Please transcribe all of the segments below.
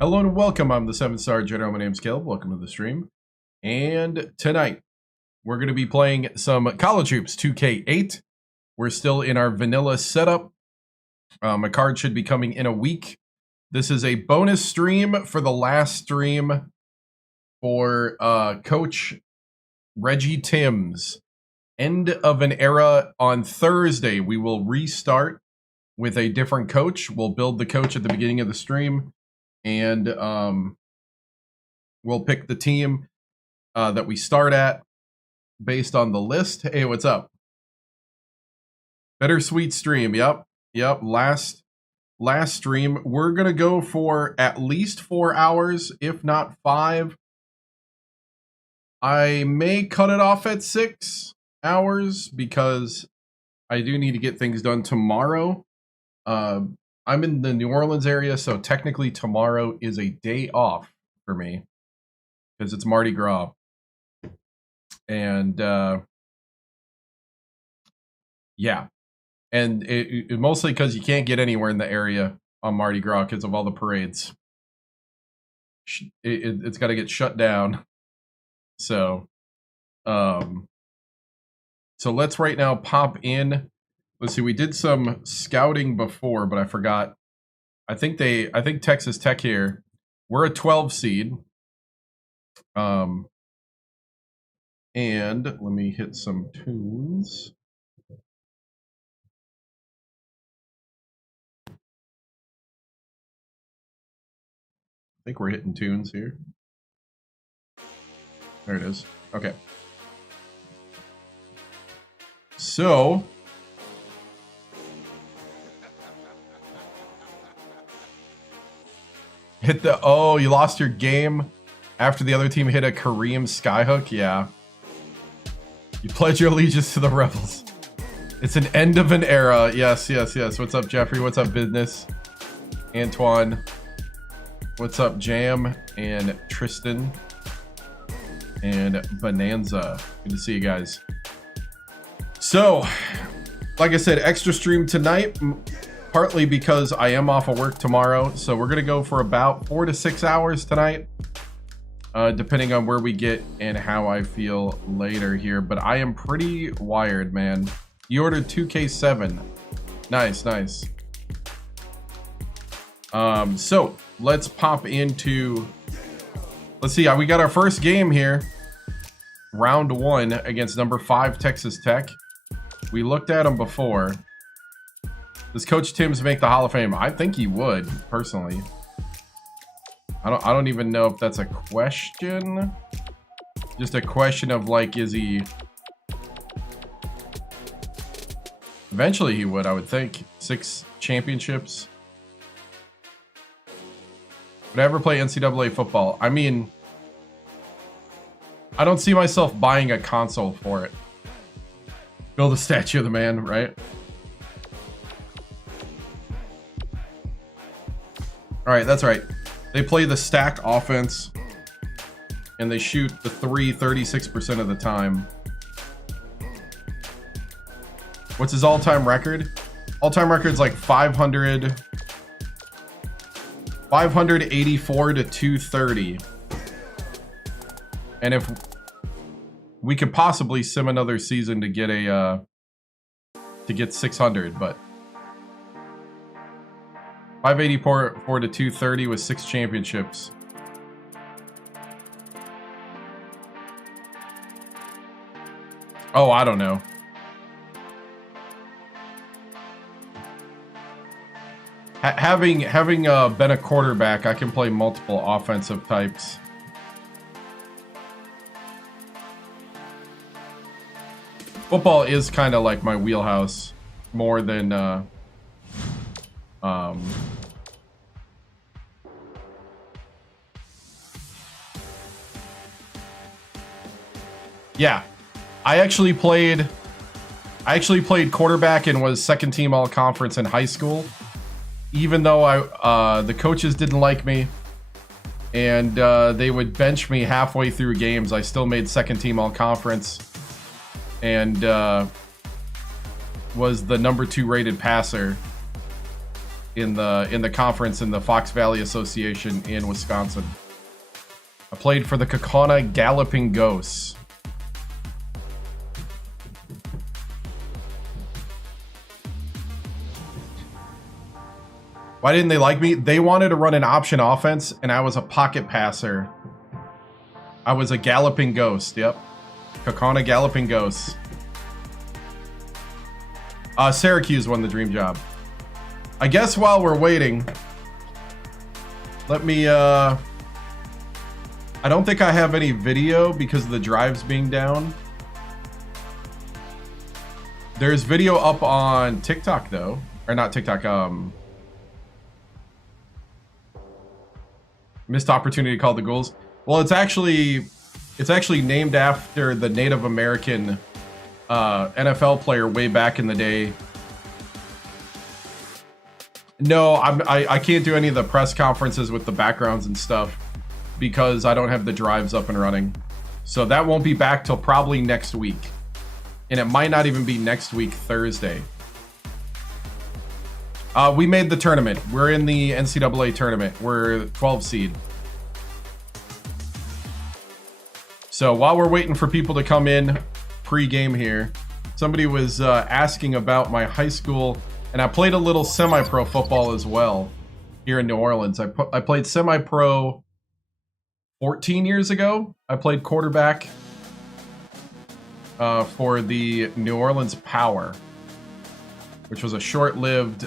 Hello and welcome. I'm the 7-star general. My name's Caleb. Welcome to the stream. And tonight, we're going to be playing some College Hoops 2K8. We're still in our vanilla setup. My card should be coming in a week. This is a bonus stream for the last stream for Coach Reggie TImms. End of an era on Thursday. We will restart with a different coach. We'll build the coach at the beginning of the stream. And we'll pick the team that we start at based on the list. Hey, what's up? Bittersweet stream. Yep. Last stream. We're going to go for at least 4 hours, if not 5. I may cut it off at 6 hours because I do need to get things done tomorrow. I'm in the New Orleans area, so technically tomorrow is a day off for me because it's Mardi Gras. And yeah, and it mostly because you can't get anywhere in the area on Mardi Gras because of all the parades. It's got to get shut down. So, so let's right now pop in. Let's see, we did some scouting before, but I forgot. I think Texas Tech here. We're a 12 seed. And let me hit some tunes. I think we're hitting tunes here. There it is. Okay. So hit the, oh, you lost your game after the other team hit a Kareem skyhook? Yeah. You pledge your allegiance to the Rebels. It's an end of an era. Yes. What's up, Jeffrey? What's up, Business? Antoine. What's up, Jam? And Tristan. And Bonanza. Good to see you guys. So, like I said, extra stream tonight. Partly because I am off of work tomorrow, so we're gonna go for about 4 to 6 hours tonight, depending on where we get and how I feel later here. But I am pretty wired, man. You ordered 2K7. Nice. So let's pop into. Let's see. We got our first game here, round 1 against number 5 Texas Tech. We looked at them before. Does Coach TImms make the Hall of Fame? I think he would, personally. I don't even know if that's a question. Just a question of, like, is he... Eventually he would, I would think. 6 championships. Would I ever play NCAA football? I mean, I don't see myself buying a console for it. Build a statue of the man, right? All right, that's right. They play the stacked offense, and they shoot the 3 36% of the time. What's his all-time record? All-time record's like 584 to 230. And if we could possibly sim another season to get a to get 600, but 584 to 230 with 6 championships. Oh, I don't know. Having been a quarterback, I can play multiple offensive types. Football is kind of like my wheelhouse more than yeah, I actually played quarterback and was second team all conference in high school, even though the coaches didn't like me and they would bench me halfway through games. I still made second team all conference and was the #2 rated passer in the conference in the Fox Valley Association in Wisconsin. I played for the Kaukauna Galloping Ghosts. Why didn't they like me? They wanted to run an option offense, and I was a pocket passer. I was a Galloping Ghost, yep. Kaukauna Galloping Ghosts. Syracuse won the dream job. I guess while we're waiting, let me, I don't think I have any video because of the drives being down. There's video up on TikTok though, or not TikTok, missed opportunity called the Ghouls. Well, it's actually named after the Native American NFL player way back in the day. No, I can't do any of the press conferences with the backgrounds and stuff because I don't have the drives up and running. So that won't be back till probably next week. And it might not even be next week, Thursday. We made the tournament. We're in the NCAA tournament. We're 12 seed. So while we're waiting for people to come in pre-game here, somebody was asking about my high school, and I played a little semi-pro football as well here in New Orleans. I played semi-pro 14 years ago. I played quarterback for the New Orleans Power, which was a short-lived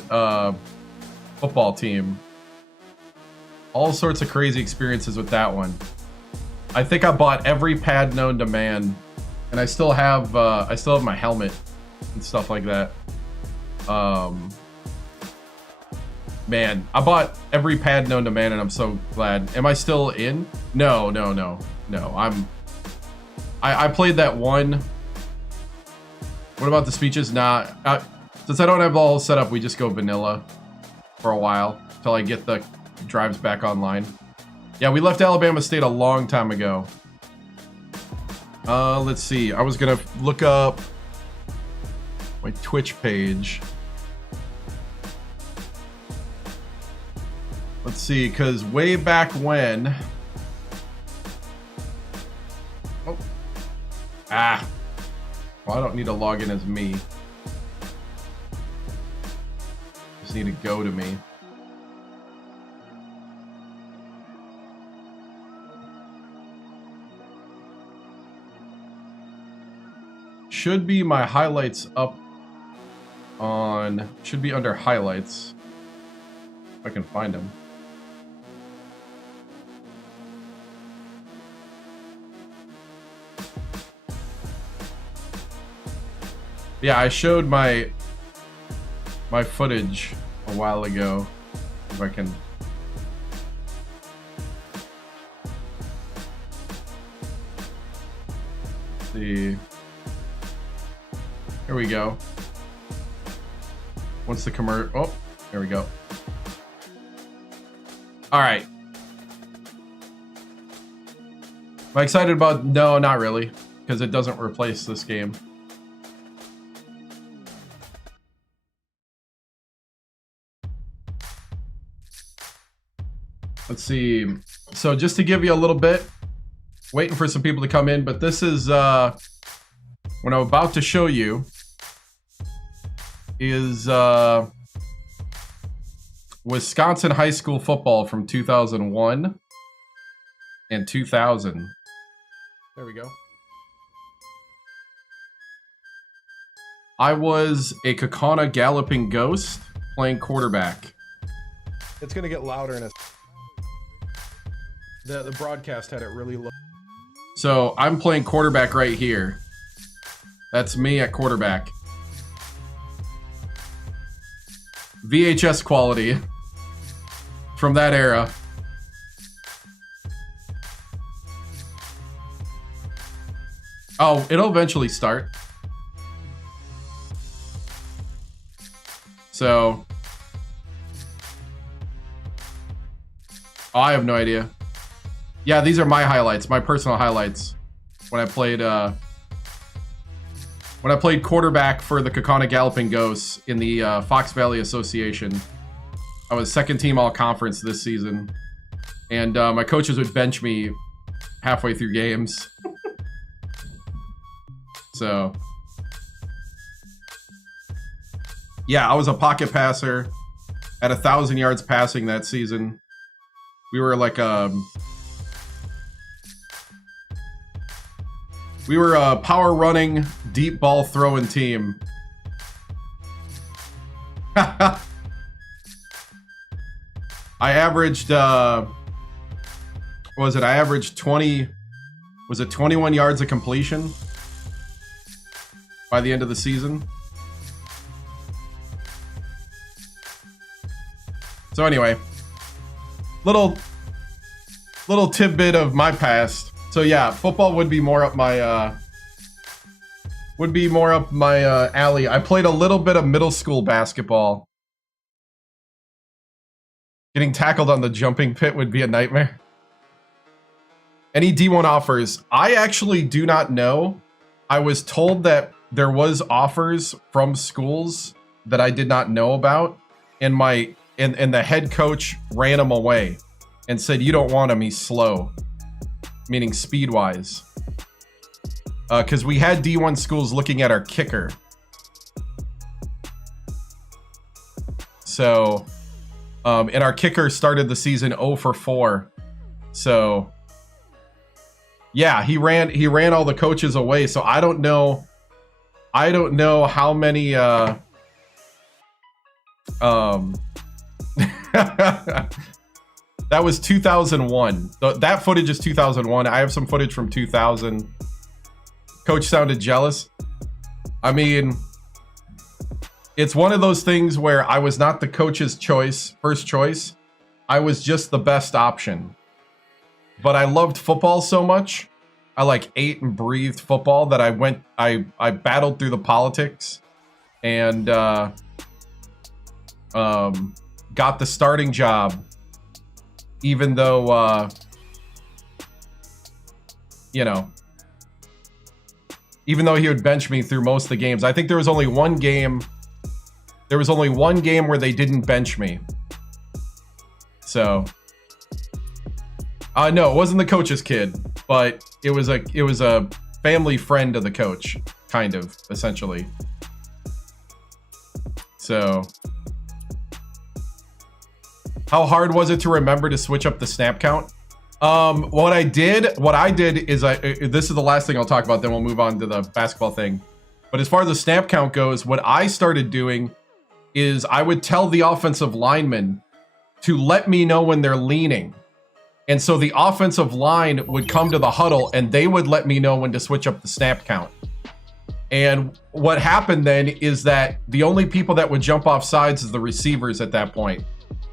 football team. All sorts of crazy experiences with that one. I think I bought every pad known to man, and I still have my helmet and stuff like that. Man, I bought every pad known to man, and I'm so glad. Am I still in? No. I played that one. What about the speeches? Nah. Since I don't have all set up, we just go vanilla for a while until I get the drives back online. Yeah, we left Alabama State a long time ago. Let's see. I was gonna look up my Twitch page. Let's see, because way back when... Oh. Ah. Well, I don't need to log in as me. Just need to go to me. Should be my highlights up on... Should be under highlights. If I can find them. Yeah, I showed my footage a while ago. If I can... Let's see. Here we go. Once the commercial... Oh, there we go. All right. Am I excited about... No, not really. Because it doesn't replace this game. Let's see. So just to give you a little bit, waiting for some people to come in, but this is what I'm about to show you is Wisconsin high school football from 2001 and 2000. There we go. I was a Kaukauna Galloping Ghost playing quarterback. It's gonna get louder in a... The broadcast had it really low. So I'm playing quarterback right here. That's me at quarterback. VHS quality from that era. Oh, it'll eventually start. So... Oh, I have no idea. Yeah, these are my highlights, my personal highlights. When I played quarterback for the Kaukauna Galloping Ghosts in the Fox Valley Association. I was second team all conference this season. And my coaches would bench me halfway through games. So, yeah, I was a pocket passer at 1,000 yards passing that season. We were like we were a power running, deep ball throwing team. I averaged, I averaged 21 yards of completion by the end of the season. So anyway, little tidbit of my past. So yeah, football would be more up my alley. I played a little bit of middle school basketball. Getting tackled on the jumping pit would be a nightmare. Any D1 offers? I actually do not know. I was told that there was offers from schools that I did not know about, and the head coach ran him away and said, "You don't want him, he's slow," meaning speed-wise. Because we had D1 schools looking at our kicker. So, and our kicker started the season 0 for 4. So, yeah, he ran all the coaches away. So I don't know how many that was 2001. That footage is 2001. I have some footage from 2000. Coach sounded jealous. I mean, it's one of those things where I was not the coach's first choice. I was just the best option. But I loved football so much. I like ate and breathed football that I battled through the politics and got the starting job, even though even though he would bench me through most of the games. I think there was only one game where they didn't bench me. So no, it wasn't the coach's kid, but it was a family friend of the coach, kind of, essentially. So how hard was it to remember to switch up the snap count? What I did is this is the last thing I'll talk about, then we'll move on to the basketball thing. But as far as the snap count goes, what I started doing is I would tell the offensive linemen to let me know when they're leaning. And so the offensive line would come to the huddle and they would let me know when to switch up the snap count. And what happened then is that the only people that would jump off sides is the receivers at that point.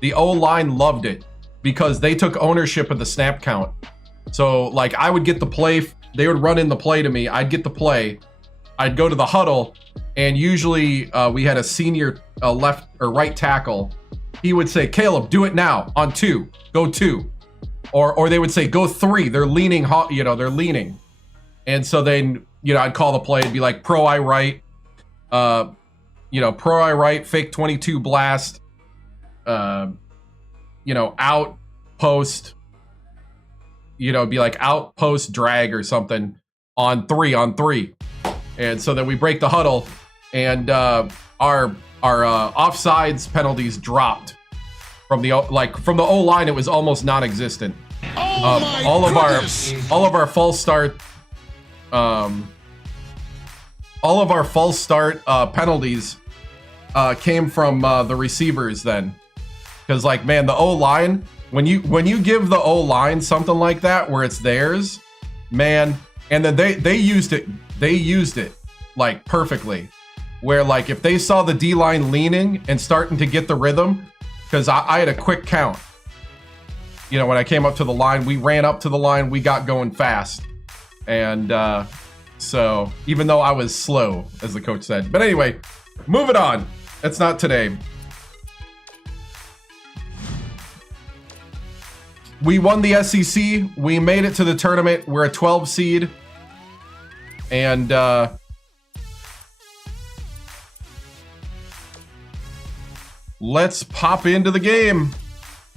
The O-line loved it because they took ownership of the snap count. So like I would get the play, they would run in the play to me, I'd get the play, I'd go to the huddle, and usually we had a senior left or right tackle. He would say, "Caleb, do it now on 2, go 2." Or they would say, "Go 3, they're leaning, they're leaning." And so then, I'd call the play, it'd be like pro I right, pro I right, fake 22 blast, out post, it'd be like out post drag or something on 3. And so then we break the huddle, and our offsides penalties dropped from the O-line. It was almost non-existent. All of our false start penalties came from the receivers then. Because man, the O-line, when you give the O-line something like that where it's theirs, man, and then they used it like perfectly. Where if they saw the D-line leaning and starting to get the rhythm, because I had a quick count. When I came up to the line, we ran up to the line, we got going fast. And so even though I was slow, as the coach said. But anyway, moving on. It's not today. We won the SEC. We made it to the tournament. We're a 12 seed. And Let's pop into the game.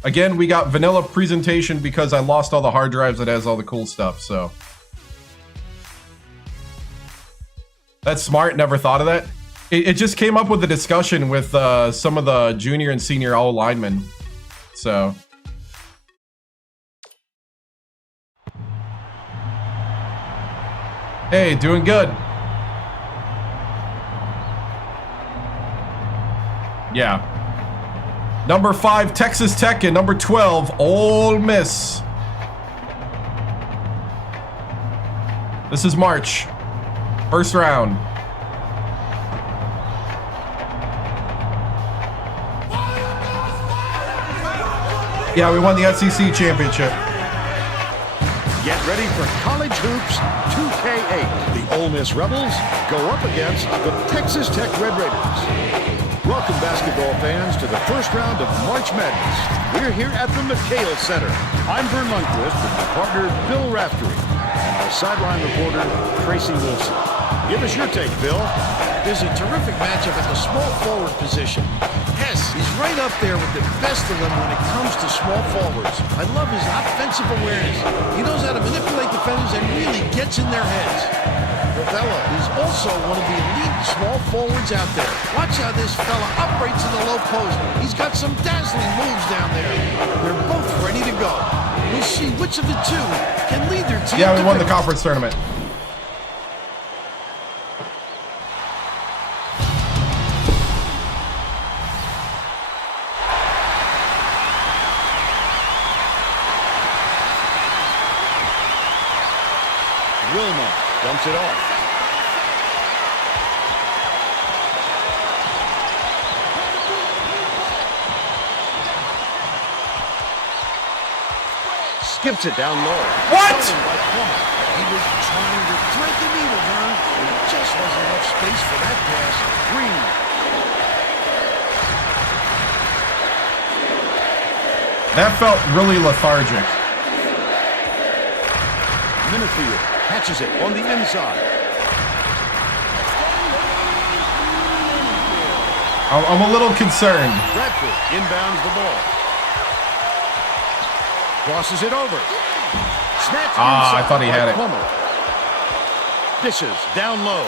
Again, we got vanilla presentation because I lost all the hard drives that has all the cool stuff, so. That's smart, never thought of that. It just came up with a discussion with some of the junior and senior all linemen, so. Hey, doing good. Yeah. Number 5, Texas Tech, and number 12, Ole Miss. This is March. First round. Yeah, we won the SEC championship. Get ready for College Hoops 2K8. The Ole Miss Rebels go up against the Texas Tech Red Raiders. Welcome, basketball fans, to the first round of March Madness. We're here at the McHale Center. I'm Vern Lundquist with my partner, Bill Raftery, and our sideline reporter, Tracy Wilson. Give us your take, Bill. There's a terrific matchup at the small forward position. Hess is right up there with the best of them when it comes to small forwards. I love his offensive awareness. He knows how to manipulate defenders and really gets in their heads. Ravella is also one of the elite small forwards out there. Watch how this fella operates in the low post. He's got some dazzling moves down there. They're both ready to go. We'll see which of the two can lead their team. Yeah, we won the conference tournament. Dumps it off. Skips it down low. What? He was trying to thread the needle, Vern, and it just wasn't enough space for that pass. Green. That felt really lethargic. Minifield catches it on the inside. I'm a little concerned. Bradford inbounds the ball. Crosses it over. Snatched I thought he had it. Plummer. Dishes down low.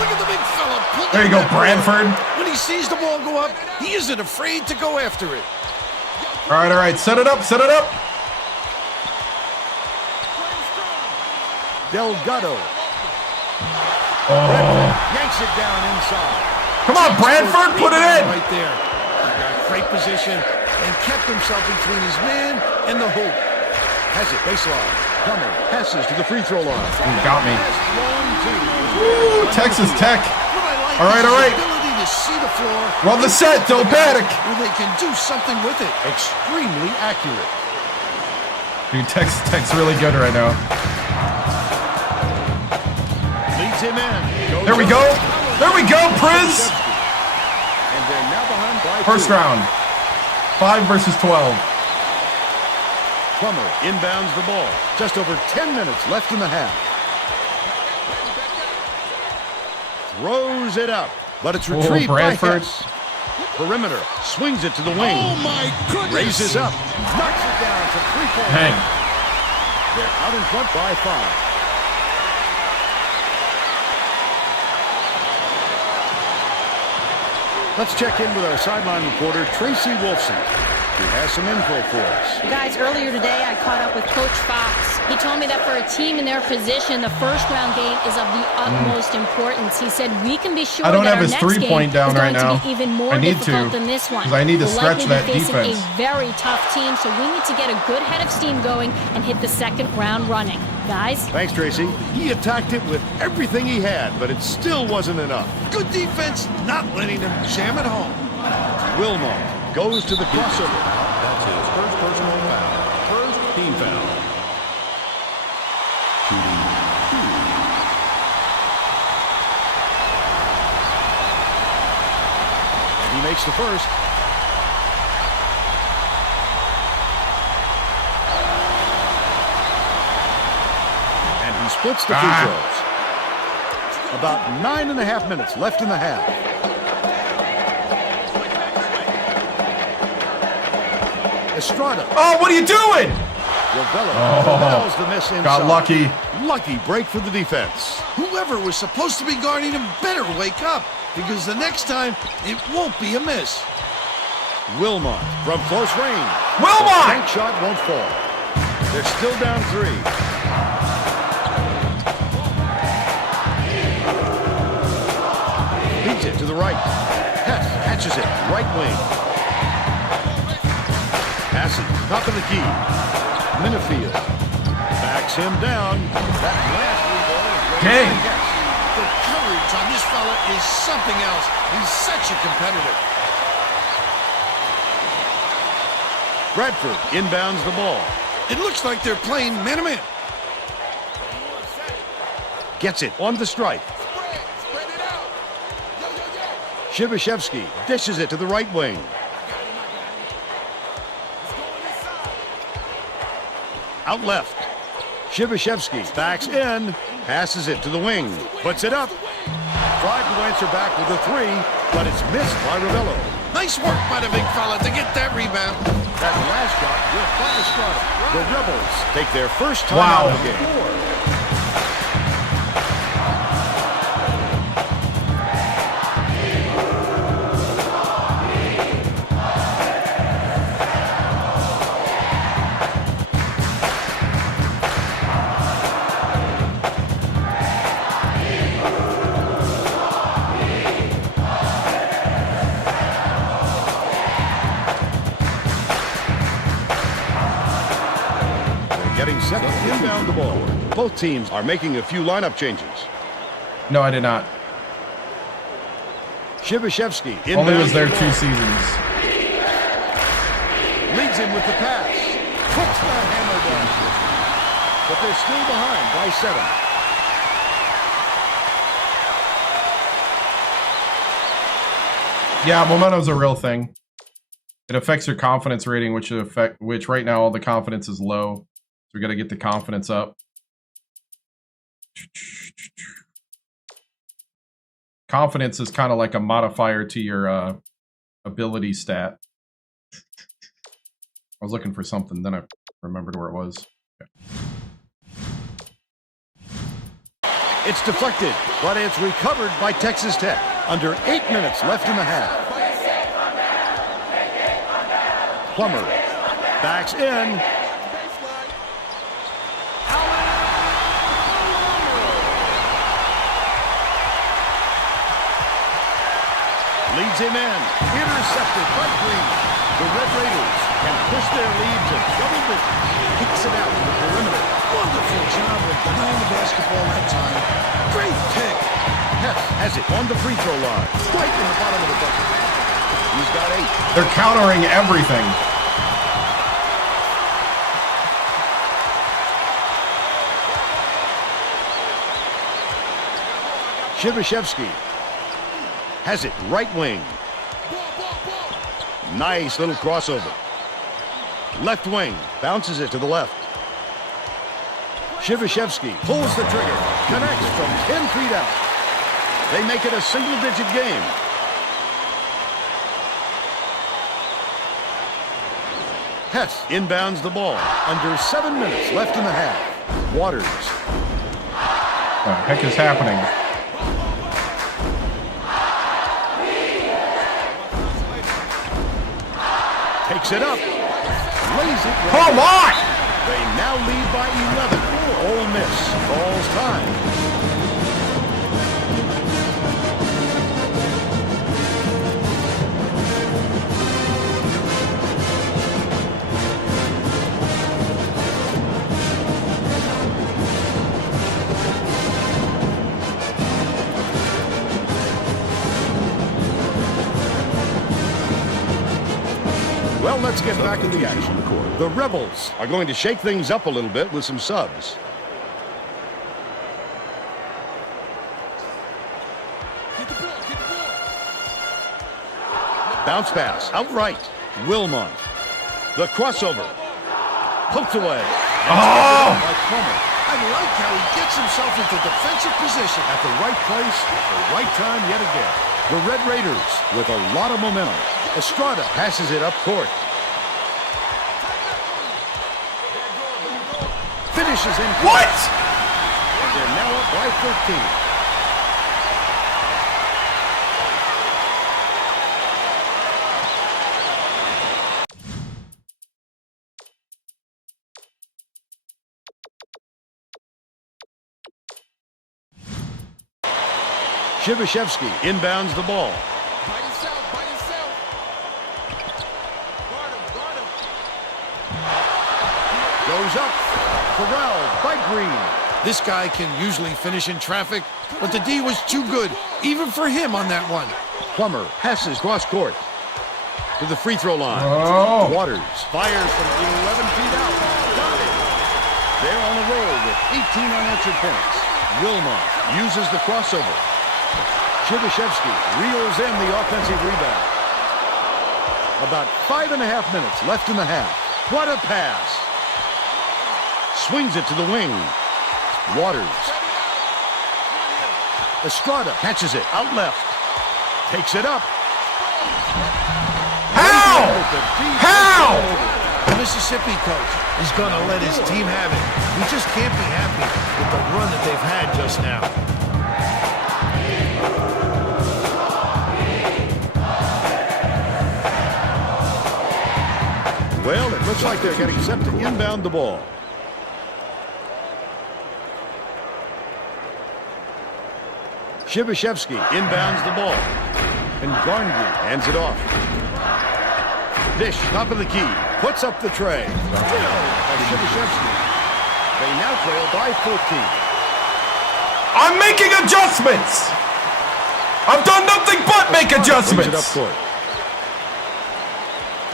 Look at the big fella. There you go, Bradford. When he sees the ball go up, he isn't afraid to go after it. All right. Set it up. Delgado. Yanks it down inside. Come on, Bradford, put it in. Right there. He got great position and kept himself between his man and the hoop. Has it baseline. Plummer passes to the free throw line. He got me. Woo, Texas Tech. All right. Ability to see the floor. Run the set, don't panic. Where they can do something with it. Extremely accurate. Dude, Texas Tech's really good right now. Leads him in. There we go, Priz. And they're now behind by First round. 5 versus 12. Plummer inbounds the ball. Just over 10 minutes left in the half. Throws it up, but it's retrieved by Bradford. Hess. Perimeter swings it to the wing. Oh my goodness! Raises up, knocks it down to 3-point. Hang. They're out in front by 5. Let's check in with our sideline reporter, Tracy Wilson, who has some info for us. Guys, earlier today, I caught up with Coach Fox. He told me that for a team in their position, the first-round game is of the utmost importance. He said we can be sure I don't that have our his next three-point game down is right going now. to be even more I need difficult to, than this one. 'cause I need to We'll stretch likely that be facing defense. a very tough team, so we need to get a good head of steam going and hit the second round running. Guys? Thanks, Tracy. He attacked it with everything he had, but it still wasn't enough. Good defense, not letting them jam it home. Wilmot goes to the crossover. That's his first personal foul. First team foul. And he makes the first. And he splits the free throws. About 9.5 minutes left in the half. Estrada. Oh, what are you doing? Ravello the miss inside. Got lucky. Lucky break for the defense. Whoever was supposed to be guarding him better wake up, because the next time it won't be a miss. Wilmot from close range. Wilmot! The bank shot won't fall. They're still down 3. Beats it to the right. Hess catches it. Right wing. Passing. Top of the key. Minifield. Backs him down. That last rebound. Dang. The coverage on this fella is something else. He's such a competitor. Bradford inbounds the ball. It looks like they're playing man-to-man. Gets it on the stripe. Shibashevsky dishes it to the right wing. Out left. Shibashevsky backs in. Passes it to the wing. Puts it up. Tried to answer back with a 3, but it's missed by Ravello. Nice work by the big fella to get that rebound. That last shot will by Estrada. The Rebels take their first time Wow. out of the game. Getting set to inbound the ball. Both teams are making a few lineup changes. No, I did not. Shibashevsky inbounds Only was there the 2 ball. seasons. Leads him with the pass. Puts that hammer down. But they're still behind by 7. Yeah, momentum's a real thing. It affects your confidence rating, which right now all the confidence is low. So we got to get the confidence up. Confidence is kind of like a modifier to your ability stat. I was looking for something, then I remembered where it was. Okay. It's deflected, but it's recovered by Texas Tech. Under 8 minutes left in the half. Plummer backs in. Leads him in. Intercepted by Green. The Red Raiders can push their lead to double digits. Kicks it out to the perimeter. Wonderful job of denying the basketball that time. Great pick. Hess has it on the free throw line. Right in the bottom of the bucket. He's got 8. They're countering everything. Shibashevsky has it right wing. Nice little crossover. Left wing bounces it to the left. Shibashevsky pulls the trigger. Connects from 10 feet out. They make it a single-digit game. Hess inbounds the ball. Under 7 minutes left in the half. Waters. What the heck is happening? Takes it up. Lays it right. Come on! They now lead by 11. Ole Miss calls time. Well, let's get back to the action. The Rebels are going to shake things up a little bit with some subs. Bounce pass, outright. Wilmot. The crossover. Poked away. Oh! By Plummer. I like how he gets himself into defensive position. At the right place, at the right time yet again. The Red Raiders with a lot of momentum. Estrada passes it up court. Finishes in. What? And they're now up by 13. Shibashevsky inbounds the ball. By yourself, by yourself. Guard him, guard him. Goes up. Corralled by Green. This guy can usually finish in traffic, but the D was too good, even for him on that one. Plummer passes cross court to the free throw line. Oh. Waters fires from 11 feet out. Got it. They're on a roll with 18 unanswered points. Wilmot uses the crossover. Shibashevsky reels in the offensive rebound. About 5.5 minutes left in the half. What a pass. Swings it to the wing. Waters. Estrada catches it out left. Takes it up. How? How? The Mississippi coach is going to let his team have it. He just can't be happy with the run that they've had just now. Well, it looks like they're getting set to inbound the ball. Shibashevsky inbounds the ball. And Garndy hands it off. Dish, top of the key, puts up the tray. Drilled by Shibashevsky. They now trail by 14. I'm making adjustments. I've done nothing but make Brings it up adjustments. court.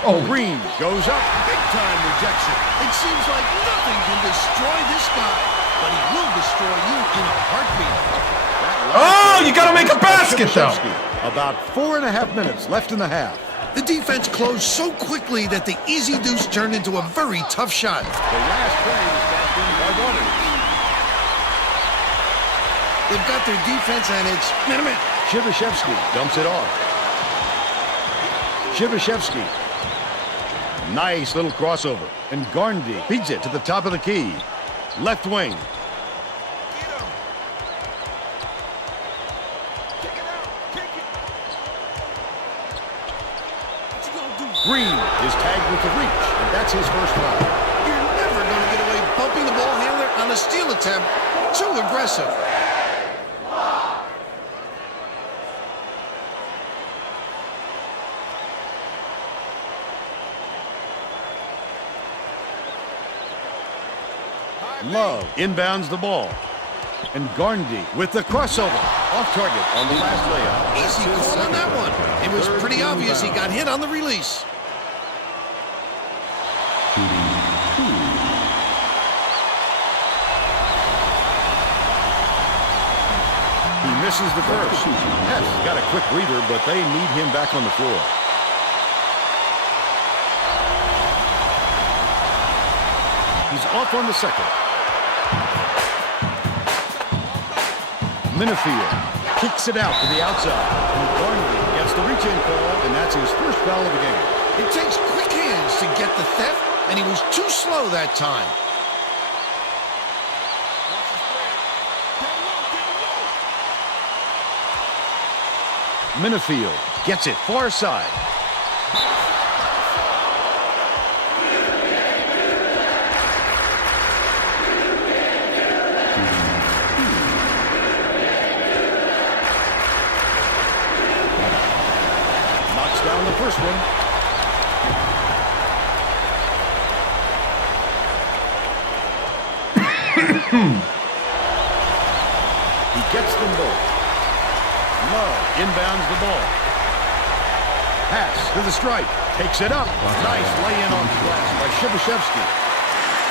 Oh, Green goes up. Big-time rejection. It seems like nothing can destroy this guy, but he will destroy you in a heartbeat. oh, you gotta make a basket though. Shibashevsky. About 4.5 minutes left in the half. The defense closed so quickly that the easy deuce turned into a very tough shot. The last play was cashed in by Waters. They've got their defense, and it's minute. Shibashevsky dumps it off. Shibashevsky. Nice little crossover. And Garndy beats it to the top of the key. Left wing. Green is tagged with the reach, and that's his first foul. You're never going to get away bumping the ball handler on a steal attempt. Too aggressive. Love inbounds the ball. And Garndy with the crossover. Off target on the last layup. Easy call on that one. It was pretty obvious he got hit on the release. He misses the first. Hess got a quick breather, but they need him back on the floor. He's off on the second. Minifield kicks it out to the outside. And Garndy gets the reach-in call, and that's his first foul of the game. It takes quick hands to get the theft, and he was too slow that time. Minifield gets it far side. Knocks down the first one. He gets them both. Love inbounds the ball. Pass to the stripe. Takes it up. Nice lay-in on the glass by Shibashevsky.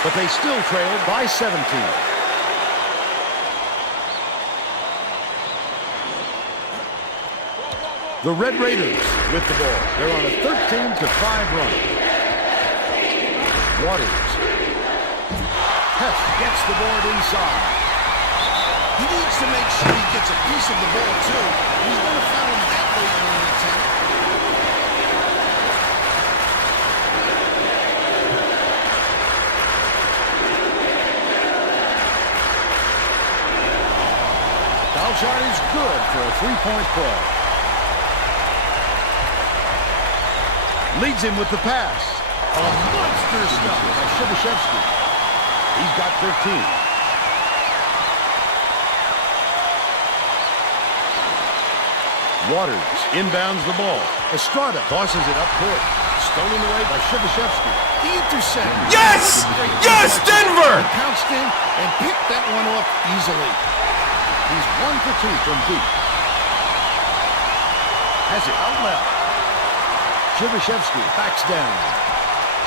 But they still trail by 17. The Red Raiders with the ball. They're on a 13-5 run. Waters. Hess gets the board inside. He needs to make sure he gets a piece of the ball, too. He's going to foul him that late in the attempt. shot is good for a three-point play. Leads him with the pass. A monster stop by Shibashevsky. He's got 13. Waters inbounds the ball. Estrada tosses it up court. Stolen away by Shibashevsky. The intercept. Yes! Yes, Denver! He pounced in and picked that one off easily. He's 1 for 2 from deep. Has it out left. Shibashevsky backs down.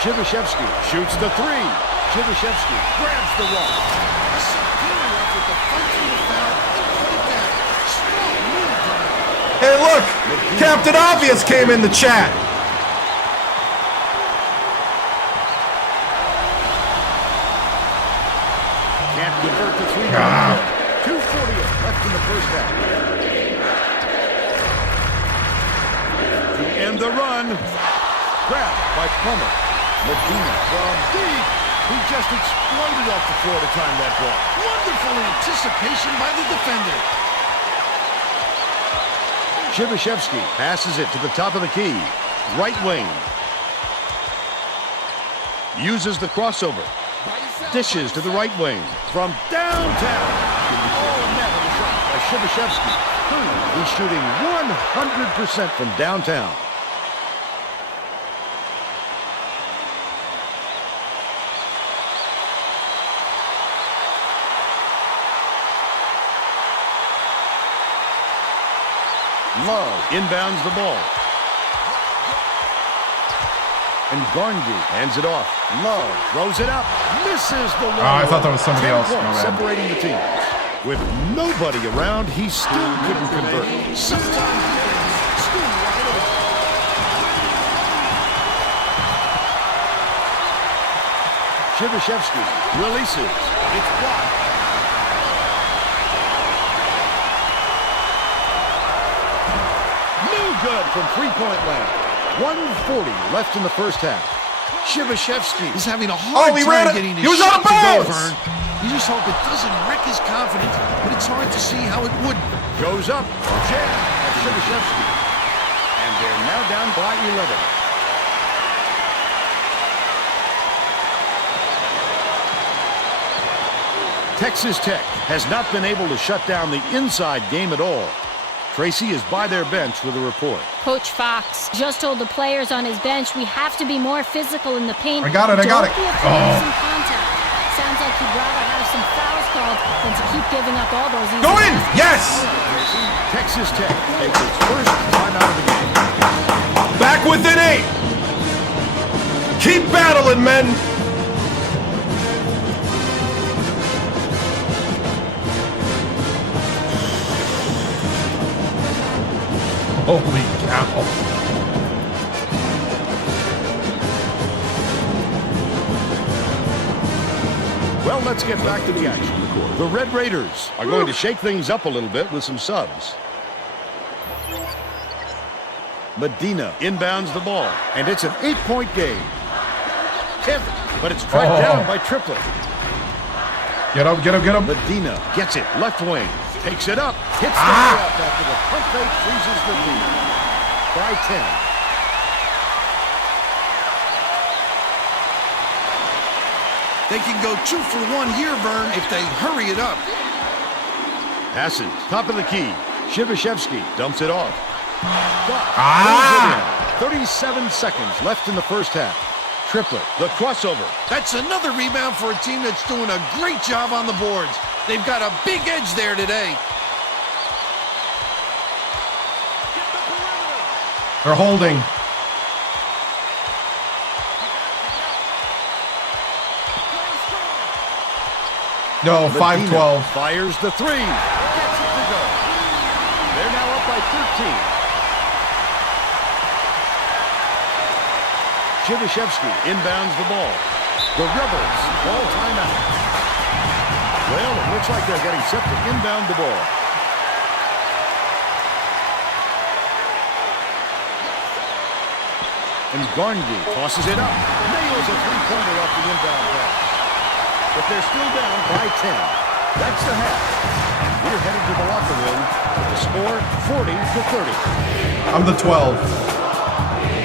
Shibashevsky shoots the three. Shibashevsky grabs the rock. A superior effort to fight through the foul and put it down. Strong move, Vern. Hey, look! Captain Obvious came in the chat. Can't convert the three-point. 2:40 left in the first half. To end the run. Grabbed by Plummer. Medina from deep. He just exploded off the floor to time that ball. Wonderful anticipation by the defender. Shibashevsky passes it to the top of the key. Right wing. Uses the crossover. Dishes to the right wing. From downtown. Oh, never a shot by Shibashevsky. He's shooting 100% from downtown. Love inbounds the ball. And Garndy hands it off. Love throws it up. Misses the one. I thought that was somebody else. My bad. Separating the teams. With nobody around, he still couldn't convert. Sometimes it's too wide open. Shibashevsky releases. It's blocked. Good from three-point land. 1:40 left in the first half. Shibashevsky is having a hard he time ran it. getting He his was out shot of to go, bounds. Vern. You just hope it doesn't wreck his confidence, but it's hard to see how it would. Goes up. Jam by Shibashevsky. And they're now down by 11. Texas Tech has not been able to shut down the inside game at all. Tracy is by their bench with a report. Coach Fox just told the players on his bench, we have to be more physical in the paint. I got it. Don't be afraid of some contact. Sounds like he'd rather have some fouls called than to keep giving up all those easy Go in! baskets. Yes! Texas Tech takes its first timeout of the game. Back within 8. Keep battling, men. Holy cow. Well, let's get back to the action. The Red Raiders are going to shake things up a little bit with some subs. Medina inbounds the ball, and it's an 8-point game. But it's tracked down by Triplett. Get up, get up, get up. Medina gets it, left wing, takes it up, hits the layup after the pump fake freezes the lead. By 10. They can go 2 for 1 here, Vern, if they hurry it up. Passes, top of the key. Shibashevsky dumps it off. 37 seconds left in the first half. Triplett, the crossover. That's another rebound for a team that's doing a great job on the boards. They've got a big edge there today. They're holding. No, 5-12. Fires the three. Gets it to go. They're now up by 13. Shibashevsky inbounds the ball. The Rebels ball timeout. Well, it looks like they're getting set to inbound the ball. And Garndy tosses it up. Nails a three-pointer off the inbound pass. But they're still down by 10. That's the half. We're headed to the locker room with the score 40-30. I'm the 12.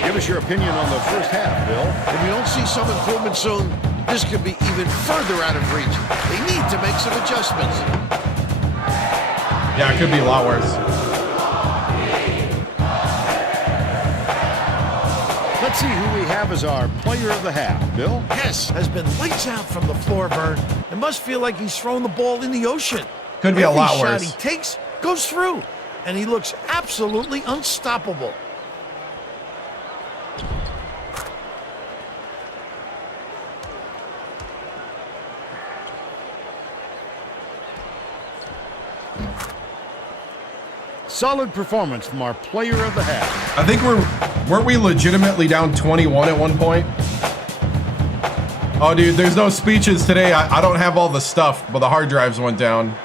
Give us your opinion on the first half, Bill. If we don't see some improvement soon, this could be even further out of reach. They need to make some adjustments. Yeah, it could be a lot worse. Let's see who we have as our player of the half, Bill. Hess has been lights out from the floor, Vern. It must feel like he's thrown the ball in the ocean. Could be a lot Every worse. shot he takes goes through, and he looks absolutely unstoppable. Solid performance from our player of the half. I think weren't we legitimately down 21 at one point? Oh, dude, there's no speeches today. I don't have all the stuff, but the hard drives went down.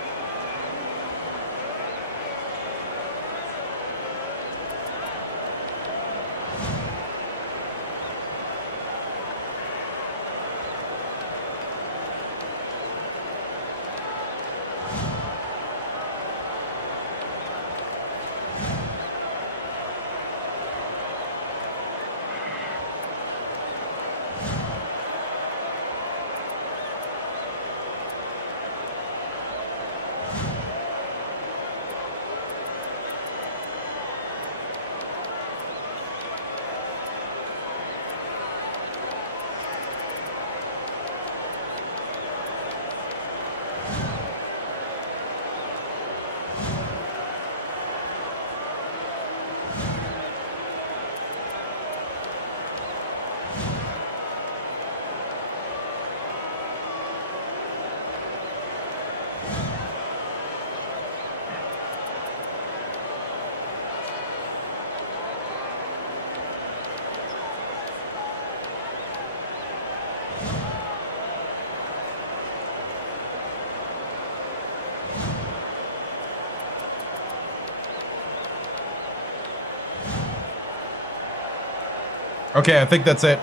Okay, I think that's it.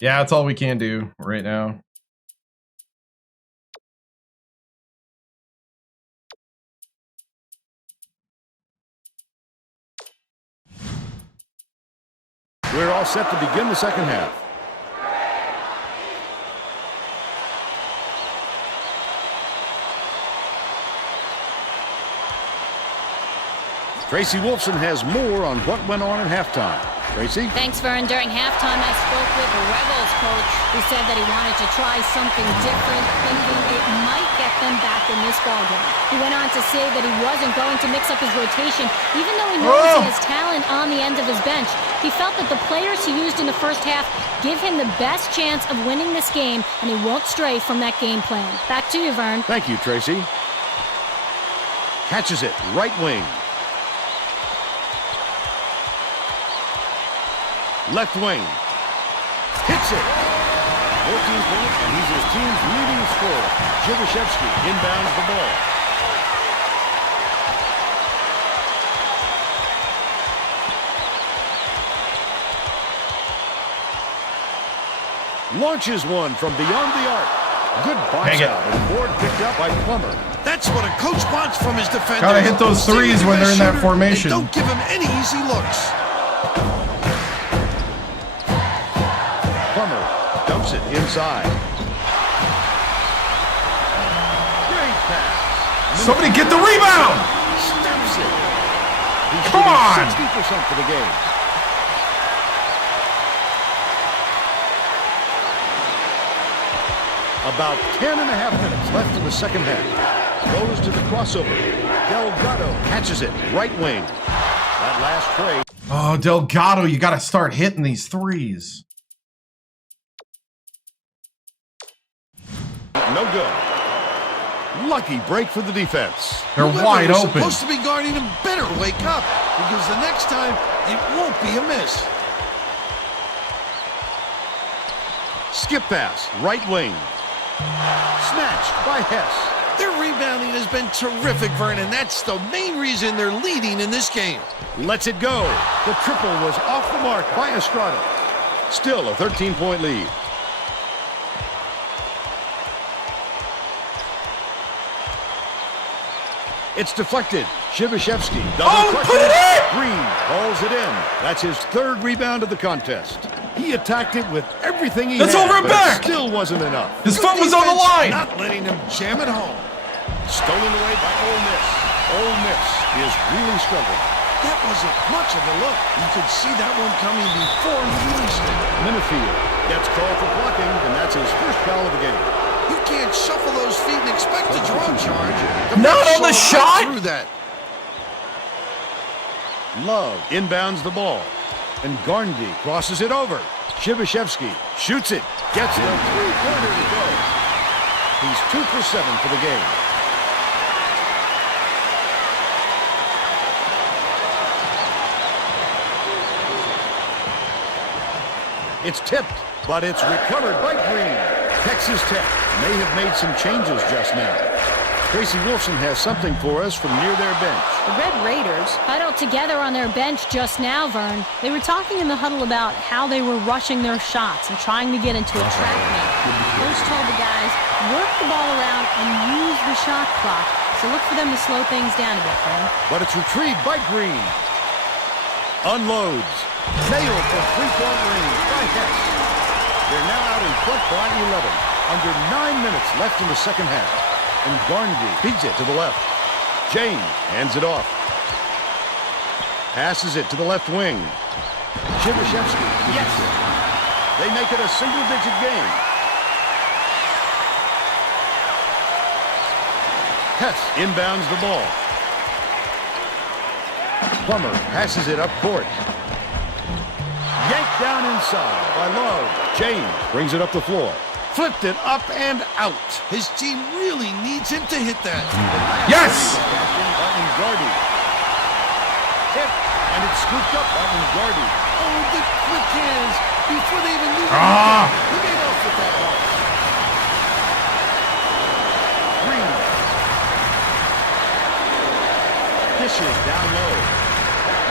Yeah, that's all we can do right now. We're all set to begin the second half. Tracy Wolfson has more on what went on at halftime. Tracy? Thanks, Vern. During halftime, I spoke with the Rebels coach, who said that he wanted to try something different, thinking it might get them back in this ballgame. He went on to say that he wasn't going to mix up his rotation, even though he knows he has talent on the end of his bench. He felt that the players he used in the first half give him the best chance of winning this game, and he won't stray from that game plan. Back to you, Vern. Thank you, Tracy. Catches it, right wing. Left wing. Hits it. 14 points, and he's his team's leading scorer. Jivashevsky inbounds the ball. Launches one from beyond the arc. Good box out, and board picked up by Plummer. That's what a coach wants from his defenders. Gotta hit those threes when they're in that formation. Don't give him any easy looks. Plummer dumps it inside. Great pass. Somebody get the rebound! Snaps it. He's Come on! 60% for the game. About 10.5 minutes left in the second half. Goes to the crossover. Delgado catches it. Right wing. That last trade. Oh, Delgado, you gotta start hitting these threes. No good. Lucky break for the defense. They're Whoever wide was open. supposed to be guarding him better wake up, because the next time it won't be a miss. Skip pass. Right wing. Snatched by Hess. Their rebounding has been terrific, Vernon. That's the main reason they're leading in this game. Lets it go. The triple was off the mark by Estrada. Still a 13-point lead. It's deflected. Shibashevsky doesn't put it in! Green hauls it in. That's his third rebound of the contest. He attacked it with everything he That's had, over and but back! it still wasn't enough. His foot was on the line! Not letting him jam it home. Stolen away by Ole Miss. Ole Miss is really struggling. That wasn't much of a look. You could see that one coming before he released it. Minifield gets called for blocking, and that's his first foul of the game. You can't shuffle those feet and expect to draw a charge. Not on the Saw shot? right through that. Love inbounds the ball, and Garndy crosses it over. Shibashevsky shoots it, gets the three-pointer to go. He's 2 for 7 for the game. It's tipped, but it's recovered by Green. Texas Tech may have made some changes just now. Tracy Wolfson has something for us from near their bench. The Red Raiders huddled together on their bench just now, Vern. They were talking in the huddle about how they were rushing their shots and trying to get into a trap meet. Coach told the guys, work the ball around and use the shot clock. So look for them to slow things down a bit, Vern. But it's retrieved by Green. Unloads. Nailed for three-point range by Hess. They're now out in front by 11. Under 9 minutes left in the second half. And Garndy beats it to the left. James hands it off. Passes it to the left wing. Shibashevsky. Yes. They make it a single-digit game. Hess inbounds the ball. Plummer passes it up court. Yanked down inside by Love. James brings it up the floor. Flipped it up and out. His team really needs him to hit that. Yes! Gardy. Tip, and it's scooped up by Gardy. Oh, the quick hands before they even knew he made off with that ball. Green. Dishes down low.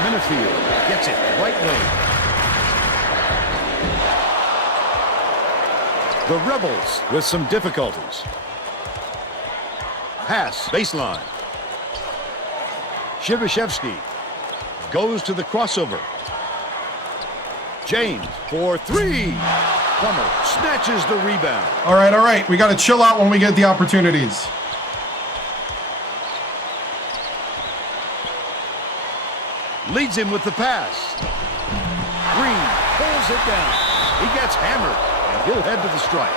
Minifield gets it right wing. The Rebels with some difficulties. Pass, baseline. Shibashevsky goes to the crossover. James for three. Plummer snatches the rebound. All right. We got to chill out when we get the opportunities. Leads him with the pass. Green pulls it down. He gets hammered. He'll head to the strike.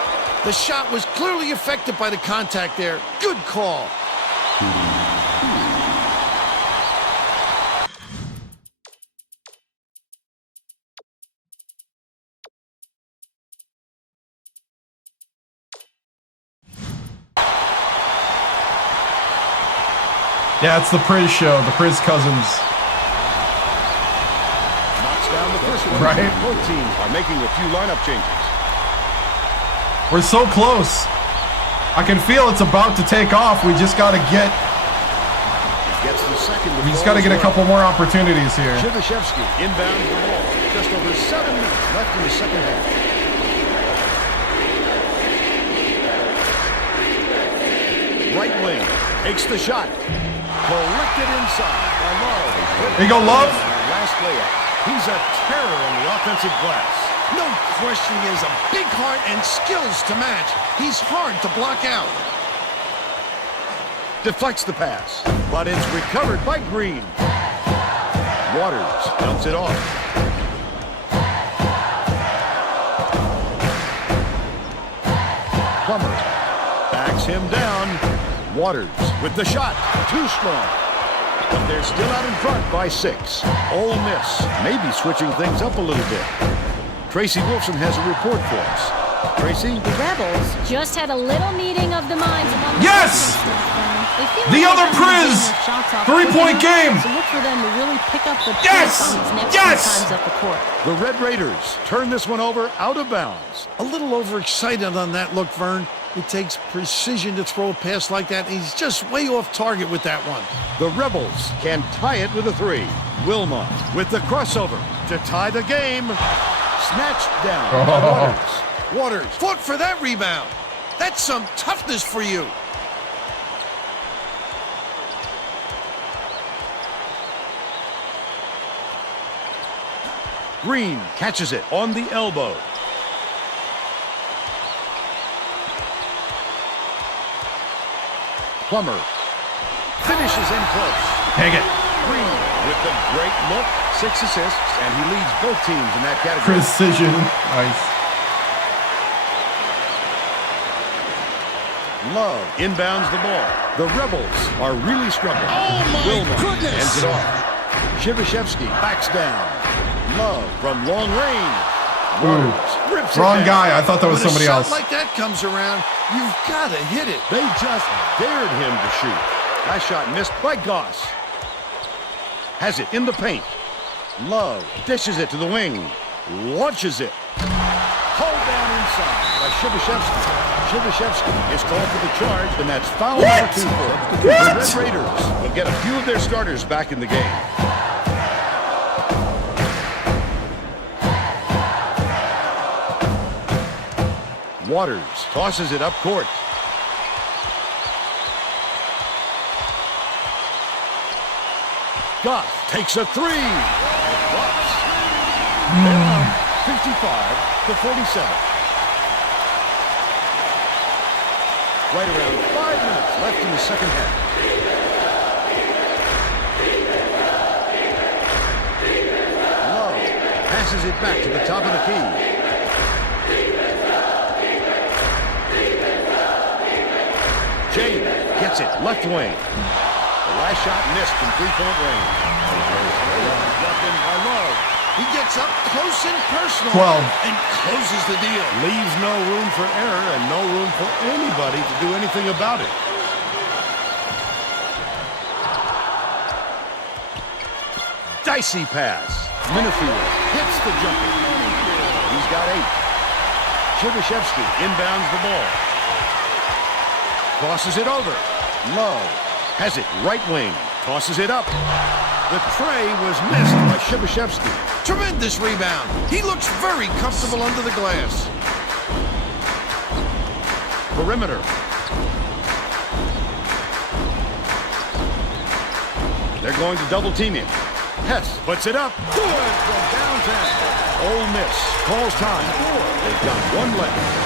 The shot was clearly affected by the contact there. Good call. Yeah, it's the Priz show, the Priz cousins. Knocks down the first one. Right. Both teams are making a few lineup changes. We're so close. I can feel it's about to take off. We just got to get... Gets the second. We just got to get a couple more opportunities here. Shibashevsky inbounds the ball. Just over 7 minutes left in the second half. Right wing takes the shot. Collected inside by Love. There you go, Love. Last layup. He's a terror in the offensive glass. No question, he has a big heart and skills to match. He's hard to block out. Deflects the pass, but it's recovered by Green. Waters dumps it off. Plummer backs him down. Waters with the shot. Too strong. But they're still out in front by 6. Ole Miss may be switching things up a little bit. Tracy Wolfson has a report for us. Tracy? The Rebels just had a little meeting of the minds among Yes! They feel The like other they're getting Priz! their shots off 3-point quick enough, game! So look for them to really pick up the Yes! pace on these next Yes! few times up the court. The Red Raiders turn this one over out of bounds. A little overexcited on that look, Vern. It takes precision to throw a pass like that, and he's just way off target with that one. The Rebels can tie it with a 3. Wilmot with the crossover to tie the game. Snatched down by Waters. Waters fought for that rebound. That's some toughness for you. Green catches it on the elbow. Plummer finishes in close. Dang it. Green with the great look, 6 assists, and he leads both teams in that category. Precision. Nice. Love inbounds the ball. The Rebels are really struggling. Oh, my goodness. Ends it off. Shivashevsky backs down. Love from long range. Waters rips it Wrong down. guy. I thought that was When somebody a shot else. like that comes around, you've got to hit it. They just dared him to shoot. That shot missed by Goss. Has it in the paint. Love dishes it to the wing. Launches it. Hold down inside by Shivashevsky. Shivashevsky is called for the charge, and that's foul number 2 for him. The Red Raiders will get a few of their starters back in the game. Waters tosses it up court. Goff takes a 3. It drops. They're up 55-47. Right around 5 minutes left in the second half. Love passes it back to the top of the key. James gets it left wing. The last shot missed from 3-point range. Dropped in by Love. He gets up close and personal 12. and closes the deal. Leaves no room for error and no room for anybody to do anything about it. Dicey pass. Minifield hits the jumper. He's got 8. Shivashevsky inbounds the ball. Crosses it over. Love has it right wing. Tosses it up. The tray was missed by Shivashevsky. Tremendous rebound. He looks very comfortable under the glass. Perimeter. They're going to double team him. Hess puts it up. Good from downtown. Ole Miss calls time. They've got 1 left.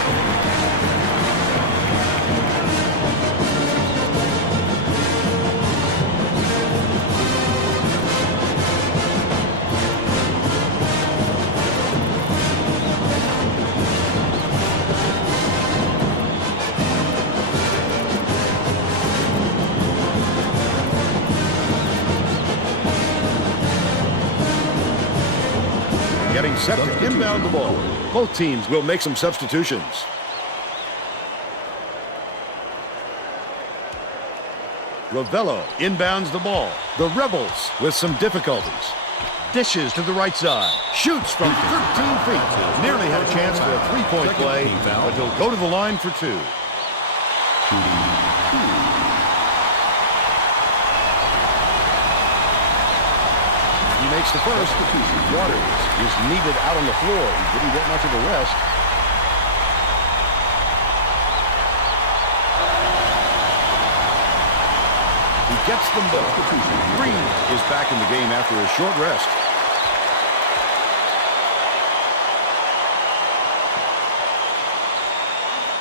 Getting set to inbound the ball. Both teams will make some substitutions. Ravello inbounds the ball. The Rebels with some difficulties. Dishes to the right side. Shoots from 13 feet. Nearly had a chance for a 3-point play, but he'll go to the line for 2. He makes the first. Waters is needed out on the floor. He didn't get much of a rest. He gets them both. Green is back in the game after a short rest.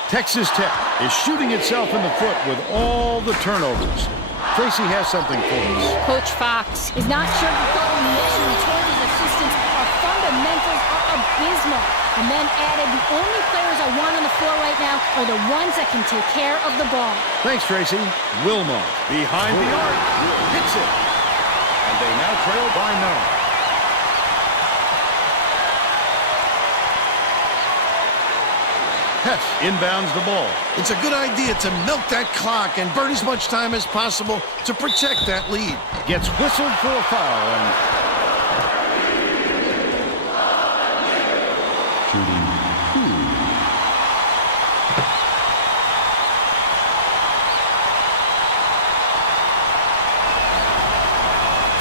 Texas Tech is shooting itself in the foot with all the turnovers. Tracy has something for us. Coach Fox is not sugarcoating the issue. He told his assistants our fundamentals are abysmal. And then added, the only players I want on the floor right now are the ones that can take care of the ball. Thanks, Tracy. Wilmot behind the arc. Hits it. And they now trail by 9. Hess inbounds the ball. It's a good idea to milk that clock and burn as much time as possible to protect that lead. Gets whistled for a foul.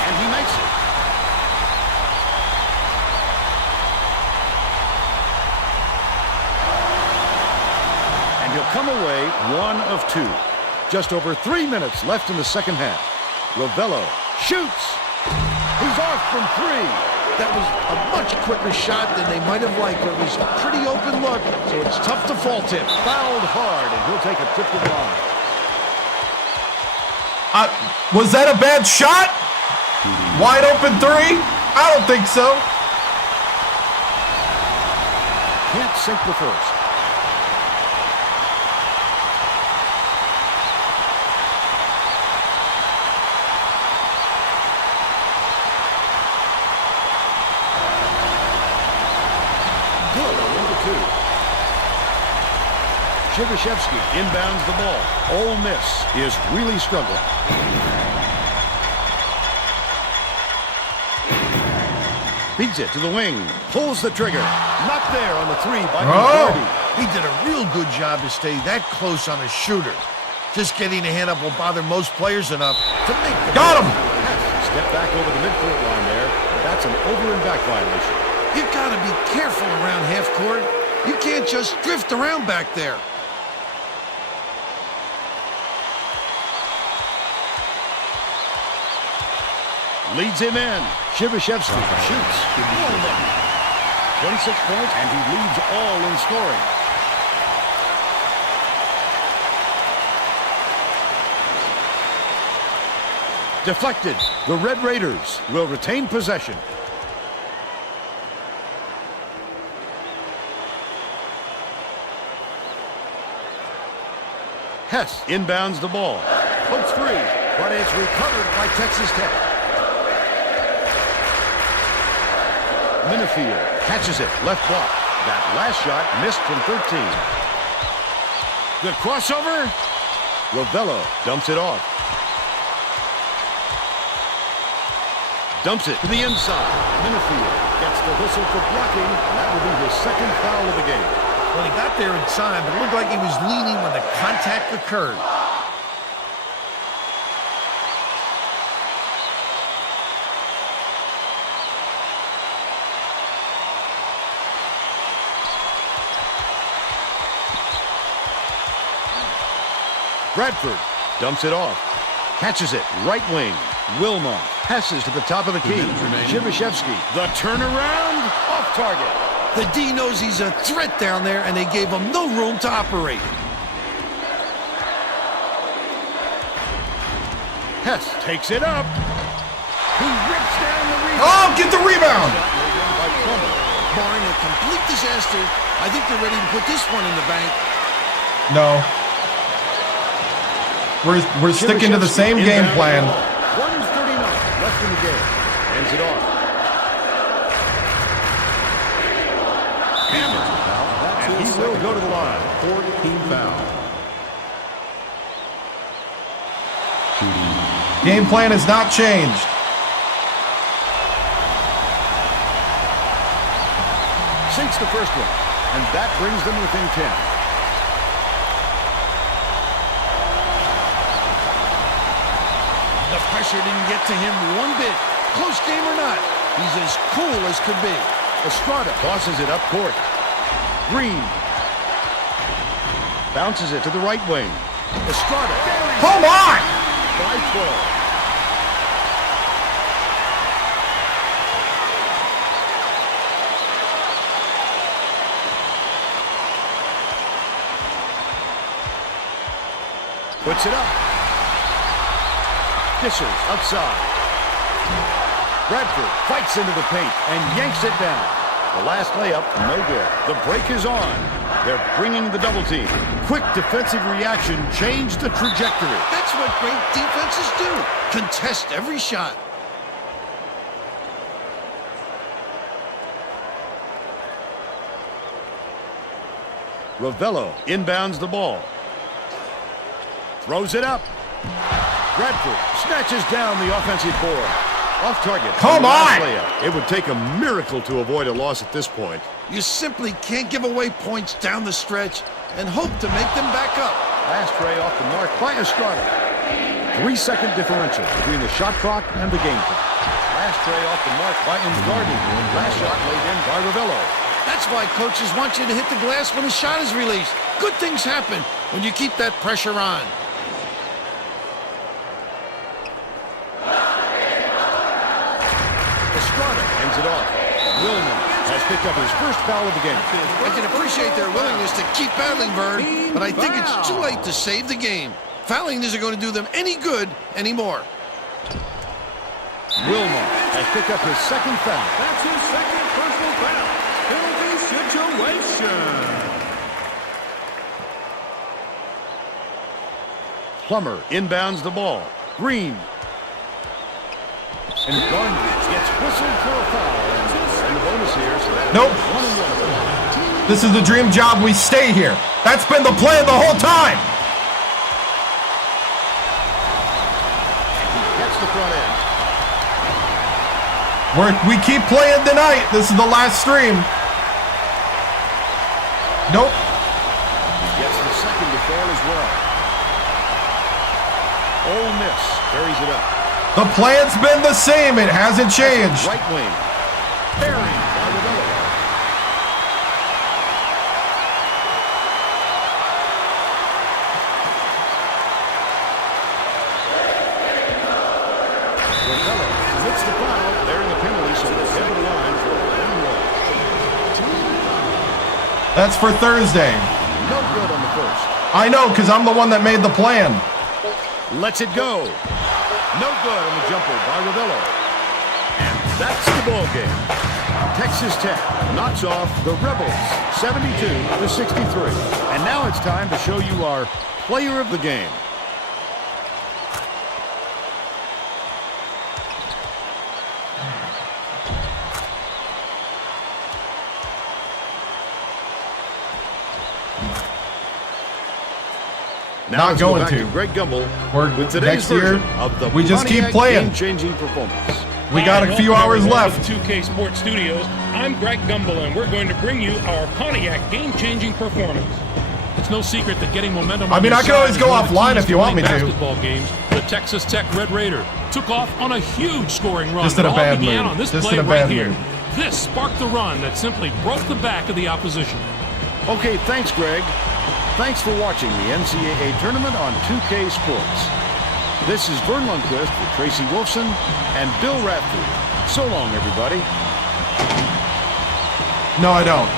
And he makes it. come away 1 of 2. Just over 3 minutes left in the second half. Ravello shoots. He's off from 3. That was a much quicker shot than they might have liked, but it was a pretty open look, so it's tough to fault him. Fouled hard, and he'll take a trip to the line. Was that a bad shot? Wide open 3? I don't think so. Can't sink the first. Good on number 2. Chivashevsky inbounds the ball. Ole Miss is really struggling. Beats it to the wing. Pulls the trigger. Not there on the 3 by McCarty. He did a real good job to stay that close on a shooter. Just getting a hand up will bother most players enough to make the Got him! Step back over the midcourt line there. That's an over and back violation. You've got to be careful around half court. You can't just drift around back there. Leads him in. Chivashevsky shoots. 26 points, and he leads all in scoring. Deflected. The Red Raiders will retain possession. Hess inbounds the ball. Pokes 3, but it's recovered by Texas Tech. Minifield catches it, left block. That last shot missed from 13. The crossover. Ravello dumps it off. Dumps it to the inside. Minifield gets the whistle for blocking. That will be his second foul of the game. When he got there in time, it looked like he was leaning when the contact occurred. Bradford dumps it off. Catches it, right wing. Wilmot passes to the top of the key. Chivashevsky, the turnaround, off target. The D knows he's a threat down there, and they gave him no room to operate. Hess takes it up. He rips down the rebound. Oh, get the rebound! Barring a complete disaster, I think they're ready to put this one in the bank. No. We're sticking to the same game plan. 1:39 left in the game. Ends it off. Hammer. And he will go to the line. 14 foul. Game plan has not changed. Sinks the first one. And that brings them within 10. The pressure didn't get to him one bit. Close game or not, he's as cool as could be. Estrada tosses it up court. Green bounces it to the right wing. Estrada. Come on! By 12. Puts it up. Dishes outside. Bradford fights into the paint and yanks it down. The last layup, no good. The break is on. They're bringing the double team. Quick defensive reaction changed the trajectory. That's what great defenses do. Contest every shot. Ravello inbounds the ball. Throws it up. Bradford snatches down the offensive board. Off target. Come on! It would take a miracle to avoid a loss at this point. You simply can't give away points down the stretch and hope to make them back up. Last tray off the mark by Estrada. 3-second differential between the shot clock and the game clock. Last tray off the mark by Ingardi. Last shot laid in by Ravello. That's why coaches want you to hit the glass when a shot is released. Good things happen when you keep that pressure on. Estrada ends it off. Willman has picked up his first foul of the game. I can appreciate their willingness to keep battling, Bird, but I think it's too late to save the game. Fouling isn't going to do them any good anymore. Wilman has picked up his second foul. That's his second personal foul. Penalty situation. Plummer inbounds the ball. Green. And Garnridge gets whistled for a foul. And the bonus here, so that Nope. 1-1. This is the dream job. We stay here. That's been the plan the whole time. He gets the front end. We keep playing tonight. This is the last stream. Nope. Gets the second to fall as well. Ole Miss carries it up. The plan's been the same. It hasn't changed. Right wing. Buried by Rebels. Rebels commits the foul. They're in the penalty, so they'll head to the line for a 1-1. That's for Thursday. No good on the first. I know, because I'm the one that made the plan. Lets it go. No good on the jumper by Ravello. And that's the ball game. Texas Tech knocks off the Rebels 72-63. And now it's time to show you our player of the game. Now Not let's go going back to. Greg Gumbel We're with today's next year, version of the we just keep Pontiac playing. game-changing performance. We got a few Hi, hours welcome left. to 2K Sports Studios. I'm Greg Gumbel, and we're going to bring you our Pontiac game-changing performance. It's no secret that getting momentum. I mean, I can always go offline if you want me to. Basketball games. The Texas Tech Red Raider took off on a huge scoring run. Just in a It all bad began mood. on this Just play in a right bad here. mood. This sparked the run that simply broke the back of the opposition. Okay, thanks, Greg. Thanks for watching the NCAA tournament on 2K Sports. This is Vern Lundquist with Tracy Wolfson and Bill Radford. So long, everybody. No, I don't.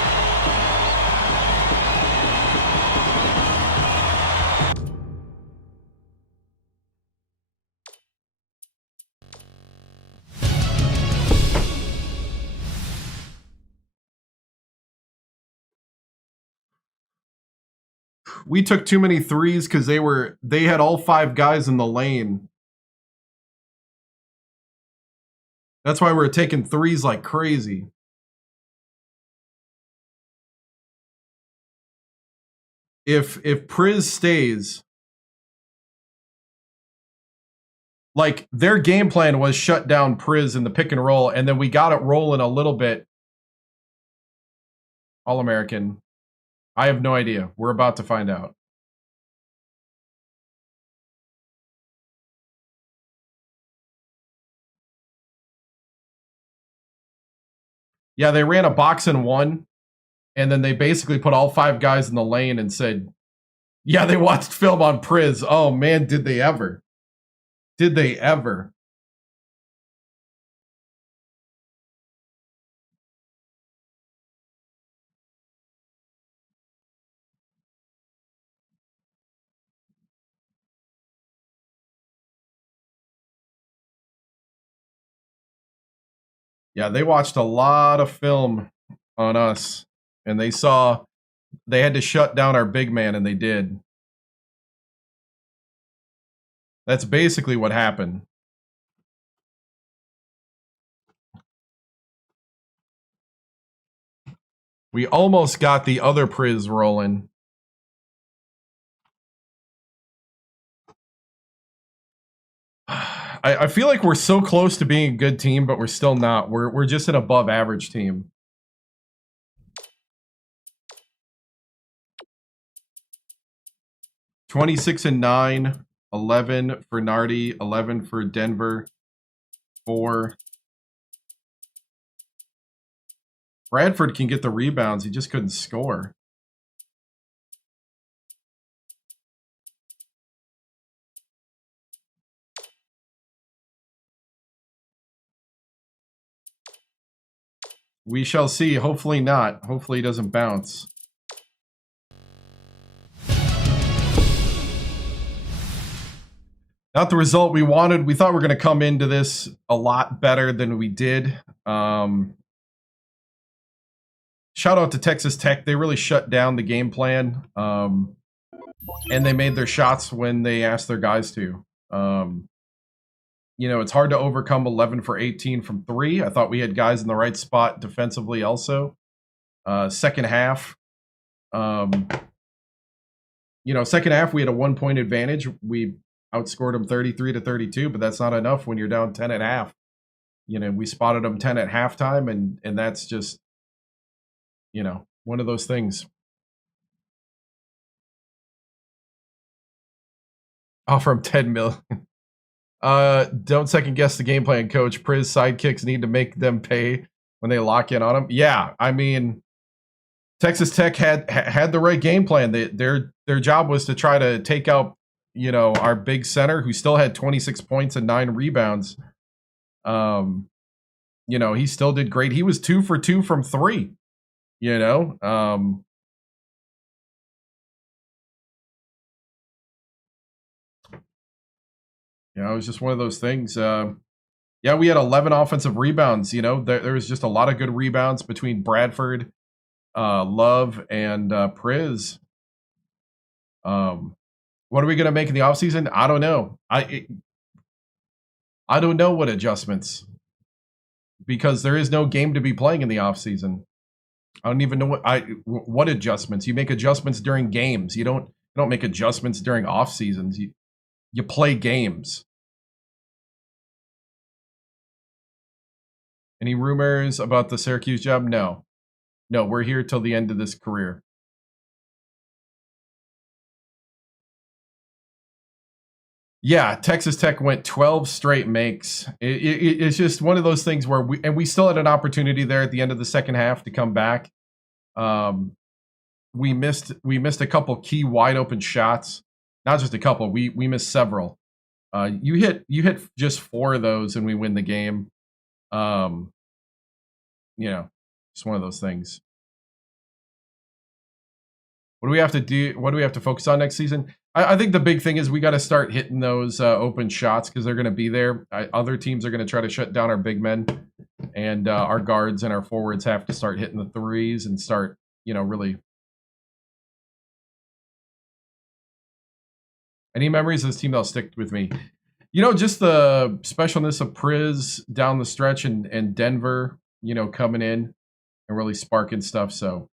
We took too many threes because they had all 5 guys in the lane. That's why we were taking threes like crazy. If Priz stays, like their game plan was shut down Priz in the pick and roll, and then we got it rolling a little bit. All-American. I have no idea. We're about to find out. Yeah, they ran a box and one, and then they basically put all 5 guys in the lane and said, yeah, they watched film on Priz. Oh, man, did they ever. Did they ever. Yeah, they watched a lot of film on us, and they saw they had to shut down our big man, and they did. That's basically what happened. We almost got the other Priz rolling. I feel like we're so close to being a good team, but we're still not. We're just an above average team. (26-9), 11 for Nardi, 11 for Denver, 4. Bradford can get the rebounds. He just couldn't score. We shall see. Hopefully not. Hopefully he doesn't bounce. Not the result we wanted. We thought we were going to come into this a lot better than we did. Shout out to Texas Tech. They really shut down the game plan. And they made their shots when they asked their guys to. You know, it's hard to overcome 11 for 18 from 3. I thought we had guys in the right spot defensively also. Second half, you know, second half we had a 1-point advantage. We outscored them 33-32, but that's not enough when you're down 10 at half. You know, we spotted them 10 at halftime, and that's just, you know, one of those things. Offer him 10 million. Don't second guess the game plan, coach. Priz sidekicks need to make them pay when they lock in on them. Yeah, I mean, Texas Tech had the right game plan. Their job was to try to take out, you know, our big center who still had 26 points and 9 rebounds. You know, he still did great. He was 2 for 2 from 3. You know, you know, it was just one of those things. Yeah, we had 11 offensive rebounds. You know, there was just a lot of good rebounds between Bradford, Love, and Priz. What are we going to make in the offseason? I don't know. I don't know what adjustments, because there is no game to be playing in the offseason. I don't even know what adjustments. You make adjustments during games. You don't make adjustments during off seasons. You play games. Any rumors about the Syracuse job? No, we're here till the end of this career. Yeah, Texas Tech went 12 straight makes. It's just one of those things where we still had an opportunity there at the end of the second half to come back. We missed a couple key wide open shots. Not just a couple. We missed several. You hit just 4 of those and we win the game. You know, just one of those things. What do we have to do? What do we have to focus on next season? I think the big thing is we got to start hitting those open shots, because they're going to be there. Other teams are going to try to shut down our big men, and our guards and our forwards have to start hitting the threes and start, you know, really. Any memories of this team that'll stick with me? You know, just the specialness of Priz down the stretch, and Denver, you know, coming in and really sparking stuff. So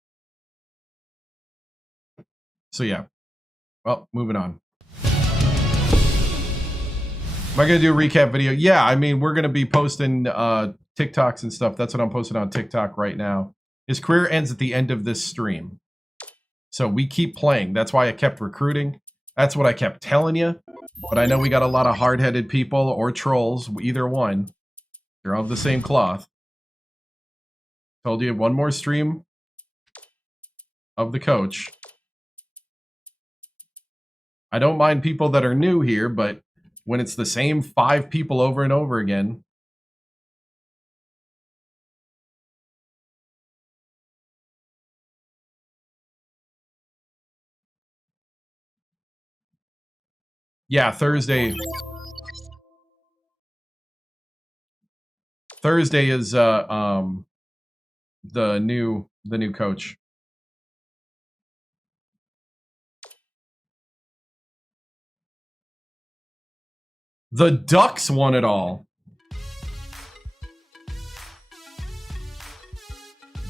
yeah. Well, moving on. Am I going to do a recap video? Yeah, I mean, we're going to be posting TikToks and stuff. That's what I'm posting on TikTok right now. His career ends at the end of this stream. So we keep playing. That's why I kept recruiting. That's what I kept telling you. But I know we got a lot of hard-headed people or trolls, either one. They're of the same cloth. Told you, one more stream of the coach. I don't mind people that are new here, but when it's the same 5 people over and over again. Yeah, Thursday. Thursday is the new coach. The Ducks won it all.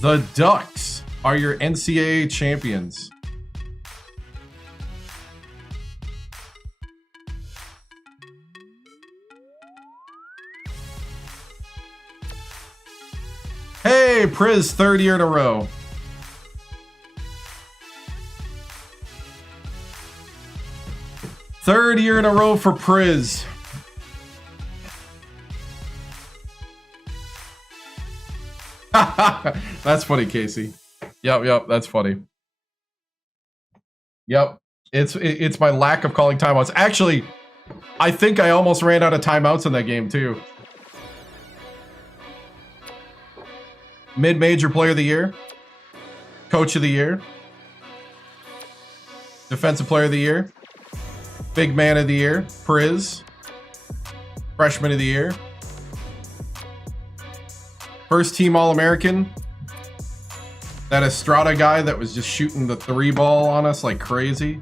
The Ducks are your NCAA champions. Hey, Priz, 3rd year in a row. Third year in a row for Priz. That's funny, Casey. Yep, that's funny. Yep, it's my lack of calling timeouts. Actually, I think I almost ran out of timeouts in that game too. Mid-major player of the year, coach of the year, defensive player of the year, big man of the year, Priz, freshman of the year, first team All-American, that Estrada guy that was just shooting the 3-ball on us like crazy,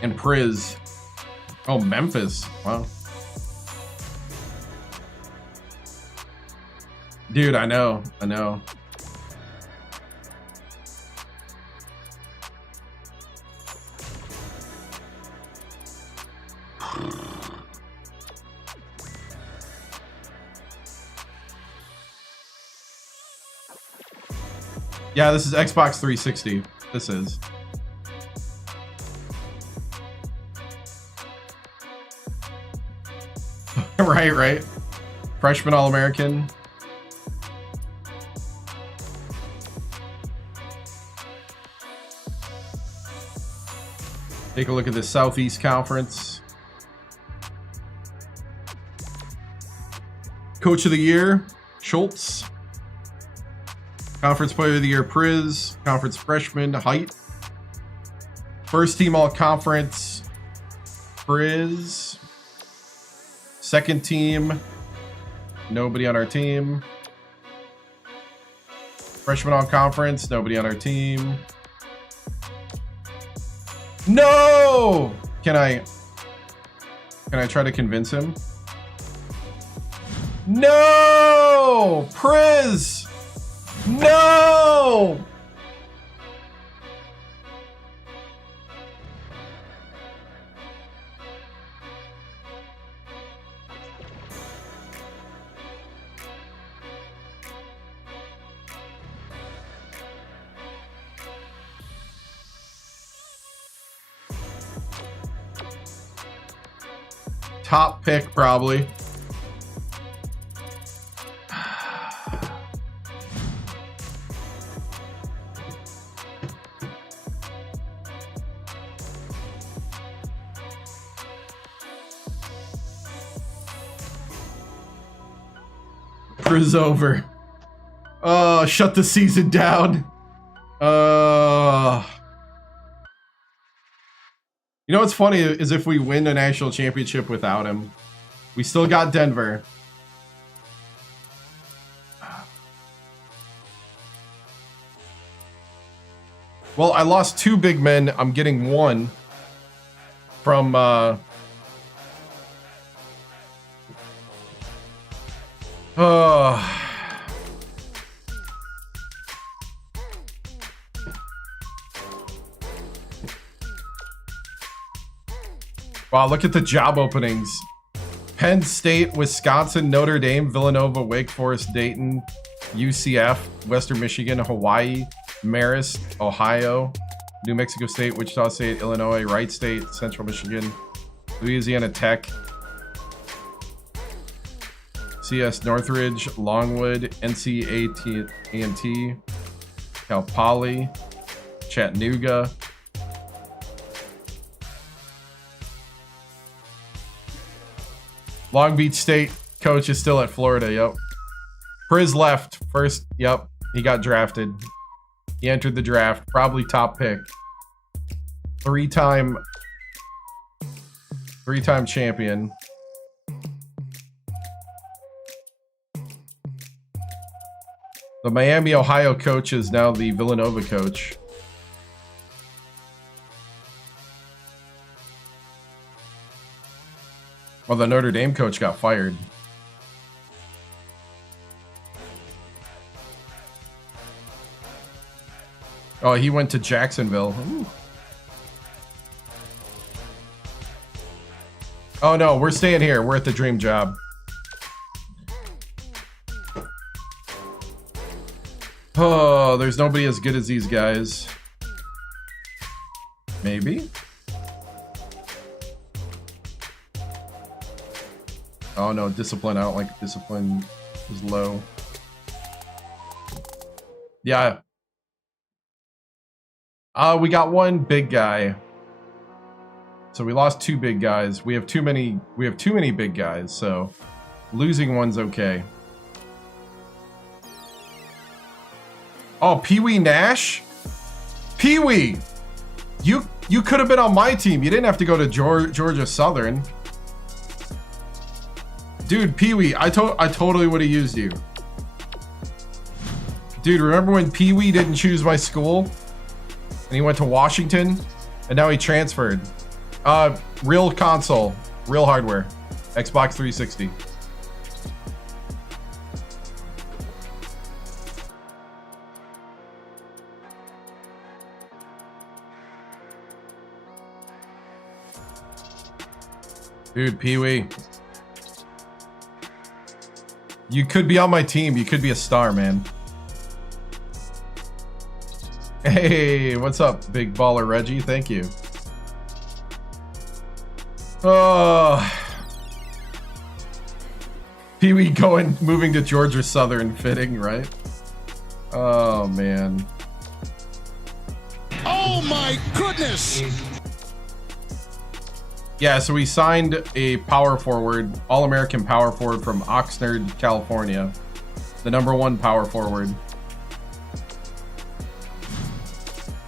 and Priz. Oh, Memphis. Wow. Dude, I know. Yeah, this is Xbox 360. This is. Right. Freshman All-American. Take a look at the Southeast Conference. Coach of the Year, Schultz. Conference Player of the Year, Priz. Conference Freshman, Height. First Team All-Conference, Priz. Second team, nobody on our team. Freshman All-Conference, nobody on our team. No! Can I try to convince him? No! Priz! No! Top pick, probably. Priz over. Shut the season down. You know what's funny is if we win a national championship without him, we still got Denver. Well, I lost 2 big men. I'm getting 1 from Wow, look at the job openings. Penn State, Wisconsin, Notre Dame, Villanova, Wake Forest, Dayton, UCF, Western Michigan, Hawaii, Marist, Ohio, New Mexico State, Wichita State, Illinois, Wright State, Central Michigan, Louisiana Tech, CS Northridge, Longwood, NCAA, Cal Poly, Chattanooga. Long Beach State coach is still at Florida, yep. Priz left first, yep. He got drafted. He entered the draft, probably top pick. Three-time champion. The Miami, Ohio coach is now the Villanova coach. Well, the Notre Dame coach got fired. Oh, he went to Jacksonville. Ooh. Oh no, we're staying here. We're at the dream job. Oh, there's nobody as good as these guys. Maybe? Oh no, discipline. I don't like discipline is low. Yeah. We got one big guy. So we lost 2 big guys. We have too many big guys, so losing one's okay. Oh, Pee-wee Nash? Pee-wee! You could have been on my team. You didn't have to go to Georgia Southern. Dude, Pee-wee, I totally would have used you. Dude, remember when Pee-wee didn't choose my school? And he went to Washington? And now he transferred. Real console. Real hardware. Xbox 360. Dude, Pee-wee. You could be on my team. You could be a star, man. Hey, what's up, big baller Reggie? Thank you. Oh. Pee-wee moving to Georgia Southern, fitting, right? Oh, man. Oh my goodness! Yeah, so we signed a power forward, All-American power forward from Oxnard, California. The #1 power forward.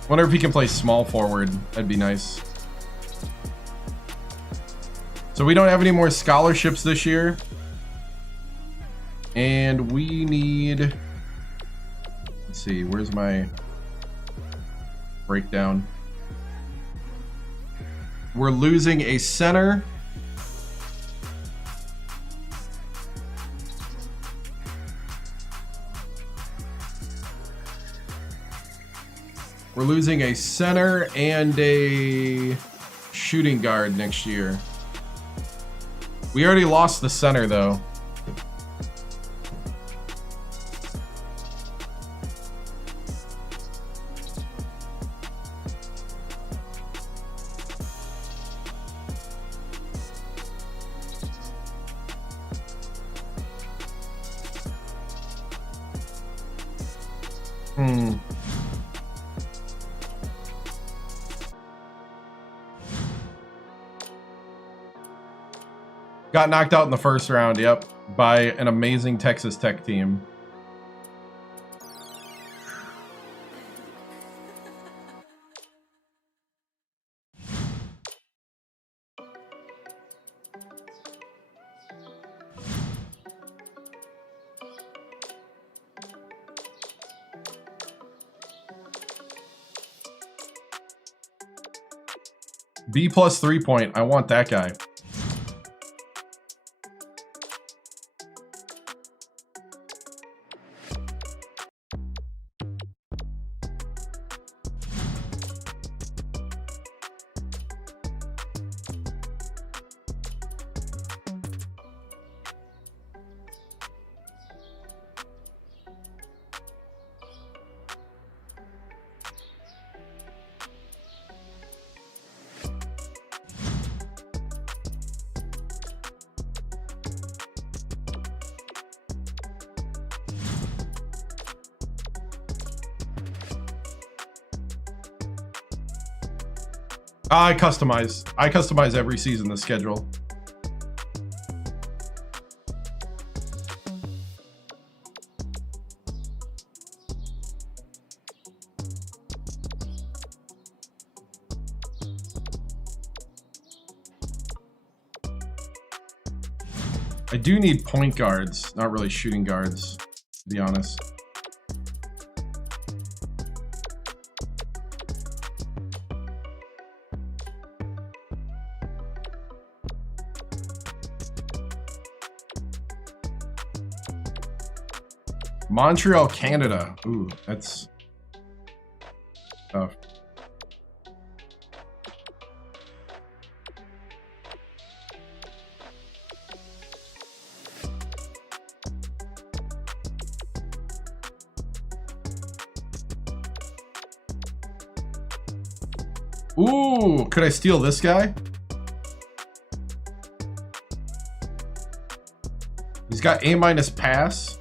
Wonder if he can play small forward. That'd be nice. So we don't have any more scholarships this year. And we need... Let's see, where's my breakdown? We're losing a center. We're losing a center and a shooting guard next year. We already lost the center, though. Got knocked out in the first round, yep, by an amazing Texas Tech team. B+ 3-point. I want that guy. I customize every season the schedule. I do need point guards, not really shooting guards, to be honest. Montreal, Canada. Ooh, that's tough. Ooh, could I steal this guy? He's got A- pass.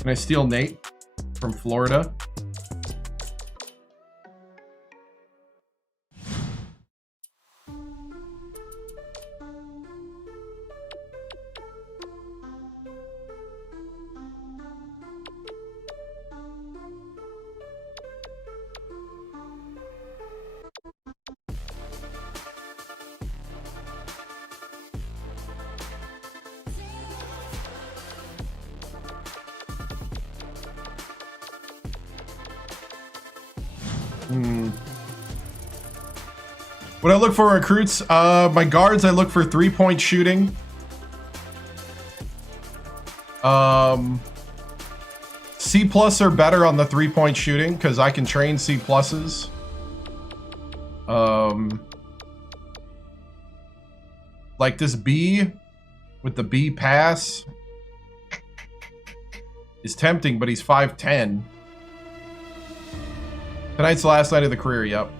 Can I steal Nate from Florida? What I look for recruits, my guards, I look for 3-point shooting. C plus or better on the 3-point shooting because I can train C pluses. Like this B with the B pass is tempting, but he's 5'10". Tonight's the last night of the career, yep.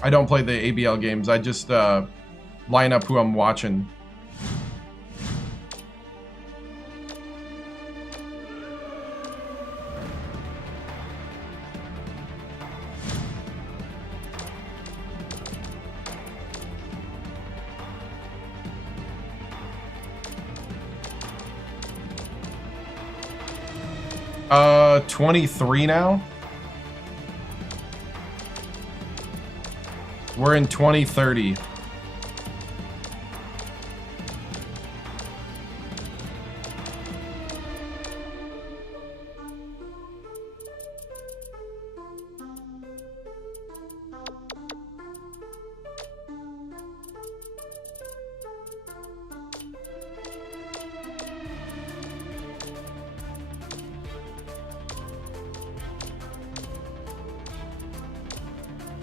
I don't play the ABL games. I just line up who I'm watching. Uh, 23 now. We're in 2030.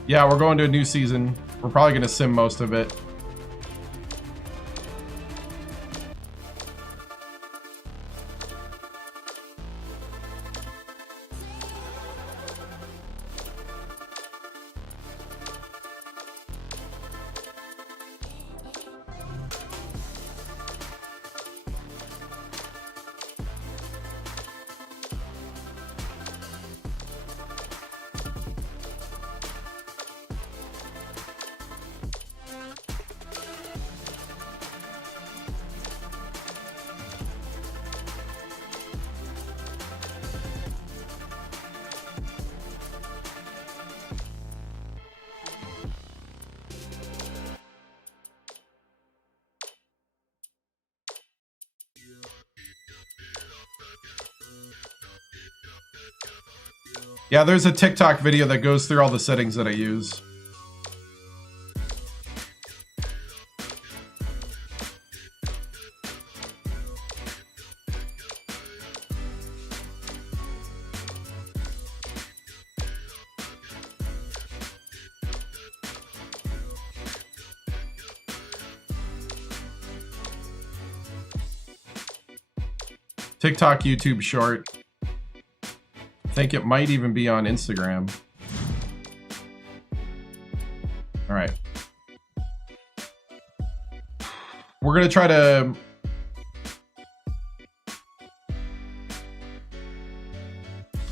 Yeah, we're going to a new season. We're probably going to sim most of it. Yeah, there's a TikTok video that goes through all the settings that I use. TikTok, YouTube short. I think it might even be on Instagram. All right. We're going to try to...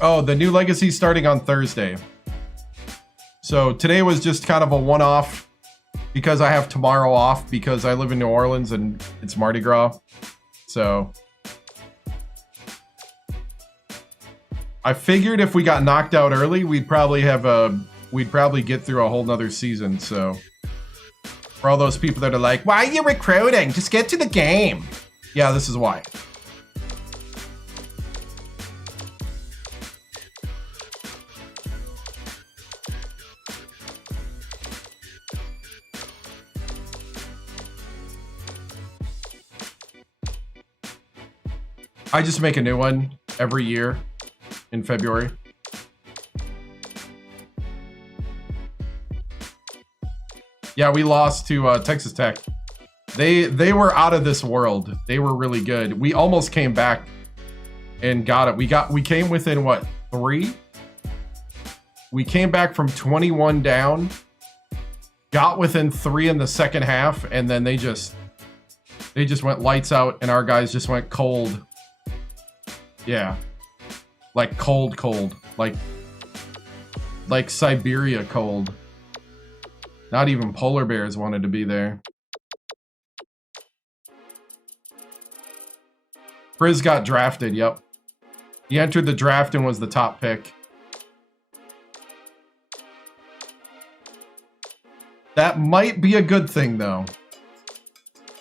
Oh, the new legacy starting on Thursday. So today was just kind of a one-off because I have tomorrow off because I live in New Orleans and it's Mardi Gras. So... I figured if we got knocked out early, we'd probably get through a whole nother season. So for all those people that are like, why are you recruiting? Just get to the game. Yeah, this is why. I just make a new one every year. In February. Yeah, we lost to Texas Tech. They were out of this world. They were really good. We almost came back and got it. We came within what, 3? We came back from 21 down, got within 3 in the second half, and then they just went lights out and our guys just went cold. Yeah. Like cold, cold. Like Siberia cold. Not even polar bears wanted to be there. Priz got drafted, yep. He entered the draft and was the top pick. That might be a good thing, though.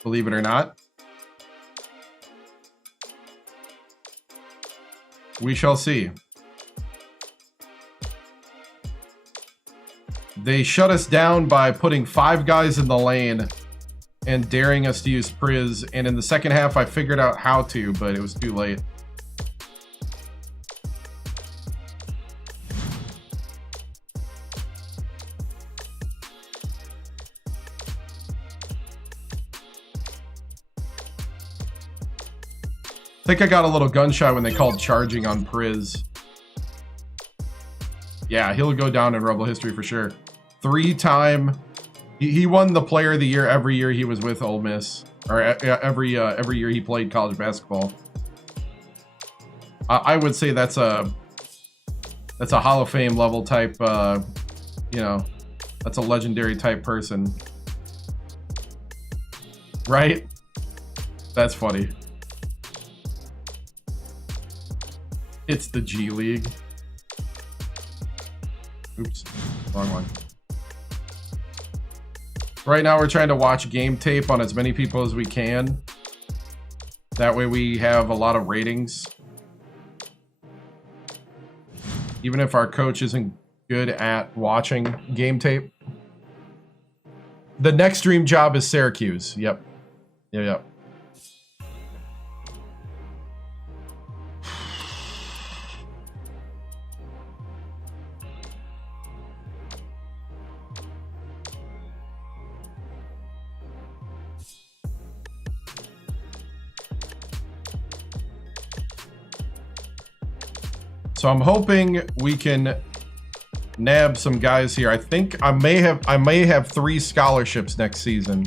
Believe it or not. We shall see. They shut us down by putting 5 guys in the lane and daring us to use Priz. And in the second half, I figured out how to, but it was too late. I think I got a little gun shy when they called charging on Priz. Yeah, he'll go down in Rebel history for sure. 3-time. He won the Player of the Year every year he was with Ole Miss, or every year he played college basketball. I would say that's a Hall of Fame level type. You know, that's a legendary type person, right? That's funny. It's the G League. Oops, wrong one. Right now we're trying to watch game tape on as many people as we can. That way we have a lot of ratings. Even if our coach isn't good at watching game tape. The next dream job is Syracuse. Yep. Yep. So I'm hoping we can nab some guys here. I think I may have 3 scholarships next season.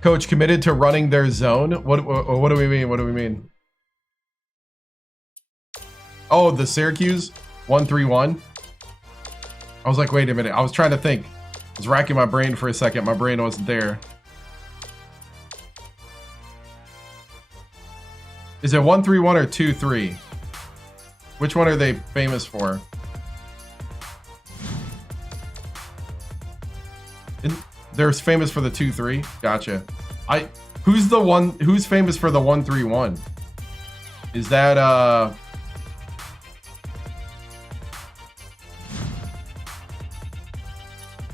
Coach committed to running their zone. What do we mean? What do we mean? Oh, the Syracuse 131. I was like, wait a minute. I was trying to think. I was racking my brain for a second. My brain wasn't there. Is it 131 or 23? Which one are they famous for? They're famous for the 2-3. Gotcha. Who's famous for the 131? Is that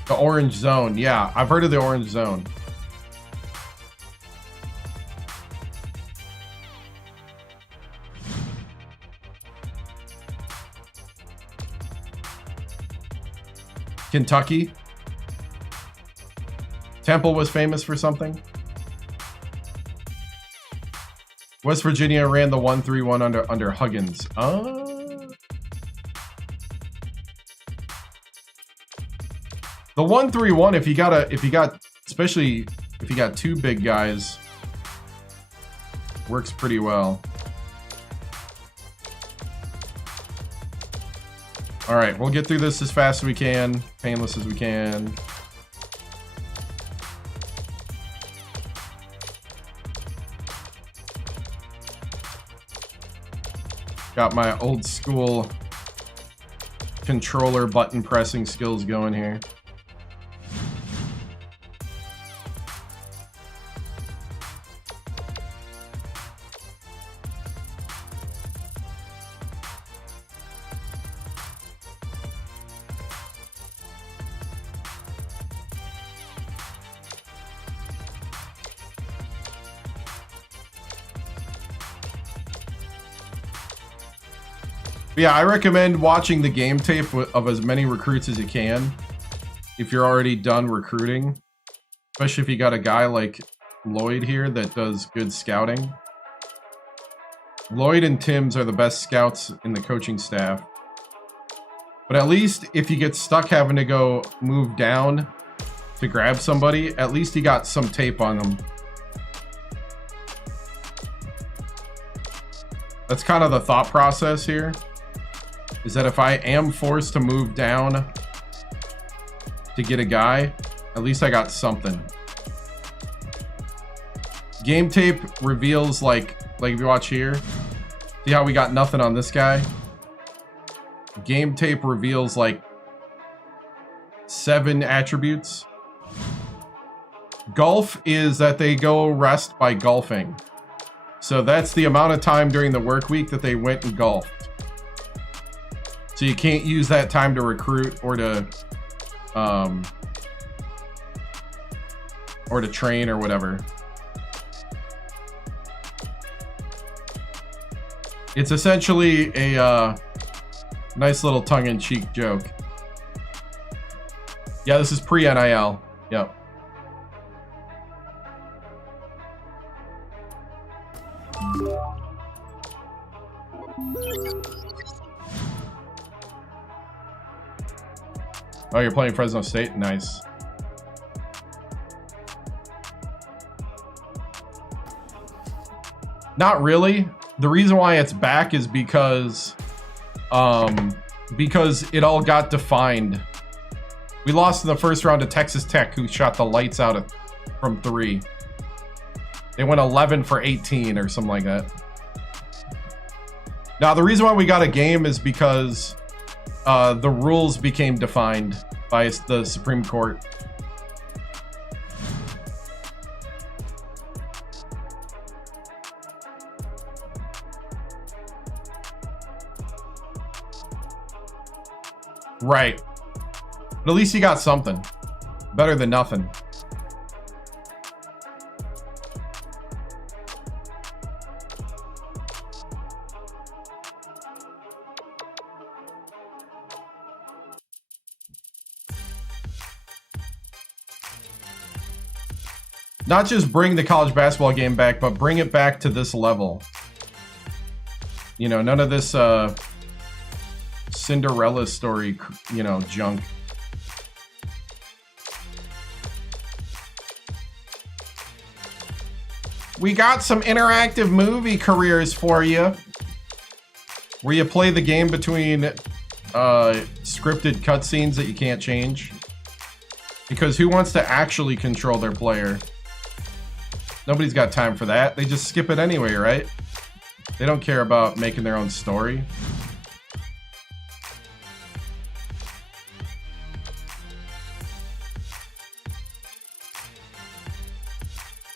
the Orange Zone? Yeah, I've heard of the Orange Zone. Kentucky. Temple was famous for something. West Virginia ran the 131 under Huggins. The 131, especially if you got 2 big guys, works pretty well. All right, we'll get through this as fast as we can, painless as we can. Got my old school controller button pressing skills going here. Yeah, I recommend watching the game tape of as many recruits as you can if you're already done recruiting, especially if you got a guy like Lloyd here that does good scouting. Lloyd and TImms are the best scouts in the coaching staff. But at least if you get stuck having to go move down to grab somebody, at least you got some tape on them. That's kind of the thought process here, is that if I am forced to move down to get a guy, at least I got something. Game tape reveals, like if you watch here, see how we got nothing on this guy? Game tape reveals like 7 attributes. Golf is that they go rest by golfing. So that's the amount of time during the work week that they went and golfed. So you can't use that time to recruit or to train or whatever. It's essentially a nice little tongue-in-cheek joke. Yeah, this is pre-NIL. Yep. Oh, you're playing Fresno State? Nice. Not really. The reason why it's back is because it all got defined. We lost in the first round to Texas Tech, who shot the lights out from 3. They went 11 for 18 or something like that. Now, the reason why we got a game is because the rules became defined by the Supreme Court. Right. But at least you got something. Better than nothing. Not just bring the college basketball game back, but bring it back to this level. You know, none of this Cinderella story, you know, junk. We got some interactive movie careers for you, where you play the game between scripted cutscenes that you can't change. Because who wants to actually control their player? Nobody's got time for that. They just skip it anyway, right? They don't care about making their own story.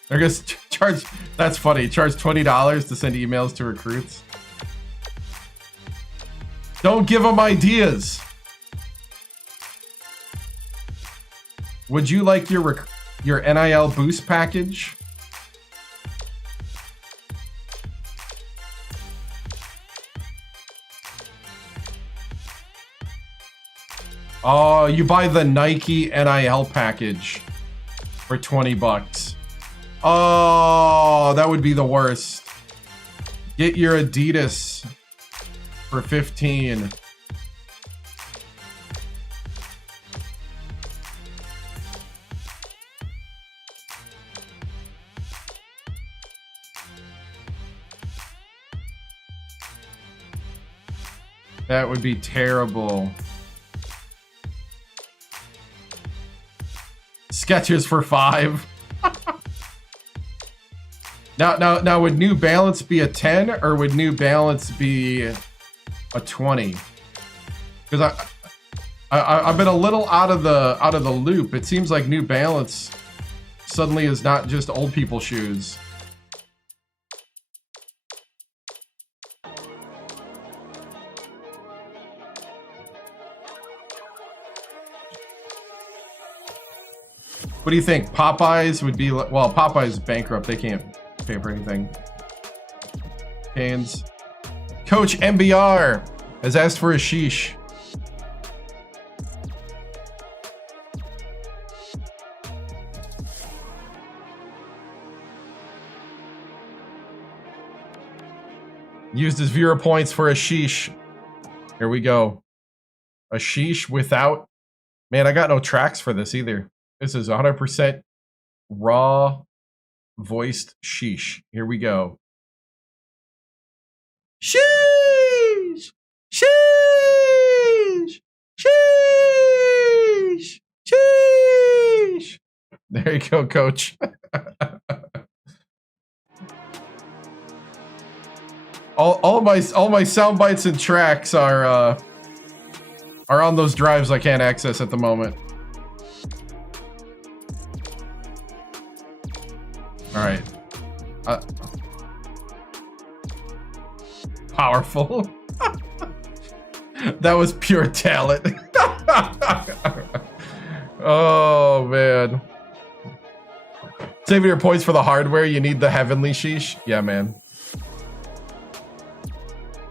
They're gonna charge, that's funny, charge $20 to send emails to recruits. Don't give them ideas. Would you like your NIL boost package? Oh, you buy the Nike NIL package for 20 bucks. Oh, that would be the worst. Get your Adidas for 15. That would be terrible. Skechers for 5. Now, would New Balance be a 10 or would New Balance be a 20? Because I've been a little out of the loop. It seems like New Balance suddenly is not just old people shoes. What do you think? Popeyes would be, well, Popeyes is bankrupt. They can't pay for anything. Canes. Coach MBR has asked for a sheesh. Used his viewer points for a sheesh. Here we go. A sheesh without... Man, I got no tracks for this either. This is 100% raw voiced sheesh. Here we go. Sheesh! Sheesh! Sheesh! Sheesh! There you go, coach. all my sound bites and tracks are on those drives I can't access at the moment. All right. Powerful. That was pure talent. Oh, man. Saving your points for the hardware, you need the heavenly sheesh. Yeah, man.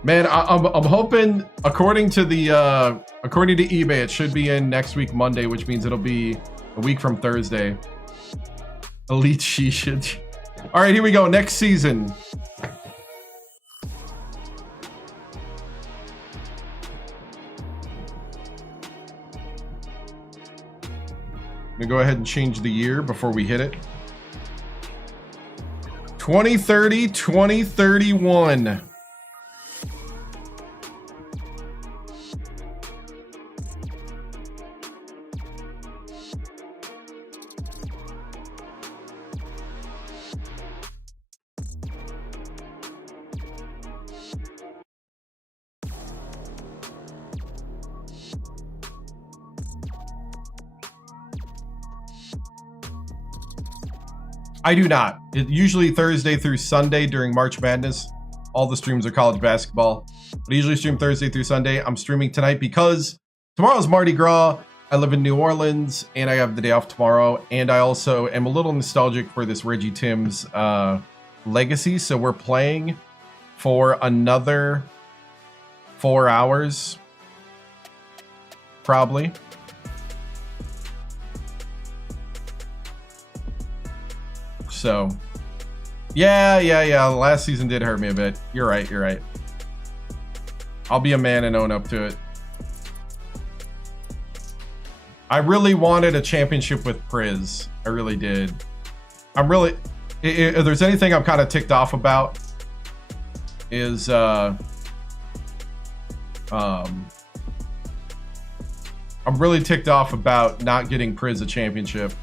Man, I'm hoping, according to eBay, it should be in next week, Monday, which means it'll be a week from Thursday. Elite sheeshage. All right, here we go. Next season. I'm gonna go ahead and change the year before we hit it. 2030, 2031. I do not. It usually Thursday through Sunday during March Madness. All the streams are college basketball. But I usually stream Thursday through Sunday. I'm streaming tonight because tomorrow's Mardi Gras. I live in New Orleans and I have the day off tomorrow. And I also am a little nostalgic for this Reggie TImms legacy. So we're playing for another 4 hours. Probably. So, yeah. Last season did hurt me a bit. You're right. I'll be a man and own up to it. I really wanted a championship with Priz. I really did. If there's anything I'm kind of ticked off about, is I'm really ticked off about not getting Priz a championship.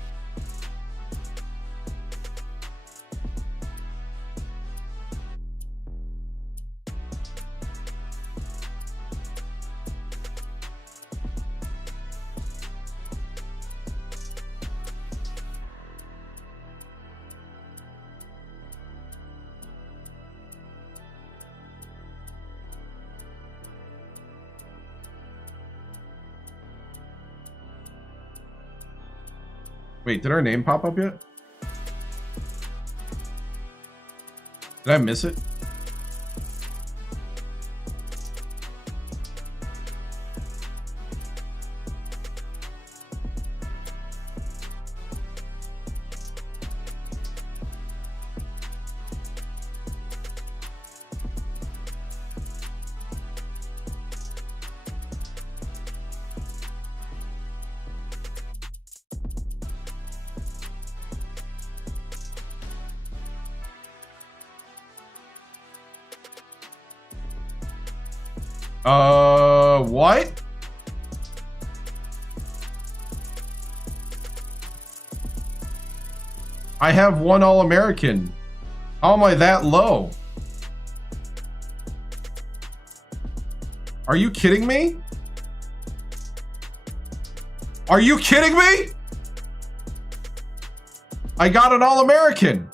Wait, did our name pop up yet? Did I miss it? What? I have one All-American. How am I that low? Are you kidding me? Are you kidding me? I got an All-American.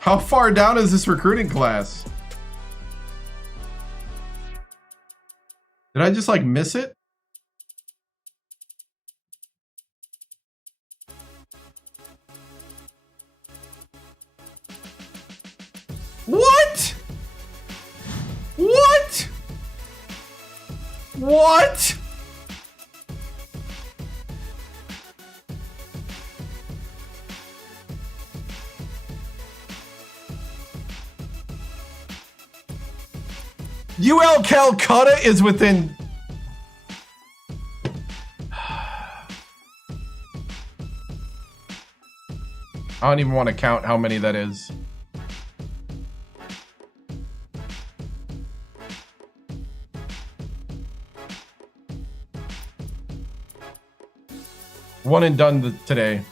How far down is this recruiting class? Did I just like miss it? What? UL Calcutta is within... I don't even want to count how many that is. One and done today.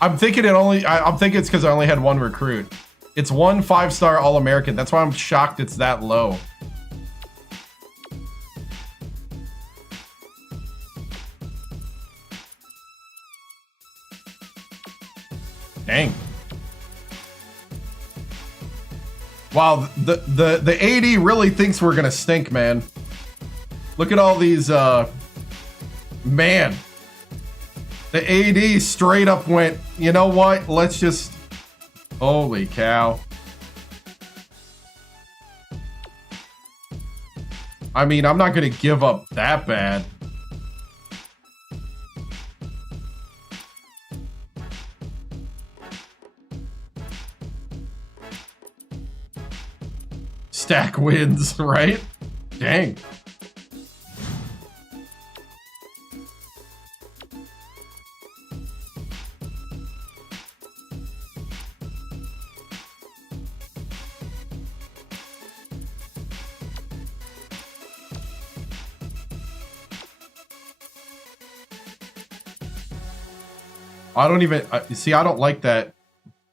I'm thinking I'm thinking it's because I only had one recruit. It's one 5-star All-American. That's why I'm shocked it's that low. Dang. Wow, the AD really thinks we're gonna stink, man. Look at all these, man. The AD straight up went, you know what? Let's just, holy cow. I mean, I'm not gonna give up that bad. Stack wins, right? Dang. I don't even see. I don't like that.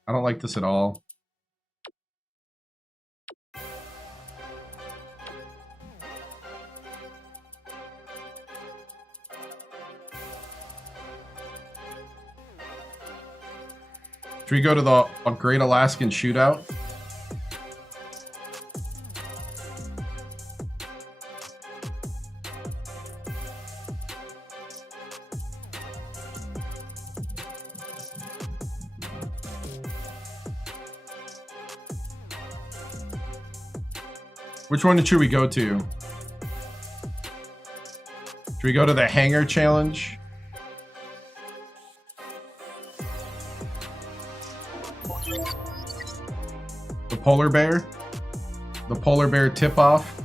I don't like this at all. Should we go to the Great Alaskan Shootout? Which one should we go to? Should we go to the Hanger Challenge? The Polar Bear? The Polar Bear Tip-Off?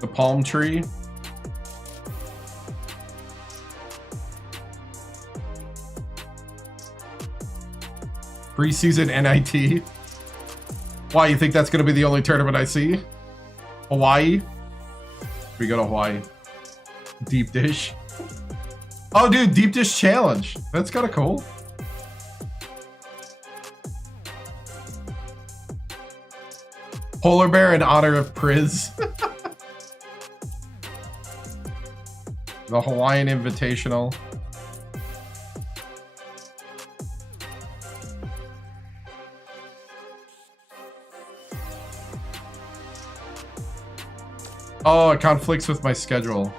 The Palm Tree? Preseason NIT? Why, you think that's going to be the only tournament I see? Hawaii? We go to Hawaii. Deep Dish. Oh, dude, Deep Dish Challenge. That's kind of cool. Polar Bear in honor of Priz. The Hawaiian Invitational. Oh, it conflicts with my schedule.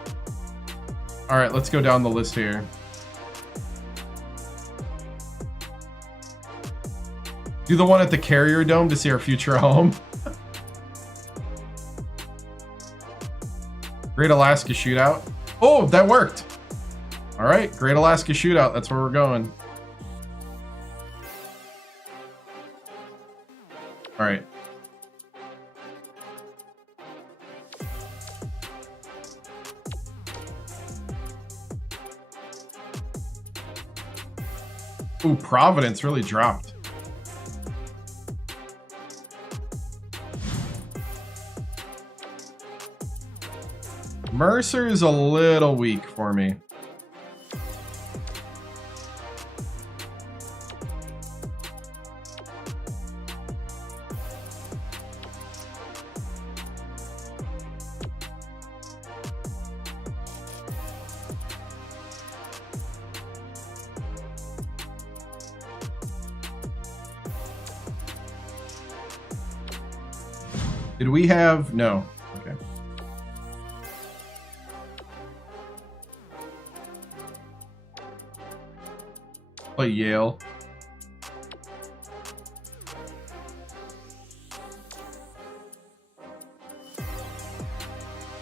All right, let's go down the list here. Do the one at the Carrier Dome to see our future home. Great Alaska Shootout. Oh, that worked. All right, Great Alaska Shootout. That's where we're going. All right. Ooh, Providence really dropped. Mercer is a little weak for me. Did we have... No. Okay. Play Yale.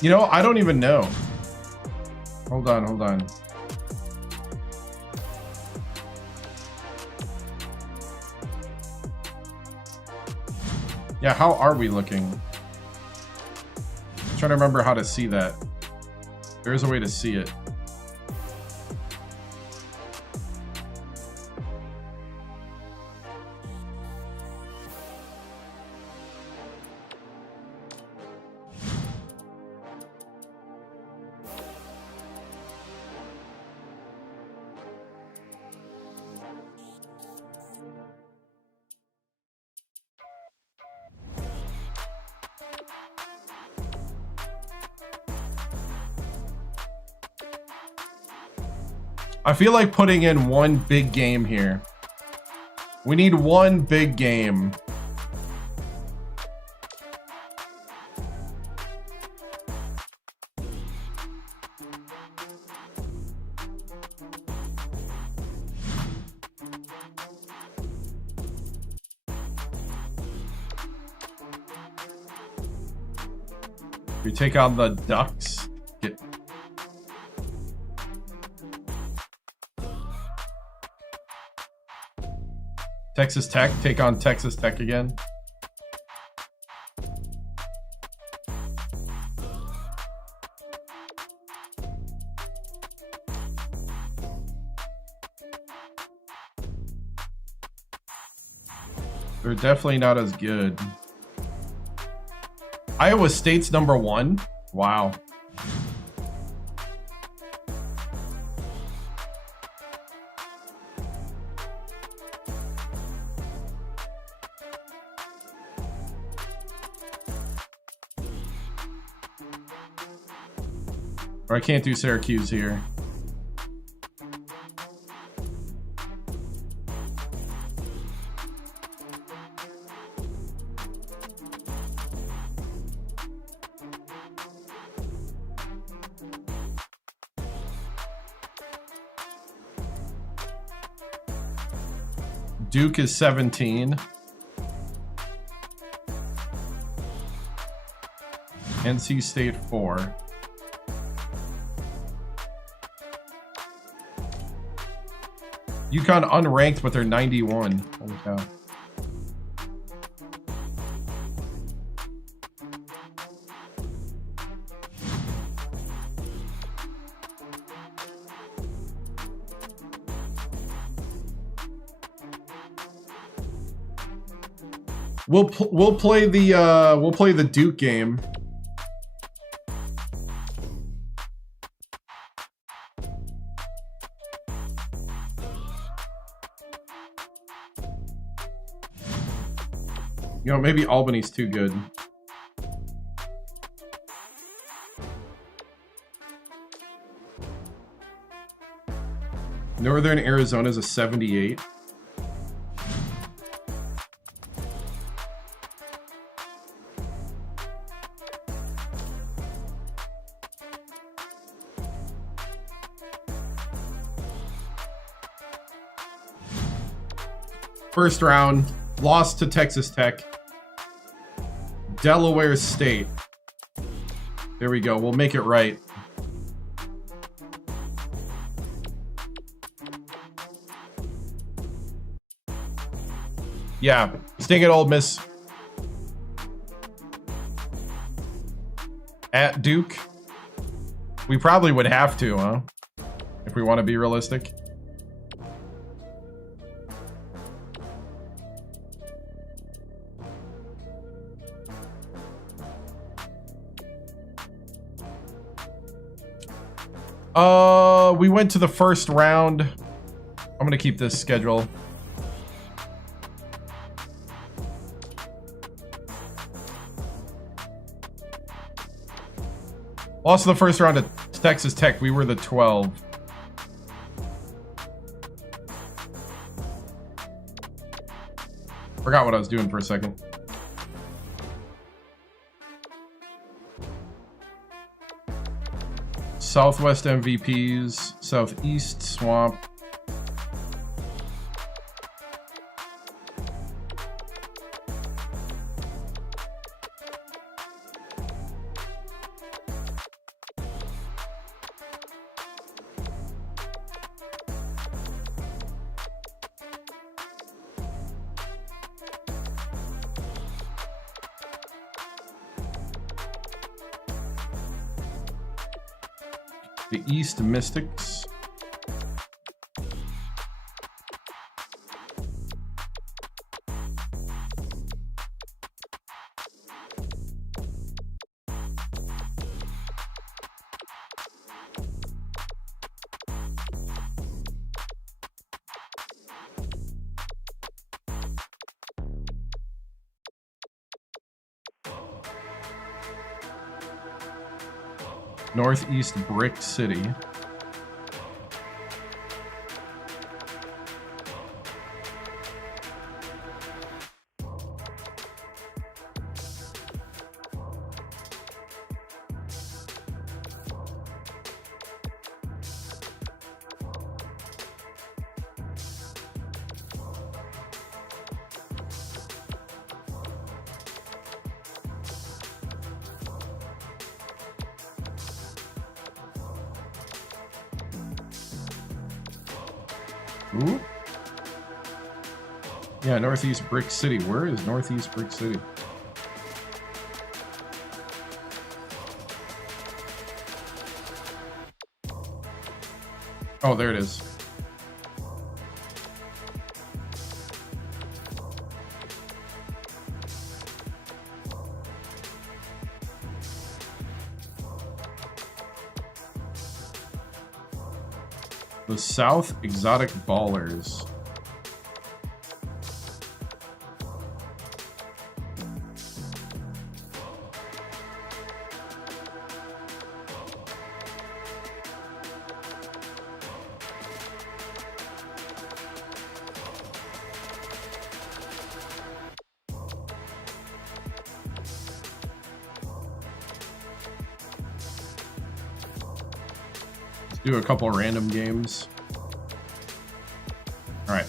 You know, I don't even know. Hold on, hold on. Yeah, how are we looking? I'm trying to remember how to see that. There's a way to see it. I feel like putting in one big game here. We need one big game. We take on the Ducks. Texas Tech, take on Texas Tech again. They're definitely not as good. Iowa State's #1. Wow. Or I can't do Syracuse here. Duke is 17. NC State 4. UConn unranked, but they're 91. Holy cow. We'll play the Duke game. You know, maybe Albany's too good. Northern Arizona's a 78. First round, lost to Texas Tech. Delaware State. There we go. We'll make it right. Yeah, staying at Ole Miss. At Duke. We probably would have to, huh? If we want to be realistic. We went to the first round. I'm gonna keep this schedule. Lost the first round to Texas Tech. We were the 12. Forgot what I was doing for a second. Southwest MVPs, Southeast Swamp. The East Mystics. Northeast Brick City. Ooh. Yeah, Northeast Brick City. Where is Northeast Brick City? Oh, there it is. The South Exotic Ballers. Do a couple random games. All right.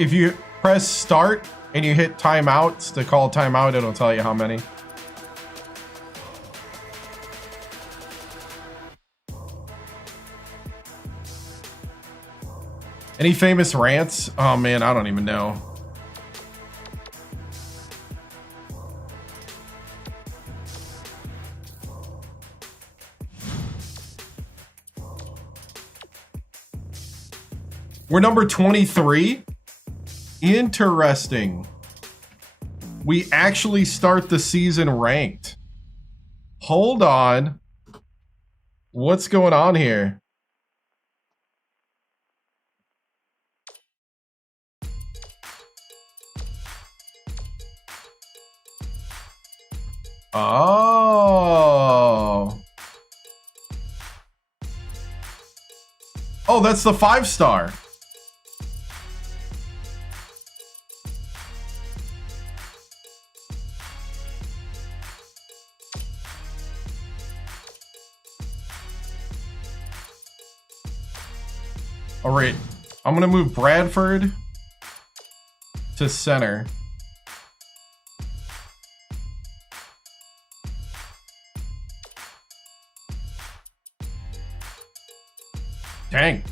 If you press start and you hit timeouts to call timeout, it'll tell you how many. Any famous rants? Oh man, I don't even know. We're number 23. Interesting. We actually start the season ranked. Hold on. What's going on here? Oh. Oh, that's the 5-star. All right. I'm going to move Bradford to center. Dang.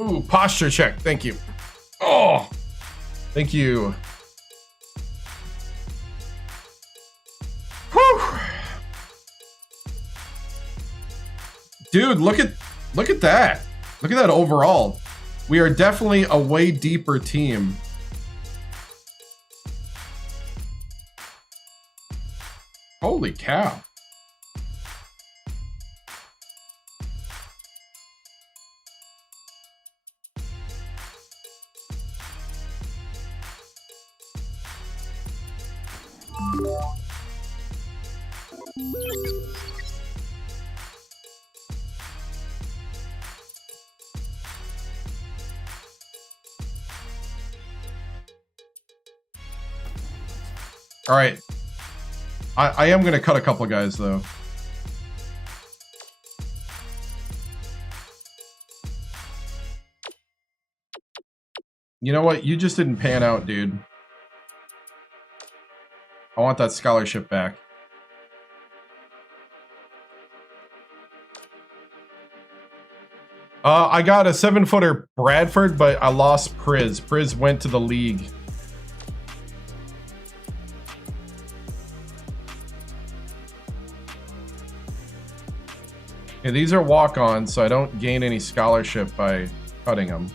Ooh, posture check. Thank you. Oh, thank you. Whew. Dude, look at that. Look at that overall. We are definitely a way deeper team. Holy cow. All right. I am going to cut a couple guys, though. You know what? You just didn't pan out, dude. I want that scholarship back. I got a 7-footer Bradford, but I lost Priz. Priz went to the league. Okay, these are walk-ons, so I don't gain any scholarship by cutting them.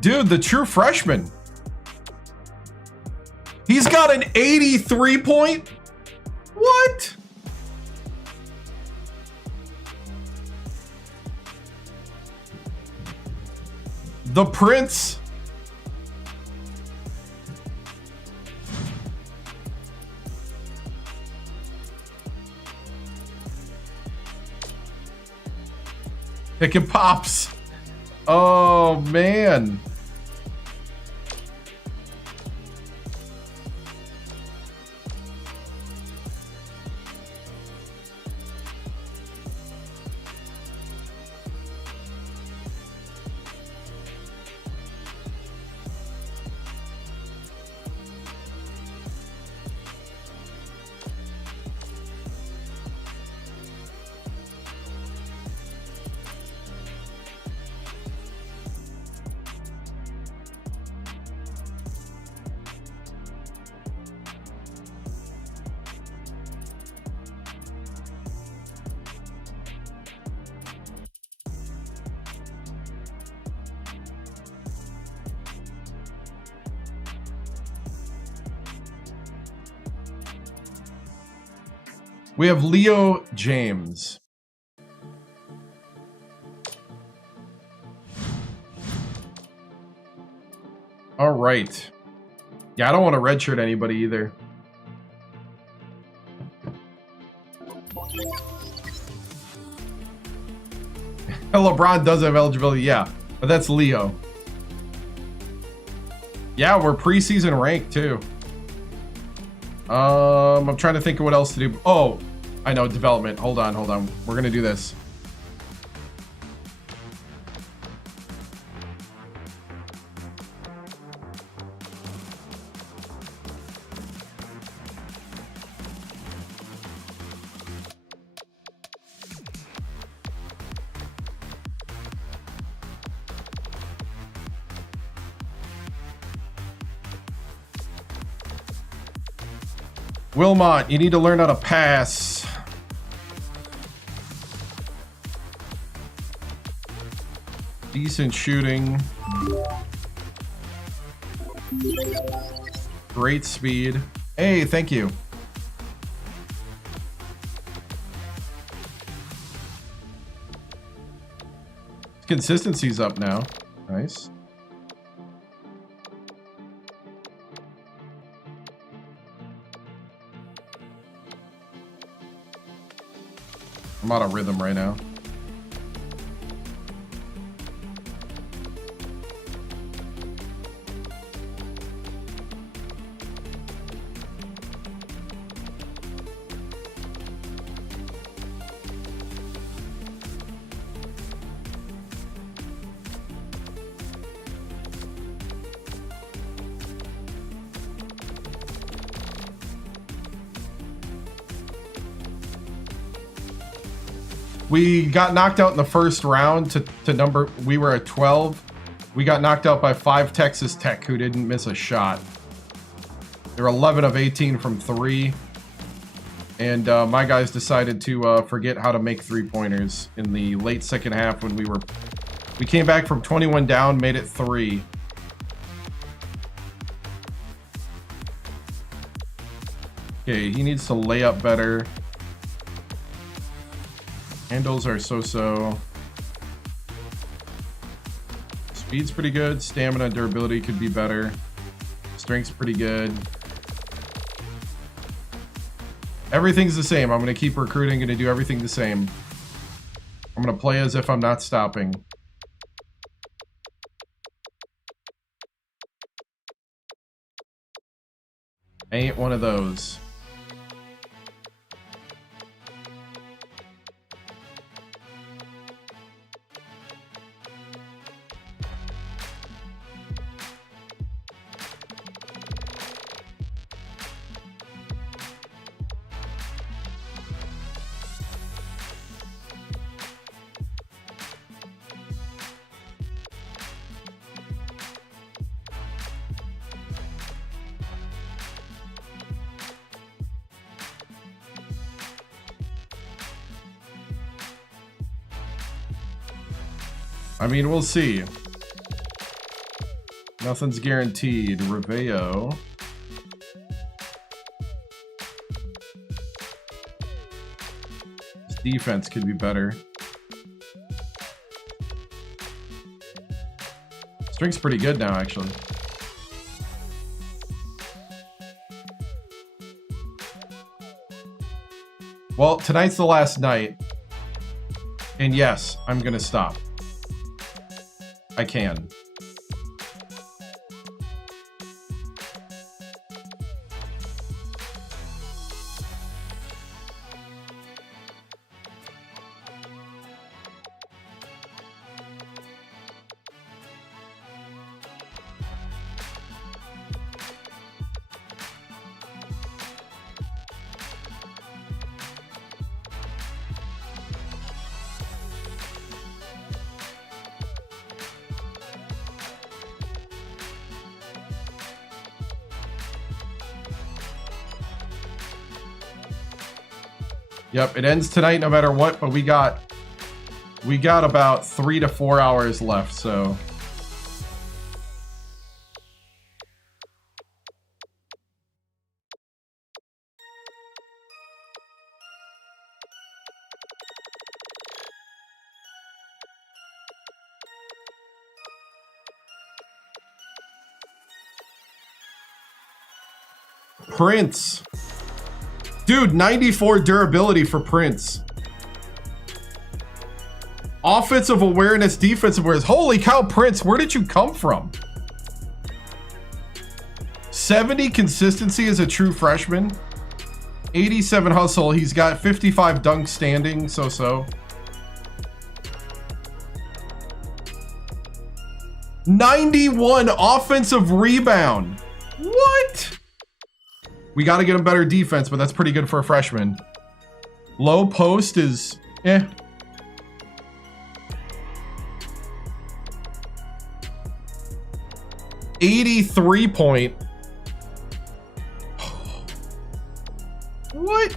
Dude, the true freshman. He's got an 83 point? What? The Prince. Picking pops. Oh, man. We have Leo James. All right. Yeah, I don't want to redshirt anybody either. LeBron does have eligibility, yeah, but that's Leo. Yeah, we're preseason ranked too. I'm trying to think of what else to do. Oh, I know, development. Hold on. We're gonna do this. Wilmot, you need to learn how to pass. Decent shooting. Great speed. Hey, thank you. Consistency's up now. Nice. I'm out of rhythm right now. We got knocked out in the first round to number, we were at 12. We got knocked out by 5 Texas Tech who didn't miss a shot. They were 11 of 18 from 3. And my guys decided to forget how to make 3-pointers in the late second half when we came back from 21 down, made it 3. Okay, he needs to lay up better. Handles are so-so. Speed's pretty good. Stamina, durability could be better. Strength's pretty good. Everything's the same. I'm going to keep recruiting. Going to do everything the same. I'm going to play as if I'm not stopping. Ain't one of those. I mean, we'll see. Nothing's guaranteed. Reveo. His defense could be better. String's pretty good now, actually. Well, tonight's the last night. And yes, I'm gonna stop. I can. Yep, it ends tonight no matter what, but we got about 3 to 4 hours left, so Prince. Dude, 94 durability for Prince. Offensive awareness, defensive awareness. Holy cow, Prince, where did you come from? 70 consistency as a true freshman. 87 hustle. He's got 55 dunk standing, so. 91 offensive rebound. What? We got to get him better defense, but that's pretty good for a freshman. Low post is, eh. .83 point. What?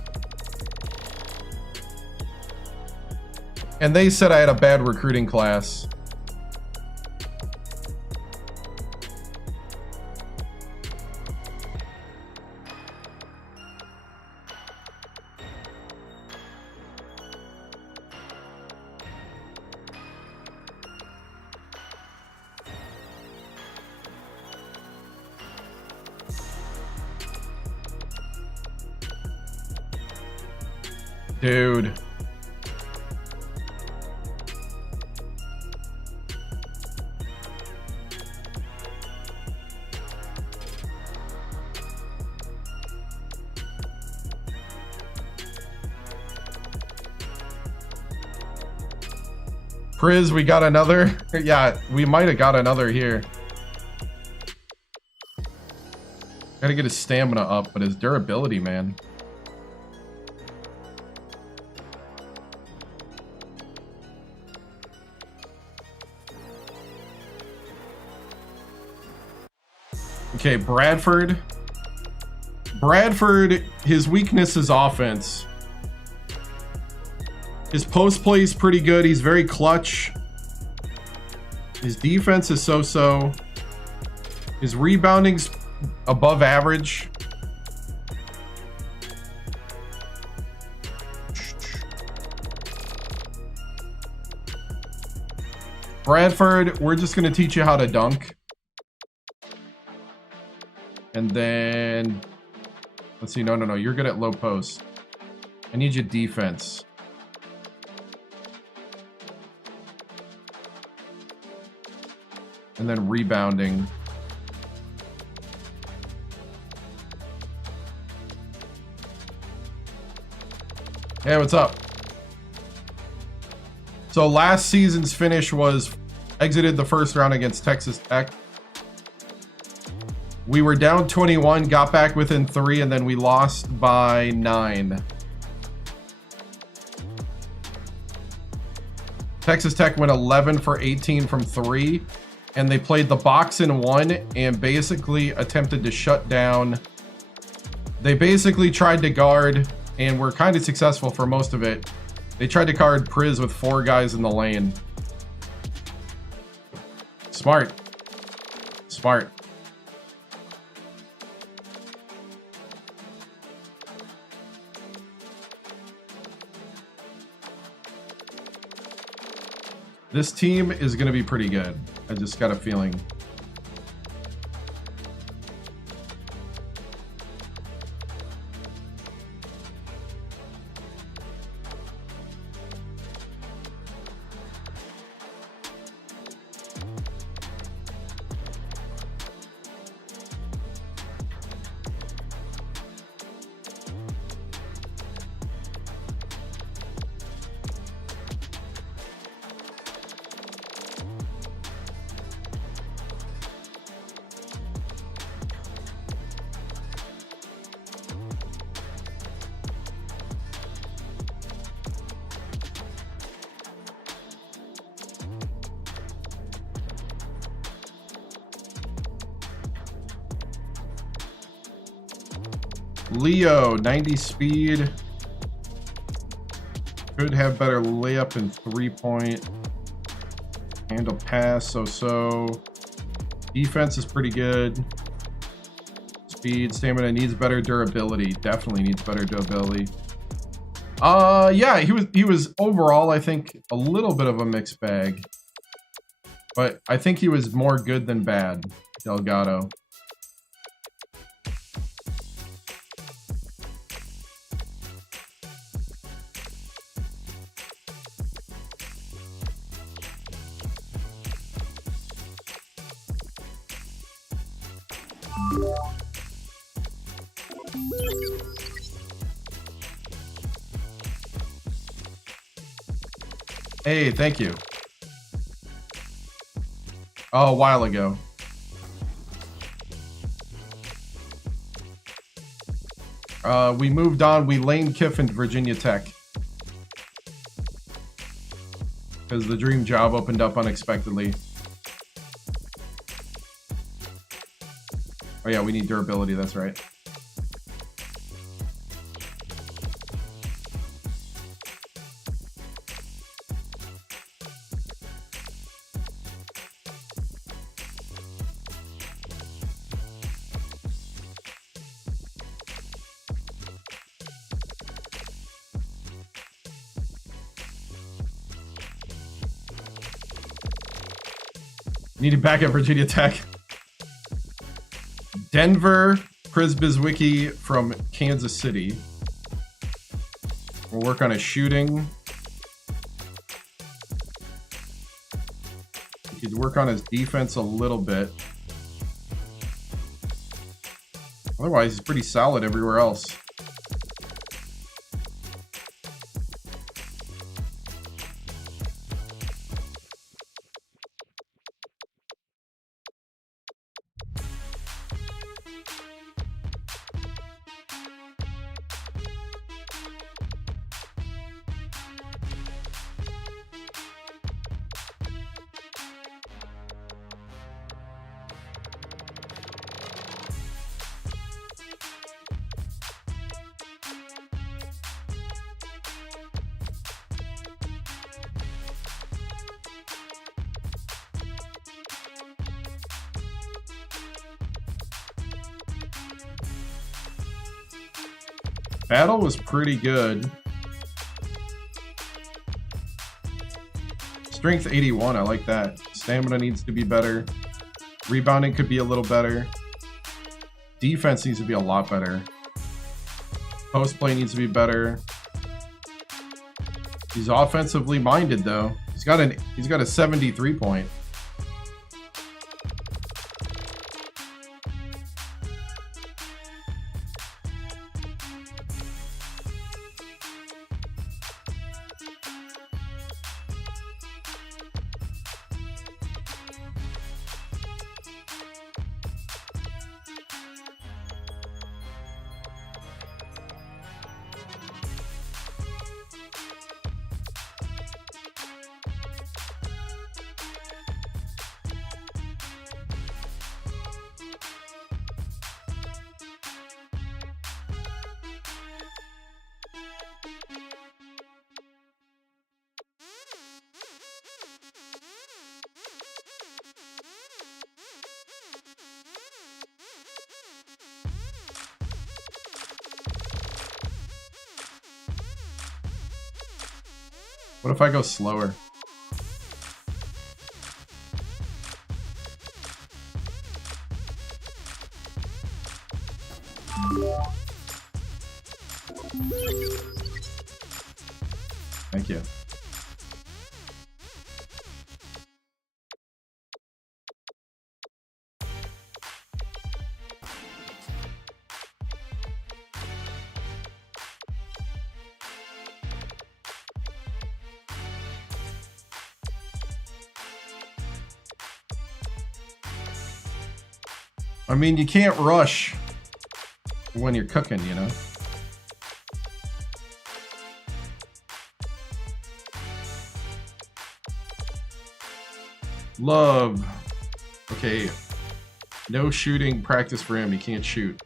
And they said I had a bad recruiting class. Dude. Priz, we got another. Yeah, we might have got another here. Gotta get his stamina up, but his durability, man. Okay, Bradford. Bradford, his weakness is offense. His post play is pretty good. He's very clutch. His defense is so-so. His rebounding's above average. Bradford, we're just going to teach you how to dunk. And then, let's see, no, you're good at low post. I need your defense. And then rebounding. Hey, what's up? So last season's finish was exited the first round against Texas Tech. We were down 21, got back within 3, and then we lost by 9. Texas Tech went 11 for 18 from 3, and they played the box in 1 and basically attempted to shut down. They basically tried to guard, and were kind of successful for most of it. They tried to guard Priz with 4 guys in the lane. Smart. Smart. This team is going to be pretty good. I just got a feeling. Leo, 90 speed. Could have better layup and 3-point. Handle pass, so. Defense is pretty good. Speed, stamina, needs better durability. Definitely needs better durability. Yeah, he was overall, I think, a little bit of a mixed bag. But I think he was more good than bad, Delgado. Hey, thank you. Oh, a while ago. We moved on. We Lane Kiffin to Virginia Tech. Because the dream job opened up unexpectedly. Oh yeah, we need durability, that's right. Need it back at Virginia Tech. Denver, Prisbizwicki from Kansas City. We'll work on his shooting. He could work on his defense a little bit. Otherwise, he's pretty solid everywhere else. Battle was pretty good. Strength 81, I like that. Stamina needs to be better. Rebounding could be a little better. Defense needs to be a lot better. Post play needs to be better. He's offensively minded though. He's got a 73 point. What if I go slower? Thank you. I mean, you can't rush when you're cooking, you know? Love. Okay. No shooting practice for him. He can't shoot.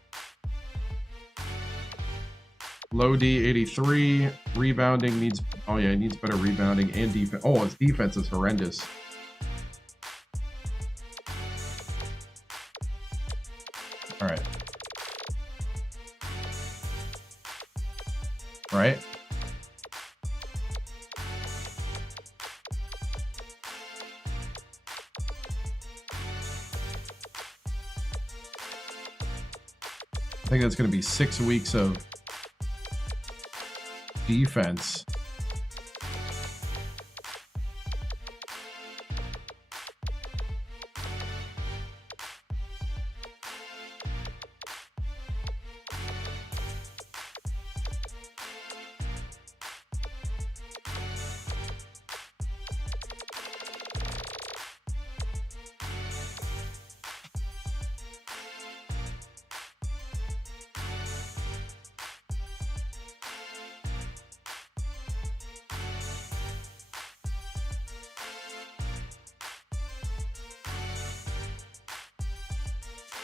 Low D, 83. Rebounding needs... Oh, yeah, he needs better rebounding and defense. Oh, his defense is horrendous. All right. Right? I think that's going to be 6 weeks of defense.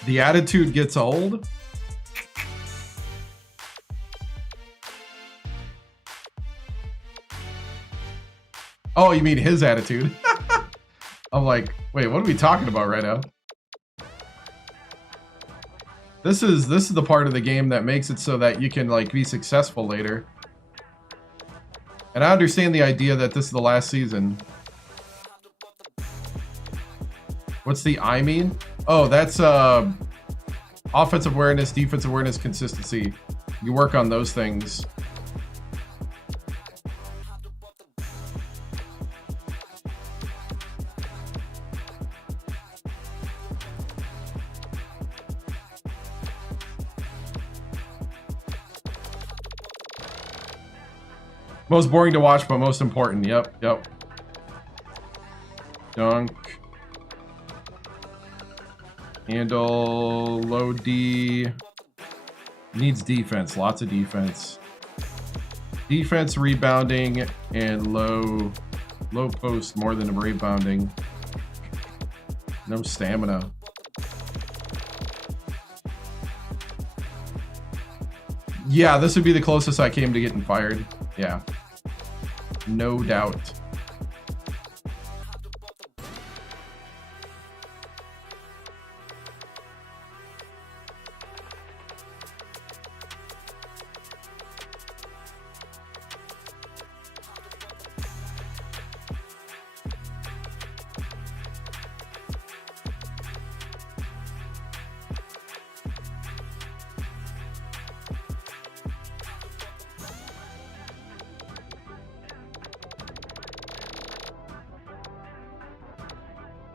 The attitude gets old. Oh, you mean his attitude? I'm like, wait, what are we talking about right now? This is the part of the game that makes it so that you can like be successful later. And I understand the idea that this is the last season. What's the I mean? Oh, that's offensive awareness, defensive awareness, consistency. You work on those things. Most boring to watch, but most important. Yep, yep. Dunk. Handle, low D. Needs defense, lots of defense. Defense, rebounding, and low post more than rebounding. No stamina. Yeah, this would be the closest I came to getting fired. Yeah. No doubt.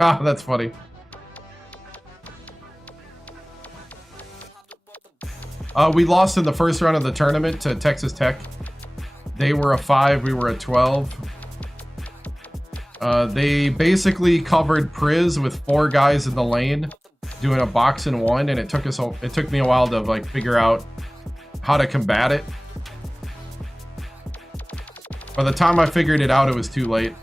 Ah, that's funny. We lost in the first round of the tournament to Texas Tech. They were a 5, we were a 12. They basically covered Priz with 4 guys in the lane, doing a box and 1, and it took me a while to like figure out how to combat it. By the time I figured it out, it was too late.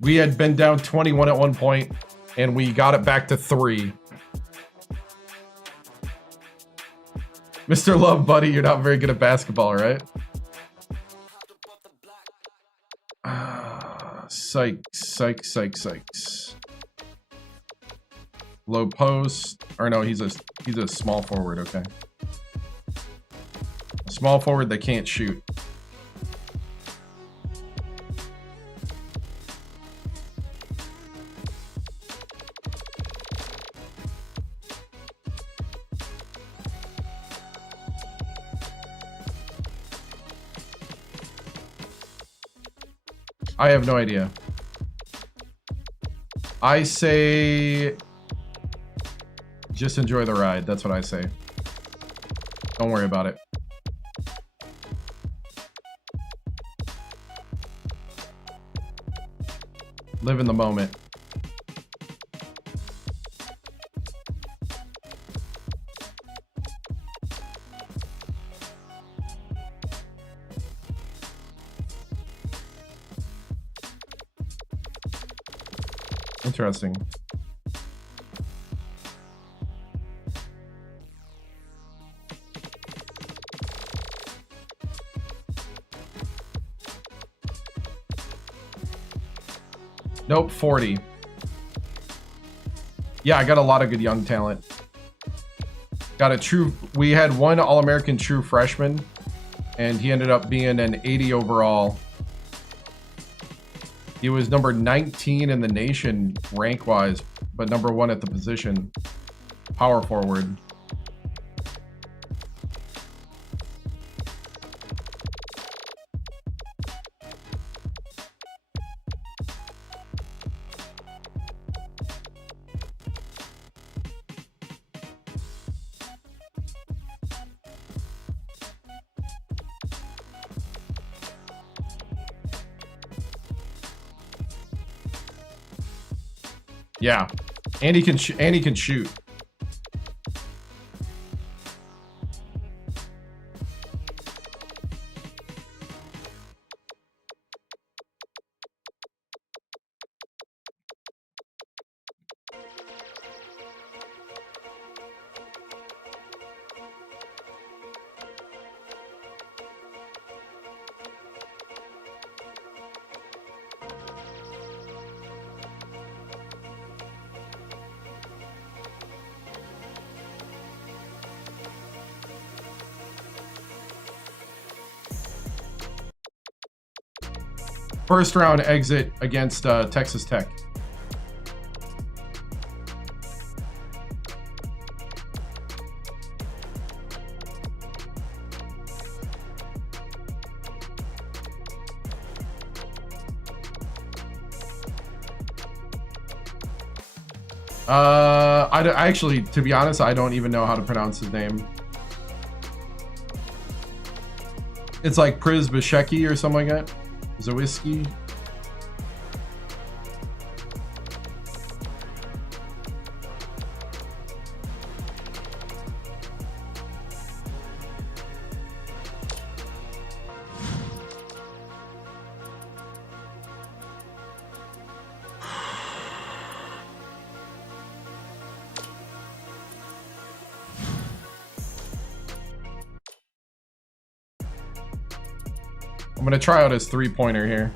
We had been down 21 at one point, and we got it back to 3. Mr. Love, buddy, you're not very good at basketball, right? Sykes. Low post. Or no, he's a small forward, okay. A small forward that can't shoot. I have no idea. I say just enjoy the ride. That's what I say. Don't worry about it. Live in the moment. Interesting. Nope, 40. Yeah, I got a lot of good young talent. Got a true... We had one All-American true freshman, and he ended up being an 80 overall. He was number 19 in the nation rank-wise, but number 1 at the position. Power forward. Yeah, and he can shoot. First round exit against Texas Tech. I actually, to be honest, I don't even know how to pronounce his name. It's like Preseason or something like that. Zawiski. I'm gonna try out his three-pointer here.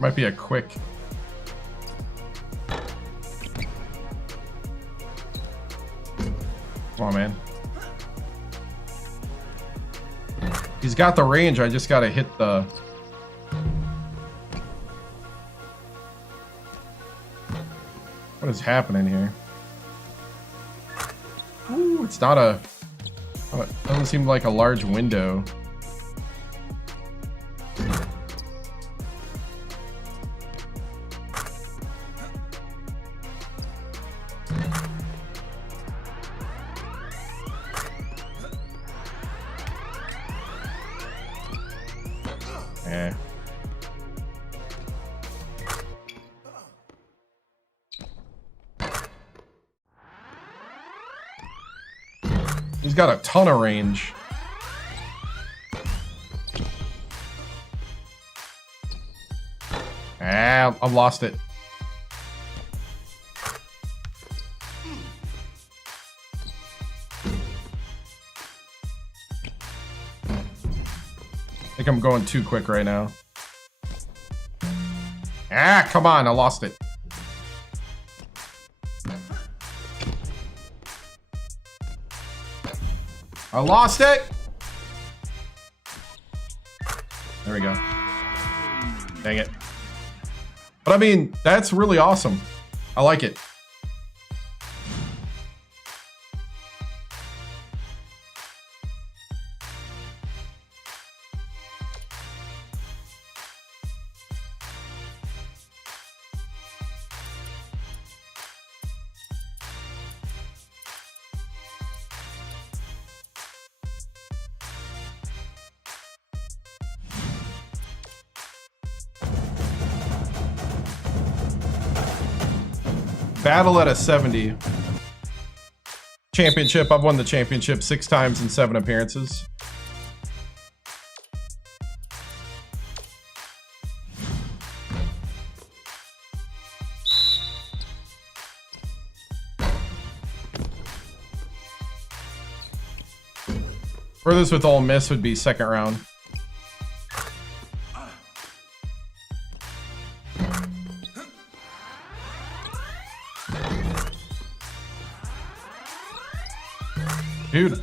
Might be a quick. Come on, man. He's got the range. I just gotta hit the... What is happening here? Ooh, it's not a... Doesn't seem like a large window. Eh. He's got a ton of range. Ah, I've lost it. I think I'm going too quick right now. Ah, come on, I lost it. I lost it. There we go. Dang it. But I mean, that's really awesome. I like it. Battle at a 70. Championship. I've won the championship 6 times in 7 appearances. Furthest with Ole Miss would be 2nd round. Dude.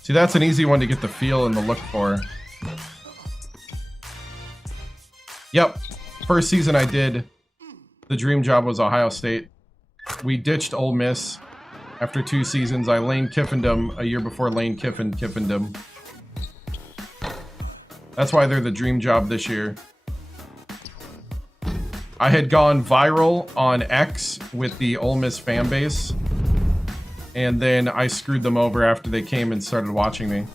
See, that's an easy one to get the feel and the look for. Yep. First season I did, the dream job was Ohio State. We ditched Ole Miss after 2 seasons. I Lane Kiffined them a year before Lane Kiffined them. That's why they're the dream job this year. I had gone viral on X with the Ole Miss fan base, and then I screwed them over after they came and started watching me.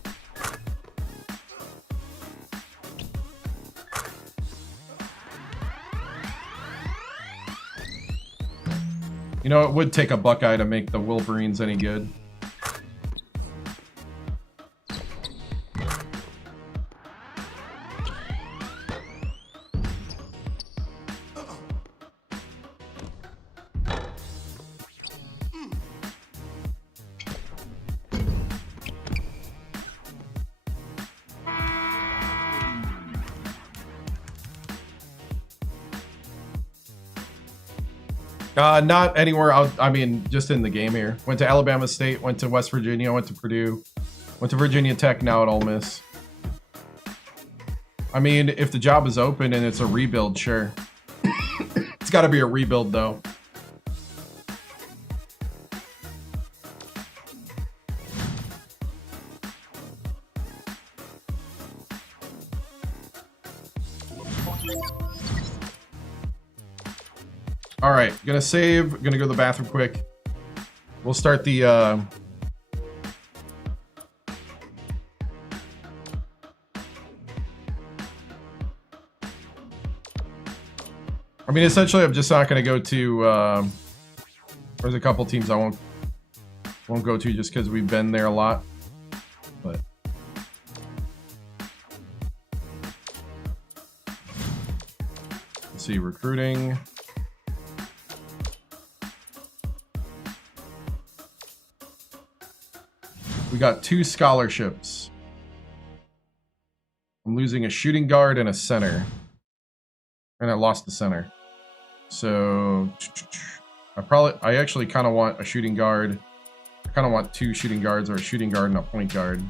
You know, it would take a Buckeye to make the Wolverines any good. Not anywhere out. I mean, just in the game here. Went to Alabama State, went to West Virginia, went to Purdue, went to Virginia Tech, now at Ole Miss. I mean, if the job is open and it's a rebuild, sure. It's got to be a rebuild, though. All right, gonna save, gonna go to the bathroom quick. We'll start the I mean, essentially, I'm just not gonna go to there's a couple teams I won't go to just because we've been there a lot. But let's see, recruiting. We got 2 scholarships. I'm losing a shooting guard and a center. And I lost the center. So I actually kind of want a shooting guard. I kind of want 2 shooting guards, or a shooting guard and a point guard.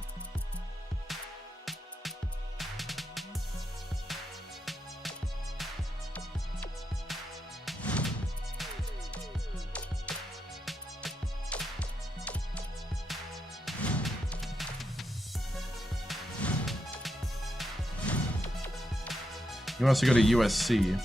He wants to go to USC.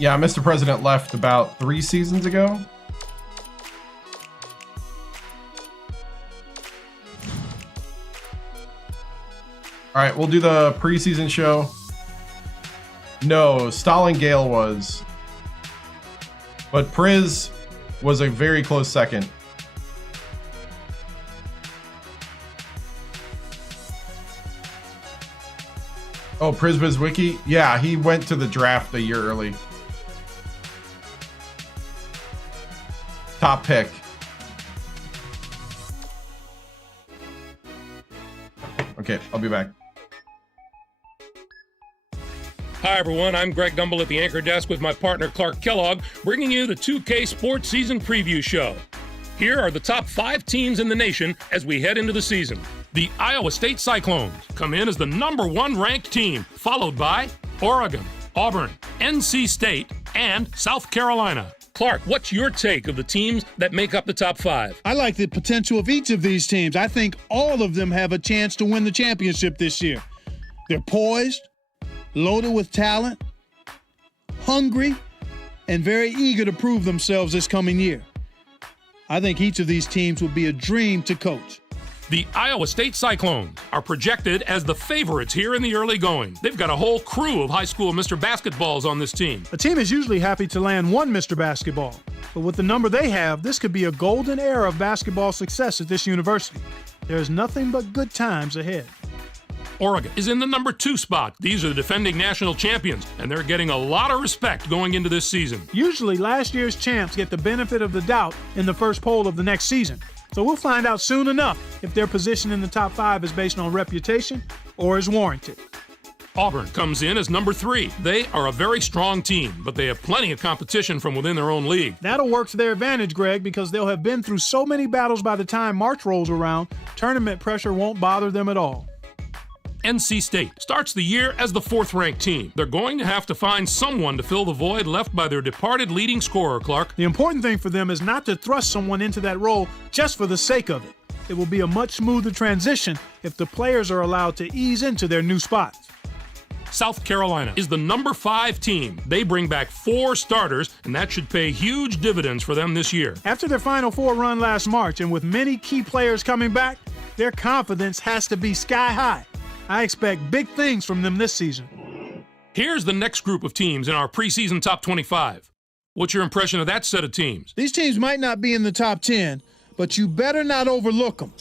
Yeah, Mr. President left about 3 seasons ago. All right, we'll do the preseason show. No, Stalin Gale was. But Priz was a very close second. Oh, Prisba's Wiki? Yeah, he went to the draft a year early. Top pick. Okay, I'll be back. Hi, everyone. I'm Greg Gumbel at the anchor desk with my partner Clark Kellogg, bringing you the 2K Sports Season Preview Show. Here are the top 5 teams in the nation as we head into the season. The Iowa State Cyclones come in as the #1 ranked team, followed by Oregon, Auburn, NC State, and South Carolina. Clark, what's your take of the teams that make up the top 5? I like the potential of each of these teams. I think all of them have a chance to win the championship this year. They're poised, loaded with talent, hungry, and very eager to prove themselves this coming year. I think each of these teams would be a dream to coach. The Iowa State Cyclones are projected as the favorites here in the early going. They've got a whole crew of high school Mr. Basketballs on this team. A team is usually happy to land one Mr. Basketball, but with the number they have, this could be a golden era of basketball success at this university. There is nothing but good times ahead. Oregon is in the #2 spot. These are the defending national champions, and they're getting a lot of respect going into this season. Usually, last year's champs get the benefit of the doubt in the first poll of the next season. So we'll find out soon enough if their position in the top 5 is based on reputation or is warranted. Auburn comes in as #3. They are a very strong team, but they have plenty of competition from within their own league. That'll work to their advantage, Greg, because they'll have been through so many battles by the time March rolls around, tournament pressure won't bother them at all. NC State starts the year as the 4th-ranked team. They're going to have to find someone to fill the void left by their departed leading scorer, Clark. The important thing for them is not to thrust someone into that role just for the sake of it. It will be a much smoother transition if the players are allowed to ease into their new spots. South Carolina is the #5 team. They bring back 4 starters, and that should pay huge dividends for them this year. After their Final Four run last March, and with many key players coming back, their confidence has to be sky high. I expect big things from them this season. Here's the next group of teams in our preseason top 25. What's your impression of that set of teams? These teams might not be in the top 10, but you better not overlook them.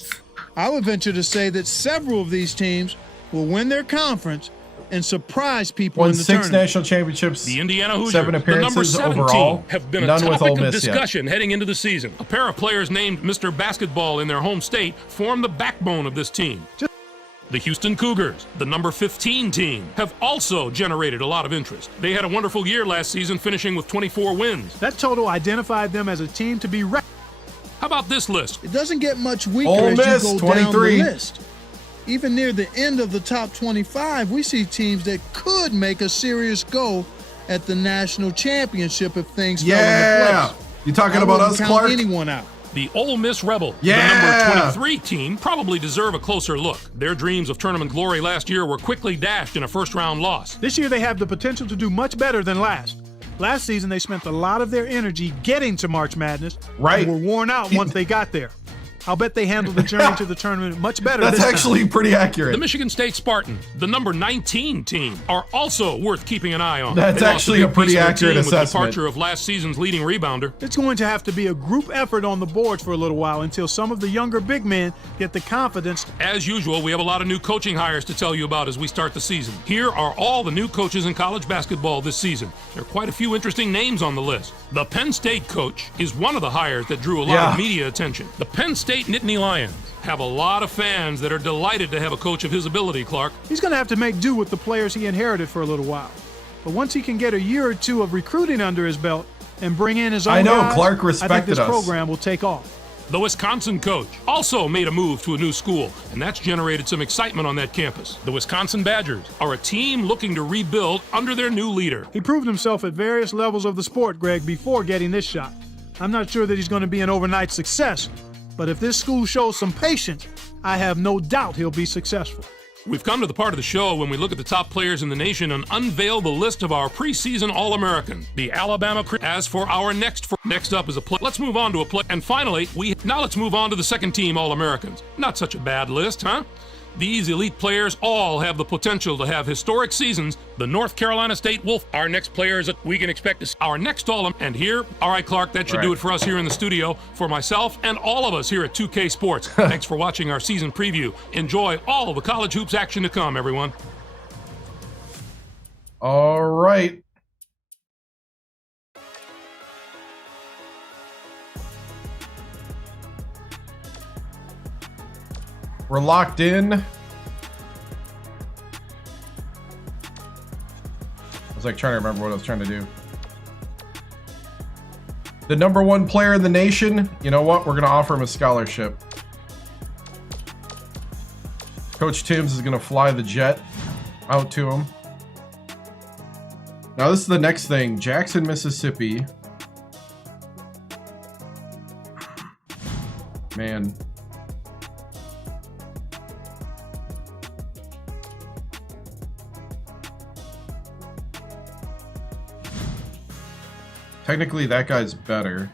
I would venture to say that several of these teams will win their conference and surprise people Won in the 6 tournament. national championships, The Indiana Hoosiers, 7 the appearances #7 overall. team, have been a None with topic Ole of Miss yet. discussion heading into the season. A pair of players named Mr. Basketball in their home state form the backbone of this team. The Houston Cougars, the #15 team, have also generated a lot of interest. They had a wonderful year last season, finishing with 24 wins. That total identified them as a team to be reckoned. How about this list? It doesn't get much weaker Ole as Miss, you go 23. down the list. Even near the end of the top 25, we see teams that could make a serious go at the national championship if things fell into place. You talking I about wouldn't us, count Clark? anyone out. The Ole Miss Rebels, Yeah! the #23 team, probably deserve a closer look. Their dreams of tournament glory last year were quickly dashed in a first-round loss. This year they have the potential to do much better than last. Last season they spent a lot of their energy getting to March Madness Right. and were worn out once they got there. I'll bet they handled the journey to the tournament much better That's this time. actually pretty accurate. The Michigan State Spartans, the #19 team, are also worth keeping an eye on. That's They lost actually big a pretty piece of their accurate team with the assessment. departure of last season's leading rebounder. It's going to have to be a group effort on the boards for a little while until some of the younger big men get the confidence. As usual, we have a lot of new coaching hires to tell you about as we start the season. Here are all the new coaches in college basketball this season. There are quite a few interesting names on the list. The Penn State coach is one of the hires that drew a lot of media attention. The Penn State Nittany Lions have a lot of fans that are delighted to have a coach of his ability, Clark. He's going to have to make do with the players he inherited for a little while. But once he can get a year or two of recruiting under his belt and bring in his own I know, guys, Clark I think respected this us. program will take off. The Wisconsin coach also made a move to a new school, and that's generated some excitement on that campus. The Wisconsin Badgers are a team looking to rebuild under their new leader. He proved himself at various levels of the sport, Greg, before getting this shot. I'm not sure that he's going to be an overnight success, but if this school shows some patience, I have no doubt he'll be successful. We've come to the part of the show when we look at the top players in the nation and unveil the list of our preseason All-Americans. The Alabama. As for our next up is a play. Let's move on to a play. And finally, let's move on to the second team All-Americans. Not such a bad list, huh? These elite players all have the potential to have historic seasons. The North Carolina State Wolf, our next players that we can expect to see. Our next and here, all right, Clark, that should do it for us here in the studio. For myself and all of us here at 2K Sports, thanks for watching our season preview. Enjoy all the college hoops action to come, everyone. All right. We're locked in. I was like trying to remember what I was trying to do. The #1 player in the nation, you know what? We're going to offer him a scholarship. Coach TImms is going to fly the jet out to him. Now this is the next thing. Jackson, Mississippi. Man. Technically, that guy's better.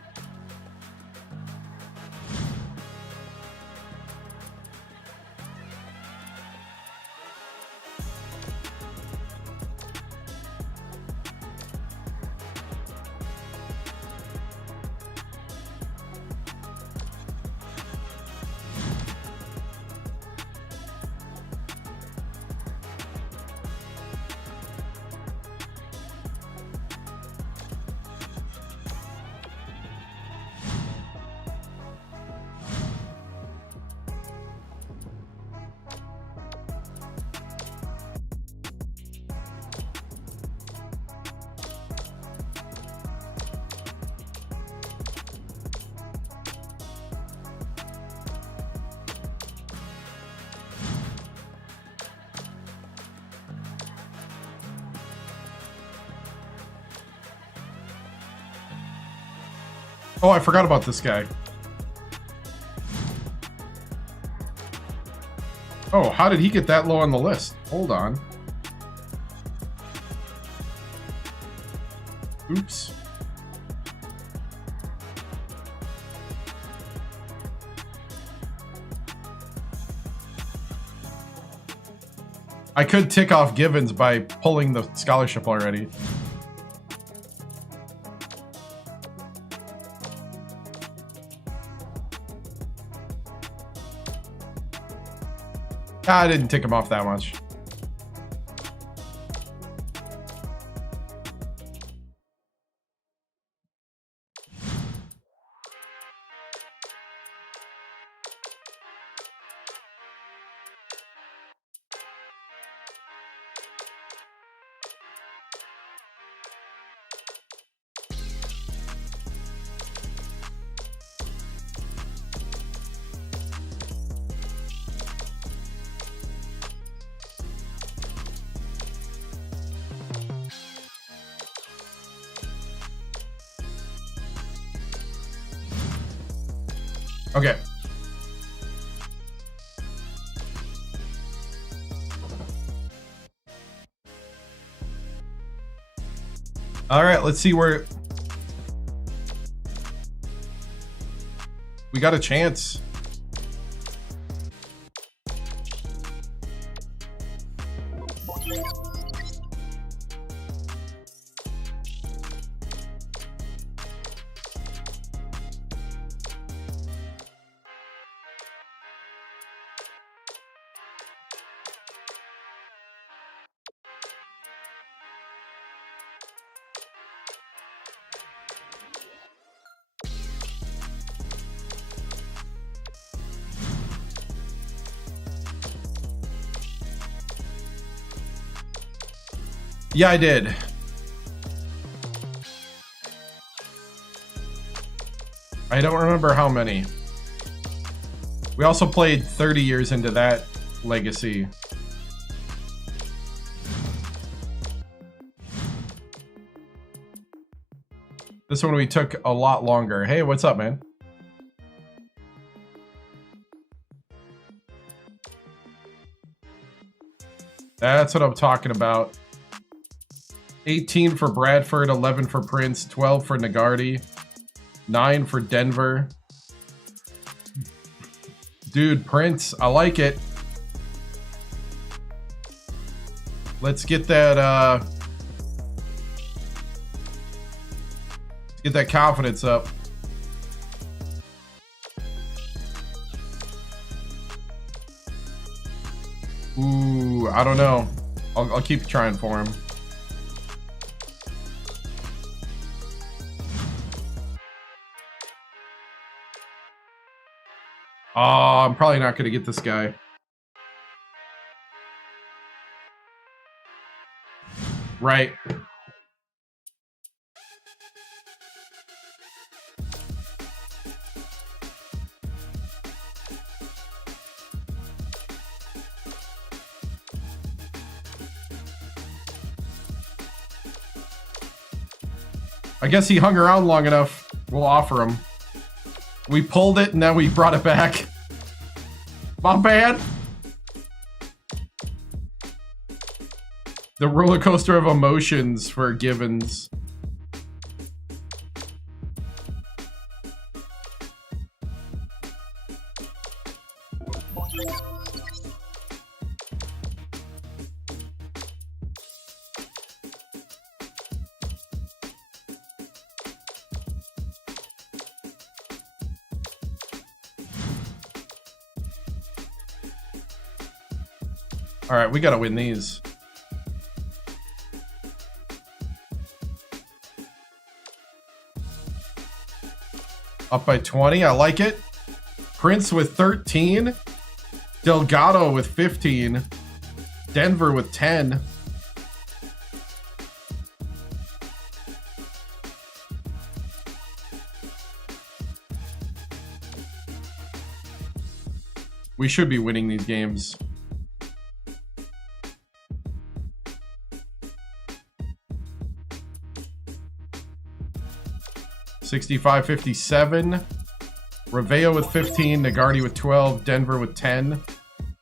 Oh, I forgot about this guy. Oh, how did he get that low on the list? Hold on. Oops. I could tick off Givens by pulling the scholarship already. I didn't tick him off that much. Okay. All right, let's see where we got a chance. Yeah, I did. I don't remember how many. We also played 30 years into that legacy. This one we took a lot longer. Hey, what's up, man? That's what I'm talking about. 18 for Bradford, 11 for Prince, 12 for Nagardi, 9 for Denver. Dude, Prince, I like it. Let's get that confidence up. Ooh, I don't know. I'll keep trying for him. Oh, I'm probably not going to get this guy. Right. I guess he hung around long enough. We'll offer him. We pulled it and then we brought it back. My bad. The roller coaster of emotions for Givens. All right, we got to win these. Up by 20. I like it. Prince with 13. Delgado with 15. Denver with 10. We should be winning these games. $65.57. Reveo with 15. Nagardi with 12. Denver with 10.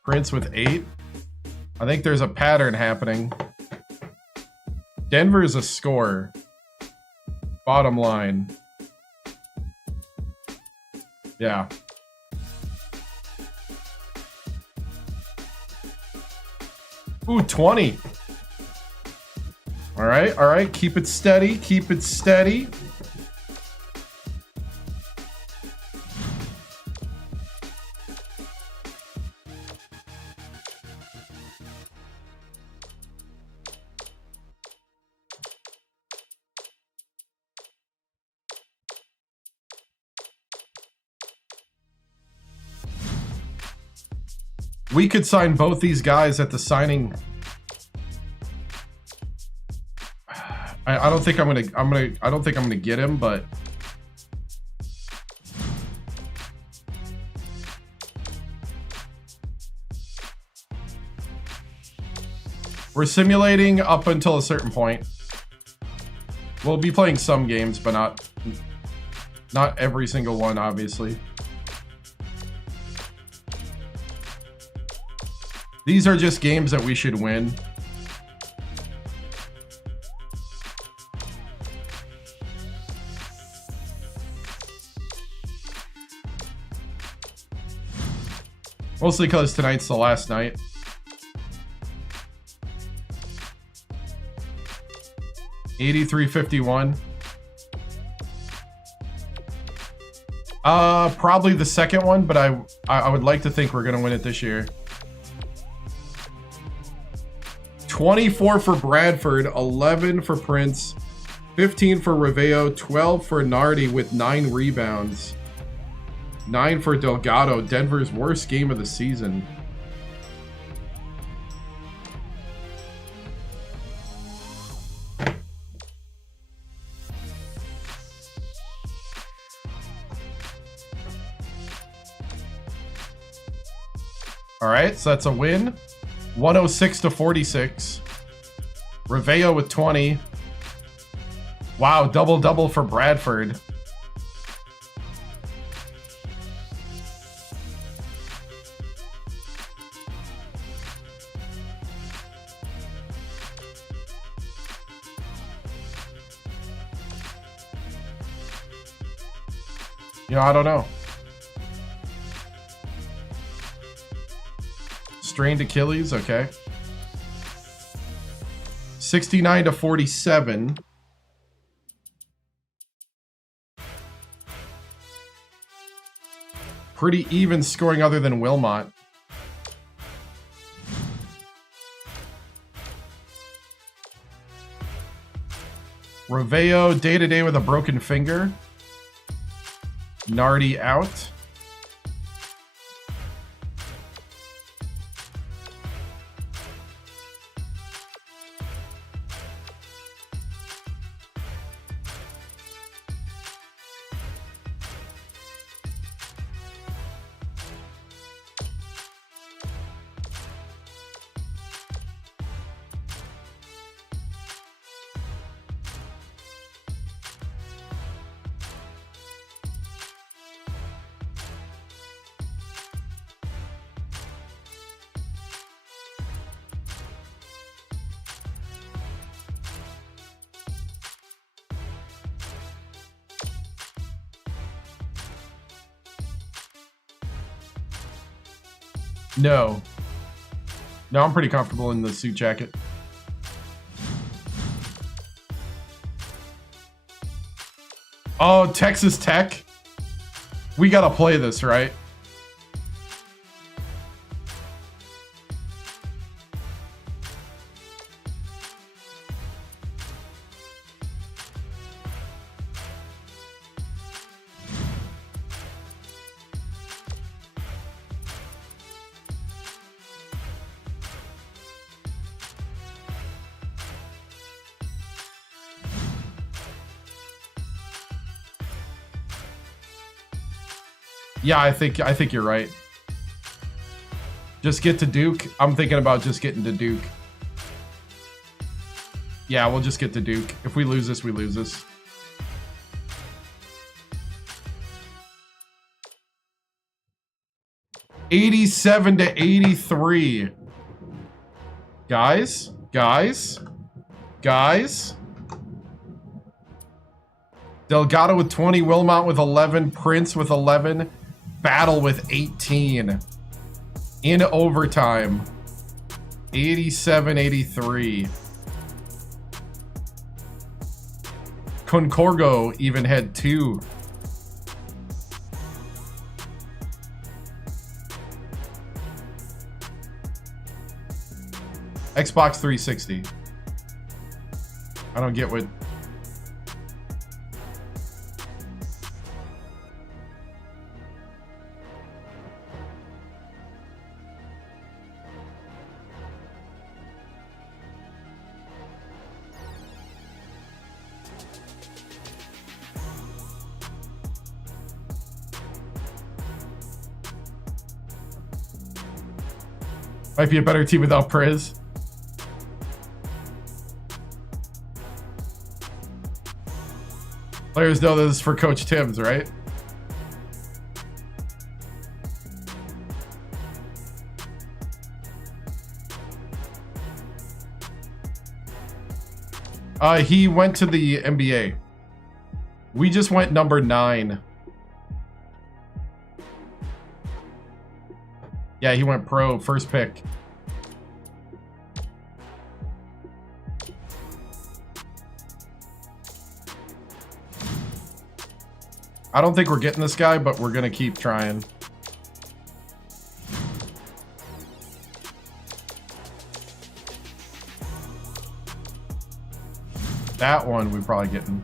Prince with 8. I think there's a pattern happening. Denver is a scorer. Bottom line. Yeah. Ooh, 20. All right, all right. Keep it steady. Keep it steady. We could sign both these guys at the signing. I don't think I'm gonna get him, but we're simulating up until a certain point. We'll be playing some games, but not every single one, obviously. These are just games that we should win. Mostly because tonight's the last night. $83.51. Probably the second one, but I would like to think we're gonna win it this year. 24 for Bradford, 11 for Prince, 15 for Reveo, 12 for Nardi with 9 rebounds, 9 for Delgado, Denver's worst game of the season. All right, so that's a win. 106-46. Reveo with 20. Wow, double-double for Bradford. You know, I don't know. Strained Achilles, okay. 69-47. Pretty even scoring other than Wilmot. Raveo day-to-day with a broken finger. Nardi out. No. No, I'm pretty comfortable in the suit jacket. Oh, Texas Tech? We gotta play this, right? Yeah, I think you're right. Just get to Duke. I'm thinking about just getting to Duke. Yeah, we'll just get to Duke. If we lose this, we lose this. $87-83. Guys. Delgado with 20, Wilmot with 11, Prince with 11, Battle with 18. In overtime. 87-83. Concorgo even had 2. Xbox 360. I don't get what... Might be a better team without Prez. Players know this is for Coach TImms, right? He went to the NBA. We just went number 9. Yeah, he went pro, first pick. I don't think we're getting this guy, but we're gonna keep trying. That one we're probably getting.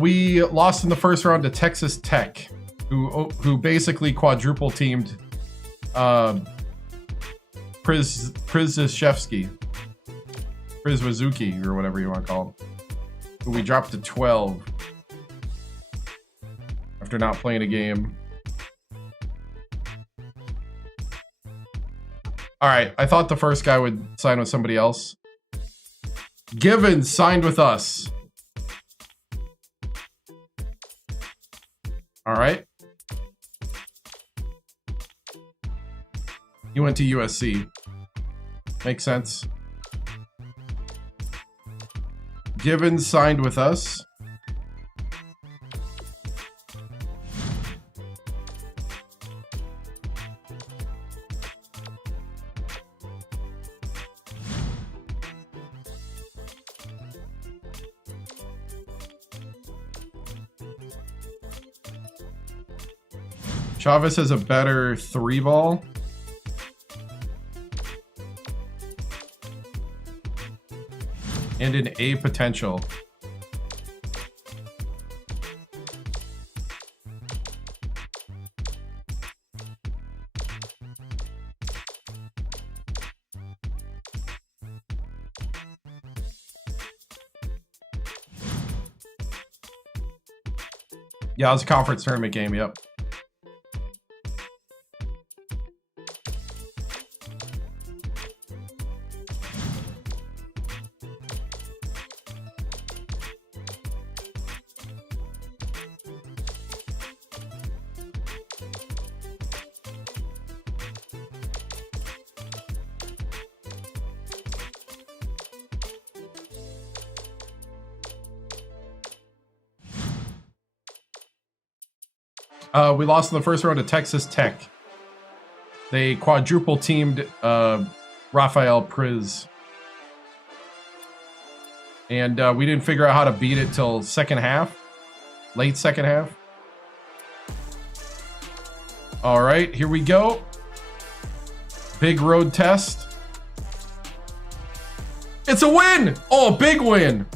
We lost in the first round to Texas Tech. who basically quadruple teamed Przyszewski, Przyszewski, or whatever you want to call him, who we dropped to 12 after not playing a game. All right, I thought the first guy would sign with somebody else. Givens signed with us. All right. He went to USC. Makes sense. Givens signed with us. Chavez has a better 3-ball. And an A potential. Yeah, it was a conference tournament game, yep. We lost in the first round to Texas Tech. They quadruple teamed Rafael Priz. And we didn't figure out how to beat it till second half. Late second half. All right, here we go. Big road test. It's a win! Oh, a big win.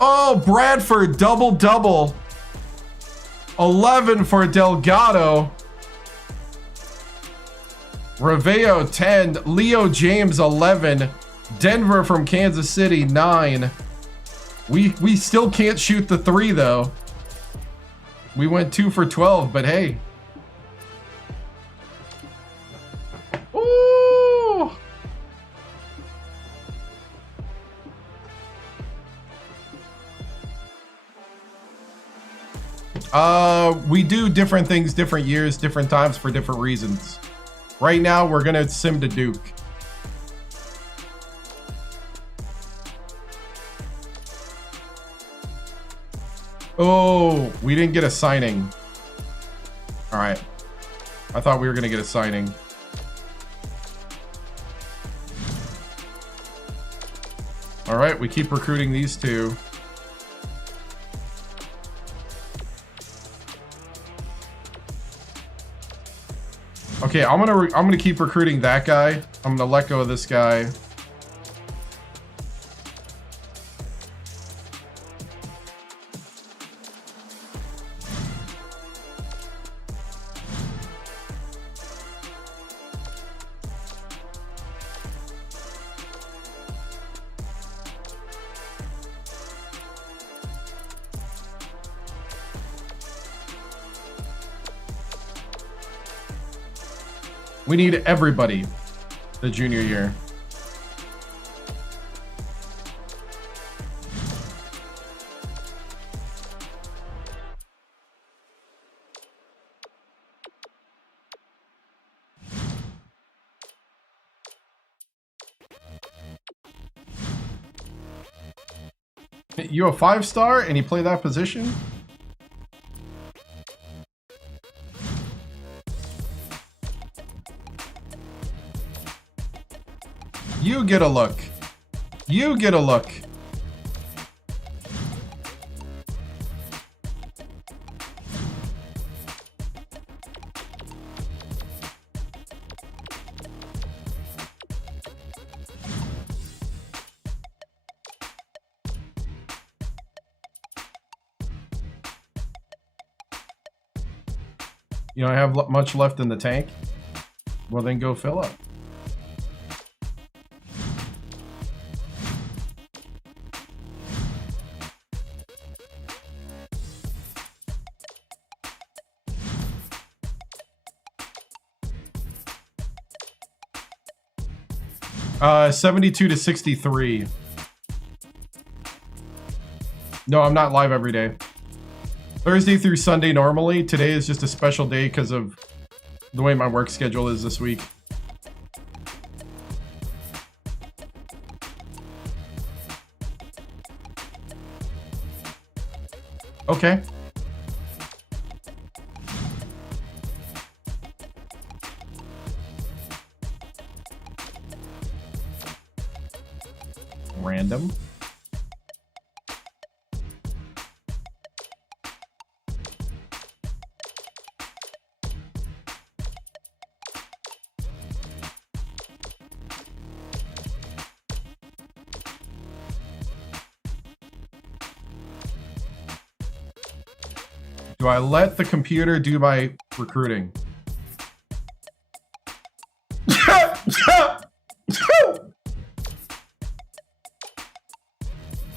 Oh, Bradford, double-double. 11 for Delgado. Reveo 10. Leo James 11. Denver from Kansas City 9. We still can't shoot the 3 though. We went 2 for 12, but hey. Ooh. We do different things, different years, different times for different reasons. Right now, we're gonna sim to Duke. Oh, we didn't get a signing. All right. I thought we were gonna get a signing. All right, we keep recruiting these two. Okay, I'm gonna keep recruiting that guy. I'm gonna let go of this guy. We need everybody the junior year. You a 5-star and you play that position? You get a look. You get a look. You don't have much left in the tank? Well, then go fill up. Uh, 72 to 63. No, I'm not live every day. Thursday through Sunday normally. Today is just a special day because of the way my work schedule is this week. Okay. Random. Do I let the computer do my recruiting?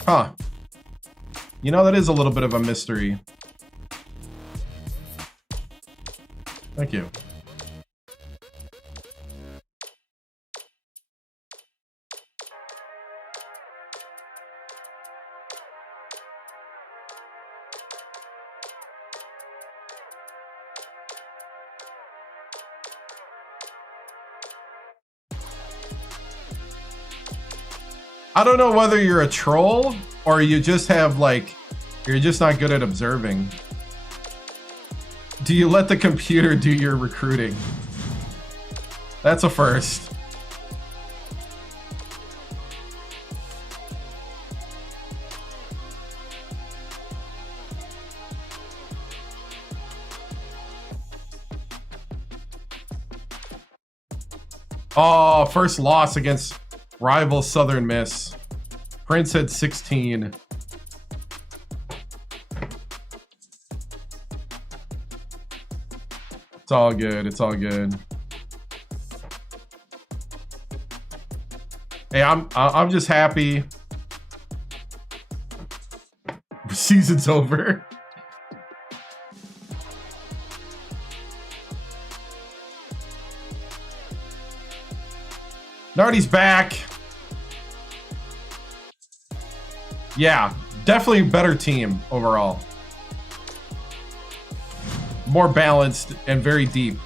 Huh. You know, that is a little bit of a mystery. Thank you. I don't know whether you're a troll or you just have like, you're just not good at observing. Do you let the computer do your recruiting? That's a first. Oh, first loss against rival Southern Miss. Prince had 16. It's all good. It's all good. Hey, I'm just happy. Season's over. Nardi's back. Yeah, definitely a better team overall. More balanced and very deep.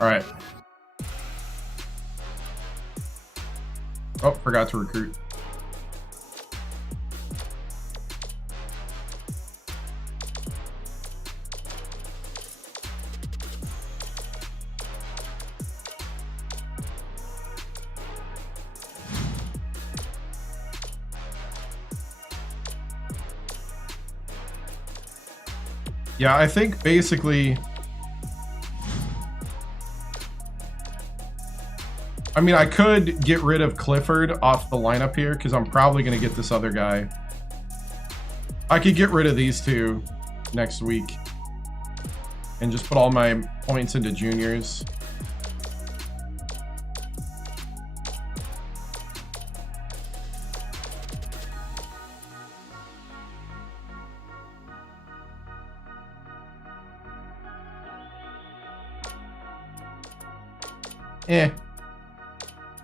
All right. Oh, forgot to recruit. Yeah, I think basically, I mean, I could get rid of Clifford off the lineup here because I'm probably going to get this other guy. I could get rid of these two next week and just put all my points into juniors.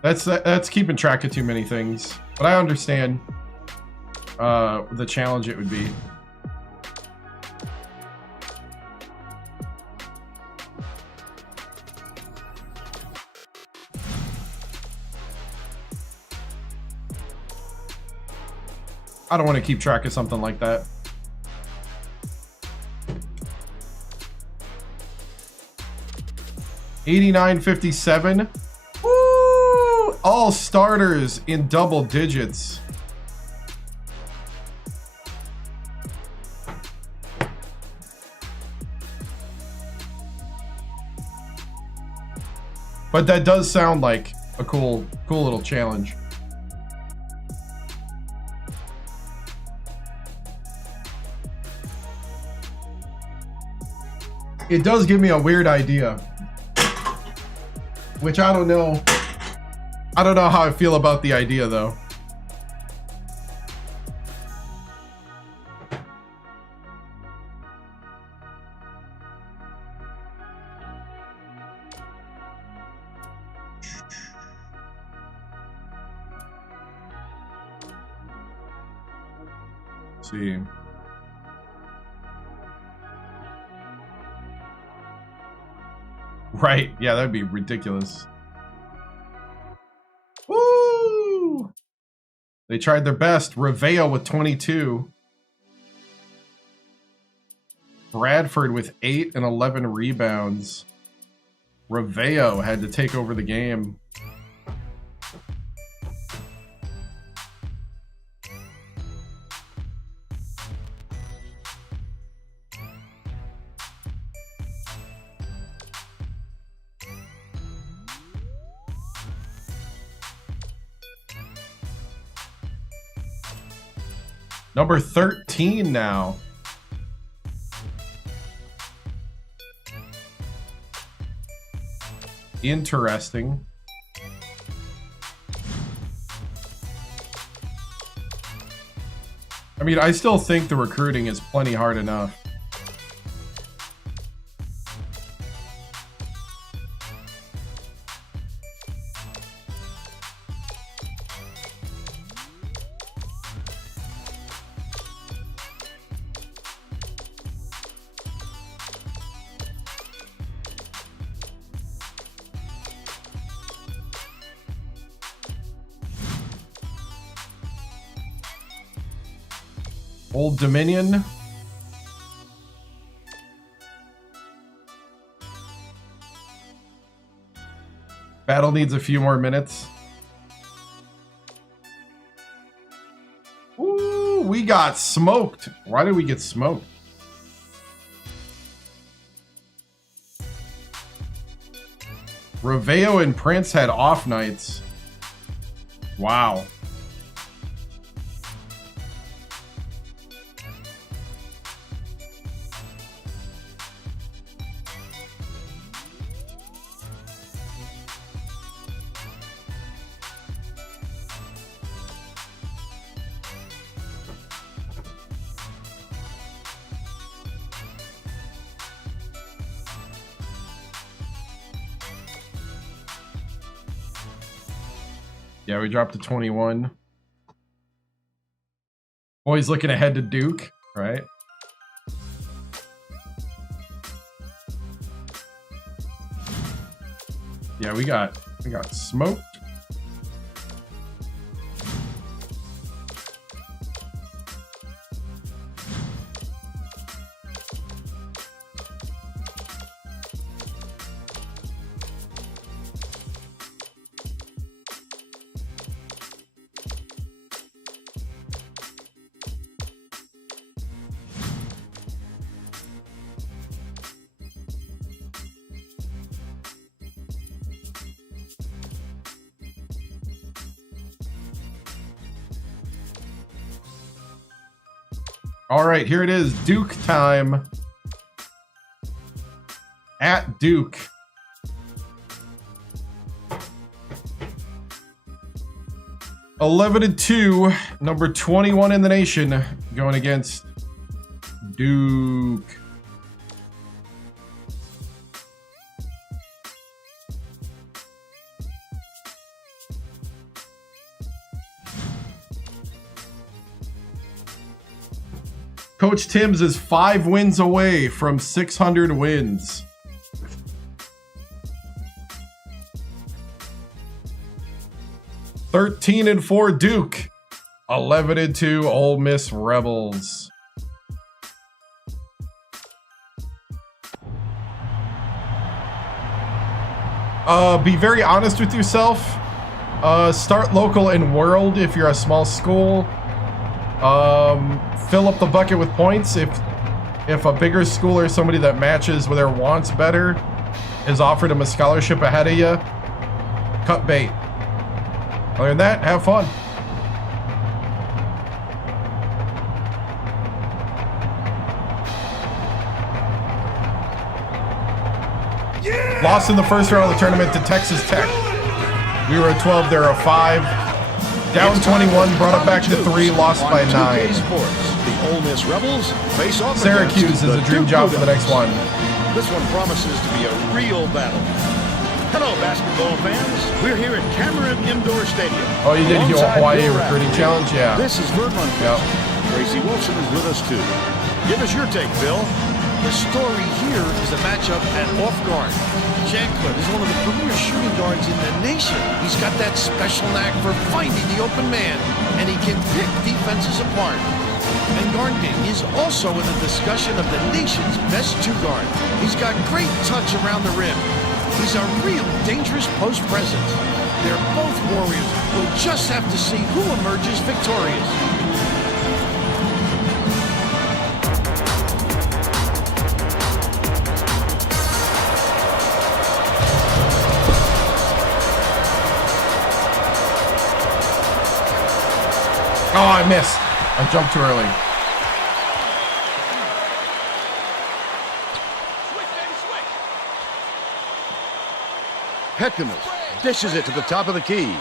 That's keeping track of too many things. But I understand the challenge it would be. I don't want to keep track of something like that. $89.57. Woo! All starters in double digits. But that does sound like a cool little challenge. It does give me a weird idea, which I don't know. I don't know how I feel about the idea though. Let's see. Right, yeah, that'd be ridiculous. Woo! They tried their best. Reveo with 22. Bradford with 8 and 11 rebounds. Reveo had to take over the game. Number 13 now. Interesting. I mean, I still think the recruiting is plenty hard enough. Old Dominion. Battle needs a few more minutes. Ooh, we got smoked. Why did we get smoked? Reveo and Prince had off nights. Wow. Yeah, we dropped to 21. Boys looking ahead to Duke, right? Yeah, we got smoked. All right, here it is, Duke time. At Duke. (11-2), number 21 in the nation, going against Duke. Coach TImms is 5 wins away from 600 wins. (13-4) Duke, 11-2 Ole Miss Rebels. Be very honest with yourself. Start local and world if you're a small school. Fill up the bucket with points if a bigger school or somebody that matches with their wants better is offered them a scholarship ahead of you. Cut bait. Other than that, have fun. Lost in the first round of the tournament to Texas Tech. We were at 12, they were at 5. Down 21, brought it back to 3, lost by 9. The Ole Miss Rebels face off Syracuse is a dream job for the next one. This one promises to be a real battle. Hello, basketball fans. We're here at Cameron Indoor Stadium. Oh, you did Alongside Hawaii Bill Recruiting Rafferty. Challenge? Yeah. This is Vern Lundquist. Yep. Tracy Wilson is with us too. Give us your take, Bill. The story here is the matchup at off guard. Shankland is one of the premier shooting guards in the nation. He's got that special knack for finding the open man, and he can pick defenses apart. And Gardner is also in the discussion of the nation's best two guard. He's got great touch around the rim. He's a real dangerous post presence. They're both warriors. We'll just have to see who emerges victorious. Oh, I missed. I jumped too early. Petkimus dishes it to the top of the key.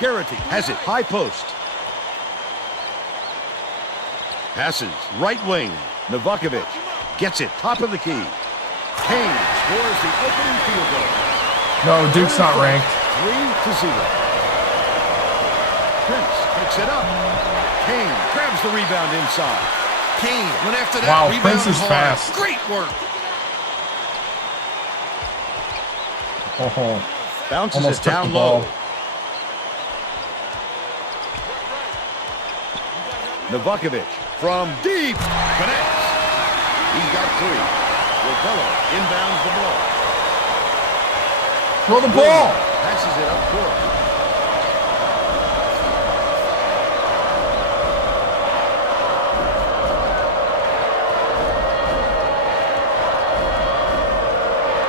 Garrity has it, high post. Passes, right wing. Novakovic gets it, top of the key. Kane scores the opening field goal. No, Duke's not ranked. 3-0. Prince picks it up. Kane grabs the rebound inside. Kane went after that. Wow, rebound Prince is hard. fast. Great work. Oh, Bounces almost it took down the ball. low. Novakovic from deep connects. He's got 3. Rotello inbounds the ball. Throw the ball. Passes it up court.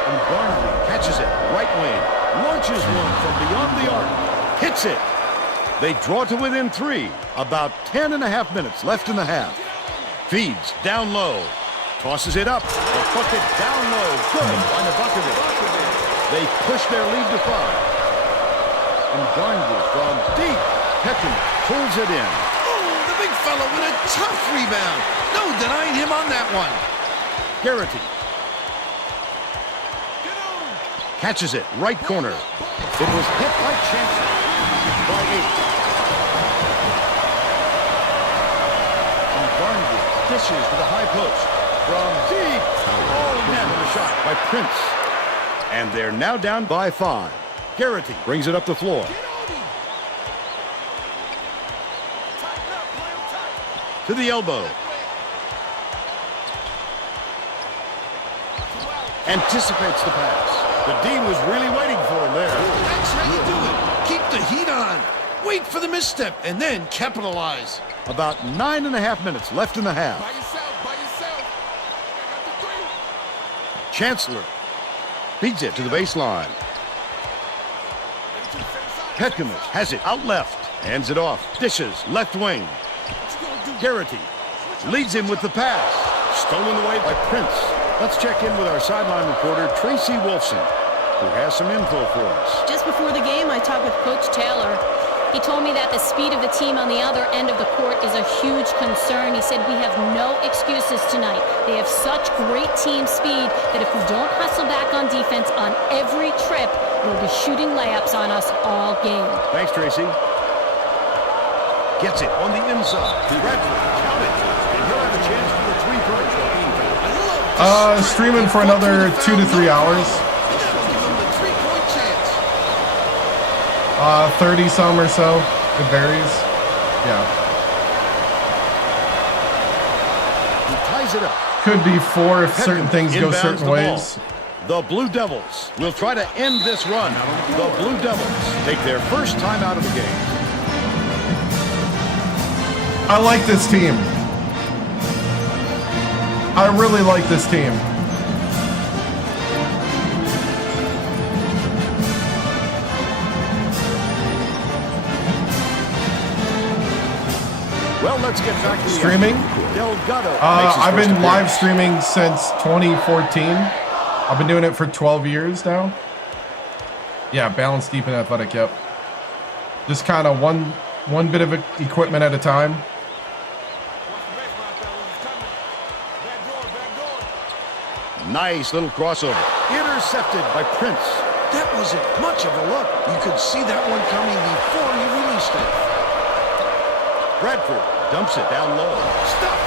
And Barnsley catches it. Right wing. Launches one from beyond the arc. Hits it. They draw to within 3. About 10.5 minutes left in the half. Feeds down low. Tosses it up. The bucket down low. Good by Novakovic. They push their lead to 5. And Barnsley from deep. Petkimus pulls it in. Oh, the big fella with a tough rebound. No denying him on that one. Garrity catches it. Right corner. It was hit by Chancellor. By 8. And Barnsley dishes to the high post. From deep. Oh, net on the shot by Prince. And they're now down by 5. Garrity brings it up the floor. To the elbow. Anticipates the pass. The D was really waiting for him there. That's how you do it. Keep the heat on. Wait for the misstep and then capitalize. About 9.5 minutes left in the half. By yourself. Chancellor feeds it to the baseline. Petkimus has it out left. Hands it off. Dishes left wing. Garrity leads him with the pass. Stolen away by Prince. Let's check in with our sideline reporter, Tracy Wolfson, who has some info for us. Just before the game, I talked with Coach Taylor. He told me that the speed of the team on the other end of the court is a huge concern. He said we have no excuses tonight. They have such great team speed that if we don't hustle back on defense on every trip, they'll be shooting layups on us all game. Thanks, Tracy. Gets it on the inside. Bradford, count it. And he'll have a chance for the three-point try. Streaming for another 2 to 3 hours. You gotta give him the three-point chance. 30 some or so. It varies. Yeah. He ties it up. Could be 4 if certain things go Inbounds certain the ways. ball. The Blue Devils will try to end this run. The Blue Devils take their first time out of the game. I like this team. I really like this team. Well, let's get back to the Streaming? Delgado. I've been live streaming since 2014. I've been doing it for 12 years now. Yeah, balance deep and athletic, yep. Just kind of one bit of equipment at a time. Nice little crossover. Intercepted by Prince. That wasn't much of a look. You could see that one coming before he released it. Bradford dumps it down low. Stop.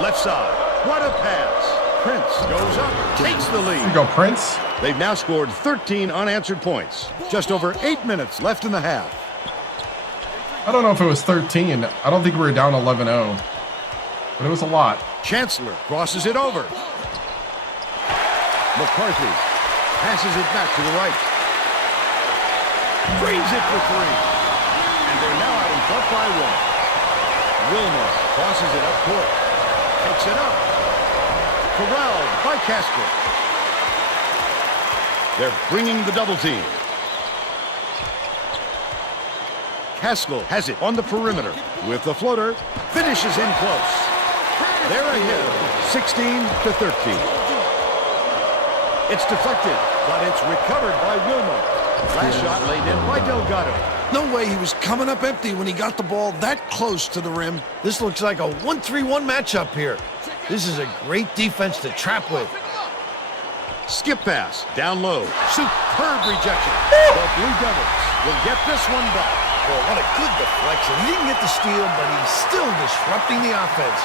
Left side. What a pass. Prince goes up, takes the lead. Here you go, Prince. They've now scored 13 unanswered points. Just over 8 minutes left in the half. I don't know if it was 13. I don't think we were down 11-0. But it was a lot. Chancellor crosses it over. McCarthy passes it back to the right. Frees it for three. And they're now out in front by 1. Wilmer crosses it up court. Takes it up. Corralled by Castro. They're bringing the double team. Haskell has it on the perimeter with the floater. Finishes in close. They're ahead, 16 to 13. It's deflected, but it's recovered by Wilmer. Last shot laid in by Delgado. No way he was coming up empty when he got the ball that close to the rim. This looks like a 1-3-1 matchup here. This is a great defense to trap with. Skip pass, down low. Superb rejection. The Blue Devils will get this one back. Well, what a good deflection. He didn't get the steal, but he's still disrupting the offense.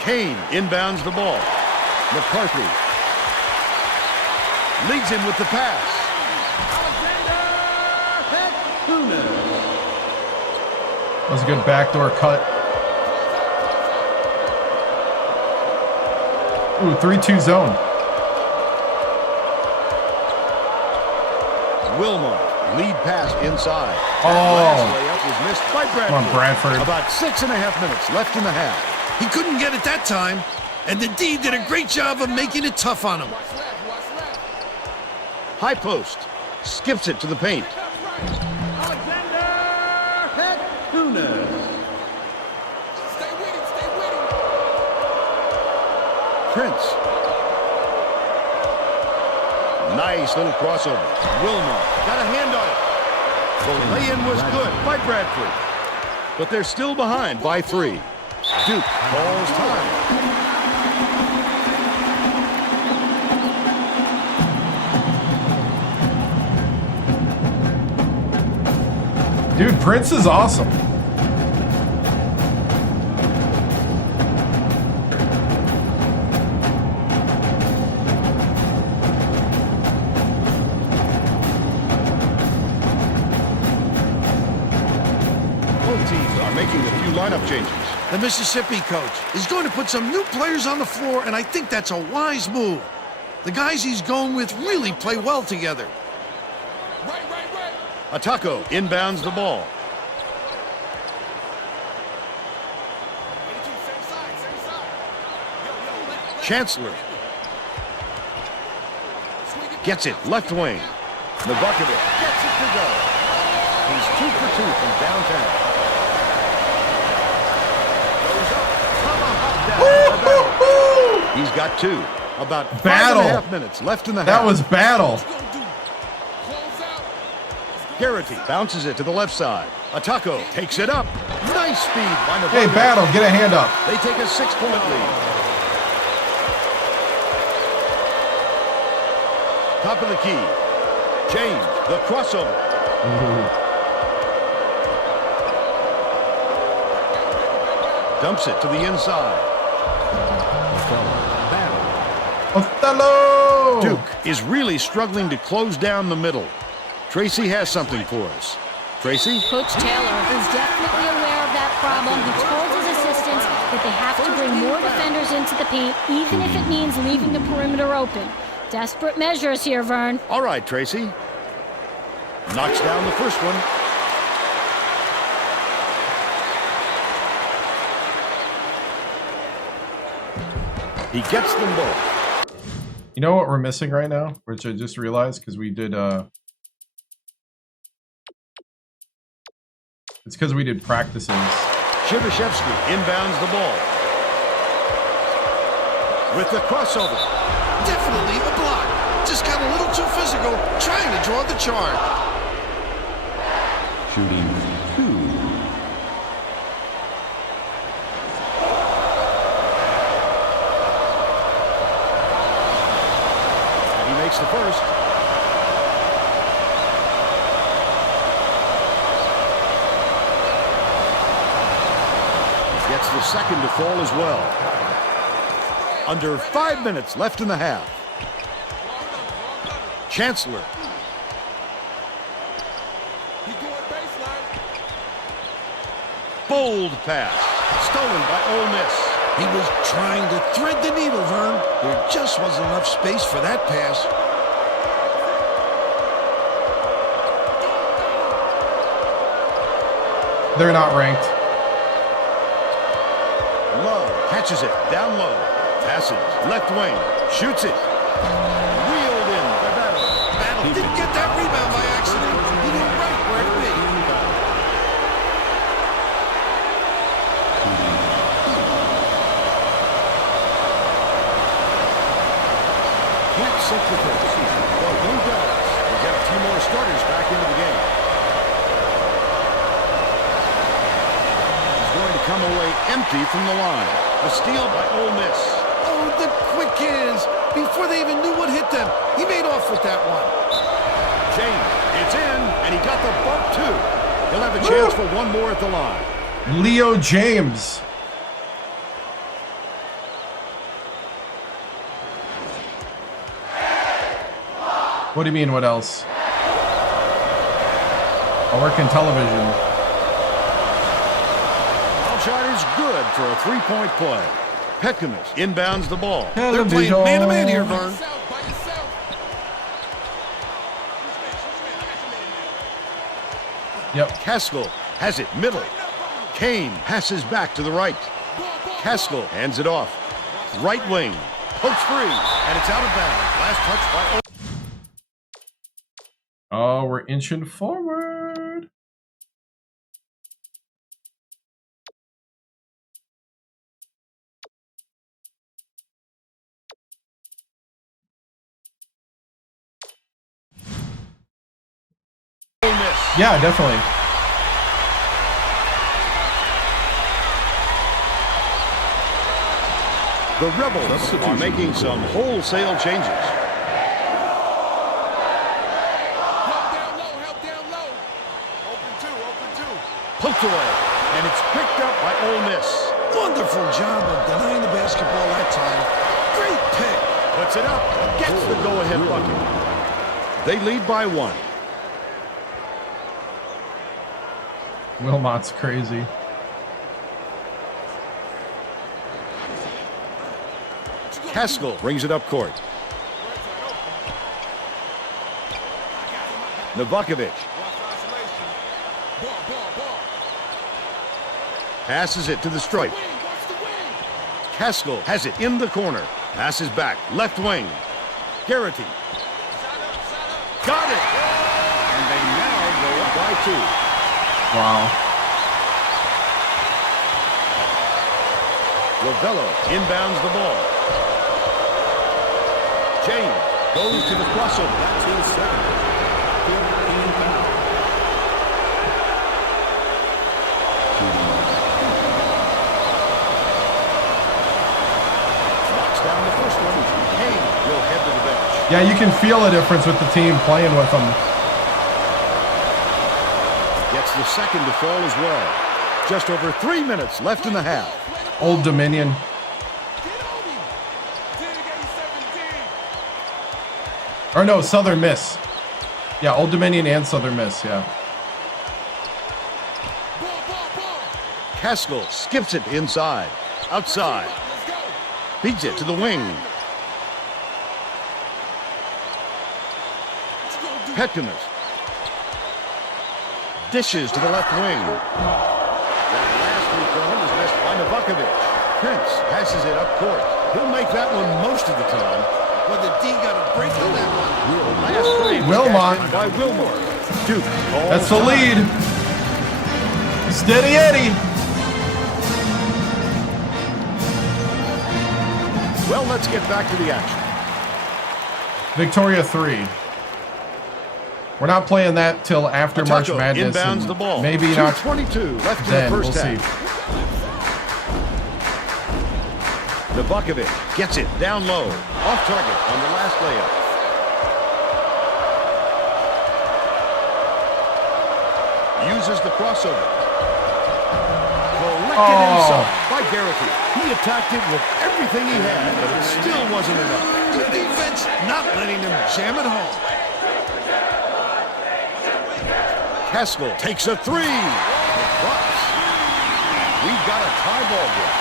Kane inbounds the ball. McCarthy leads him with the pass. That was a good backdoor cut. Ooh, 3-2 zone. Wilmer, lead pass inside. Oh. Last layup was missed by Bradford. Come on, Bradford. About 6.5 minutes left in the half. He couldn't get it that time, and the D did a great job of making it tough on him. High post. Skips it to the paint. Prince. Nice little crossover. Wilmer got a hand on it. The lay-in was good by Bradford. But they're still behind by 3. Duke calls time. Dude, Prince is awesome. Both teams are making a few lineup changes. The Mississippi coach is going to put some new players on the floor, and I think that's a wise move. The guys he's going with really play well together. Atako inbounds the ball. Chancellor gets it left wing. Novakovic gets it to go. He's 2 for 2 from downtown. Goes up. Tomahawk down. He's got 2. About 5.5 minutes left in the half. That was battle. Garrity bounces it to the left side. Atako takes it up. Nice speed by Novakovic. Hey, battle, get a hand up. They take a 6-point lead. top of the key. James, the crossover. Dumps it to the inside. Othello! Duke is really struggling to close down the middle. Tracy has something for us. Tracy? Coach Taylor is definitely aware of that problem. He told his assistants that they have to bring more defenders into the paint, even if it means leaving the perimeter open. Desperate measures here, Vern. All right, Tracy. Knocks down the first one. He gets them both. You know what we're missing right now? Which I just realized because we did it's because we did practices. Shivashevsky inbounds the ball. With the crossover. Definitely a block. Just got a little too physical, trying to draw the charge. Shooting 2. And he makes the first. He gets the second to fall as well. Under 5 minutes left in the half. Chancellor. Bold pass. Stolen by Ole Miss. He was trying to thread the needle, Vern. There just wasn't enough space for that pass. They're not ranked. Love catches it down low. Passes left wing. Shoots it. Wheeled in by Battle. He didn't get that rebound by accident. He knew right where to be. Can't set the pace. Well, Blue Devils will get a few more starters back into the game. He's going to come away empty from the line. A steal by Ole Miss. Oh, the quick hands. Before they even knew what hit them, he made off with that one. James, it's in, and he got the bump too. He'll have a chance for one more at the line. Leo James. What do you mean, what else? I work in television. Foul shot is good for a three-point play. Petkamus inbounds the ball. They're playing man-to-man here, Vern. Yep. Caskell has it middle. Kane passes back to the right. Caskell hands it off. Right wing. Pokes free. And it's out of bounds. Last touch by... Oh, we're inching forward. Yeah, definitely. The Rebels are making some wholesale changes. Poked away, and it's picked up by Ole Miss. Wonderful job of denying the basketball that time. Great pick. Puts it up, gets the go-ahead bucket. They lead by one. Wilmot's crazy. Caskell brings it up court. Novakovic. Passes it to the stripe. Caskell has it in the corner. Passes back. Left wing. Garrity. Got it! And they now go up by two. Wow. Ravello inbounds the ball. James goes to the crossover. Knocks down the first one. Kane will head to the bench. Yeah, you can feel a difference with the team playing with them. Gets the second to fall as well. Just over 3 minutes left in the half. Old Dominion. Or no, Southern Miss. Yeah, Old Dominion and Southern Miss, yeah. Haskell skips it inside. Outside. Feeds it to the wing. Petkimus. Dishes to the left wing. That last return was missed by Novakovic. Prince passes it up court. He'll make that one most of the time. But the D got a break on that one. Last three was Wilmot. cashed in by Wilmot. Duke. That's the lead. Steady Eddie. Well, let's get back to the action. Victoria 3. We're not playing that till after March Madness. Inbounds the ball. Maybe not 2:22 left in then. the We'll first see. half. Novakovic gets it down low. Off target on the last layup. Uses the crossover. Collected inside by Garrity. He attacked it with everything he had, but it still wasn't enough. Good defense, not letting them jam it home. Haskell takes a three. It drops. We've got a tie ball game.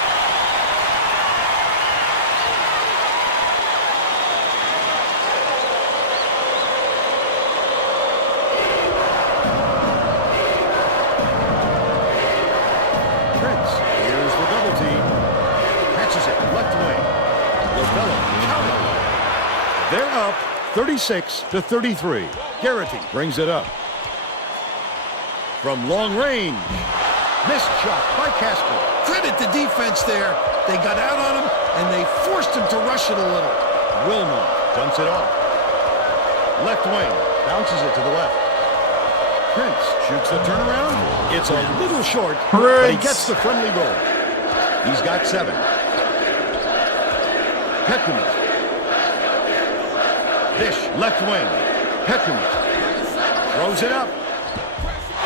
Prince, here's the double team. Catches it left wing. Lovella counted. They're up 36-33. Garrity brings it up. From long range. Missed shot by Casper. Credit the defense there. They got out on him, and they forced him to rush it a little. Wilmot dumps it off. Left wing. Bounces it to the left. Prince shoots the turnaround. It's a little short, but he gets the friendly roll. He's got 7. Petkimus. Dish, left wing. Petkimus. Throws it up.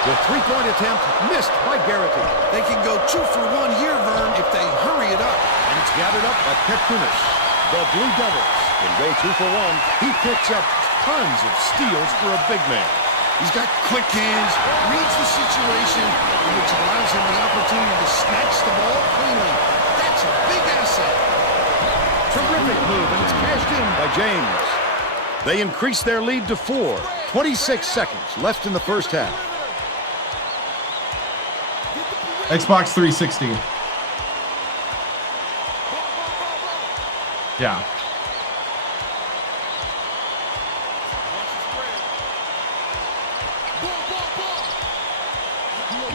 The three-point attempt missed by Garrity. They can go 2 for 1 here, Vern, if they hurry it up. And it's gathered up by Petkimus. The Blue Devils can go 2 for 1. He picks up tons of steals for a big man. He's got quick hands, reads the situation, which allows him an opportunity to snatch the ball cleanly. That's a big asset. Terrific move, and it's cashed in by James. They increase their lead to 4. 26 seconds left in the first half. Xbox 360. Yeah.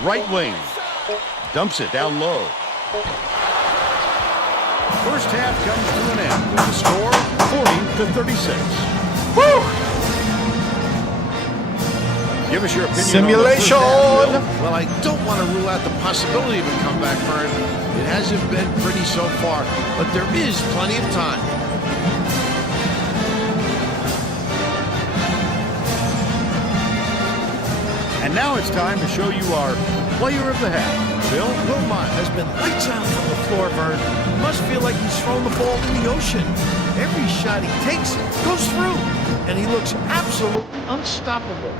Right wing. Dumps it down low. First half comes to an end with the score 40-36. Woo! Give us your opinion Simulation! on the first half, Well, I don't want to rule out the possibility of a comeback, Vern. It hasn't been pretty so far, but there is plenty of time. And now it's time to show you our player of the half. Bill? Wilmot has been lights out from the floor, Vern. Must feel like he's thrown the ball in the ocean. Every shot he takes goes through, and he looks absolutely unstoppable.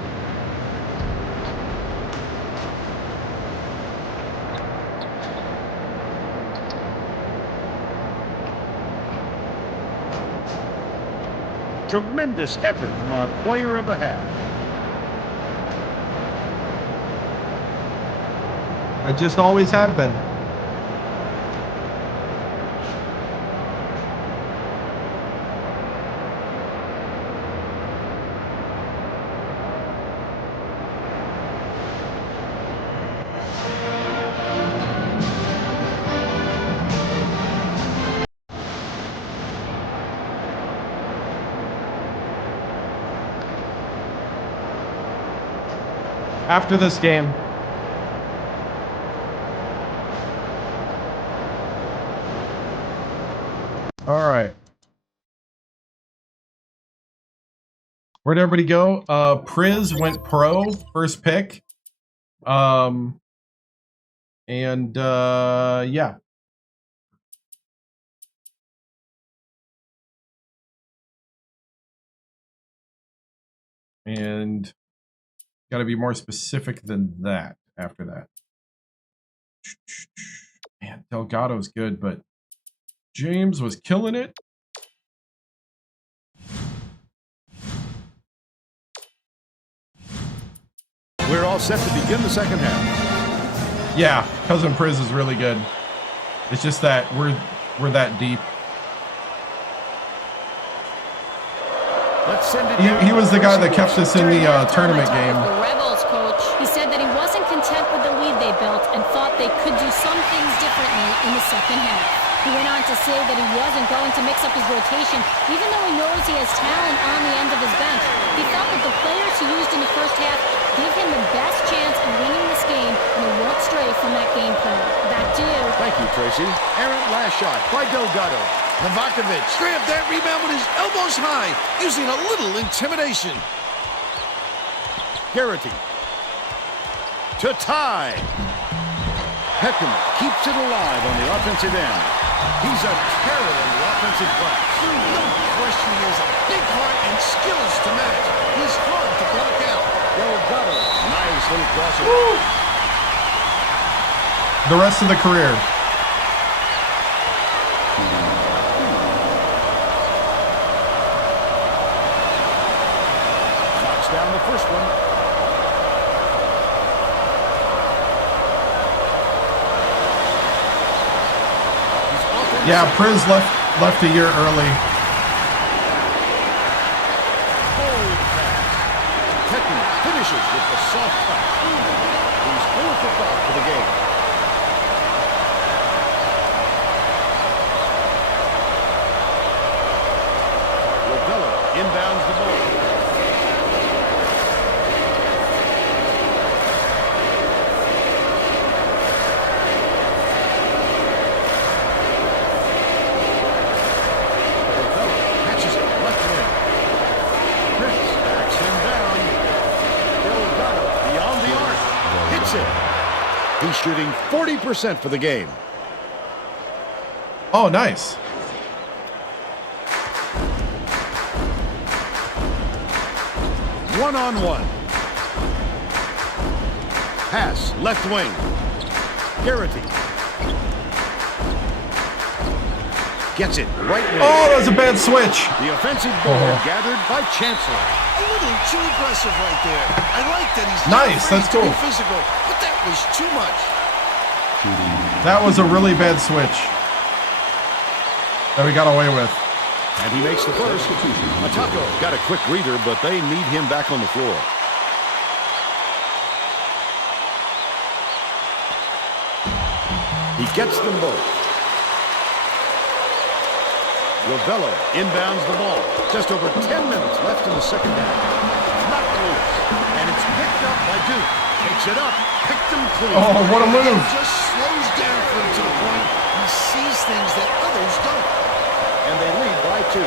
Tremendous effort from our player of the half. I just always have been. After this game. All right. Where'd everybody go? Priz went pro, first pick. Yeah. And got to be more specific than that after that. Man, Delgado's good, but James was killing it. We're all set to begin the second half. Yeah, Cousin Priz is really good. It's just that we're that deep. Let's send it He was the guy that kept us in the tournament game. The Rebels coach, he said that he wasn't content with the lead they built and thought they could do some things differently in the second half. He went on to say that he wasn't going to mix up his rotation, even though he knows he has talent on the end of his bench. He felt that the players he used in the first half give him the best chance of winning this game, and he won't stray from that game plan. Back to you. Thank you, Tracy. Errant last shot by Delgado. Novakovic grabbed that rebound with his elbows high, using a little intimidation. Garrity to tie. Peckham keeps it alive on the offensive end. He's a terror in the offensive glass. No question he has a big heart and skills to match. He's hard to block out. Delgado, nice little crosser. The rest of the career. Knocks down the first one. Yeah, Priz left a year early. Hold pass. Peckham finishes with the soft touch. He's 4 for 5 for the game. Rebella inbounds the ball. He's shooting 40% for the game. Oh, nice. One-on-one. Pass, left wing. Garrity. Gets it, right wing. Oh, that was a bad switch. The offensive ball gathered by Chancellor. A little too aggressive right there. I like that he's nice. That's cool. Physical, but that was too much. That was a really bad switch that we got away with. And he makes the first. Atako got a quick reader, but they need him back on the floor. He gets them both. Rebella inbounds the ball. Just over 10 minutes left in the second half. Knocked loose. And it's picked up by Duke. Takes it up. Picked them clean. Oh, what a move. Just slows down for him to the point he sees things that others don't. And they lead by 2.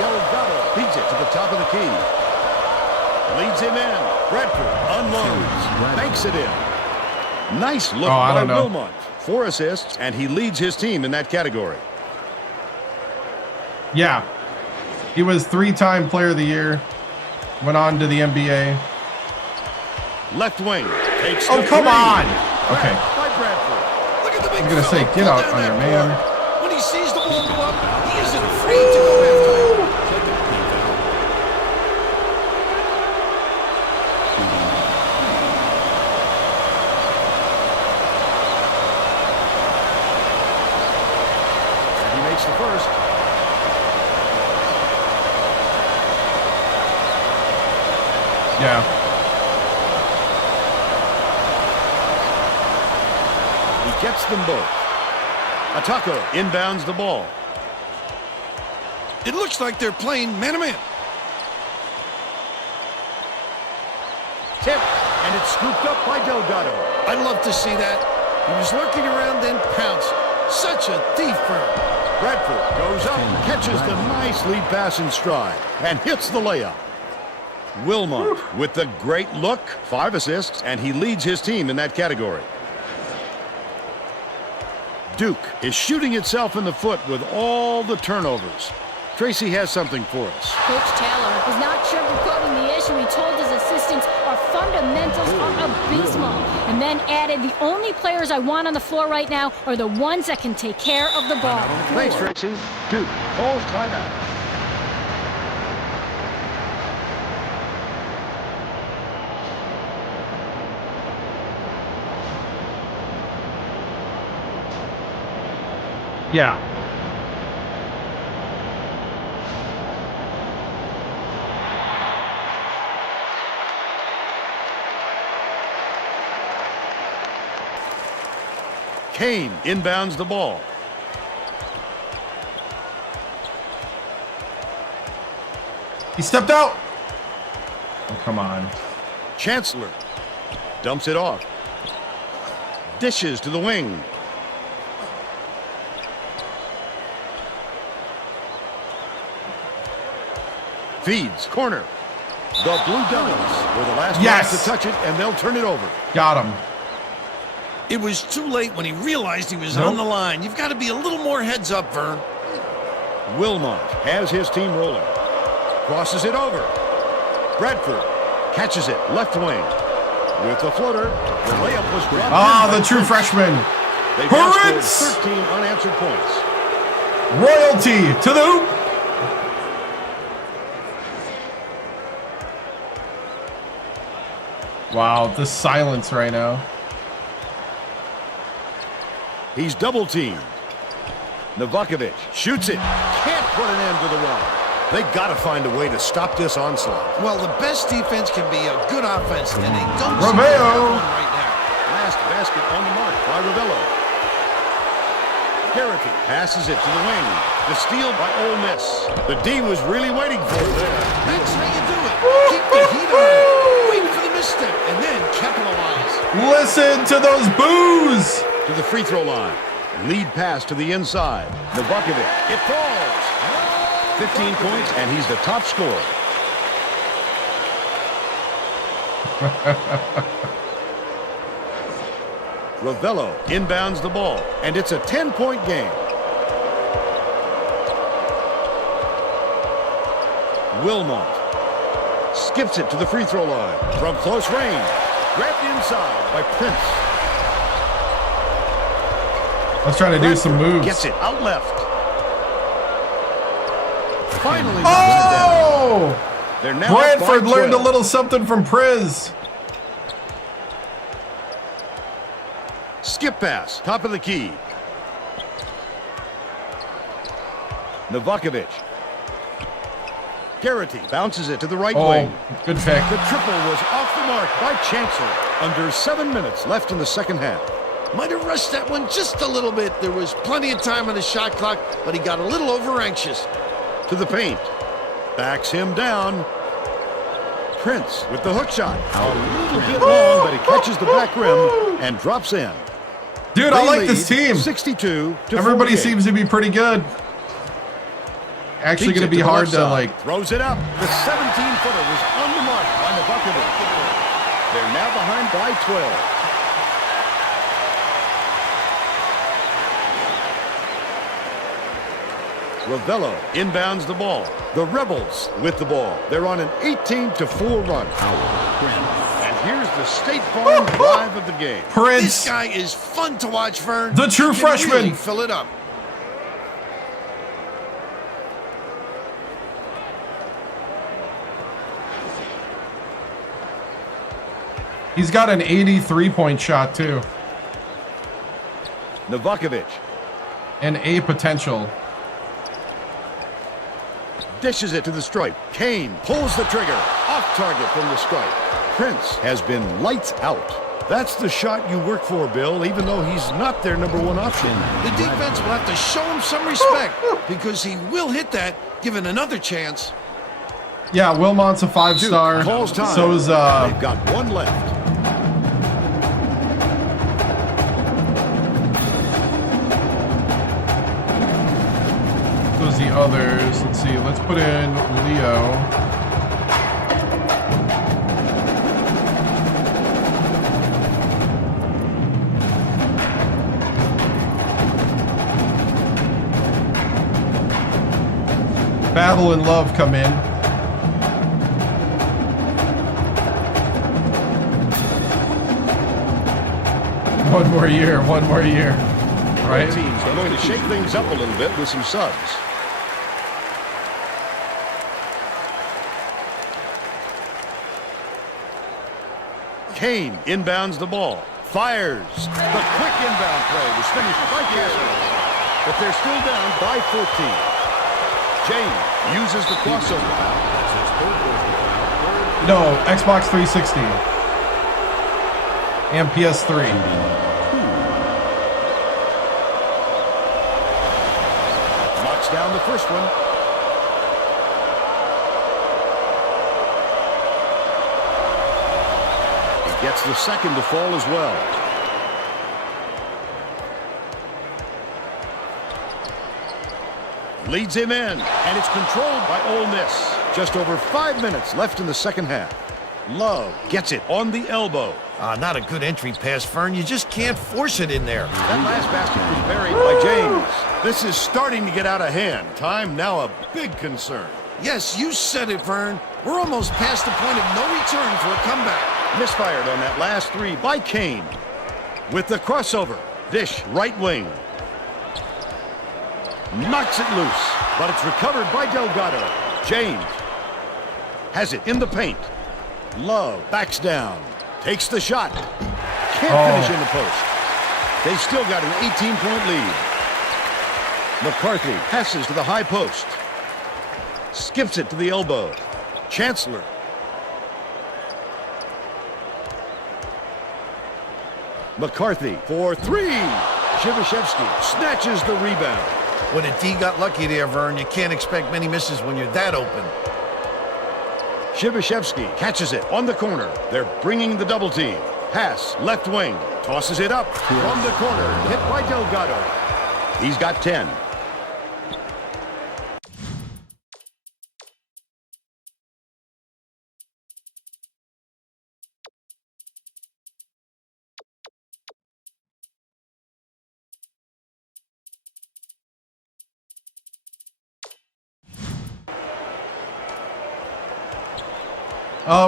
Delgado beats it to the top of the key. Leads him in. Bradford unloads. Banks it in. Nice look by Wilmot. 4 assists, and he leads his team in that category. Yeah. He was 3-time player of the year. Went on to the NBA. Left wing. Takes oh, come on. Okay. By Bradford. Look at the big I'm going to say, get out on your man. When he sees the ball go up, he isn't afraid to go after it. And he makes the first. Yeah. He gets them both. Atako inbounds the ball. It looks like they're playing man-to-man. Tip, and it's scooped up by Delgado. I'd love to see that. He was lurking around, then pounced. Such a thief bird. Bradford goes up, catches the nice lead pass in stride, and hits the layup. Wilmot with the great look, 5 assists, and he leads his team in that category. Duke is shooting itself in the foot with all the turnovers. Tracy has something for us. Coach Taylor was not sugarcoating the issue. He told his assistants our fundamentals are abysmal, and then added, the only players I want on the floor right now are the ones that can take care of the ball. Thanks, Tracy. Duke calls timeout. Yeah. Kane inbounds the ball. He stepped out. Oh, come on. Chancellor dumps it off. Dishes to the wing. Feeds, corner. The Blue Devils were the last ones to touch it, and they'll turn it over. Got him. It was too late when he realized he was on the line. You've got to be a little more heads up, Vern. Wilmot has his team rolling. Crosses it over. Bradford catches it, left wing. With the floater, the layup was dropped. Ah, the true freshman. They've now scored 13 unanswered points. Royalty to the hoop. Wow, the silence right now. He's double-teamed. Novakovic shoots it. Can't put an end to the run. They got to find a way to stop this onslaught. Well, the best defense can be a good offense, and they don't Romeo see that right now. Last basket on the mark by Ravello. Garrity passes it to the wing. The steal by Ole Miss. The D was really waiting for it there. That's how you do it. Keep the heat on. Wait for the misstep, and then capitalize. Listen to those boos. To the free throw line. Lead pass to the inside. Novakovic. It falls. 15 points, and he's the top scorer. Ravello inbounds the ball, and it's a 10-point game. Wilmot skips it to the free throw line from close range. Grabbed inside by Prince. I was trying to do some moves. Gets it out left. Finally, oh! They're now Bradford by learned a 12. little something from Priz. Skip pass, top of the key. Novakovic. Garrity bounces it to the right wing. Good pick. The triple was off the mark by Chancellor. Under 7 minutes left in the second half. Might have rushed that one just a little bit. There was plenty of time on the shot clock, but he got a little over anxious. To the paint. Backs him down. Prince with the hook shot. A little bit long, but he catches the back rim and drops in. Dude, I like this team. 62 to Everybody 48. seems to be pretty good. Actually Feeds going to it be the hard left to side. like. Throws it up. The 17-footer was on the mark by Novakovic. They're now behind by 12. Ravello inbounds the ball. The Rebels with the ball. They're on an 18-4 run. And here's the State Farm drive of the game. Prince, This guy is fun to watch, Vern. the true He can freshman. really fill it up. He's got an 83-point shot too, Novakovic and a potential. dishes it to the stripe. Kane pulls the trigger. Off target from the stripe. Prince has been lights out. That's the shot you work for, Bill, even though he's not their number one option. The defense will have to show him some respect because he will hit that given another chance. Yeah, Wilmot's a 5-star. Calls time. So is They've got one left. the others. Let's see. Let's put in Leo. Battle and Love come in. One more year, right? Teams are going to shake things up a little bit with some subs. Kane inbounds the ball. Fires. The quick inbound play was finished by Castro. But they're still down by 14. James uses the crossover. No, Xbox 360 and PS3. Knocks down the first one. He gets the second to fall as well. Leads him in, and it's controlled by Ole Miss. Just over 5 minutes left in the second half. Love gets it on the elbow. Not a good entry pass, Fern. You just can't force it in there. That last basket was buried by James. This is starting to get out of hand. Time now a big concern. Yes, you said it, Vern. We're almost past the point of no return for a comeback. Misfired on that last three by Kane. With the crossover, dish right wing. Knocks it loose, but it's recovered by Delgado. James has it in the paint. Love backs down, takes the shot. Can't finish in the post. They still got an 18-point lead. McCarthy passes to the high post. Skips it to the elbow. Chancellor. McCarthy for three. Shivashevsky snatches the rebound. When a D got lucky there, Vern, you can't expect many misses when you're that open. Shivashevsky catches it on the corner. They're bringing the double team. Pass, left wing. Tosses it up from the corner. Hit by Delgado. He's got 10.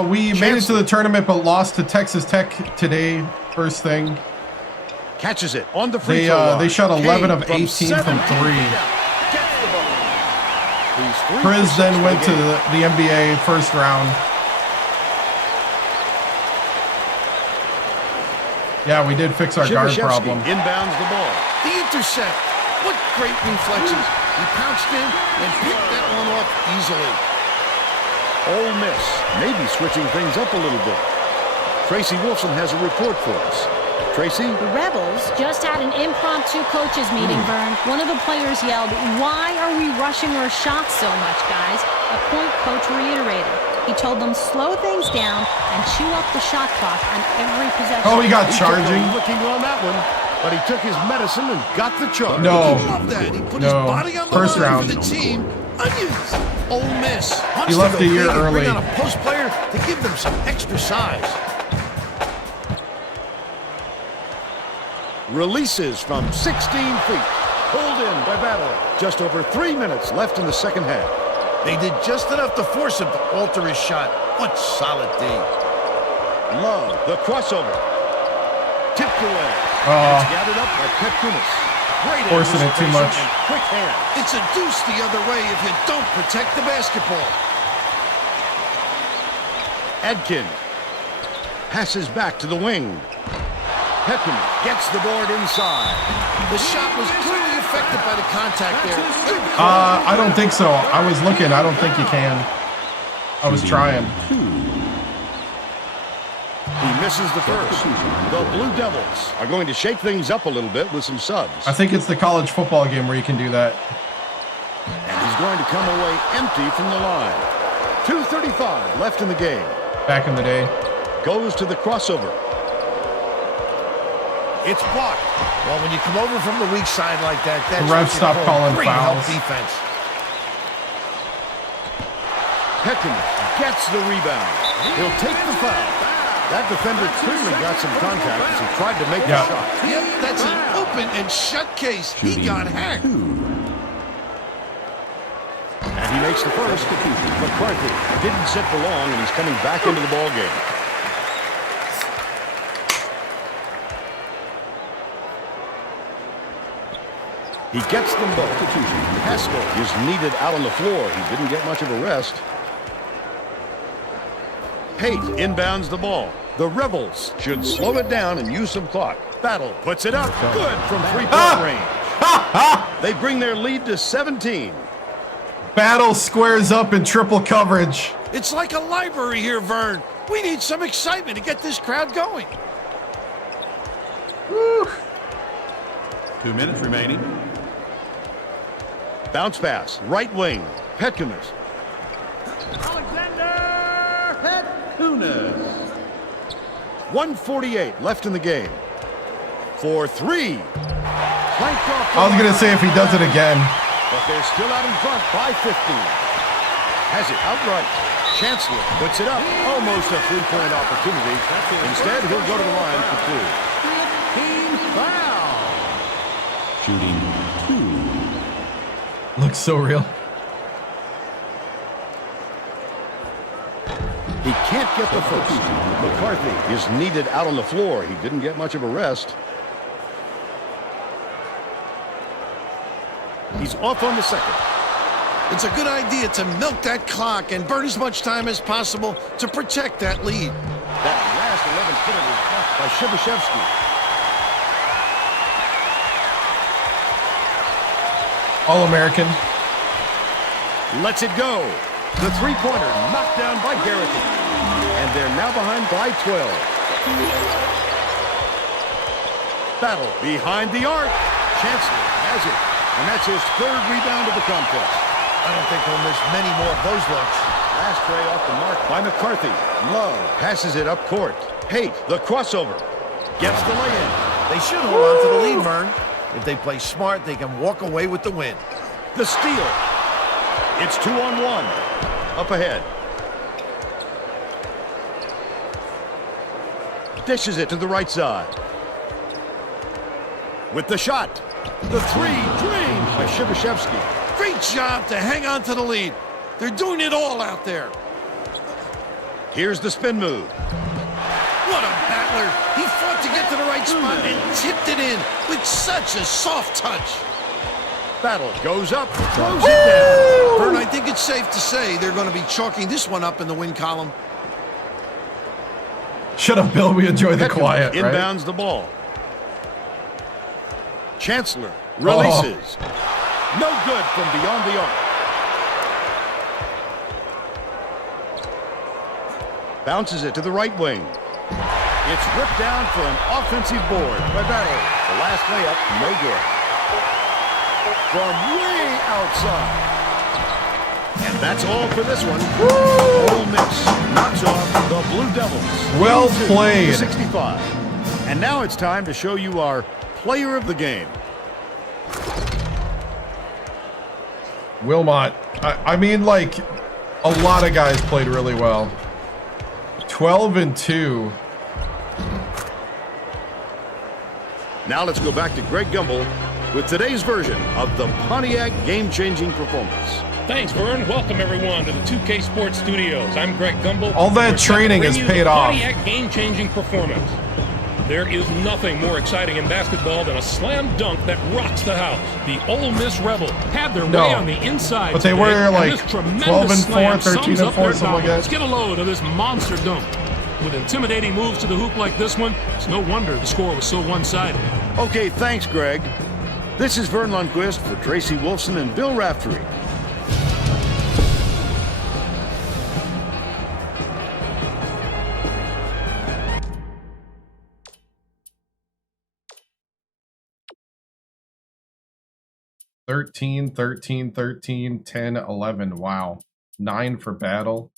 We made it to the tournament, but lost to Texas Tech today. First thing. Catches it on the free throw line. They shot 11 of 18 from 3. Prez then went to the NBA first round. Yeah, we did fix our guard problem. Inbounds the ball. The intercept. What great reflexes. He pounced in and picked that one off easily. Ole Miss maybe switching things up a little bit. Tracy Wilson has a report for us. Tracy? The Rebels just had an impromptu coaches meeting, Vern. One of the players yelled, "Why are we rushing our shots so much, guys?" A point coach reiterated. He told them slow things down and chew up the shot clock on every possession. Oh, he got charging. Looking on that one, but he took his medicine and got the charge. No. I love that. He put his body on the First line round. for the team. Onions. Ole Miss. He left a year early. Bring on a post player to give them some extra size. Releases from 16 feet. Pulled in by Battle. Just over 3 minutes left in the second half. They did just enough to force him to alter his shot. What solid D. Love the crossover. Tipped away. It's gathered up by Petkunis. Great Forcing it too much. Quick hand. It's a deuce the other way if you don't protect the basketball. Adkin passes back to the wing. Petkunis gets the board inside. The shot was clearly affected by the contact there. I don't think so. I was looking. I don't think you can. I was trying. He misses the first. The Blue Devils are going to shake things up a little bit with some subs. I think it's the college football game where you can do that. And he's going to come away empty from the line. 2:35 left in the game. Back in the day. Goes to the crossover. It's blocked. Well, when you come over from the weak side like that, that's The refs what you stop call calling great help fouls. defense. Petkunis gets the rebound. He'll take the foul. That defender clearly got some contact as he tried to make the shot. Yep, that's an open and shut case. He got hacked. And He makes the first. McCarthy didn't sit for long, and he's coming back into the ball game. He gets them both. Haskell is needed out on the floor. He didn't get much of a rest. Pate inbounds the ball. The Rebels should slow it down and use some clock. Battle puts it up. Good from three-point range. They bring their lead to 17. Battle squares up in triple coverage. It's like a library here, Vern. We need some excitement to get this crowd going. Woo. 2 minutes remaining. Bounce pass. Right wing. Petkunas. Alexander Petkunas. 1:48 left in the game. For three. Clanked off. I was going to say if he does it again. But they're still out in front by 15. Has it outright. Chancellor puts it up. Almost a three-point opportunity. Instead, he'll go to the line for two. Team's foul. Shooting 2. Looks so real. He can't get the first. McCarthy is needed out on the floor. He didn't get much of a rest. He's off on the second. It's a good idea to milk that clock and burn as much time as possible to protect that lead. That last 11-footer was blocked by Shibashevsky. All-American. Lets it go. The three-pointer knocked down by Garrity. And they're now behind by 12. Battle behind the arc. Chancellor has it. And that's his third rebound of the contest. I don't think he'll miss many more of those looks. Last tray off the mark by McCarthy. Love passes it up court. Pate, the crossover. Gets the lay-in. They should hold on to the lead, Vern. If they play smart, they can walk away with the win. The steal. It's 2-on-1. Up ahead. Dishes it to the right side. With the shot. The three drained by Shibashevsky. Great job to hang on to the lead. They're doing it all out there. Here's the spin move. What a battler. He fought to get to the right spot and tipped it in with such a soft touch. Battle goes up, throws it down. Vern, I think it's safe to say they're going to be chalking this one up in the win column. Shut up, Bill. We enjoy the quiet, right? Inbounds the ball. Chancellor releases. No good from beyond the arc. Bounces it to the right wing. It's ripped down for an offensive board by Battle. The last layup, no good. From way outside. And that's all for this one. Ole Miss knocks off the Blue Devils. Well played. 65. And now it's time to show you our player of the game. Wilmot. I mean, like, a lot of guys played really well. 12-2. Now let's go back to Greg Gumbel with today's version of the Pontiac game-changing performance. Thanks, Vern. Welcome, everyone, to the 2K Sports Studios. I'm Greg Gumbel. All that training has paid off. Pontiac game-changing performance. There is nothing more exciting in basketball than a slam dunk that rocks the house. The Ole Miss Rebels had their way on the inside. But they were like 12-4, 13-4, something like that. Let's get a load of this monster dunk. With intimidating moves to the hoop like this one, it's no wonder the score was so one-sided. Okay, thanks, Greg. This is Vern Lundquist for Tracy Wolfson and Bill Raftery. $13, 13, 13, 10, 11. Wow. 9 for Battle.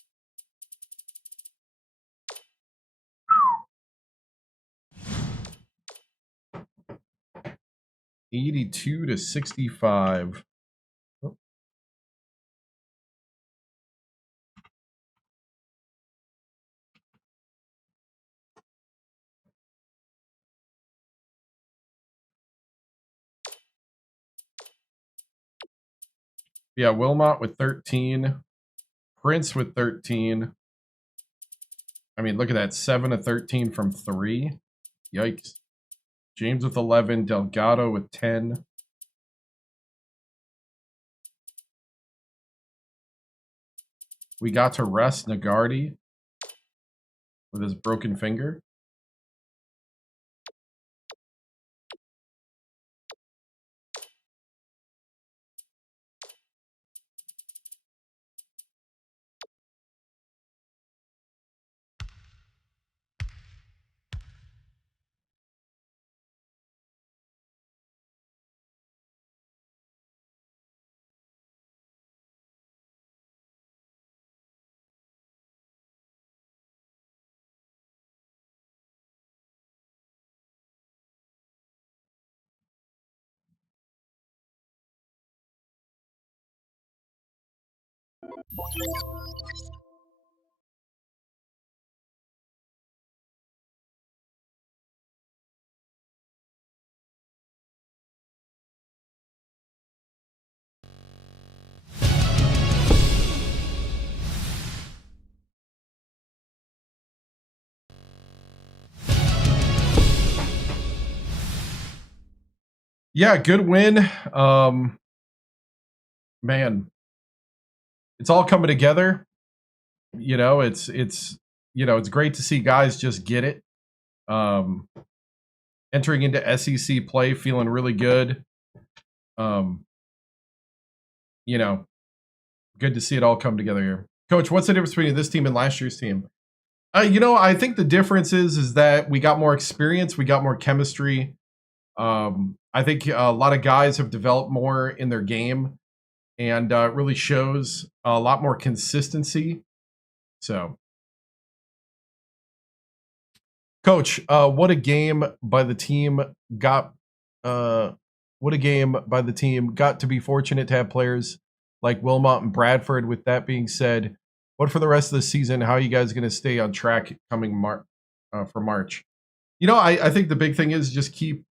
$82-65. Yeah, Wilmot with 13. Prince with 13. I mean, look at that. 7 of 13 from 3. Yikes. James with 11. Delgado with 10. We got to rest Nagardi with his broken finger. Yeah, good win. Man, it's all coming together. You know, it's great to see guys just get it. Entering into SEC play, feeling really good. You know, good to see it all come together here. Coach, what's the difference between this team and last year's team? I think the difference is that we got more experience, we got more chemistry. I think a lot of guys have developed more in their game, and it really shows a lot more consistency. So, Coach, what a game by the team got. What a game by the team. Got to be fortunate to have players like Wilmot and Bradford. With that being said, what for the rest of the season? How are you guys going to stay on track coming for March? I think the big thing is just keep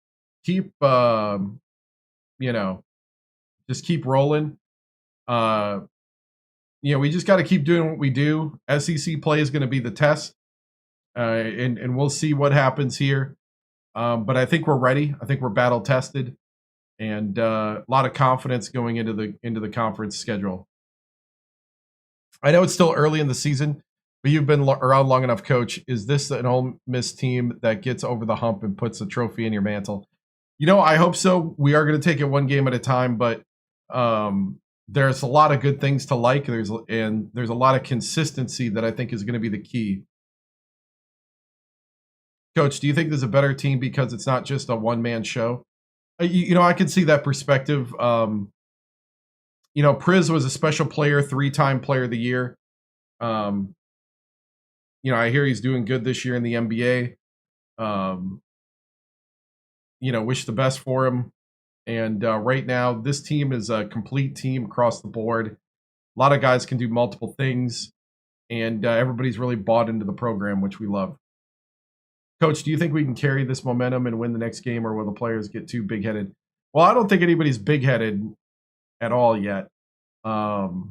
just keep rolling. We just got to keep doing what we do. SEC play is going to be the test, and we'll see what happens here. But I think we're ready. I think we're battle tested, and a lot of confidence going into the conference schedule. I know it's still early in the season, but you've been around long enough, Coach. Is this an Ole Miss team that gets over the hump and puts a trophy in your mantle? I hope so. We are going to take it one game at a time, but there's a lot of good things to like. There's a lot of consistency that I think is going to be the key. Coach, do you think there's a better team because it's not just a one-man show? I can see that perspective. Priz was a special player, 3-time player of the year. I hear he's doing good this year in the NBA. Wish the best for him. And right now, this team is a complete team across the board. A lot of guys can do multiple things, and everybody's really bought into the program, which we love. Coach, do you think we can carry this momentum and win the next game, or will the players get too big-headed? Well, I don't think anybody's big-headed at all yet. Once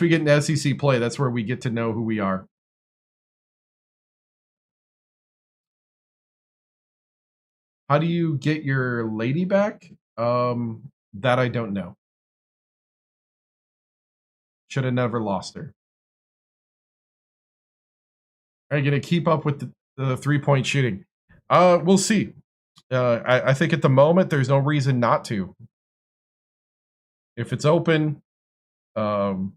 we get into SEC play, that's where we get to know who we are. How do you get your lady back? That I don't know. Should have never lost her. Are you going to keep up with the three-point shooting? We'll see. I think at the moment, there's no reason not to. If it's open, need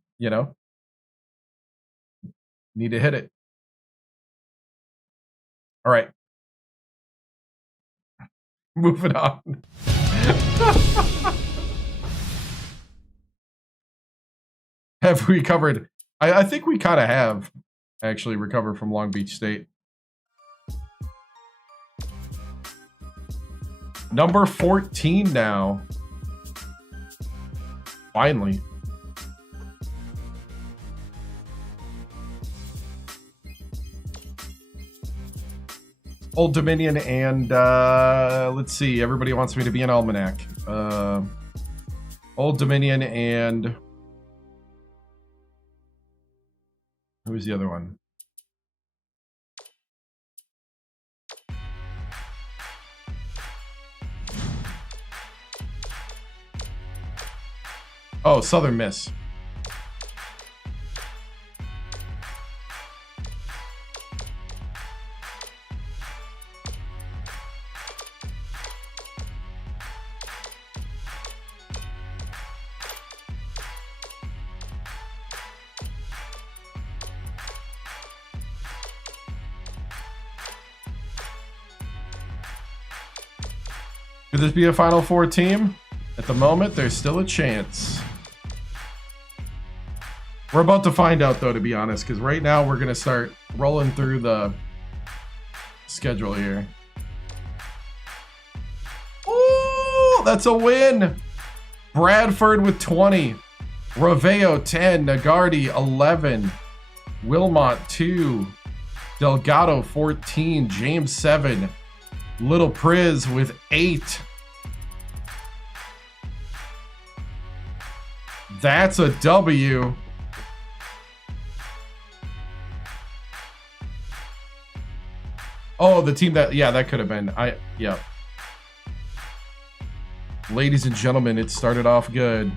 to hit it. All right. Moving on. Have we covered? I think we kind of have actually recovered from Long Beach State. Number 14 now. Finally. Old Dominion and let's see. Everybody wants me to be an almanac. Old Old Dominion and who's the other one? Oh, Southern Miss. Could this be a Final Four team? At the moment, there's still a chance. We're about to find out, though, to be honest, because right now we're going to start rolling through the schedule here. Ooh, that's a win. Bradford with 20. Raveo 10. Nagardi 11. Wilmot 2. Delgado 14. James 7. Little Priz with 8. That's a W. Oh, the team that, yeah, that could have been. Yeah. Ladies and gentlemen, it started off good.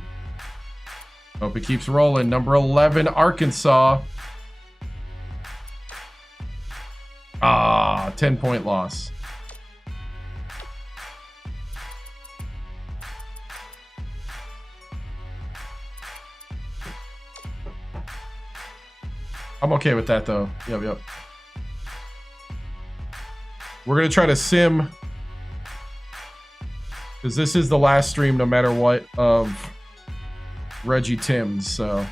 Hope it keeps rolling. Number 11, Arkansas. 10-point loss. I'm okay with that, though. Yep. We're going to try to sim, because this is the last stream, no matter what, of Reggie TImms, so.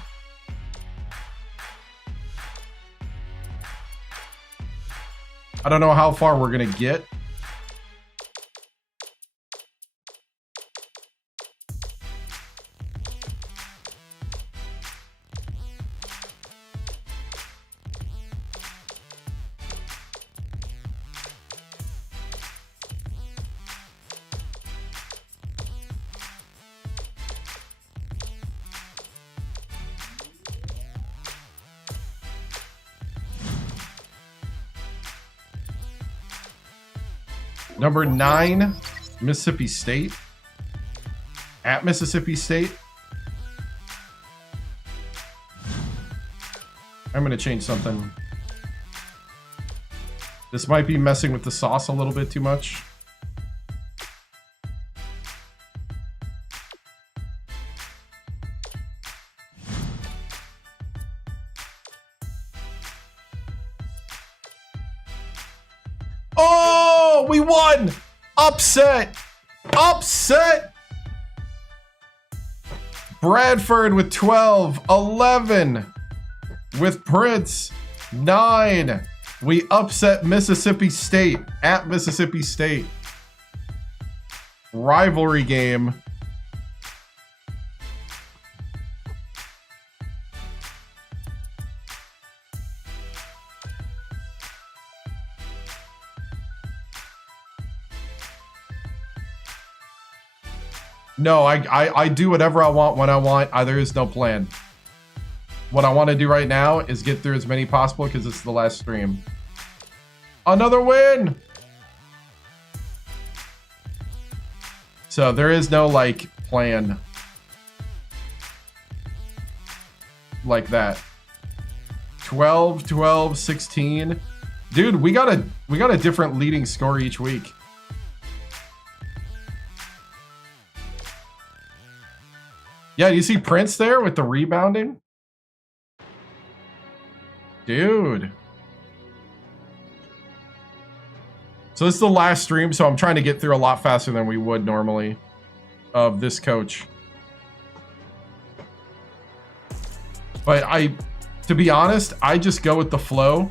I don't know how far we're going to get. Number 9, Mississippi State. At Mississippi State. I'm going to change something. This might be messing with the sauce a little bit too much. Oh, we won! Upset! Upset! Bradford with 12, 11 with Prince, 9. We upset Mississippi State at Mississippi State. Rivalry game. No, I do whatever I want when I want. There is no plan. What I want to do right now is get through as many possible because it's the last stream. Another win! So there is no, like, plan. Like that. 12, 12, 16. Dude, we got a different leading score each week. Yeah, do you see Prince there with the rebounding? Dude. So this is the last stream, so I'm trying to get through a lot faster than we would normally of this coach. But to be honest, I just go with the flow.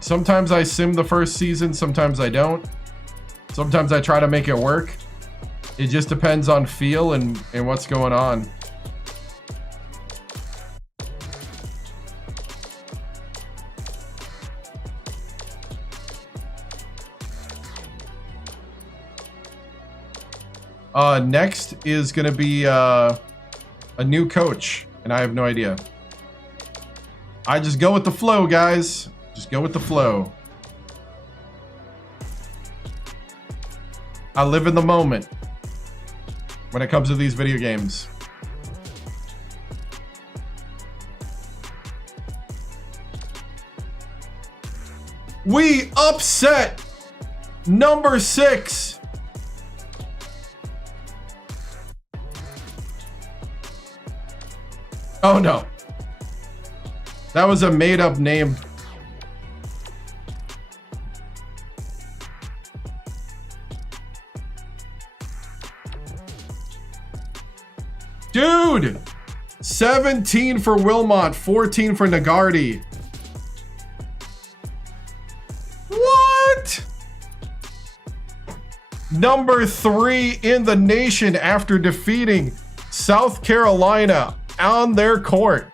Sometimes I sim the first season, sometimes I don't. Sometimes I try to make it work. It just depends on feel and what's going on. Next is going to be a new coach, and I have no idea. I just go with the flow, guys. Just go with the flow. I live in the moment when it comes to these video games. We upset number 6. Oh no. That was a made-up name. Dude! 17 for Wilmot, 14 for Nagardi. What? Number 3 in the nation after defeating South Carolina on their court.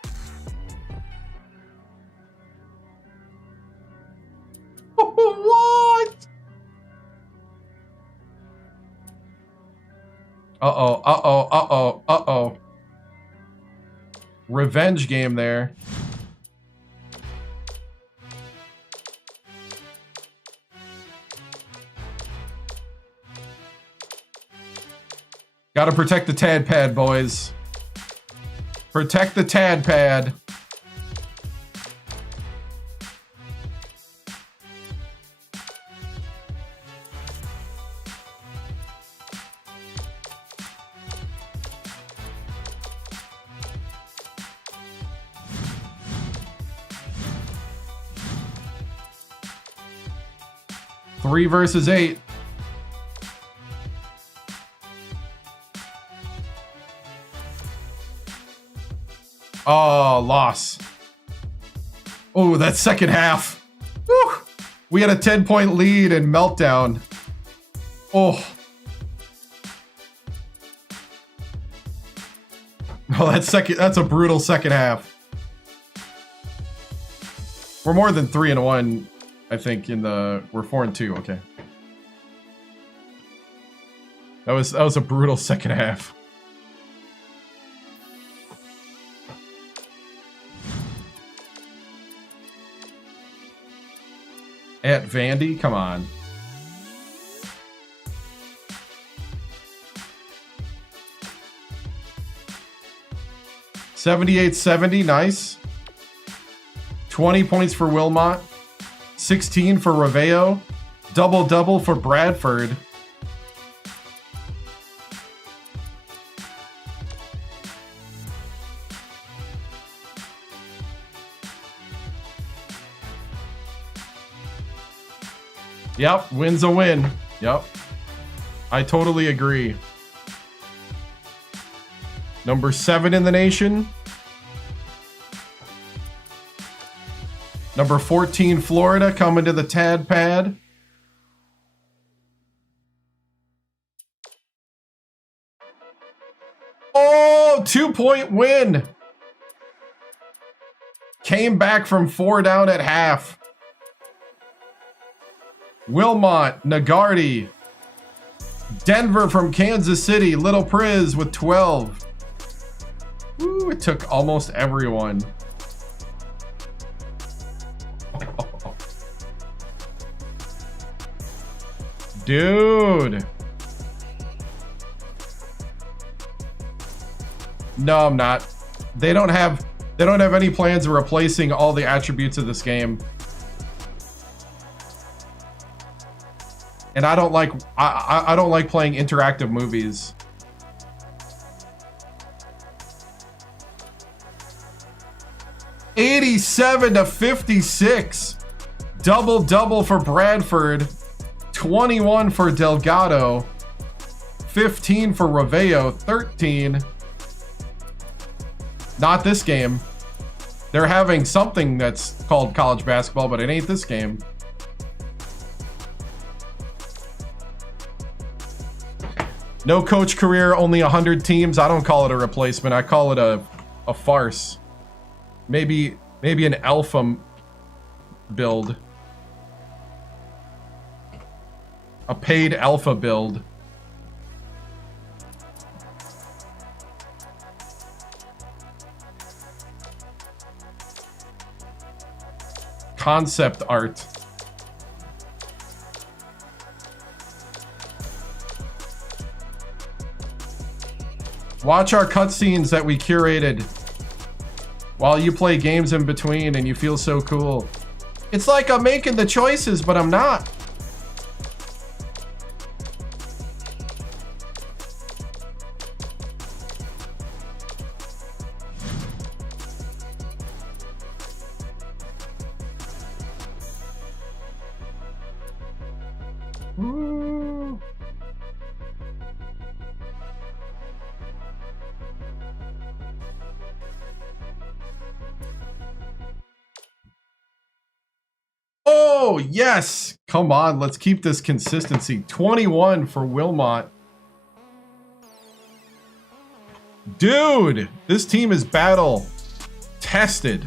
What? Uh-oh, uh-oh, uh-oh, uh-oh. Revenge game there. Gotta protect the Tad Pad, boys. Protect the Tad Pad. Three versus 8. Oh, loss. Oh, that second half. Woo. We had a 10-point lead and meltdown. Oh. Oh, that's a brutal second half. We're more than 3-1, I think, we're 4-2, okay. That was a brutal second half. At Vandy, come on. $78-70, nice. 20 points for Wilmot. 16 for Raveo. Double-double for Bradford. Yep, win's a win. Yep. I totally agree. Number 7 in the nation. Number 14, Florida, coming to the Tad Pad. Oh, 2-point win. Came back from 4 down at half. Wilmot, Nagardi, Denver from Kansas City, Little Priz with 12. Ooh, it took almost everyone. Dude. No, I'm not. They don't have any plans of replacing all the attributes of this game. And I don't like playing interactive movies. $87-56. Double-double for Bradford. 21 for Delgado. 15 for Raveo. 13. Not this game. They're having something that's called college basketball, but it ain't this game. No coach career, only 100 teams. I don't call it a replacement. I call it a farce. Maybe an alpha build. A paid alpha build. concept art. Watch our cutscenes that we curated while you play games in between and you feel so cool. It's like I'm making the choices, but I'm not. Oh, yes. Come on. Let's keep this consistency. 21 for Wilmot. Dude, this team is battle tested.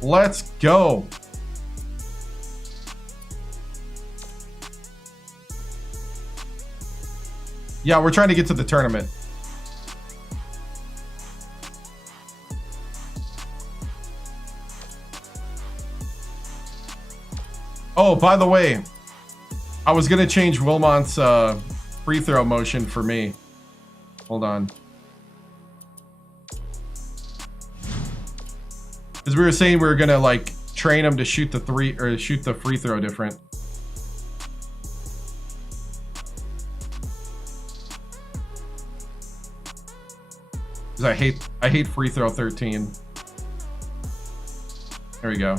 Let's go. Yeah, we're trying to get to the tournament. Oh, by the way, I was going to change Wilmot's free throw motion for me. Hold on. Because we were saying we were going to like train him to shoot the free throw different. Because I hate free throw 13. There we go.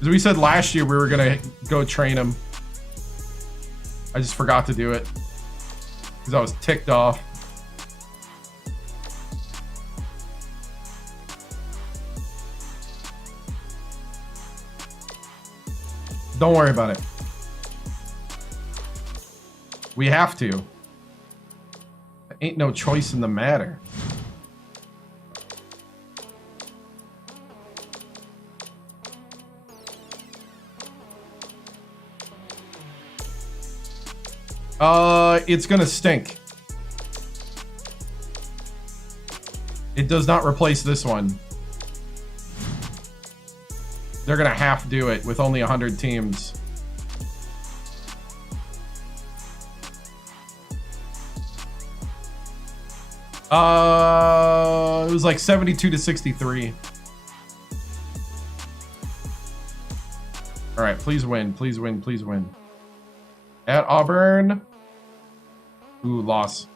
As we said last year, we were gonna go train him. I just forgot to do it because I was ticked off. Don't worry about it. We have to. There ain't no choice in the matter. It's gonna stink. It does not replace this one. They're gonna have to do it with only 100 teams. It was like 72 to 63. All right, please win, please win, please win. At Auburn. Ooh, loss.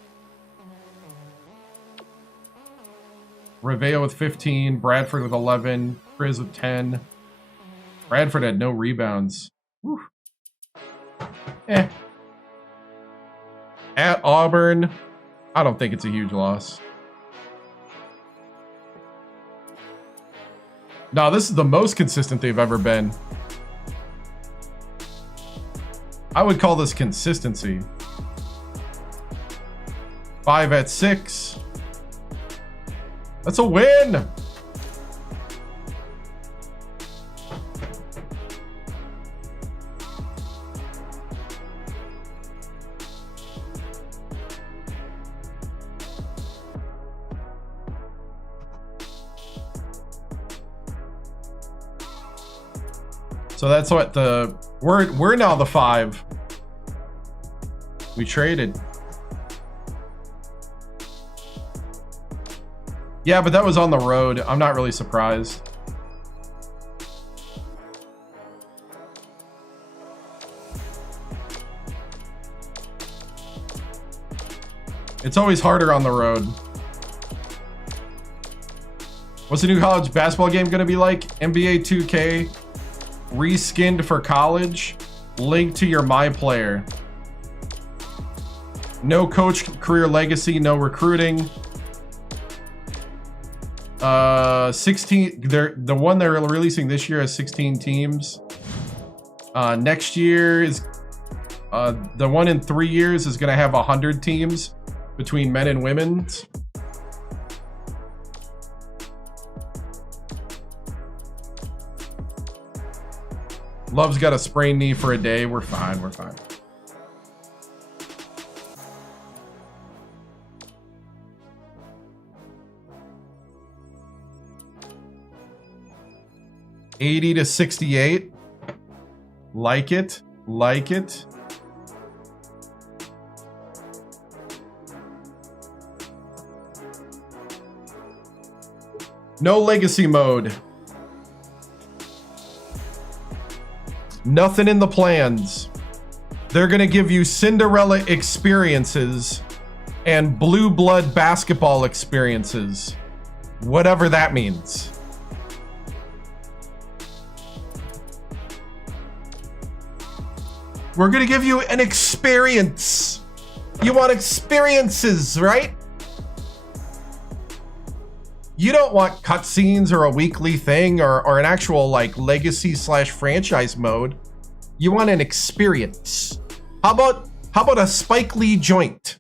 Reveo with 15. Bradford with 11. Priz with 10. Bradford had no rebounds. Whew. Eh. At Auburn. I don't think it's a huge loss. No, this is the most consistent they've ever been. I would call this consistency. 5 at 6. That's a win. So that's what the we're now the 5. We traded. Yeah, but that was on the road. I'm not really surprised. It's always harder on the road. What's the new college basketball game going to be like? NBA 2K reskinned for college. Link to your My Player. No coach career legacy, no recruiting. 16. The one they're releasing this year has 16 teams. Next year is the one in 3 years is going to have 100 teams between men and women's. Love's got a sprained knee for a day. We're fine. We're fine. $80 to 68. Like it. Like it. No legacy mode. Nothing in the plans. They're going to give you Cinderella experiences and blue blood basketball experiences. Whatever that means. We're going to give you an experience. You want experiences, right? You don't want cutscenes or a weekly thing or an actual like legacy / franchise mode. You want an experience. How about a Spike Lee joint?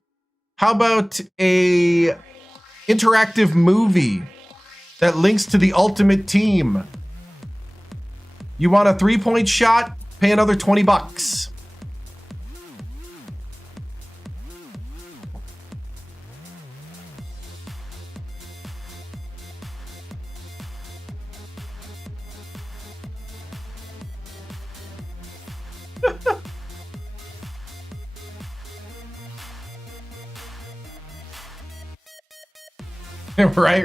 How about a interactive movie that links to the Ultimate Team? You want a 3-point shot? Pay another $20. Right.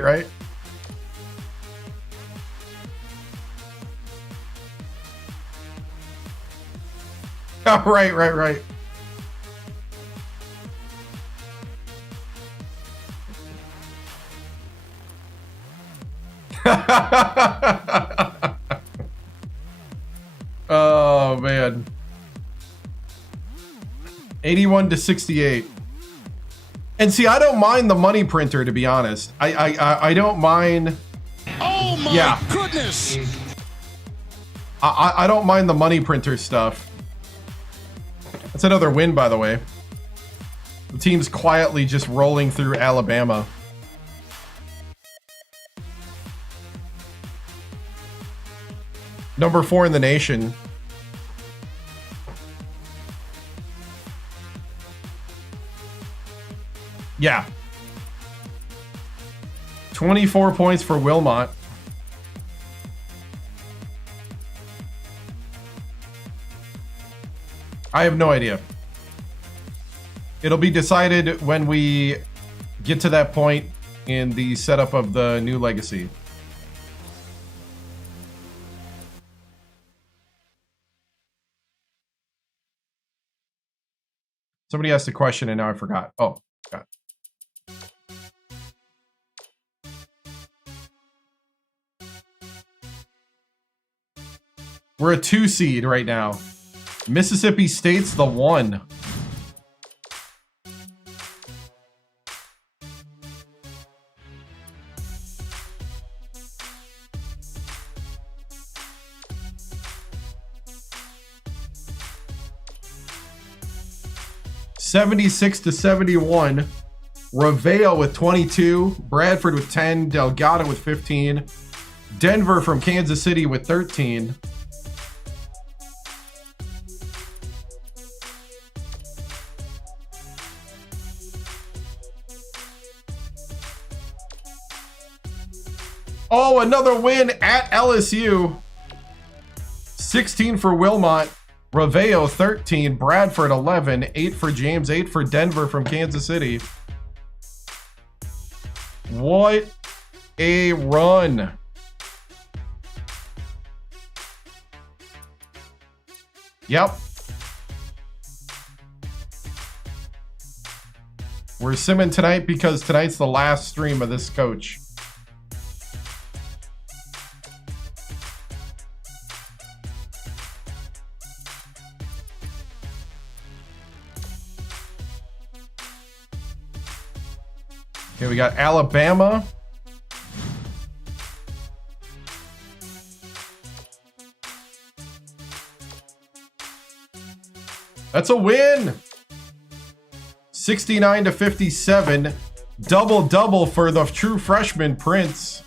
Right. Oh man. 81 to 68. And see, I don't mind the money printer, to be honest. I don't mind. Oh my goodness! I don't mind the money printer stuff. That's another win, by the way. The team's quietly just rolling through Alabama. Number 4 in the nation. Yeah. 24 points for Wilmot. I have no idea. It'll be decided when we get to that point in the setup of the new legacy. Somebody asked a question and now I forgot. Oh, got it. We're a 2 seed right now. Mississippi State's the 1. $76 to 71. Reveo with 22. Bradford with 10. Delgado with 15. Denver from Kansas City with 13. Oh, another win at LSU. 16 for Wilmot. Reveo 13. Bradford 11. 8 for James. 8 for Denver from Kansas City. What a run. Yep. We're simming tonight because tonight's the last stream of this coach. Okay, we got Alabama. That's a win. 69 to 57. Double for the true freshman Prince.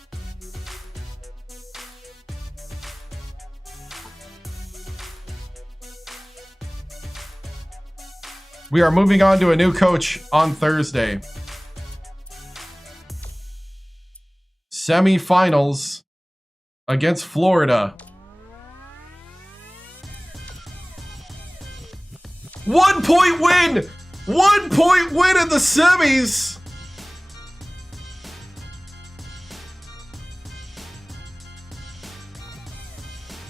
We are moving on to a new coach on Thursday. Semifinals against Florida. 1 point win! 1 point win in the semis!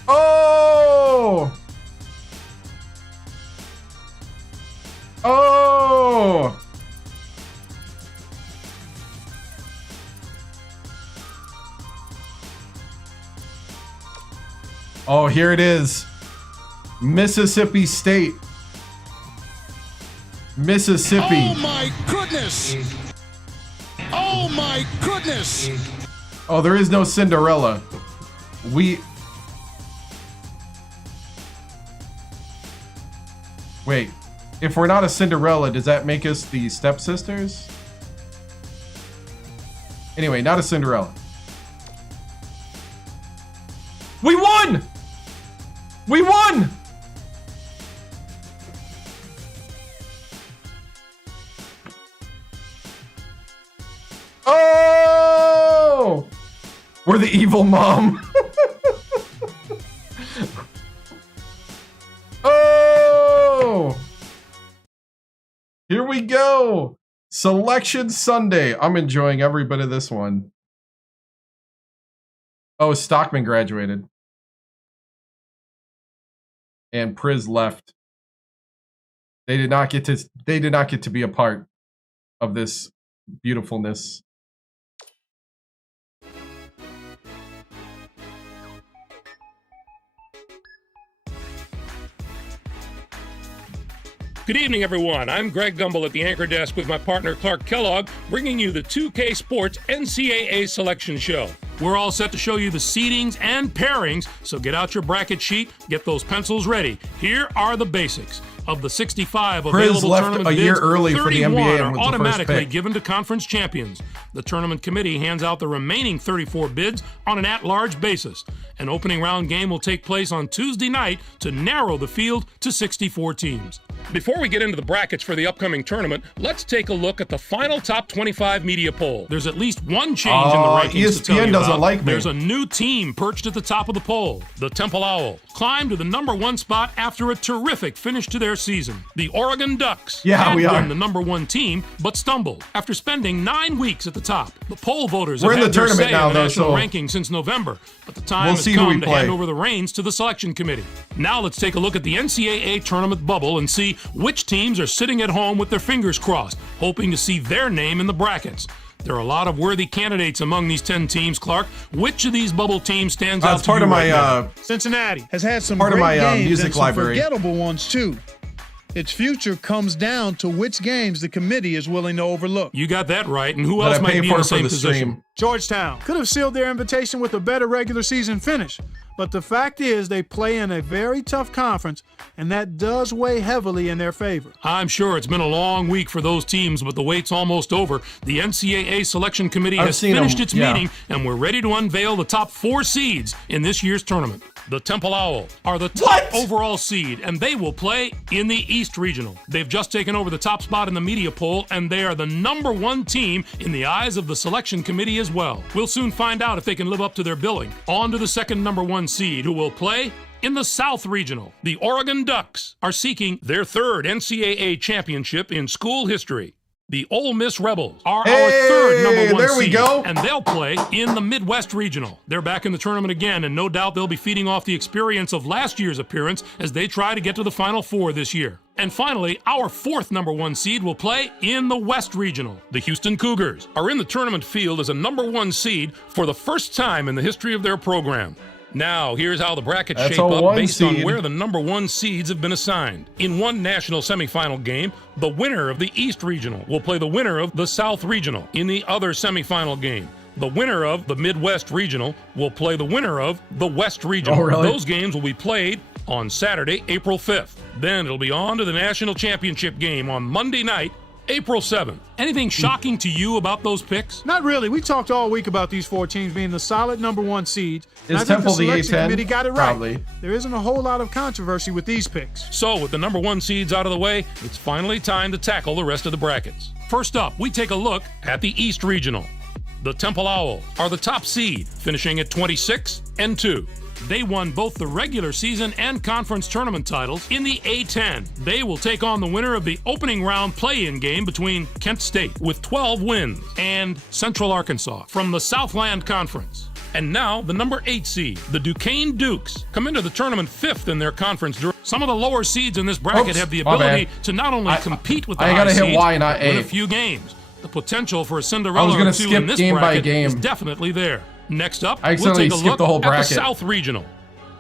Oh! Oh! Oh, here it is. Mississippi State. Mississippi. Oh my goodness! Oh my goodness! Oh, there is no Cinderella. Wait. If we're not a Cinderella, does that make us the stepsisters? Anyway, not a Cinderella. We won! We won! Oh! We're the evil mom. Oh! Here we go. Selection Sunday. I'm enjoying every bit of this one. Oh, Stockman graduated. And Priz left. They did not get to be a part of this beautifulness. Good evening, everyone. I'm Greg Gumbel at the anchor desk with my partner Clark Kellogg, bringing you the 2K Sports NCAA Selection Show. We're all set to show you the seedings and pairings, so get out your bracket sheet, get those pencils ready. Here are the basics. Of the 65 available left tournament a year bids, early for the 31 NBA and are was the first automatically pick. given to conference champions. The tournament committee hands out the remaining 34 bids on an at-large basis. An opening round game will take place on Tuesday night to narrow the field to 64 teams. Before we get into the brackets for the upcoming tournament, let's take a look at the final top 25 media poll. There's at least one change in the rankings to tell ESPN you doesn't about. like me. There's a new team perched at the top of the poll. The Temple Owls climbed to the #1 spot after a terrific finish to their season. The Oregon Ducks had been the #1 team, but stumbled after spending 9 weeks at the top. The poll voters We're have in had the their tournament say now, in the though, national so ranking since November, but the time we'll has see who we come to play. hand over the reins to the selection committee. Now let's take a look at the NCAA tournament bubble and see which teams are sitting at home with their fingers crossed, hoping to see their name in the brackets. There are a lot of worthy candidates among these 10 teams, Clark. Which of these bubble teams stands out That's to part you of right my now? Cincinnati has had some part of great my games music and some library. forgettable ones too. Its future comes down to which games the committee is willing to overlook. You got that right, and who That else I might pay be for in the for same the position? stream. Georgetown could have sealed their invitation with a better regular season finish, but the fact is they play in a very tough conference, and that does weigh heavily in their favor. I'm sure it's been a long week for those teams, but the wait's almost over. The NCAA Selection Committee has finished its meeting, and we're ready to unveil the top 4 seeds in this year's tournament. The Temple Owls are the top overall seed, and they will play in the East Regional. They've just taken over the top spot in the media poll, and they are the #1 team in the eyes of the selection committee as well. We'll soon find out if they can live up to their billing. On to the second #1 seed, who will play in the South Regional. The Oregon Ducks are seeking their 3rd NCAA championship in school history. The Ole Miss Rebels are our 3rd #1 there we seed, go. and they'll play in the Midwest Regional. They're back in the tournament again, and no doubt they'll be feeding off the experience of last year's appearance as they try to get to the Final Four this year. And finally, our 4th #1 seed will play in the West Regional. The Houston Cougars are in the tournament field as a #1 seed for the first time in the history of their program. Now, here's how the brackets That's shape a up 1 based on seed. where the #1 seeds have been assigned. In one national semifinal game, the winner of the East Regional will play the winner of the South Regional. In the other semifinal game, the winner of the Midwest Regional will play the winner of the West Regional. Oh, really? Those games will be played on Saturday, April 5th. Then it'll be on to the national championship game on Monday night, April 7th. Anything shocking to you about those picks? Not really. We talked all week about these 4 teams being the solid #1 seeds And Is I think Temple the selection A10? committee got it right. Probably. There isn't a whole lot of controversy with these picks. So, with the number 1 seeds out of the way, it's finally time to tackle the rest of the brackets. First up, we take a look at the East Regional. The Temple Owls are the top seed, finishing at 26-2. They won both the regular season and conference tournament titles in the A10. They will take on the winner of the opening round play-in game between Kent State with 12 wins and Central Arkansas from the Southland Conference. And now, the number 8 seed, the Duquesne Dukes, come into the tournament 5th in their conference. Some of the lower seeds in this bracket have the ability to not only compete with the high seeds, but win a few games. The potential for a Cinderella or two in this bracket is definitely there. Next up, we'll take a look at the South Regional.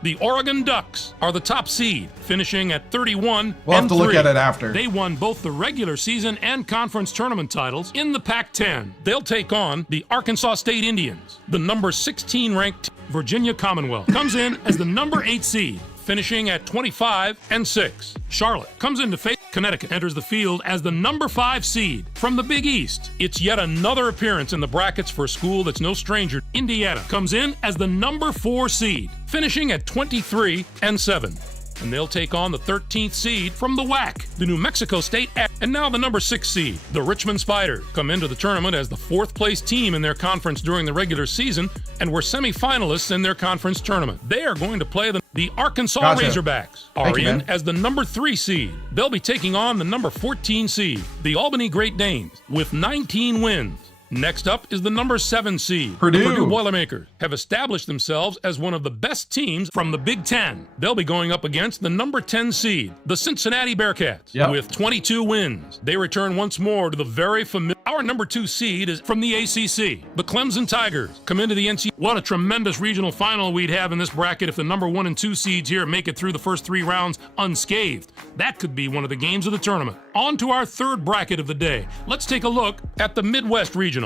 The Oregon Ducks are the top seed, finishing at 31-3. We'll have to look at it after. They won both the regular season and conference tournament titles in the Pac-10. They'll take on the Arkansas State Indians. The number 16 ranked Virginia Commonwealth comes in as the number 8 seed, finishing at 25-6. Charlotte comes into face. Connecticut enters the field as the number 5 seed from the Big East. It's yet another appearance in the brackets for a school that's no stranger. Indiana comes in as the number 4 seed, finishing at 23-7. And they'll take on the 13th seed from the WAC, the New Mexico State. And now the number 6 seed, the Richmond Spiders, come into the tournament as the 4th place team in their conference during the regular season and were semifinalists in their conference tournament. They are going to play the Arkansas Razorbacks are in as the number 3 seed. They'll be taking on the number 14 seed, the Albany Great Danes, with 19 wins. Next up is the number 7 seed. Purdue. The Purdue Boilermakers have established themselves as one of the best teams from the Big Ten. They'll be going up against the number 10 seed, the Cincinnati Bearcats, with 22 wins. They return once more to the very familiar. Our number 2 seed is from the ACC. The Clemson Tigers come into the NCAA. What a tremendous regional final we'd have in this bracket if the number 1 and 2 seeds here make it through the first 3 rounds unscathed. That could be one of the games of the tournament. On to our third bracket of the day. Let's take a look at the Midwest Regional.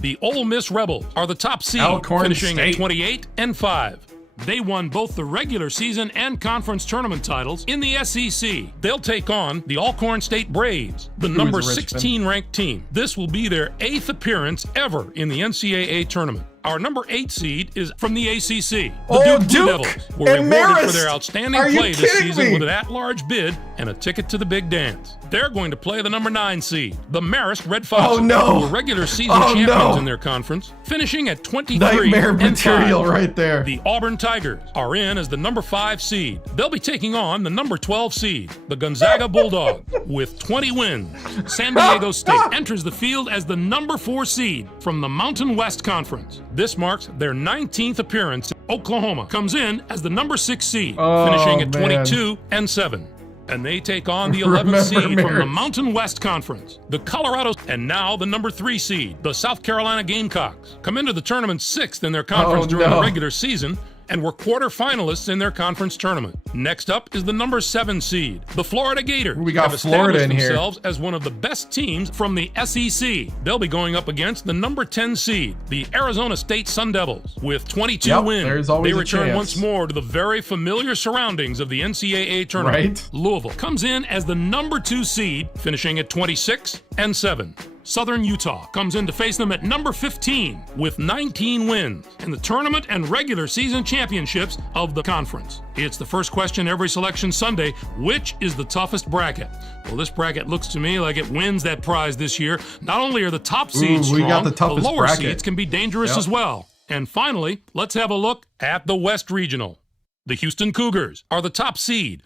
The Ole Miss Rebels are the top seed, finishing at 28-5. They won both the regular season and conference tournament titles in the SEC. They'll take on the Alcorn State Braves, the number 16 ranked team. This will be their 8th appearance ever in the NCAA tournament. Our number 8 seed is from the ACC. The Duke Blue Devils were rewarded for their outstanding play this season with an at-large bid and a ticket to the big dance. They're going to play the number 9 seed, the Marist Red Foxes, who were regular season champions in their conference, finishing at 23-5. Nightmare material right there. The Auburn Tigers are in as the number 5 seed. They'll be taking on the number 12 seed, the Gonzaga Bulldogs, with 20 wins. San Diego State enters the field as the number 4 seed from the Mountain West Conference. This marks their 19th appearance. Oklahoma comes in as the number 6 seed, finishing at 22-7. And they take on the 11th seed from the Mountain West Conference, the Colorado, and now the number 3 seed, the South Carolina Gamecocks, come into the tournament 6th in their conference during the regular season and were quarterfinalists in their conference tournament. Next up is the number 7 seed, the Florida Gators. We got have Florida in here. Themselves as one of the best teams from the SEC. They'll be going up against the number 10 seed, the Arizona State Sun Devils, with 22 wins. They return once more to the very familiar surroundings of the NCAA tournament. Louisville comes in as the number 2 seed, finishing at 26-7. Southern Utah comes in to face them at number 15 with 19 wins in the tournament and regular season championships of the conference. It's the first question every selection Sunday. Which is the toughest bracket? Well, this bracket looks to me like it wins that prize this year. Not only are the top seeds strong, the lower seeds can be dangerous as well. And finally, let's have a look at the West Regional. The Houston Cougars are the top seed.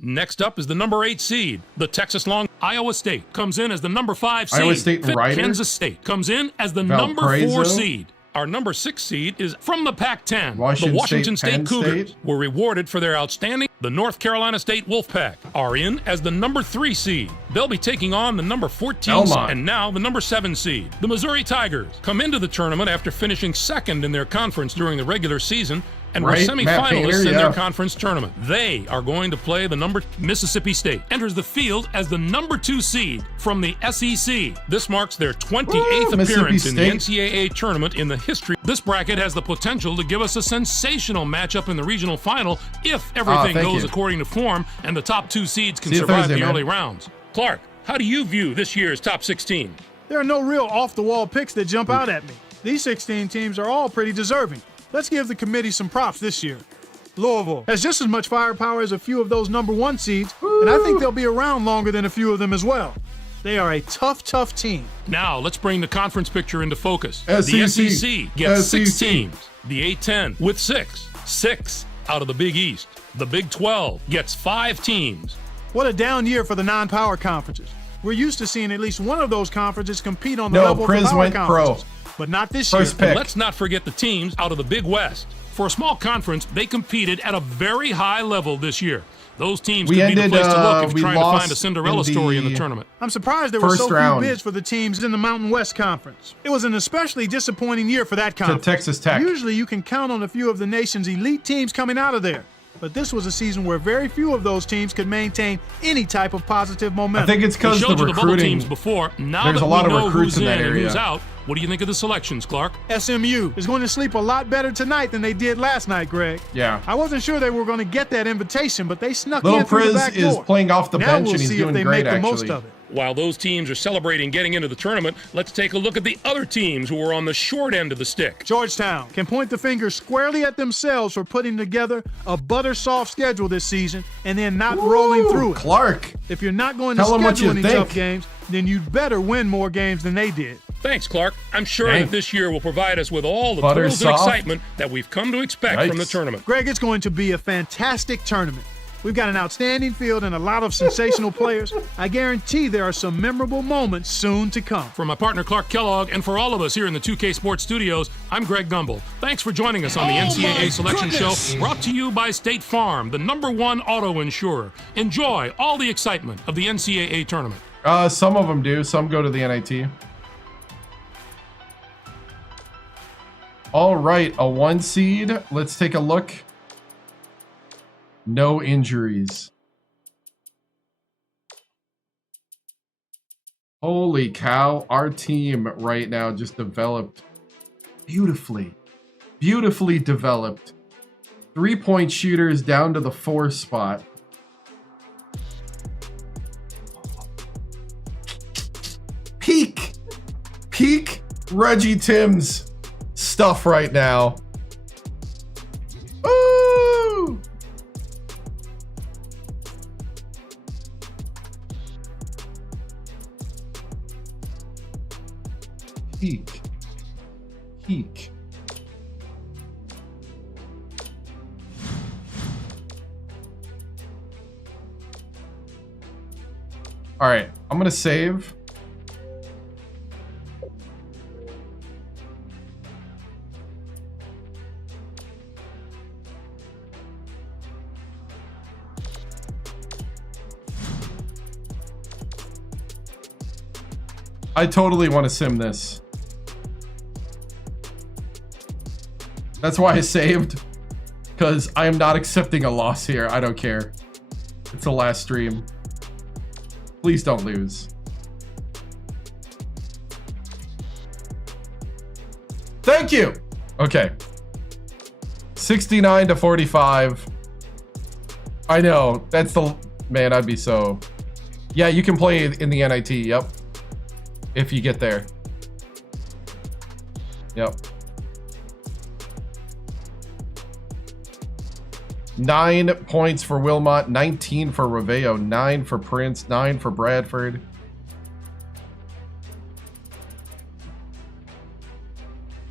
Next up is the number 8 seed, the Texas Long. Iowa State comes in as the number 5 seed. Iowa State Kansas State comes in as the number 4 seed. Our number 6 seed is from the Pac-10. The Washington State Cougars were rewarded for their outstanding. The North Carolina State Wolfpack are in as the number 3 seed. They'll be taking on the number 14 and now the number 7 seed. The Missouri Tigers come into the tournament after finishing 2nd in their conference during the regular season and were semifinalists in their conference tournament. They are going to play the number. Mississippi State enters the field as the number 2 seed from the SEC. This marks their 28th appearance in the NCAA tournament in the history. This bracket has the potential to give us a sensational matchup in the regional final if everything goes according to form and the top 2 seeds can survive the early rounds. Clark, how do you view this year's top 16? There are no real off-the-wall picks that jump out at me. These 16 teams are all pretty deserving. Let's give the committee some props this year. Louisville has just as much firepower as a few of those number 1 seeds, and I think they'll be around longer than a few of them as well. They are a tough team. Now, let's bring the conference picture into focus. SEC. The SEC gets 6 SEC. teams. The A-10 with 6. 6 out of the Big East. The Big 12 gets 5 teams. What a down year for the non-power conferences. We're used to seeing at least one of those conferences compete on the level of the Priz power went conferences. But not this year. First pick. And let's not forget the teams out of the Big West. For a small conference, they competed at a very high level this year. Those teams could be the place to look if you're trying to find a Cinderella story in the tournament. I'm surprised there were First so round. few bids for the teams in the Mountain West Conference. It was an especially disappointing year for that conference. Texas Tech. Usually you can count on a few of the nation's elite teams coming out of there. But this was a season where very few of those teams could maintain any type of positive I momentum. think it's We because showed the you the bubble recruiting. teams before. Now There's that a lot we of know recruits who's in that and area. who's out, what do you think of the selections, Clark? SMU is going to sleep a lot better tonight than they did last night, Greg. Yeah. I wasn't sure they were going to get that invitation, but they snuck Little in through the Priz back is door. playing off the Now bench we'll and he's see doing if they great, make the most actually. of it. While those teams are celebrating getting into the tournament, let's take a look at the other teams who were on the short end of the stick. Georgetown can point the finger squarely at themselves for putting together a butter-soft schedule this season and then not rolling through it. Clark. If you're not going to Tell 'em what schedule you any tough think. games, then you'd better win more games than they did. Thanks, Clark. I'm sure Dang. that this year will provide us with all the Butter thrills and soft. excitement that we've come to expect from the Yikes. tournament. Greg, it's going to be a fantastic tournament. We've got an outstanding field and a lot of sensational players. I guarantee there are some memorable moments soon to come. For my partner Clark Kellogg and for all of us here in the 2K Sports Studios, I'm Greg Gumbel. Thanks for joining us on the NCAA Selection Show, brought to you by State Farm, the #1 auto insurer. Enjoy all the excitement of the NCAA tournament. Some of them do. Some go to the NIT. All right, a 1 seed. Let's take a look. No injuries. Holy cow. Our team right now just developed beautifully. Beautifully developed. 3-point shooters down to the 4 spot. Peak Reggie TImms stuff right now. Ooh! Peak. All right, I'm gonna save. I totally want to sim this. That's why I saved, because I am not accepting a loss here. I don't care. It's the last stream. Please don't lose. Thank you. Okay. 69 to 45. I know. That's the... Man, I'd be so... Yeah, you can play in the NIT. Yep. If you get there. Yep. 9 points for Wilmot, 19 for Raveo, 9 for Prince, 9 for Bradford.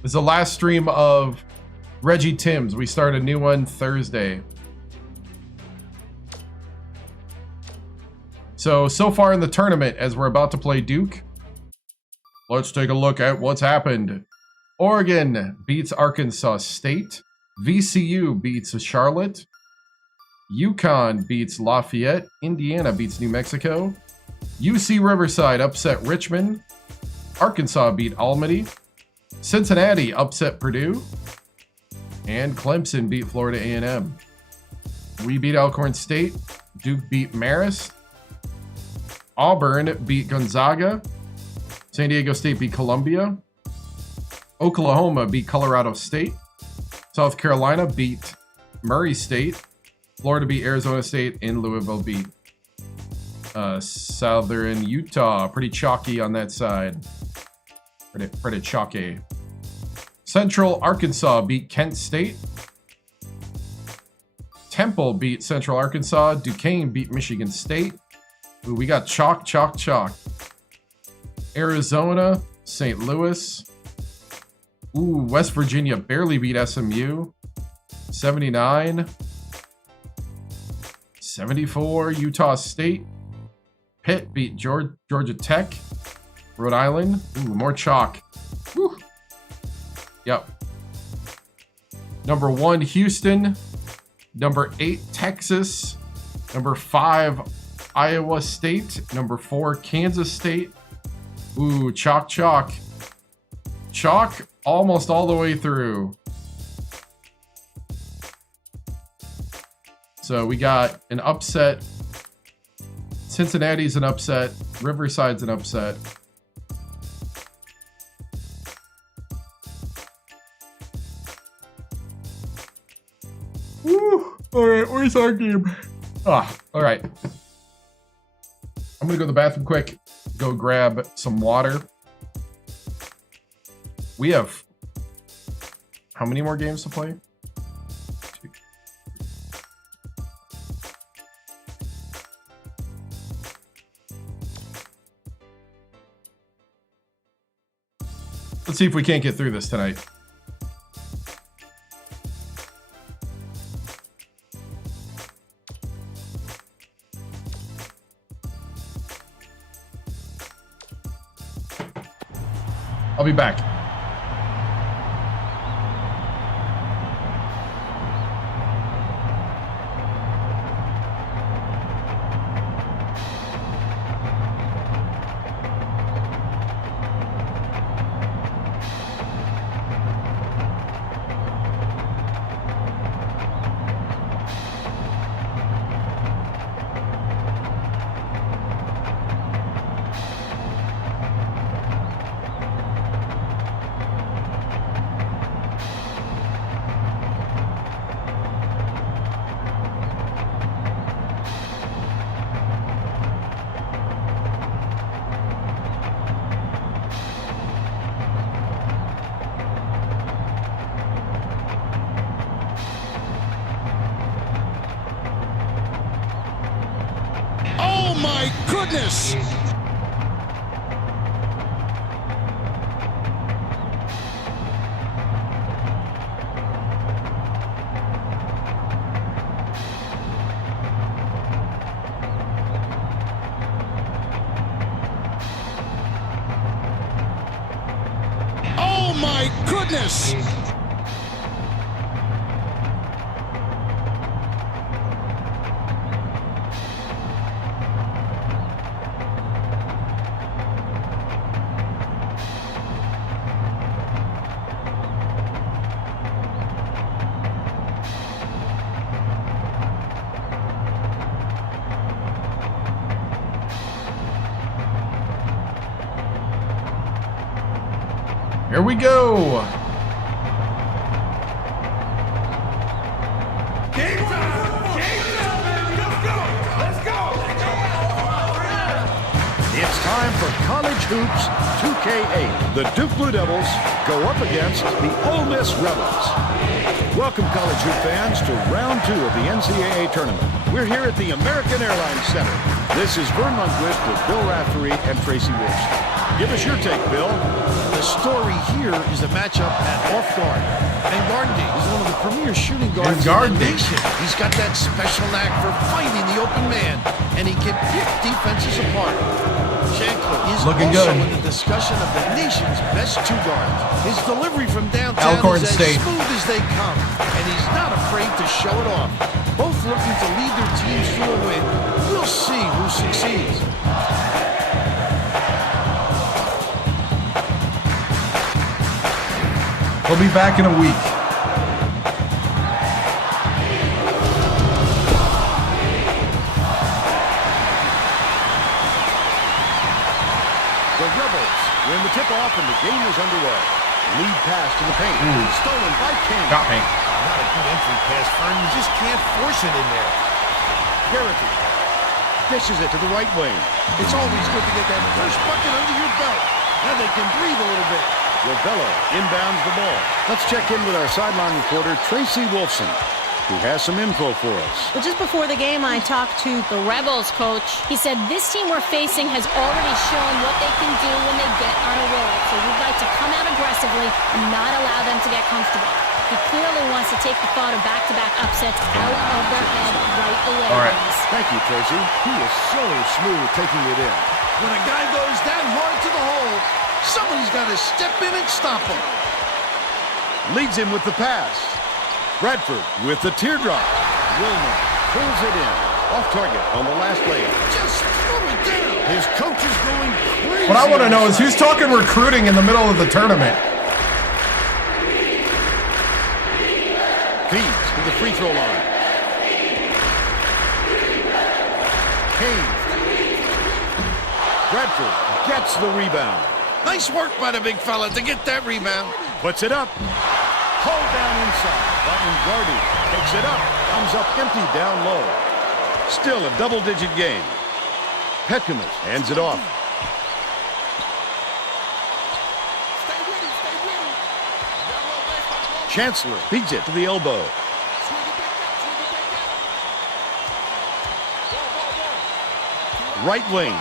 This is the last stream of Reggie TImms. We start a new one Thursday. So far in the tournament, as we're about to play Duke, let's take a look at what's happened. Oregon beats Arkansas State. VCU beats Charlotte. UConn beats Lafayette. Indiana beats New Mexico. UC Riverside upset Richmond. Arkansas beat Almady. Cincinnati upset Purdue. And Clemson beat Florida A&M. We beat Alcorn State. Duke beat Marist. Auburn beat Gonzaga. San Diego State beat Columbia. Oklahoma beat Colorado State. South Carolina beat Murray State. Florida beat Arizona State. And Louisville beat Southern Utah. Pretty chalky on that side. Pretty chalky. Central Arkansas beat Kent State. Temple beat Central Arkansas. Duquesne beat Michigan State. Ooh, we got chalk, chalk, chalk. Arizona, St. Louis. Ooh, West Virginia barely beat SMU. 79. 74, Utah State. Pitt beat Georgia Tech. Rhode Island. Ooh, more chalk. Woo. Yep. Number 1, Houston. Number 8, Texas. Number 5, Iowa State. Number 4, Kansas State. Ooh, chalk, chalk. Chalk almost all the way through. So we got an upset. Cincinnati's an upset. Riverside's an upset. Woo! Alright, where's our game? Alright. I'm gonna go to the bathroom quick. Go grab some water. We have how many more games to play? 2. Let's see if we can't get through this tonight. I'll be back. My goodness! Oh my goodness! Here we go. Game time! Game time, baby! Let's go! Let's go! It's time for College Hoops 2K8. The Duke Blue Devils go up against the Ole Miss Rebels. Welcome, college hoop fans, to round 2 of the NCAA tournament. We're here at the American Airlines Center. This is Vern Lundquist with Bill Raftery and Tracy Wilson. Give us your take, Bill. The story here is the matchup at off guard. And Gardy is one of the premier shooting guards in the nation. He's got that special knack for finding the open man, and he can pick defenses apart. Shankler is looking also good in the discussion of the nation's best 2 guards. His delivery from downtown Alcorn is as State. smooth as they come, and he's not afraid to show it off. Both looking to lead their teams to a win. We'll see who succeeds. We'll be back in a week. The Rebels win the tip-off and the game is underway. Lead pass to the paint. Stolen by King. Got me. Not a good entry pass, Fern. You just can't force it in there. Garrity dishes it to the right wing. It's always good to get that first bucket under your belt. Now they can breathe a little bit. Ravello inbounds the ball. Let's check in with our sideline reporter, Tracy Wolfson, who has some info for us. Well, just before the game, I talked to the Rebels coach. He said this team we're facing has already shown what they can do when they get on a roll. So we'd like to come out aggressively and not allow them to get comfortable. He clearly wants to take the thought of back-to-back upsets out of their head right away. All right. Thank you, Tracy. He is so smooth taking it in. When a guy goes that hard to the hole, somebody's got to step in and stop him. Leads him with the pass. Bradford with the teardrop. Wilmer pulls it in. Off target on the last layup. Just throw it down. His coach is going crazy. What I want to know is who's talking recruiting in the middle of the tournament? Feeds to the free throw line. Kane. Bradford gets the rebound. Nice work by the big fella to get that rebound. Puts it up. Hold down inside. Button Gardy takes it up. Comes up empty down low. Still a double-digit game. Petkumas hands it off. Chancellor feeds it to the elbow. Right wing.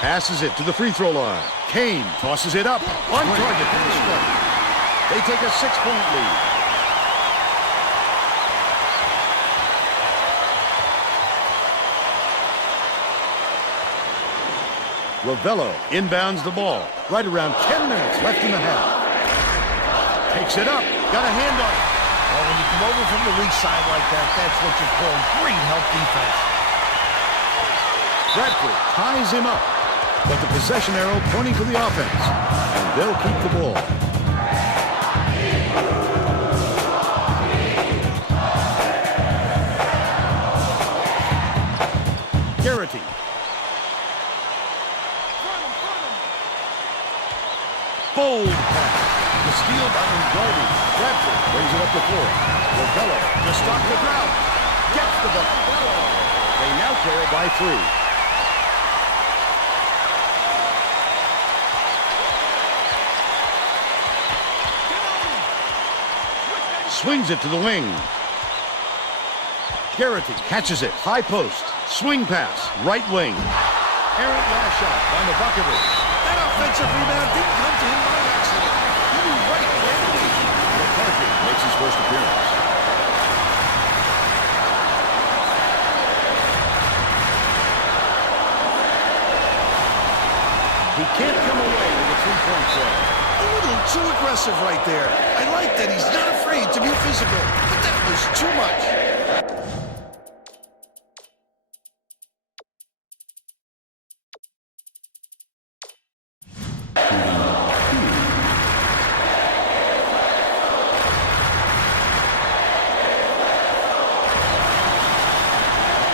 Passes it to the free throw line. Kane tosses it up. On target for the strike. They take a 6-point lead. Ravello inbounds the ball. Right around 10 minutes left in the half. Takes it up. Got a hand on it. Well, when you come over from the weak side like that, that's what you call great help defense. Bradford ties him up. But the possession arrow pointing to the offense. And they'll keep the ball. Garrity. Bold pass. The steal by Gardy. Bradford brings it up the floor. Ravello to stop the ground. Gets the bucket. They now trail by 3. Swings it to the wing. Garrity catches it. High post. Swing pass. Right wing. Errant last shot by Novakovic. That offensive rebound didn't come to him by accident. He knew right where to be. McCarthy makes his first appearance. He can't come away with a 3-point play. A little too aggressive right there. I like that he's not afraid to be physical, but that was too much.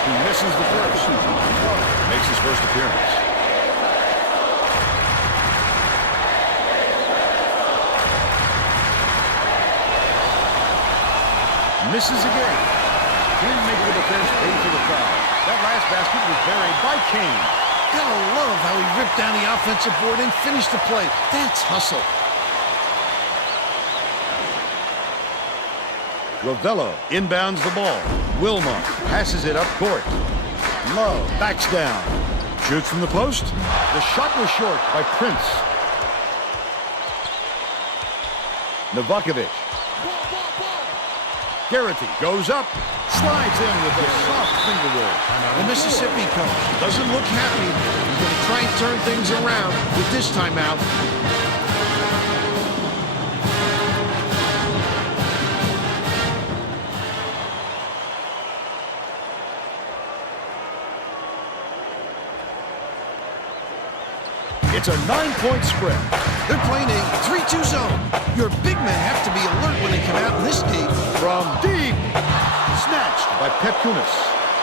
He misses the first. Makes his first appearance. Misses again. Didn't make the defense pay for the foul. That last basket was buried by Kane. Gotta love how he ripped down the offensive board and finished the play. That's hustle. Ravello inbounds the ball. Wilmot passes it up court. Love backs down. Shoots from the post. The shot was short by Prince. Novakovic. Garrity goes up. Slides in with a soft finger roll. The Mississippi coach doesn't look happy. He's going to try and turn things around with this timeout. It's a 9-point spread. They're playing a 3-2 zone. Your big men have to be alert when they come out in this game. From deep. Snatched by Petkumas.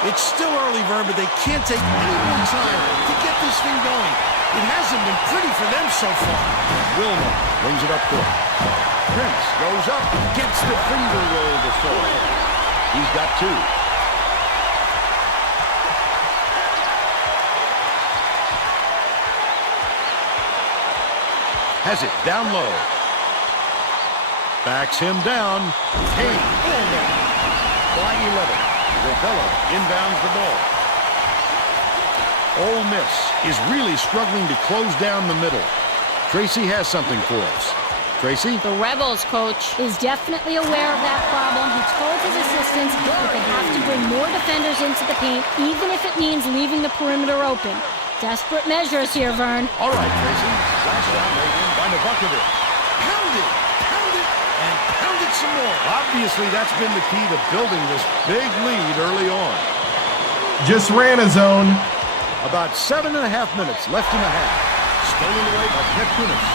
It's still early, Vern, but they can't take any more time to get this thing going. It hasn't been pretty for them so far. Wilma brings it up court. Prince goes up, gets the finger roll to fall. He's got 2. has it down low. Backs him down. Kane, by 11. Rebels inbounds the ball. Ole Miss is really struggling to close down the middle. Tracy has something for us. Tracy? The Rebels coach is definitely aware of that problem. He told his assistants that they have to bring more defenders into the paint, even if it means leaving the perimeter open. Desperate measures here, Vern. All right, Tracy. Last shot made in by Novakovic. Pound it, and pound it some more. Obviously, that's been the key to building this big lead early on. Just ran a zone. About 7.5 minutes left in the half. Stolen away by Petkunis.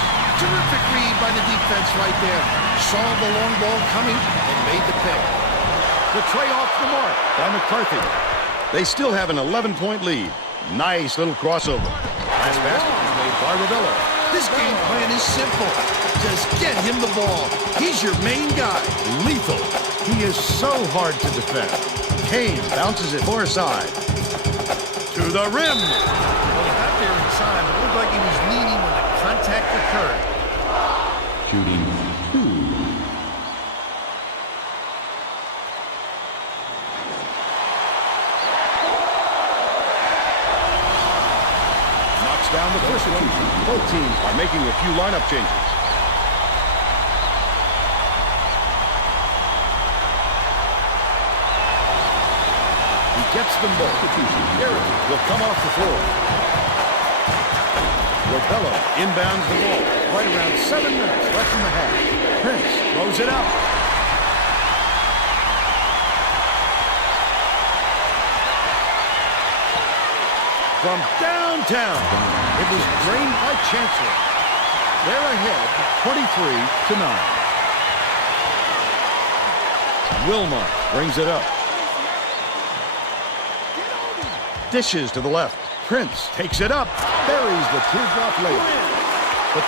Terrific read by the defense right there. Saw the long ball coming and made the pick. The tray off the mark by McCarthy. They still have an 11-point lead. Nice little crossover. Last basket was made by Rebels. This game plan is simple. Just get him the ball. He's your main guy. Lethal. He is so hard to defend. Kane bounces it far side. To the rim. When he got there in time, it looked like he was leaning when the contact occurred. Shooting 2. Down the first one. Both teams are making a few lineup changes. He gets them both. Garrett will come off the floor. Rebels inbounds the ball. Right around 7 minutes left in the half. Prince throws it out. From downtown, it was drained by Chancellor. They're ahead, 23-9. Wilmot brings it up. Dishes to the left. Prince takes it up, buries the teardrop layup. But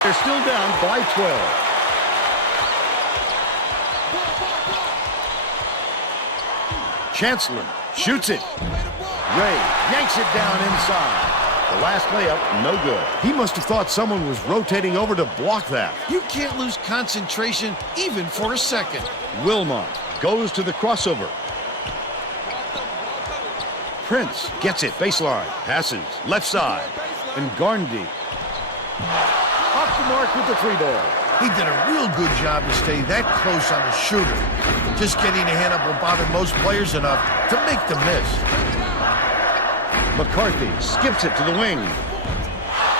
they're still down by 12. Chancellor shoots it. Ray yanks it down inside. The last layup, no good. He must have thought someone was rotating over to block that. You can't lose concentration even for a second. Wilmot goes to the crossover. Prince gets it, baseline, passes, left side, and Garndy off the mark with the 3-ball. He did a real good job to stay that close on the shooter. Just getting a hand up will bother most players enough to make the miss. McCarthy skips it to the wing.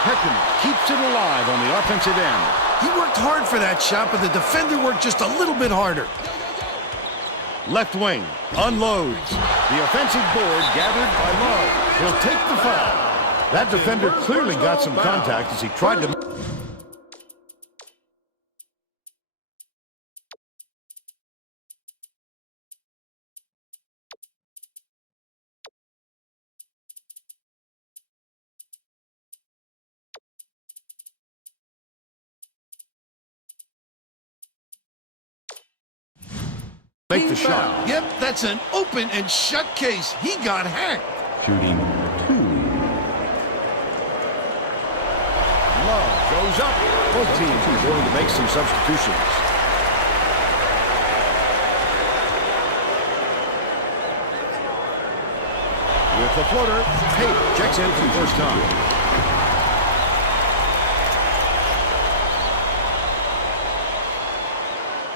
Peckham keeps it alive on the offensive end. He worked hard for that shot, but the defender worked just a little bit harder. Left wing unloads. The offensive board gathered by Love. He'll take the foul. That defender clearly got some contact as he tried to... make the shot. Yep, that's an open and shut case. He got hacked. Shooting 2. Love goes up. Both teams are going to make some substitutions. With the floater, Tate checks in for the first time.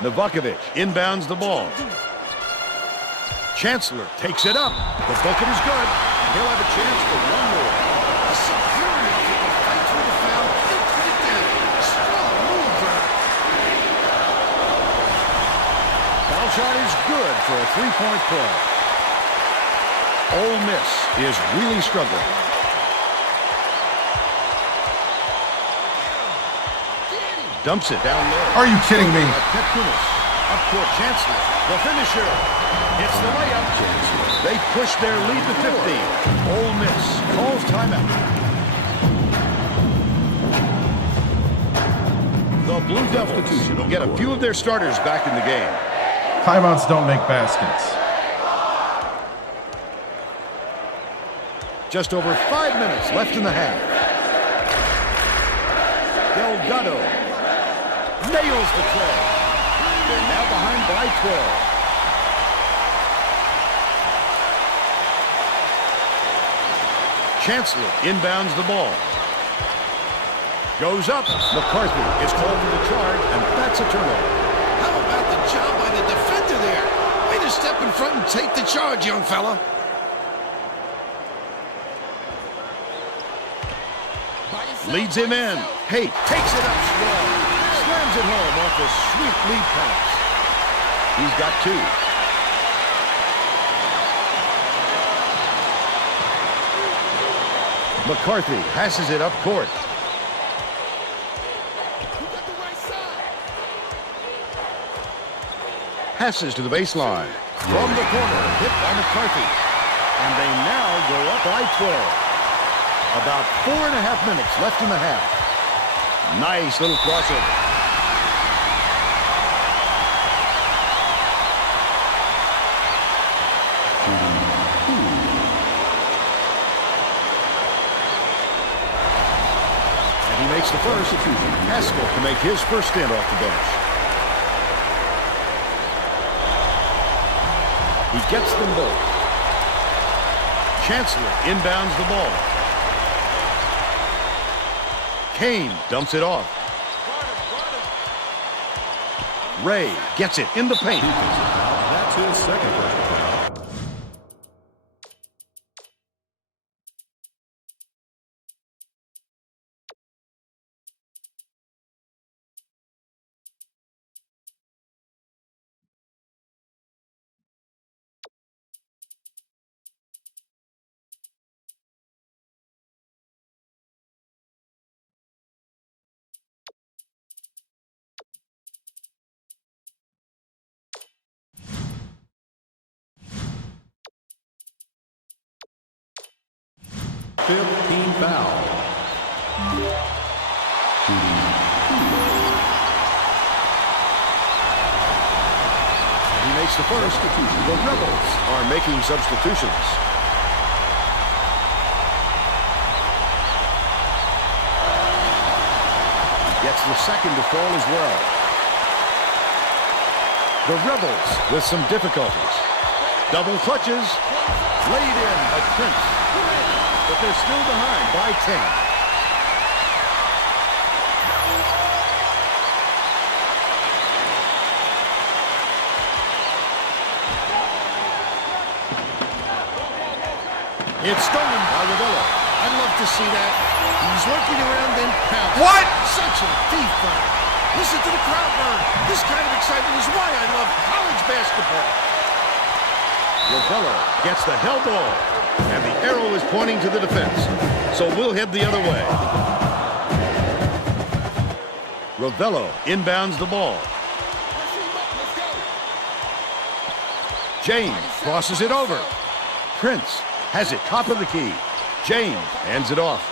Novakovic inbounds the ball. Chancellor takes it up. The bucket is good. He'll have a chance for one more. A security effort to fight through the foul and put it down. Strong move, Vern. Foul shot is good for a three-point play. Ole Miss is really struggling. Dumps it down low. Are you kidding me? Petkunis. Up court, Chancellor. The finisher. Hits the layup. They push their lead to 15. Ole Miss calls timeout. Blue Devils will get a few of their starters back in the game. Timeouts don't make baskets. Just over 5 minutes left in the half. Delgado nails the tray. They're now behind by 12. Chancellor inbounds the ball. Goes up. McCarthy is called for the charge, and that's a turnover. How about the job by the defender there? Way to step in front and take the charge, young fella. Leads him in. Haight takes it up strong. Slams it home off a sweet lead pass. He's got 2. McCarthy passes it up court. Passes to the baseline. From the corner, hit by McCarthy. And they now go up by 12. About 4.5 minutes left in the half. Nice little crossover. And he makes the first. Haskell to make his first stint off the bench. He gets them both. Chancellor inbounds the ball. Kane dumps it off. Ray gets it in the paint. That's his second personal foul. Fifth team foul. He makes the first. The Rebels are making substitutions. He gets the second to fall as well. The Rebels with some difficulties. Double clutches. Laid in by Prince. But they're still behind by 10. It's stolen by Ravello. I'd love to see that. He's working around then pounce. What? Such a thief fight. Listen to the crowd burn. This kind of excitement is why I love college basketball. Ravello gets the hell ball. And the arrow is pointing to the defense. So we'll head the other way. Ravello inbounds the ball. James crosses it over. Prince has it top of the key. James hands it off.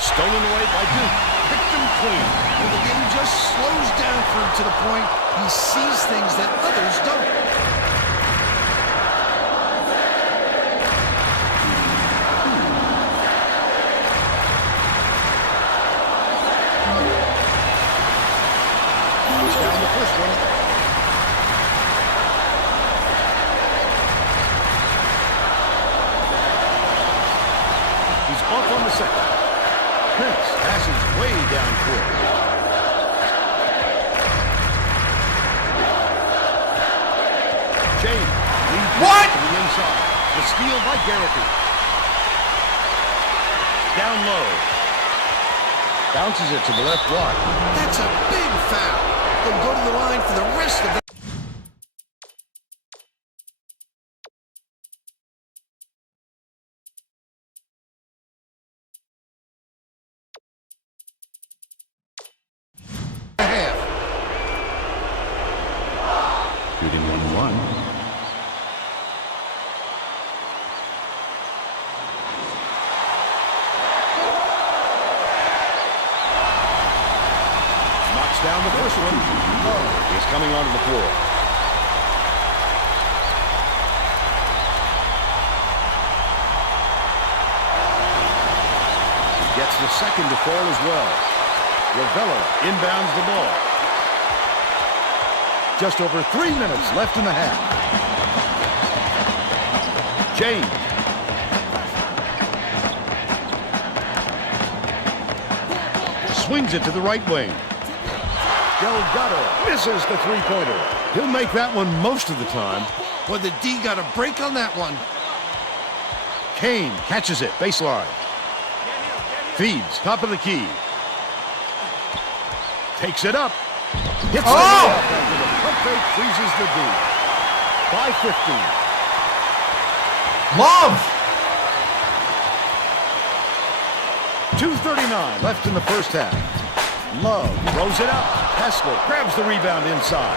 Stolen away by Duke. Picked him clean. Well, the game just slows down for him to the point he sees things that others don't. Down the first one. He's off on the second. Prince passes way down court. James leads What? to the inside. The steal by Garrity. Down low. Bounces it to the left block. That's a big foul. They'll go to the line for the rest of the half. Shooting 1-1. Knocks down the first one. Love is coming onto the floor. He gets the second to fall as well. Ravello inbounds the ball. Just over 3 minutes left in the half. James. Swings it to the right wing. Delgado misses the three-pointer. He'll make that one most of the time. Well, the D got a break on that one. Kane catches it, baseline. Feeds, top of the key. Takes it up. Hits it off after the pump fake freezes the D. By 15. Love! 2:39 left in the first half. Love throws it up. Haskell grabs the rebound inside.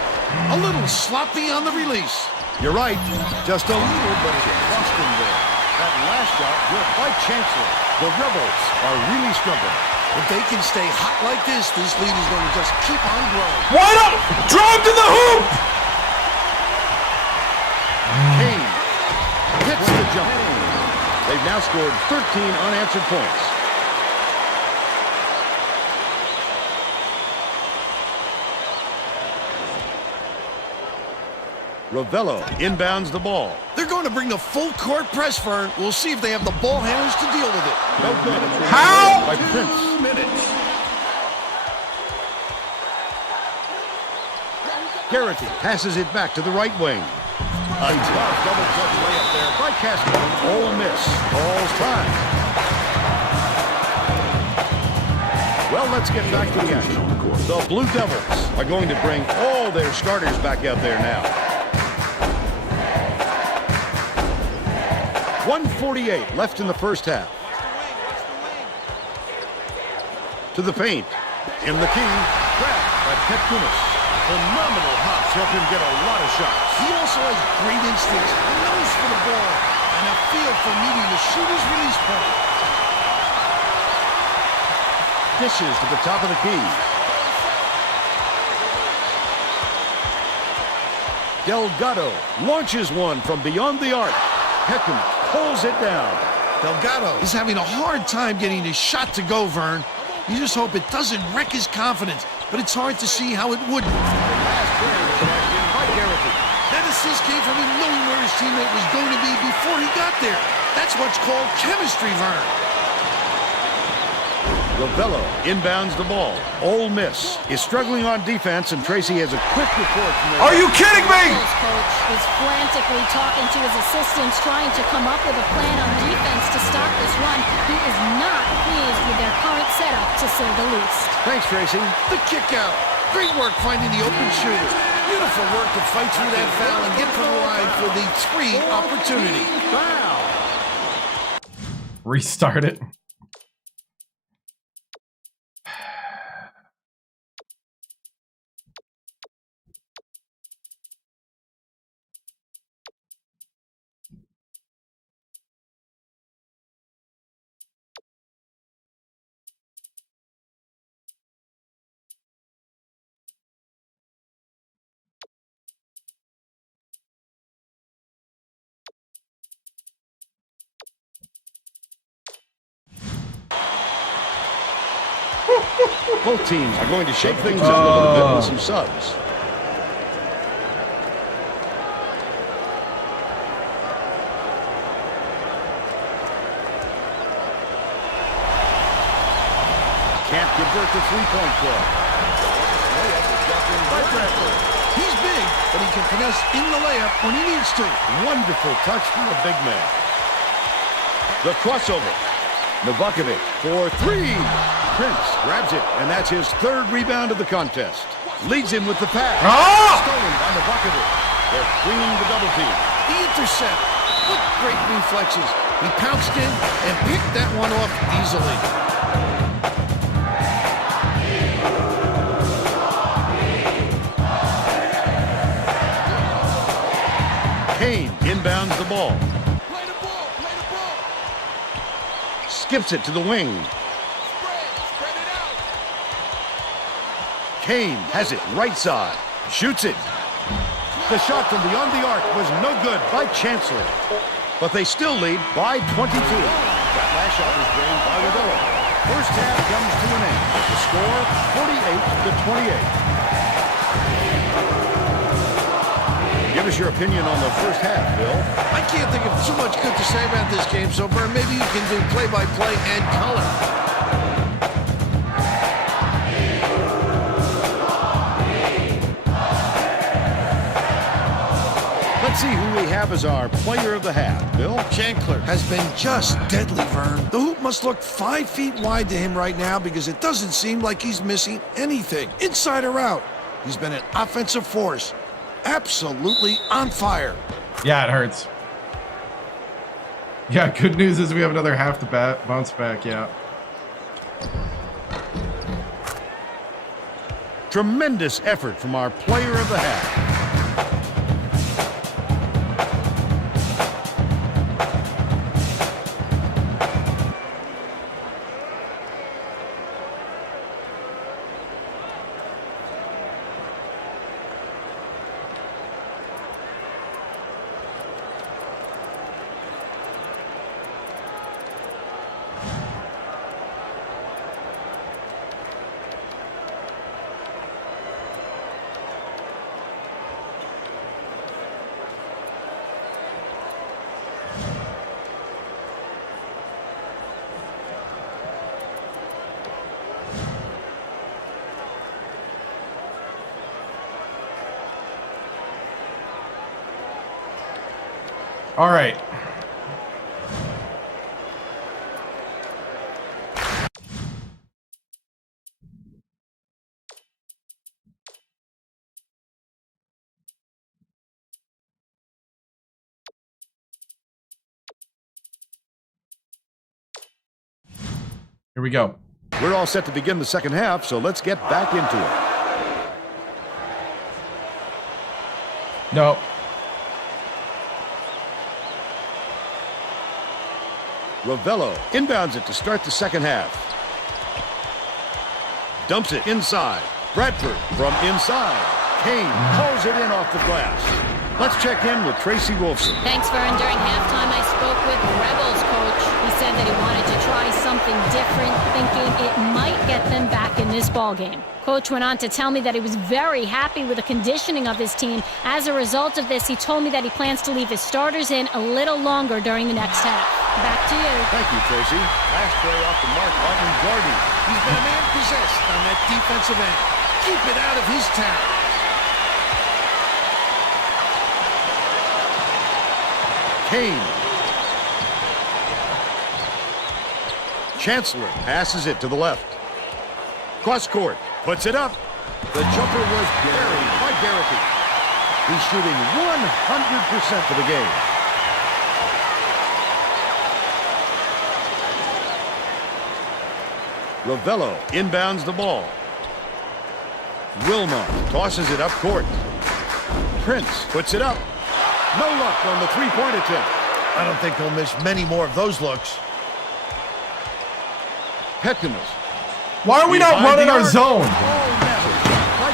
A little sloppy on the release. You're right. Just a little, but it cost him there. That last shot good by Chancellor. The Rebels are really struggling. If they can stay hot like this lead is going to just keep on growing. Wide up! Drove to the hoop! Kane hits the jumper. They've now scored 13 unanswered points. Ravello inbounds the ball. They're going to bring the full court press, Vern. We'll see if they have the ball handlers to deal with it. No good. How? By Prince. 2 minutes. Garrity passes it back to the right wing. A tough double-clutch layup there by Castro. Ole Miss calls time. Well, let's get back to the action. The Blue Devils are going to bring all their starters back out there now. 1:48 left in the first half. To the paint. In the key. Grabbed by Petkunis. Phenomenal hops help him get a lot of shots. He also has great instincts, a nose for the ball, and a feel for meeting the shooter's release point. Dishes to the top of the key. Delgado launches one from beyond the arc. Petkunis pulls it down. Delgado is having a hard time getting his shot to go, Vern. You just hope it doesn't wreck his confidence, but it's hard to see how it wouldn't. That assist came from him knowing where his teammate was going to be before he got there. That's what's called chemistry, Vern. Ravello inbounds the ball. Ole Miss is struggling on defense, and Tracy has a quick report from there. Are you kidding me? His coach was frantically talking to his assistants, trying to come up with a plan on defense to stop this run. He is not pleased with their current setup, to say the least. Thanks, Tracy. The kick out. Great work finding the open shooter. Beautiful work to fight through that foul and get to the line for the three opportunity. Foul. Restart it. Both teams are going to shake things up a little bit with some subs. Can't convert the three-point play. He's big, but he can finesse in the layup when he needs to. Wonderful touch from a big man. The crossover. Novakovic for three. Prince grabs it, and that's his third rebound of the contest. Leads him with the pass. Stolen by Novakovic. They're fleeing the double team. The intercept. What great reflexes. He pounced in and picked that one off easily. Kane inbounds the ball. Skips it to the wing. Kane has it right side. Shoots it. The shot from beyond the arc was no good by Chancellor. But they still lead by 22. That last shot was drained by Revello. First half comes to an end with the score 48-28. Give us your opinion on the first half, Bill. I can't think of too much good to say about this game so far. Maybe you can do play-by-play and color. Let's see who we have as our player of the half, Bill. Chancellor has been just deadly, Vern. The hoop must look 5 feet wide to him right now because it doesn't seem like he's missing anything, inside or out. He's been an offensive force, absolutely on fire. Yeah, it hurts. Yeah, good news is we have another half to bounce back, yeah. Tremendous effort from our player of the half. All right. Here we go. We're all set to begin the second half, so let's get back into it. No. Revello inbounds it to start the second half. Dumps it inside. Bradford from inside. Kane pulls it in off the glass. Let's check in with Tracy Wolfson. Thanks, Vern. During halftime, I spoke with the Rebels coach. He said that he wanted to try something different, thinking it might get them back in this ballgame. Coach went on to tell me that he was very happy with the conditioning of his team. As a result of this, he told me that he plans to leave his starters in a little longer during the next half. Back to you. Thank you, Tracy. Last play off the mark by Gardy. He's been a man possessed on that defensive end. Keep it out of his town. Kane. Chancellor passes it to the left. Cross court. Puts it up. The jumper was buried by Garrity. He's shooting 100% for the game. Revello inbounds the ball. Wilmot tosses it up court. Prince puts it up. No luck on the three-point attempt. I don't think he'll miss many more of those looks. Petkimus. Why are we not running our zone?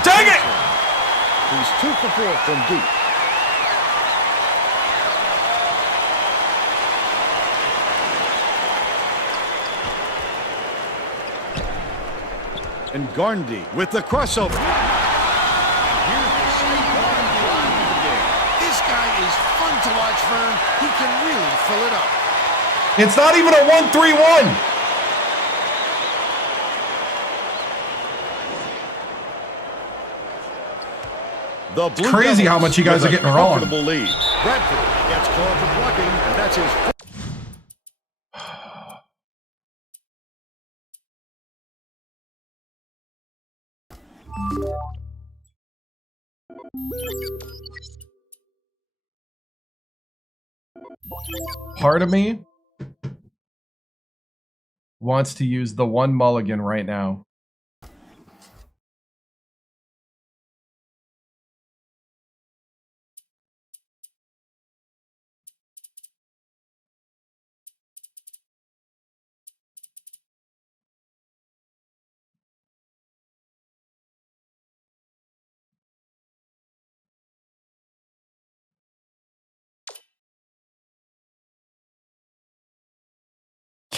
Dang it! He's 2 for 4 from deep. And Garndy with the crossover. This guy is fun to watch, Vern. He can really fill it up. It's not even a 1-3-1. It's crazy how much you guys are getting wrong. Lead. Bradford gets called for blocking, and that's his. Part of me wants to use the one mulligan right now.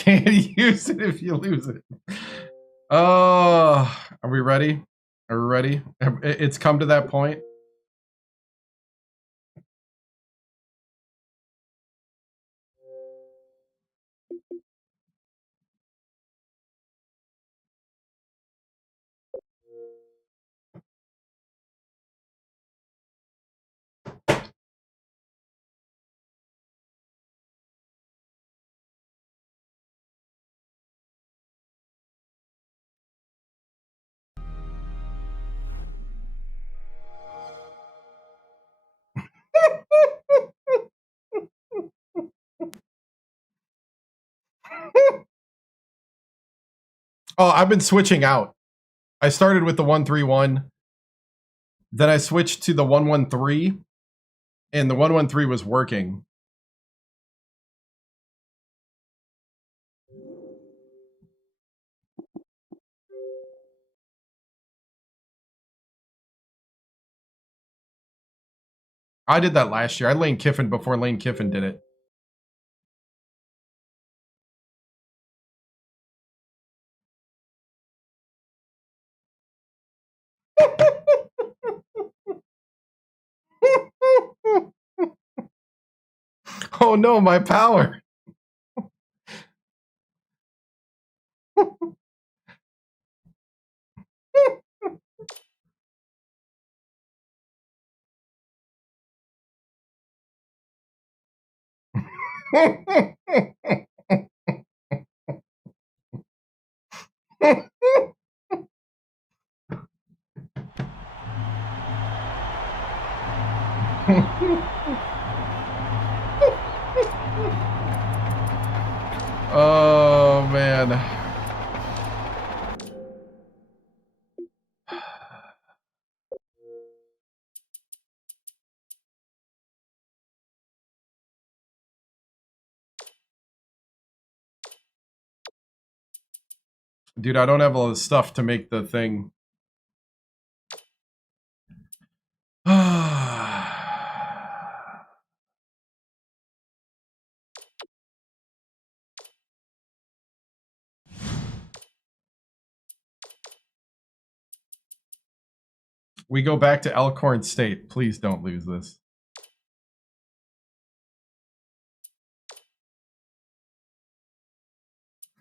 can't use it if you lose it. Are we ready? Are we ready? It's come to that point. Oh, I've been switching out. I started with the 1-3-1. Then I switched to the 1-1-3. And the 1-1-3 was working. I did that last year. I Lane Kiffin before Lane Kiffin did it. Oh no, my power. Oh man. Dude, I don't have all the stuff to make the thing. We go back to Elkhorn State. Please don't lose this.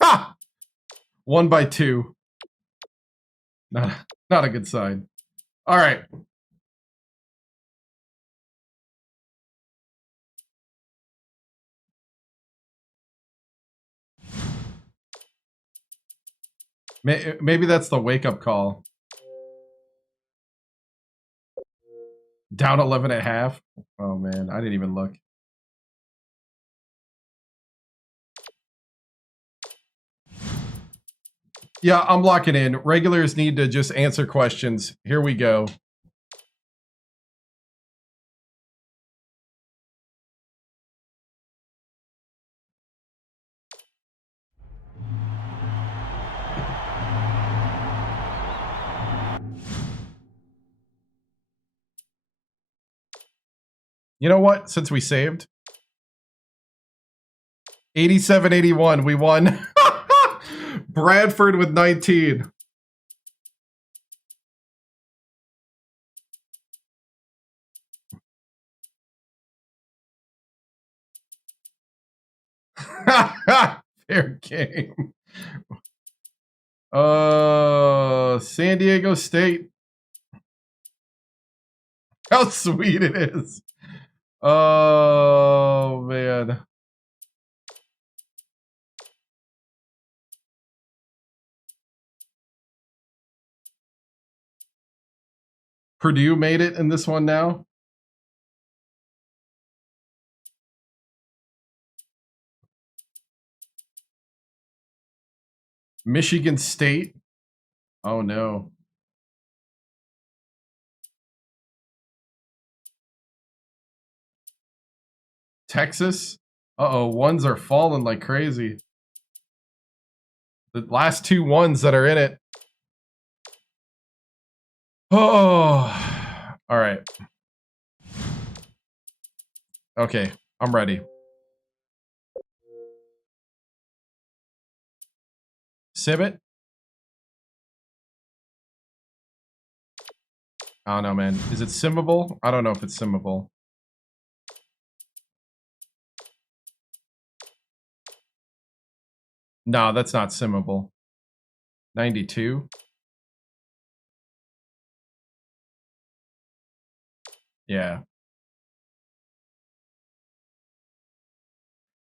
Ha! 1-2. Not a good sign. All right. Maybe that's the wake-up call. Down 11.5. Oh man, I didn't even look. Yeah, I'm locking in. Regulars need to just answer questions. Here we go. You know what? Since we saved 87-81, we won. Bradford with 19. Fair game. San Diego State. How sweet it is. Oh man. Purdue made it in this one now. Michigan State. Oh no. Texas. Uh-oh, ones are falling like crazy. The last two ones that are in it. Oh, all right. Okay, I'm ready. Sibbett? I don't know, man. Is it simmable? I don't know if it's simmable. No, that's not simmable. 92? Yeah.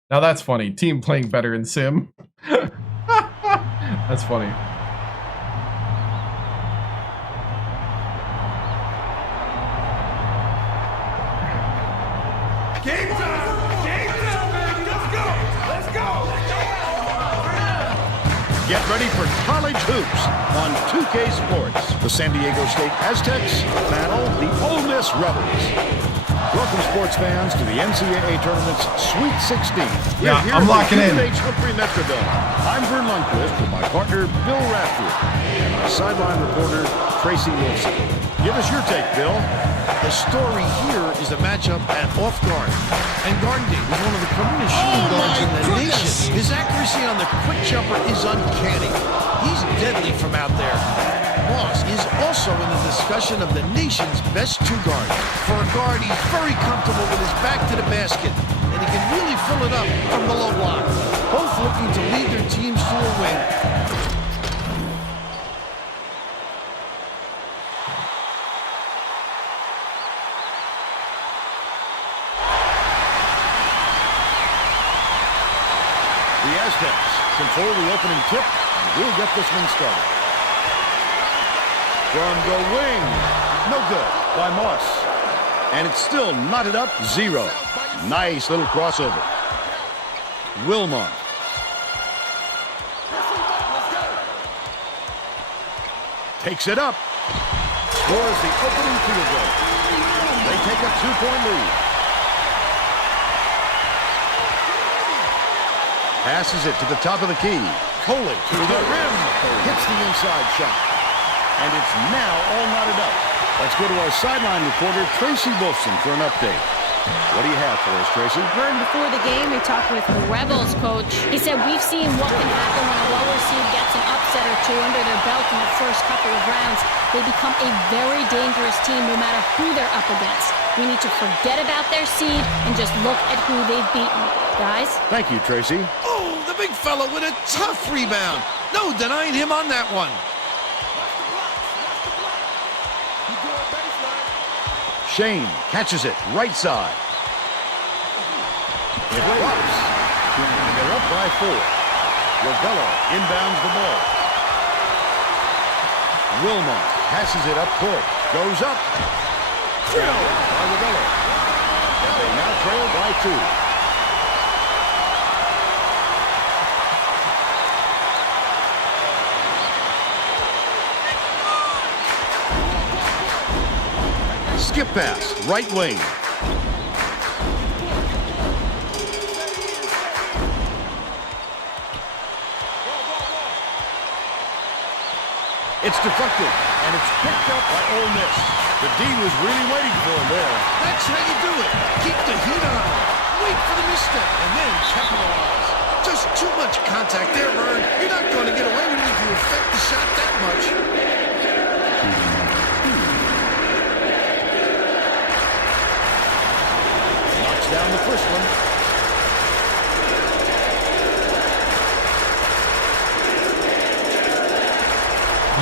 Now that's funny. Team playing better in sim. That's funny. Game time! Game time, baby! Let's go! Let's go! Get ready for college hoops on 2K Sports. The San Diego State Aztecs battle the Ole Miss Rebels. Welcome, sports fans, to the NCAA Tournament's Sweet 16. We're here I'm locking in. H. Humphrey Metrodome. I'm Vern Lundquist with my partner, Bill Radford, and my sideline reporter, Tracy Wilson. Give us your take, Bill. The story here is a matchup at off guard. And Garden is one of the premier shooting guards in the nation. His accuracy on the quick jumper is uncanny. He's deadly from out there. Moss is also in the discussion of the nation's best two guards. For a guard, he's very comfortable with his back to the basket, and he can really fill it up from the low block. Both looking to lead their teams to a win. The Aztecs control the opening tip, and we'll get this one started. From the wing, no good by Moss. And it's still knotted up, 0. Nice little crossover. Wilmot. Takes it up. Scores the opening field goal. They take a 2-point lead. Passes it to the top of the key. Coley to the rim. Hits the inside shot. And it's now all knotted up. Let's go to our sideline reporter, Tracy Wilson, for an update. What do you have for us, Tracy? Vern, before the game, we talked with the Rebels coach. He said, we've seen what can happen when a lower seed gets an upset or two under their belt in the first couple of rounds. They become a very dangerous team no matter who they're up against. We need to forget about their seed and just look at who they've beaten. Guys? Thank you, Tracy. Oh, the big fella with a tough rebound. No denying him on that one. Shane catches it, right side. It drops. They're up by 4. Ravello inbounds the ball. Wilmot passes it up court. Goes up. Drilled by Ravello. And they now trail by 2. Skip pass, right wing. It's deflected, and it's picked up by Ole Miss. The D was really waiting for him there. That's how you do it. Keep the heat on. Wait for the misstep, and then capitalize. Just too much contact there, Vern. You're not going to get away with it if you affect the shot that much. Down the first one.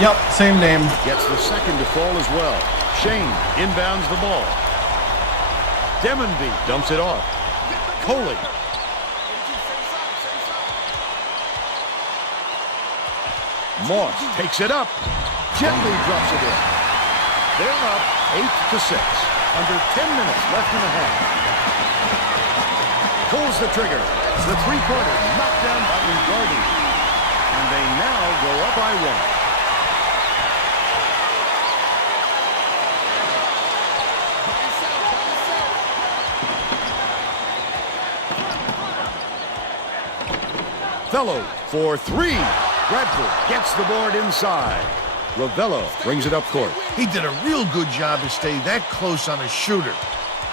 Yep, same name. Gets the second to fall as well. Shane inbounds the ball. Demonby dumps it off. Coley. Moss takes it up. Gently drops it in. They're up 8-6. Under 10 minutes left in the half. Pulls the trigger. The three-pointer knocked down by Ungardi. And they now go up by 1. Fellow for 3. Bradford gets the board inside. Ravello brings it up court. He did a real good job to stay that close on a shooter.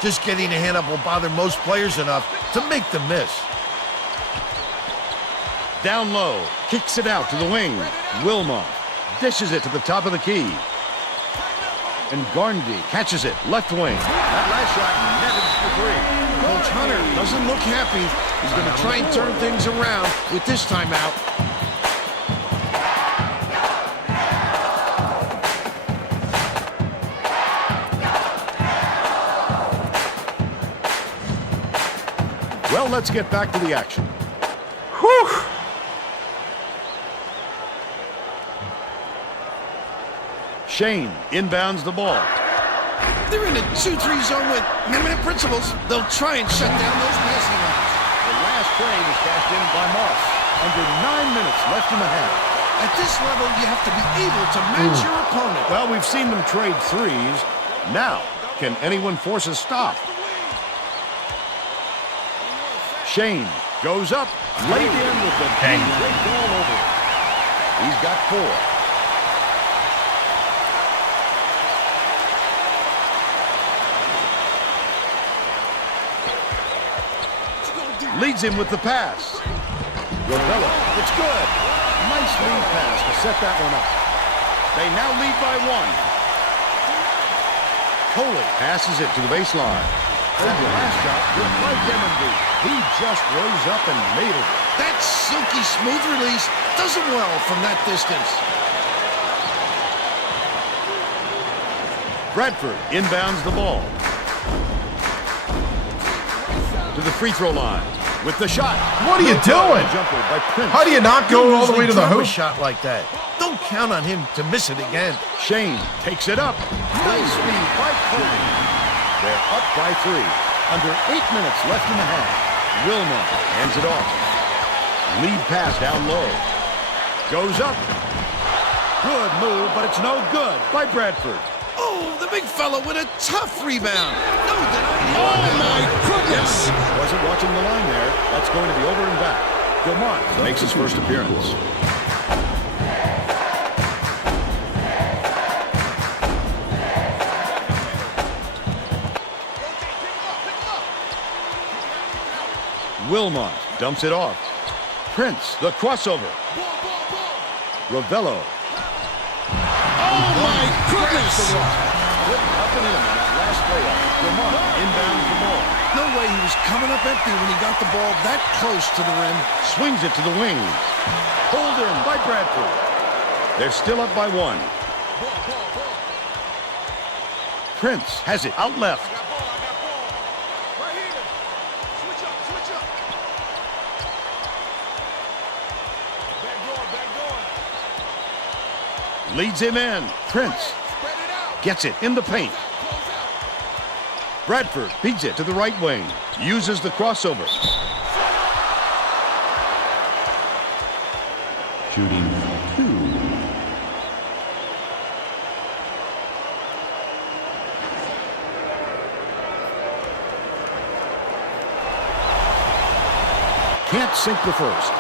Just getting a hand up will bother most players enough to make them miss. Down low. Kicks it out to the wing. Wilmot dishes it to the top of the key. And Garndy catches it. Left wing. That last shot netted for three. Coach Hunter doesn't look happy. He's going to try and turn things around with this timeout. Well, let's get back to the action. Whew. Shane inbounds the ball. They're in a 2-3 zone with minimum principles. They'll try and shut down those passing lines. The last play was cashed in by Moss. Under 9 minutes left in the half. At this level, you have to be able to match your opponent. Well, we've seen them trade threes. Now, can anyone force a stop? Shane goes up, laid in with the draped all over it. He's got 4. Leads him with the pass. Ravella, it's good. Nice lead pass to set that one up. They now lead by 1. Coley passes it to the baseline. And the last shot was by Demmondy. He just rose up and made it. That silky smooth release does him well from that distance. Bradford inbounds the ball. To the free throw line. With the shot. What are you doing? Jumper by Prince. How do you not go all the way to the Drop a hoop? shot like that. Don't count on him to miss it again. Shane takes it up. Nice speed by Coley. They're up by 3. Under 8 minutes left in the half. Wilma hands it off. Lead pass down low. Goes up. Good move, but it's no good by Bradford. Oh, the big fella with a tough rebound. No denying him. Oh, my goodness! Wasn't watching the line there. That's going to be over and back. Gilmont makes his first appearance. Wilmot dumps it off. Prince, the crossover. Ravello. Oh, my goodness! Up and in on that last playoff. Gilmont inbounds the ball. No way he was coming up empty when he got the ball that close to the rim. Swings it to the wing. Pulled in by Bradford. They're still up by 1. Prince has it out left. Leads him in. Prince gets it in the paint. Bradford beats it to the right wing. Uses the crossover. Shooting 2. Can't sink the first.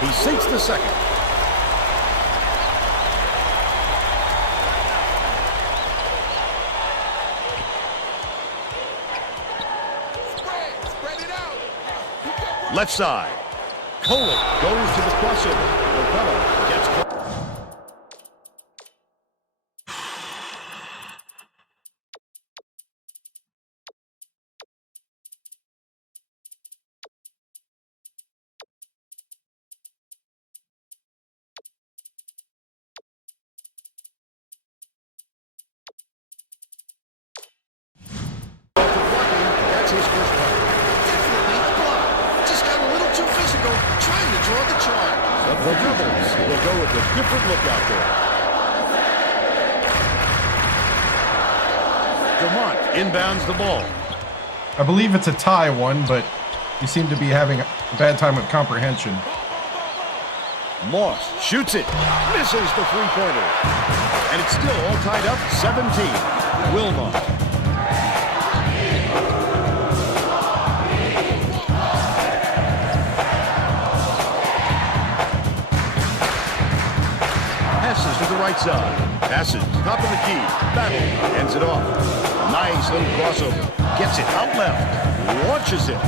He sinks the second. Left side. Coley goes to the crossover. Ravello gets close. That's his first one. Definitely a block. Just got a little too physical, trying to draw the charge. But the Rebels will go with a different look out there. Dumont inbounds the ball. I believe it's a tie one, but you seem to be having a bad time with comprehension. Moss shoots it, misses the three-pointer. And it's still all tied up, 17. Wilmot. Passes to the right side. Passes, top of the key. Battle, ends it off. Nice little crossover. Gets it out left. Launches it.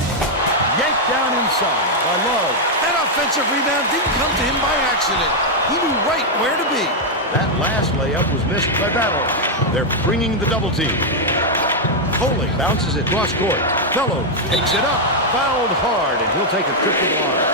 Yanked down inside by Love. That offensive rebound didn't come to him by accident. He knew right where to be. That last layup was missed by Battle. They're bringing the double team. Coley bounces it cross court. Fellow takes it up. Fouled hard, and he'll take a trip to the line.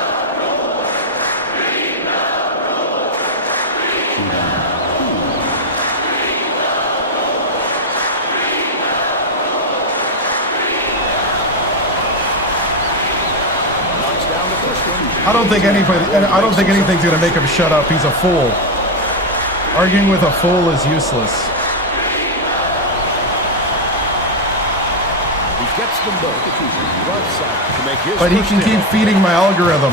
Knocks down the first one. I don't think anything's gonna make him shut up. He's a fool. Arguing with a fool is useless. He gets them both. Right side to make his But he first can keep hit. feeding my algorithm.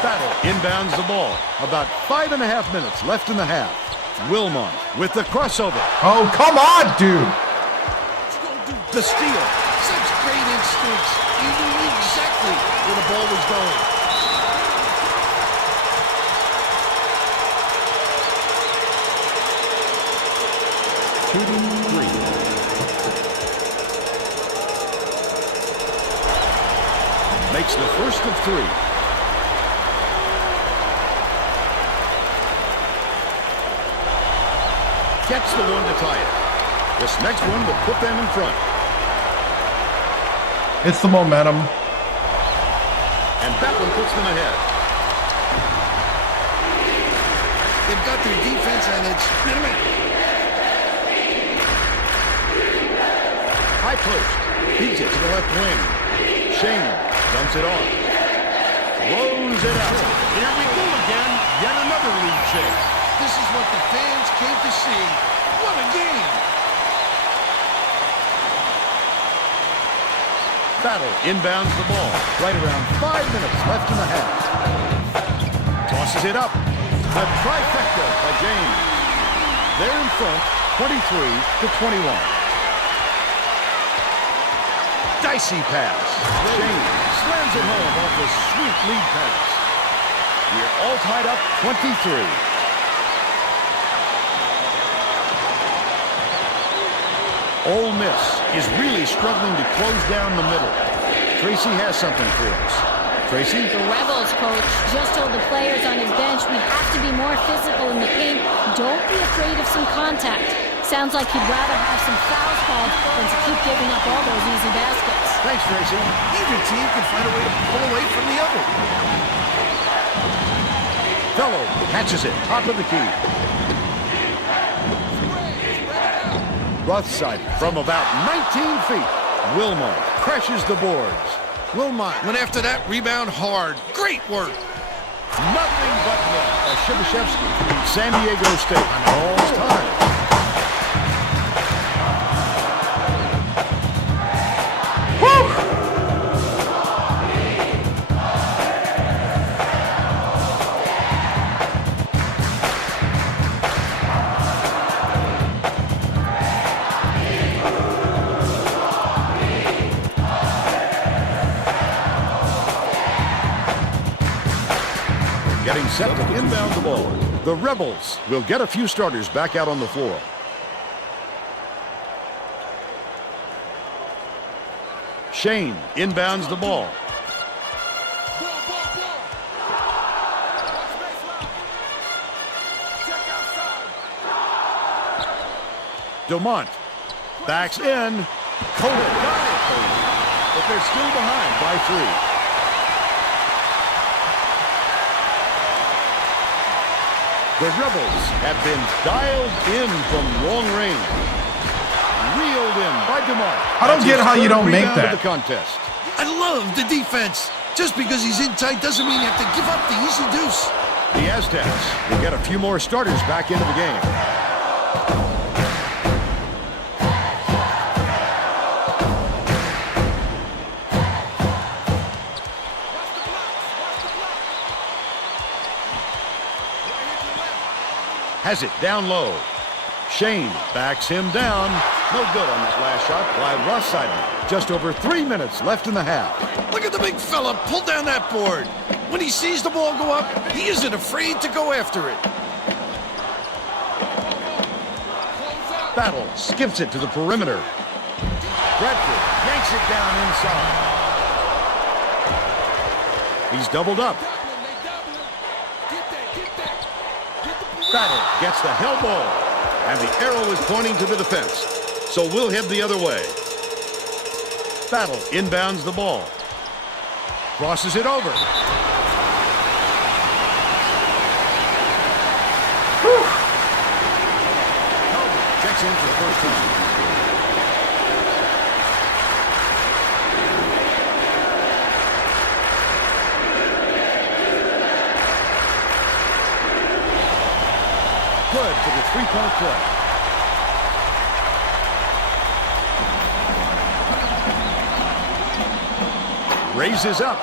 Battle inbounds the ball. About 5.5 minutes left in the half. Wilmot with the crossover. Oh, come on, dude. The steal. Such great instincts. He knew exactly where the ball was going. Shooting 3. Makes the first of 3. Gets the one to tie it. This next one will put them in front. It's the momentum. And that one puts them ahead. They've got their defense and it's High post. Feeds it to the left wing. Shane dumps it off. Throws it out. Here we go again. Yet another lead chase. This is what the fans came to see. What a game. Battle inbounds the ball. Right around 5 minutes left in the half. Tosses it up. A trifecta by James. They're in front, 23-21. Dicey pass. Shane slams it home off the sweet lead pass. We're all tied up 23. Ole Miss is really struggling to close down the middle. Tracy has something for us. Tracy? The Rebels coach just told the players on his bench we have to be more physical in the paint. Don't be afraid of some contact. Sounds like he'd rather have some fouls called than to keep giving up all those easy baskets. Thanks, Tracy. Either team can find a way to pull away from the other. Fellow catches it, top of the key. Rothside from about 19 feet. Wilmot crashes the boards. Wilmot went after that rebound hard. Great work. Nothing but net by Shibashevsky. San Diego State calls time. Getting set to inbound the ball. The Rebels will get a few starters back out on the floor. Shane inbounds the ball. Dumont backs in. Coley got it, but they're still behind by 3. The Rebels have been dialed in from long range. Reeled in by Dumont. I don't get how you don't make that. The contest. I love the defense. Just because he's in tight doesn't mean you have to give up the easy deuce. The Aztecs will get a few more starters back into the game. Has it down low. Shane backs him down. No good on that last shot by Rothside. Just over 3 minutes left in the half. Look at the big fella pull down that board. When he sees the ball go up, he isn't afraid to go after it. Battle skips it to the perimeter. Bradford yanks it down inside. He's doubled up. Battle gets the hell ball, and the arrow is pointing to the defense, so we'll head the other way. Battle inbounds the ball. Crosses it over. Checks in for the first time. Good for the three-point play. Raises up.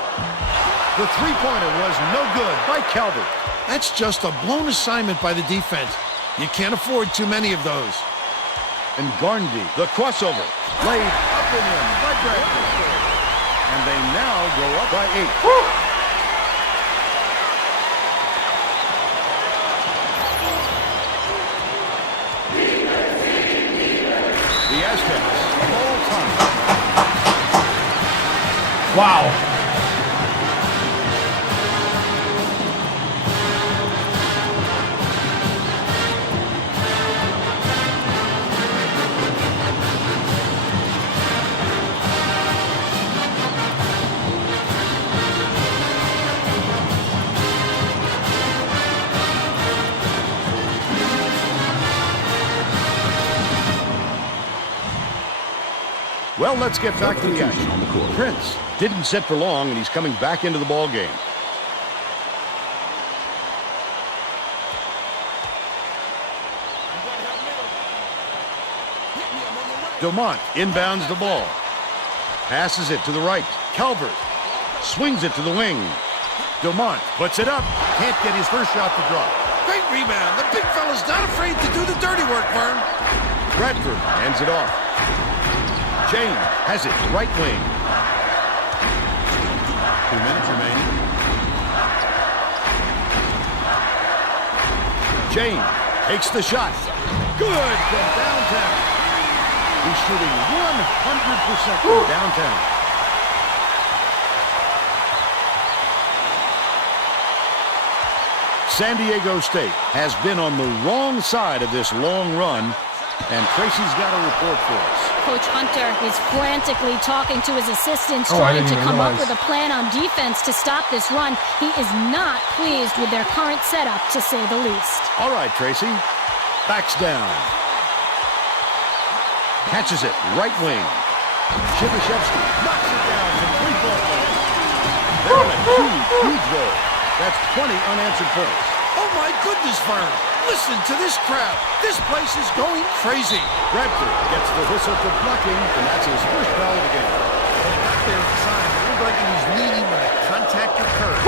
The three-pointer was no good by Calvert. That's just a blown assignment by the defense. You can't afford too many of those. And Garndy, the crossover, laid up and in by Bradford. And they now go up by 8. Woo! The Aztecs, all time. Wow. Well, let's get back to the action. Prince didn't sit for long, and he's coming back into the ball game. Dumont inbounds the ball. Passes it to the right. Calvert swings it to the wing. Dumont puts it up. Can't get his first shot to drop. Great rebound. The big fella's not afraid to do the dirty work, Vern. Bradford hands it off. James has it right wing. 2 minutes remaining. James takes the shot. Good from downtown. He's shooting 100% from downtown. San Diego State has been on the wrong side of this long run, and Tracy's got a report for us. Coach Hunter is frantically talking to his assistants, trying to come up with a plan on defense to stop this run. He is not pleased with their current setup, to say the least. All right, Tracy. Backs down. Catches it, right wing. Chibishevsky knocks it down from three-point line. They're on a huge roll. That's 20 unanswered points. Oh, my goodness, Vern. Listen to this crowd. This place is going crazy. Bradford gets the whistle for blocking, and that's his first foul of the game. And out there inside, it looked like he was leading when the contact occurred.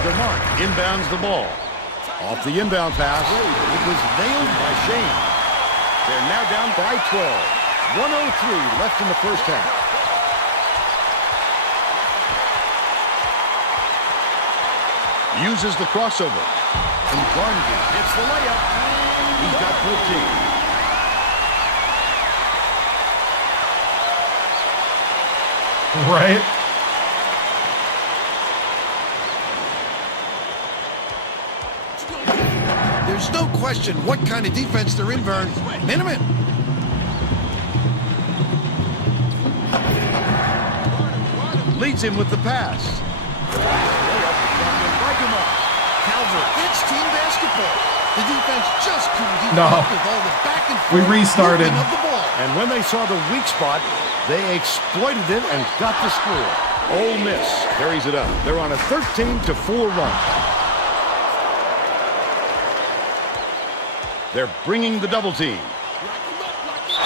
Dumont inbounds the ball. Off the inbound pass, it was nailed by Shane. They're now down by 12. 1:03 left in the first half. Uses the crossover. And Garndy hits the layup. He's got 14. Right? There's no question what kind of defense they're in, Vern. Minimum. Leads him with the pass. Calvert, it's team basketball. The defense just couldn't keep No. up with all the back and forth We restarted. movement of the ball. And when they saw the weak spot, they exploited it and got the score. Ole Miss carries it up. They're on a 13-4 run. They're bringing the double team.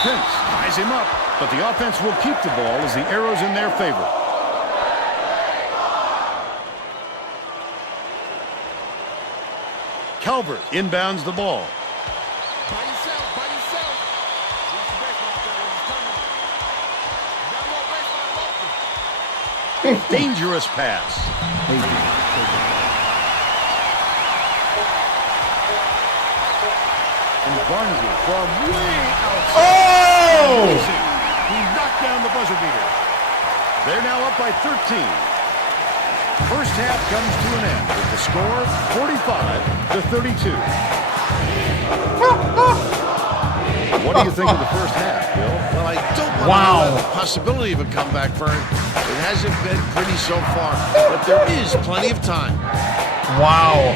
Prince ties him up, but the offense will keep the ball as the arrow's in their favor. Calvert inbounds the ball. Dangerous pass. Garnsey from way outside. Oh! He knocked down the buzzer beater. They're now up by 13. First half comes to an end with the score 45-32. What do you think of the first half, Bill? Well, I don't want to rule out the possibility of a comeback, Vern. It hasn't been pretty so far, but there is plenty of time. Wow.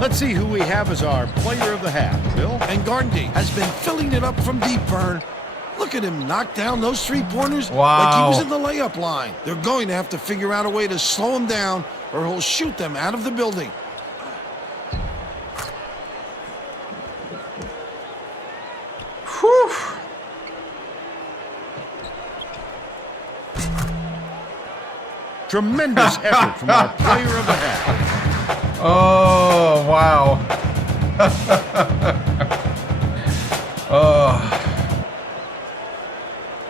Let's see who we have as our player of the half, Bill. And Garnsey has been filling it up from deep, Vern. Look at him knock down those three-pointers like he was in the layup line. They're going to have to figure out a way to slow him down or he'll shoot them out of the building. Whew. Tremendous effort from our player of the half. Oh, wow. Oh.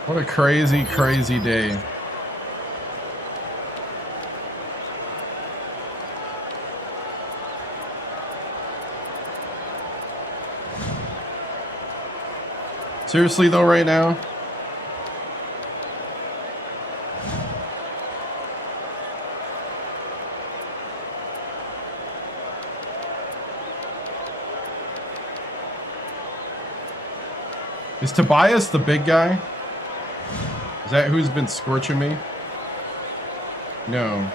What a crazy, crazy day. Seriously though, right now? Is Tobias the big guy? Is that who's been scorching me? No.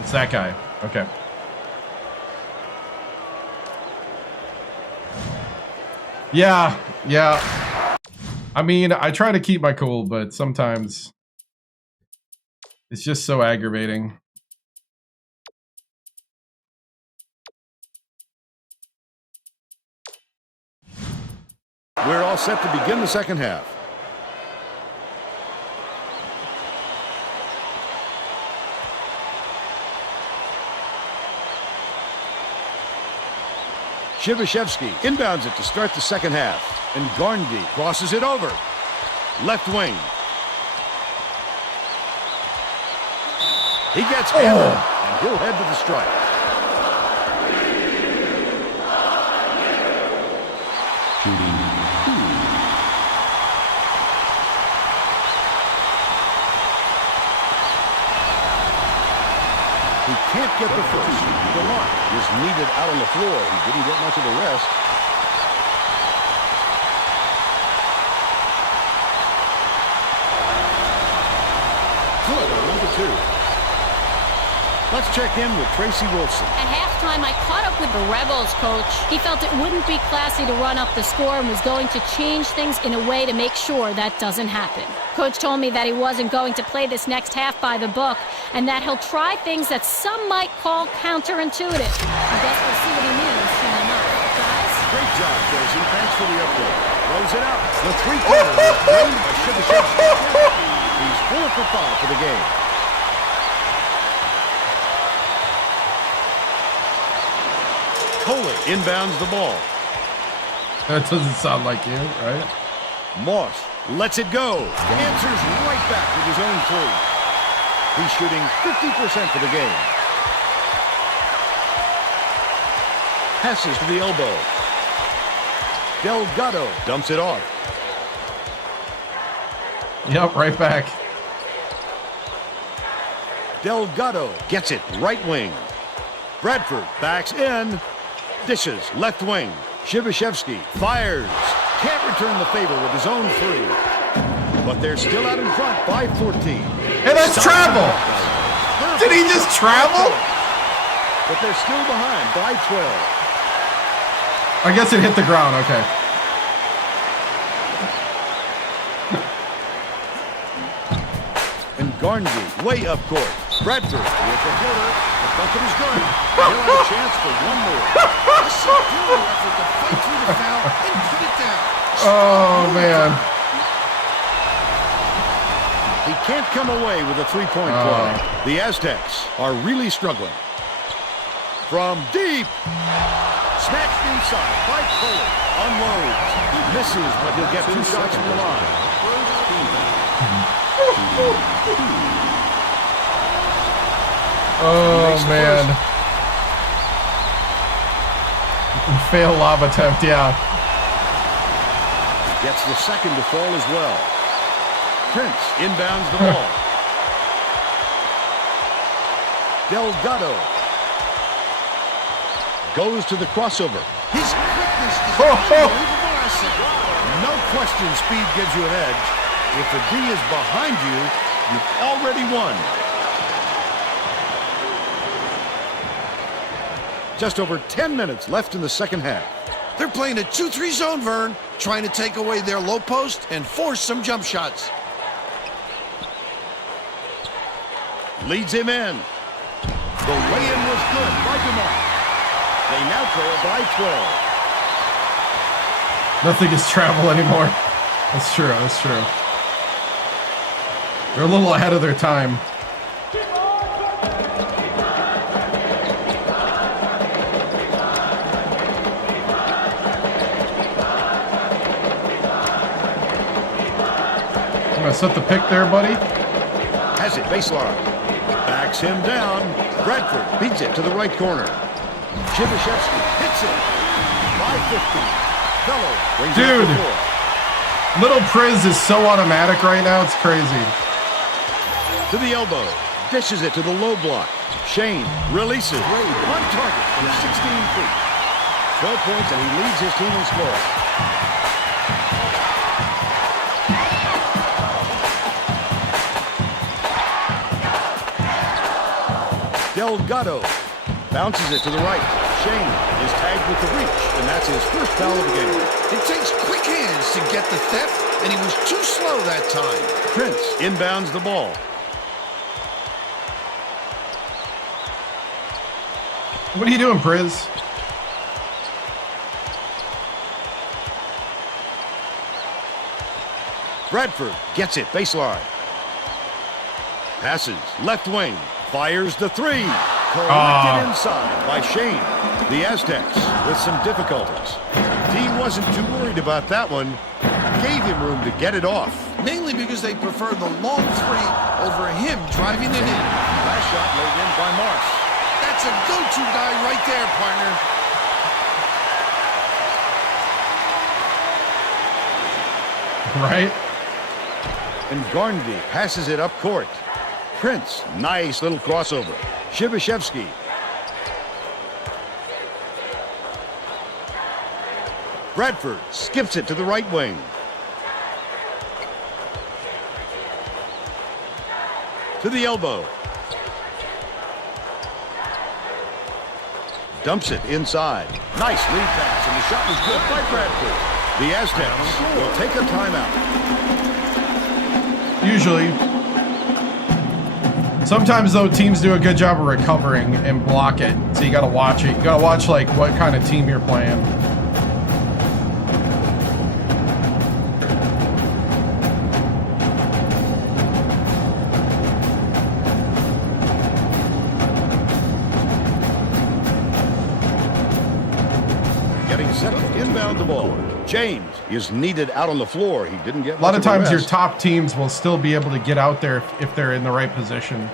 It's that guy. Okay. Yeah, yeah. I mean, I try to keep my cool, but sometimes it's just so aggravating. We're all set to begin the second half. Shivashevsky inbounds it to start the second half. And Garnsey crosses it over. Left wing. He gets hammered, and he'll head to the strike. Shooting 2. He can't get the first. The mark was needed out on the floor. He didn't get much of a rest. Good on number 2. Let's check in with Tracy Wilson. At halftime, I caught up with the Rebels coach. He felt it wouldn't be classy to run up the score and was going to change things in a way to make sure that doesn't happen. Coach told me that he wasn't going to play this next half by the book and that he'll try things that some might call counterintuitive. I guess we'll see what he means soon enough. Guys? Great job, Tracy. Thanks for the update. Throws it out. The three-pointer is blamed by Shivashevsky. He's 4 for 5 for the game. Coley inbounds the ball. That doesn't sound like you, right? Moss lets it go. Answers right back with his own three. He's shooting 50% for the game. Passes to the elbow. Delgado dumps it off. Yep, right back. Delgado gets it right wing. Bradford backs in. Dishes left wing. Shivashevsky fires. Can't return the favor with his own three. But they're still out in front by 14. Hey, that's travel! Did he just travel? But they're still behind by 12. I guess it hit the ground, okay. And Garnsey way up court. Bradford with the floater. The bucket is good. He'll have a chance for one more. A superior effort to fight through the foul and put it down. Oh, man. He can't come away with a three-point play. The Aztecs are really struggling. from deep. Smashed inside by Coley. Unloads. Misses, but he'll get 2 shots from the line. Oh, man. Fail lob attempt, yeah. Gets the second to fall as well. Prince inbounds the ball. Delgado goes to the crossover. His quickness is an unbelievable asset. No question speed gives you an edge. If the D is behind you, you've already won. Just over 10 minutes left in the second half. They're playing a 2-3 zone, Vern, trying to take away their low post and force some jump shots. Leads him in. The lay-in was good by DeMar. They now trail by 12. Nothing is travel anymore. That's true, that's true. They're a little ahead of their time. I'm gonna set the pick there, buddy. Has it baseline. Backs him down. Bradford beats it to the right corner. Chibishevsky hits it. By 50. Fellow brings it Dude. up to 4. Little Priz is so automatic right now, it's crazy. To the elbow. Dishes it to the low block. Shane releases. On target from 16 feet. 12 points, and he leads his team in scoring. Delgado bounces it to the right. Shane is tagged with the reach, and that's his first foul of the game. It takes quick hands to get the theft, and he was too slow that time. Prince inbounds the ball. What are you doing, Priz? Bradford gets it baseline. Passes left wing. Fires the 3. Collected inside by Shane. The Aztecs with some difficulties. Dean wasn't too worried about that one. Gave him room to get it off. Mainly because they prefer the long 3 over him driving it in. Last shot laid in by Moss. That's a go-to guy right there, partner. Right? And Garndy passes it up court. Prince, nice little crossover. Chibishevsky. Bradford skips it to the right wing. To the elbow. Dumps it inside. Nice lead pass, and the shot was good by Bradford. The Aztecs will take a timeout. Usually. Sometimes, though, teams do a good job of recovering and block it. So you gotta watch it. You gotta watch, like, what kind of team you're playing. Getting set to inbound the ball. James is needed out on the floor. He didn't get A lot of times your rest. top teams will still be able to get out there if they're in the right position.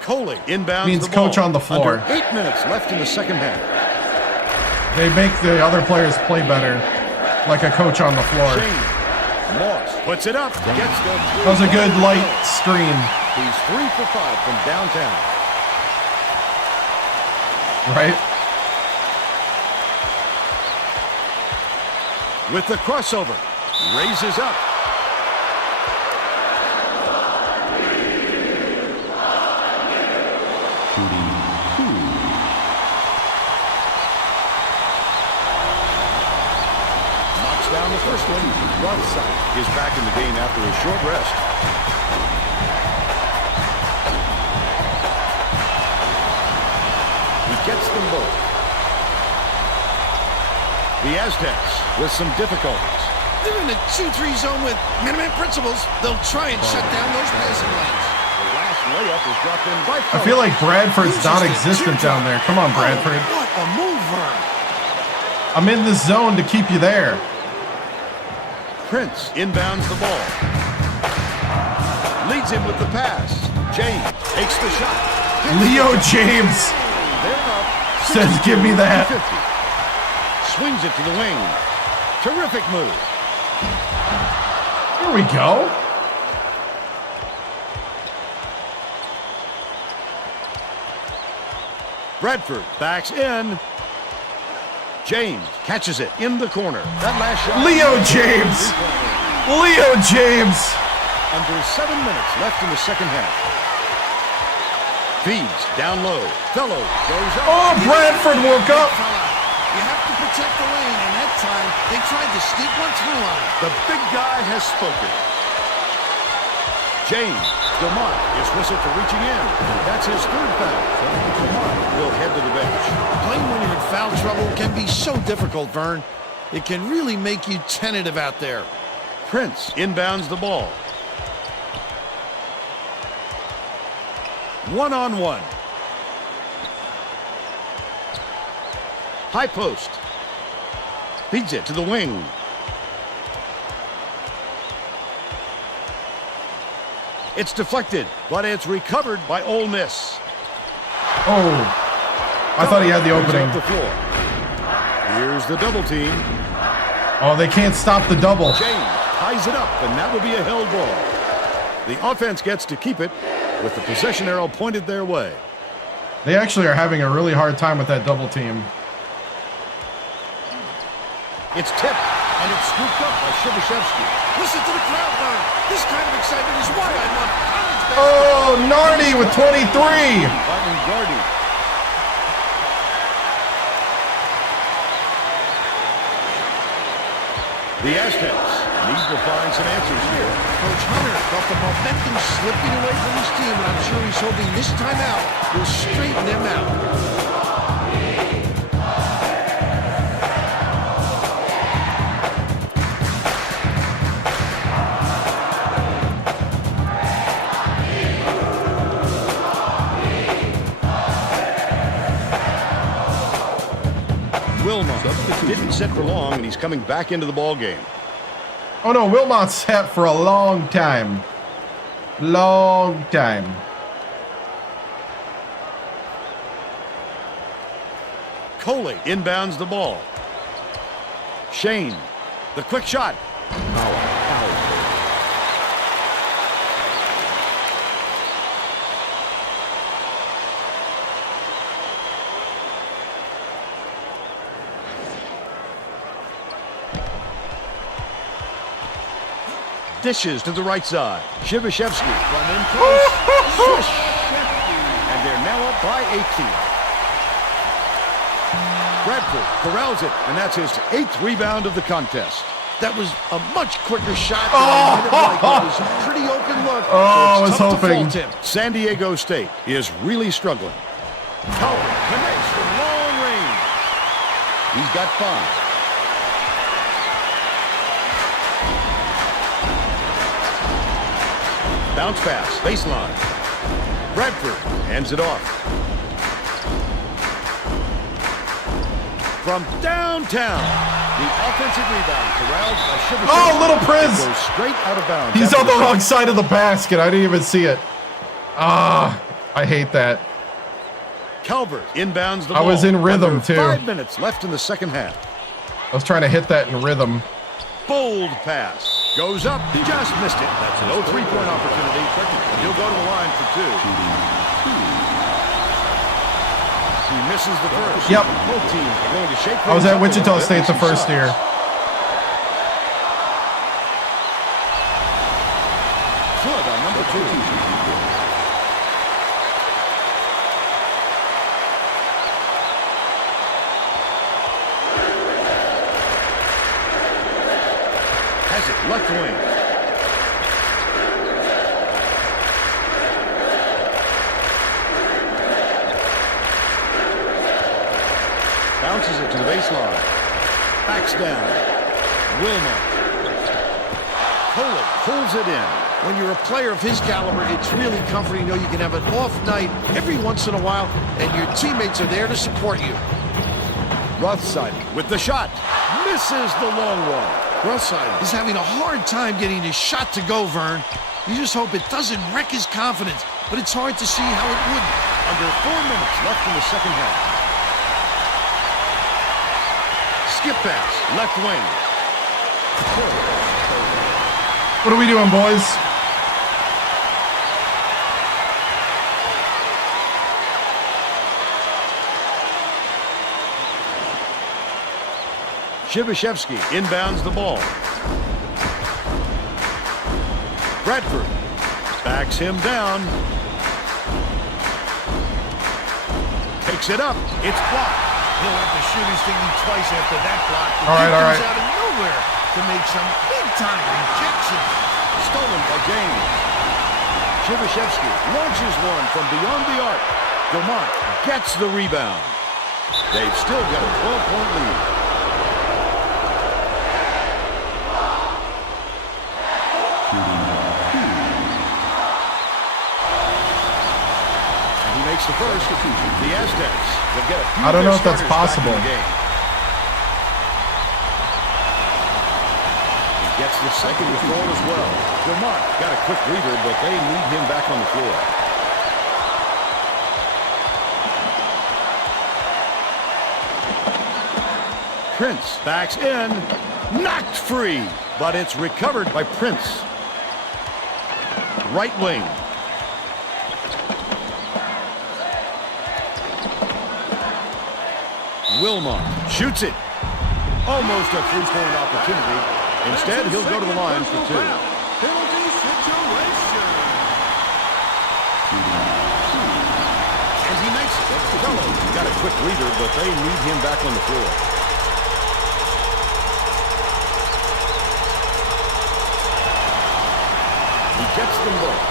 Coley inbounds Means the ball. coach on the floor. Under 8 minutes left in the second half. They make the other players play better, like a coach on the floor. Shane Moss puts it up. Gets the That was a good light screen. He's 3 for 5 from downtown. Right? With the crossover. Raises up. Shooting 2. Knocks down the first one. Broadside is back in the game after a short rest. He gets them both. The Aztecs with some difficulties. They're in a 2-3 zone with man-to-man principles. They'll try and shut down those passing lanes. The last layup was dropped in by I feel like Bradford's non-existent down there. Come on, Bradford. Oh, what a mover. I'm in the zone to keep you there. Prince inbounds the ball. Leads him with the pass. James takes the shot. Leo James They're up. says, give me that. 50. Swings it to the wing. Terrific move. Here we go. Bradford backs in. James catches it in the corner. That last shot. Leo James. Leo James. Under 7 minutes left in the second half. Feeds down low. Fellow goes up. Oh, Bradford woke up. You have to protect the lane, and that time they tried to sneak one through on him. The big guy has spoken. James DeMont is whistled for reaching in. That's his third foul. DeMont will head to the bench. Playing when you're in foul trouble can be so difficult, Vern. It can really make you tentative out there. Prince inbounds the ball. One-on-one. High post. Feeds it to the wing. It's deflected, but it's recovered by Ole Miss. Oh, I thought he had the opening. Up the floor. Here's the double team. Oh, they can't stop the double. James ties it up, and that will be a held ball. The offense gets to keep it with the possession arrow pointed their way. They actually are having a really hard time with that double team. It's tipped, and it's scooped up by Shibashevsky. Listen to the crowd, Vern. This kind of excitement is why I love college basketball. Oh, Nardi with 23. Fighting Gardy. The Aztecs need to find some answers here. Coach Hunter felt the momentum slipping away from his team, and I'm sure he's hoping this time out will straighten them out. Wilmot didn't sit for long, and he's coming back into the ball game. Oh no, Wilmot's sat for a long time. Long time. Coley inbounds the ball. Shane, the quick shot. Dishes to the right side. Shibashevsky from in close. Swish. And they're now up by 18. Bradford corrals it, and that's his 8th rebound of the contest. That was a much quicker shot. It was a pretty open look. Oh, I was tough to hoping. fault him. San Diego State is really struggling. Cowell connects from long range. He's got 5. Bounce pass, baseline. Bradford hands it off. From downtown, the offensive rebound corralled by Shibashevsky. Oh, little Priz. Goes straight out of bounds. He's after on the shot. wrong side of the basket. I didn't even see it. Ah, I hate that. Calvert inbounds the I ball. was in rhythm, Under too. 5 minutes left in the second half. I was trying to hit that in rhythm. Bold pass. Goes up. Just missed it. That's no three-point opportunity. He'll go to the line for 2. He misses the first. Yep. Both teams are going to shake I was things at up a Wichita little bit State as the he first subs. year. Flood on number 2. Has it left wing. Bounces it to the baseline. Backs down. Wilmot Coley pulls it in. When you're a player of his caliber, it's really comforting to know you can have an off night every once in a while, and your teammates are there to support you. Rothside with the shot. Misses the long one. Rothside is having a hard time getting his shot to go, Vern. You just hope it doesn't wreck his confidence, but it's hard to see how it would. Under 4 minutes left in the second half. Skip pass, left wing. What are we doing, boys? Shibashevsky inbounds the ball. Bradford backs him down. Takes it up. It's blocked. He'll have the shooters thinking twice after that block. All right. Comes out of nowhere to make some big-time rejection. Stolen by James. Shibashevsky launches one from beyond the arc. Dumont gets the rebound. They've still got a 12-point lead. And he makes the first. The Aztecs will get a few I don't know of if their that's starters back in possible. the game. Gets the second to fall as well. Dumont got a quick breather, but they need him back on the floor. Prince backs in. Knocked free, but it's recovered by Prince. Right wing. Wilmot shoots it. Almost a three-point opportunity. Instead, he'll go to the line for two. Penalty situation. And he makes it. He got a quick breather, but they need him back on the floor. He gets them both.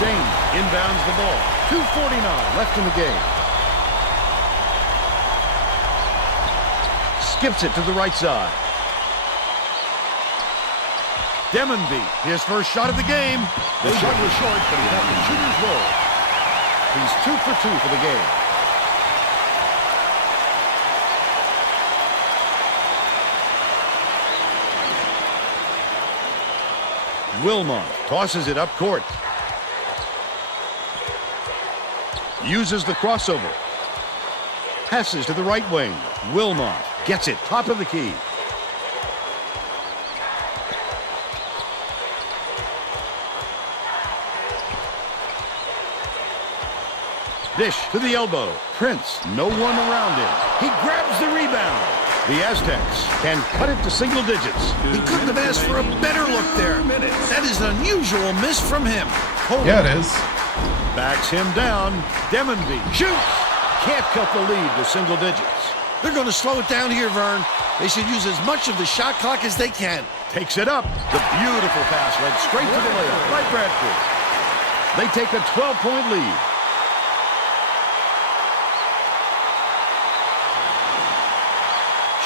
Shane inbounds the ball. 2:49 left in the game. Skips it to the right side. Demonby, his first shot of the game. The shot was short, but he got the shooter's roll. He's 2 for 2 for the game. Wilmot tosses it up court. Uses the crossover. Passes to the right wing. Wilmot gets it top of the key. Dish to the elbow. Prince, no one around him. He grabs the rebound. The Aztecs can cut it to single digits. He couldn't have asked for a better look there. That is an unusual miss from him. Yeah, it is. Backs him down. Demonby shoots. Can't cut the lead to single digits. They're going to slow it down here, Vern. They should use as much of the shot clock as they can. Takes it up. The beautiful pass led straight to the layup. Right, Bradford. They take a 12-point lead.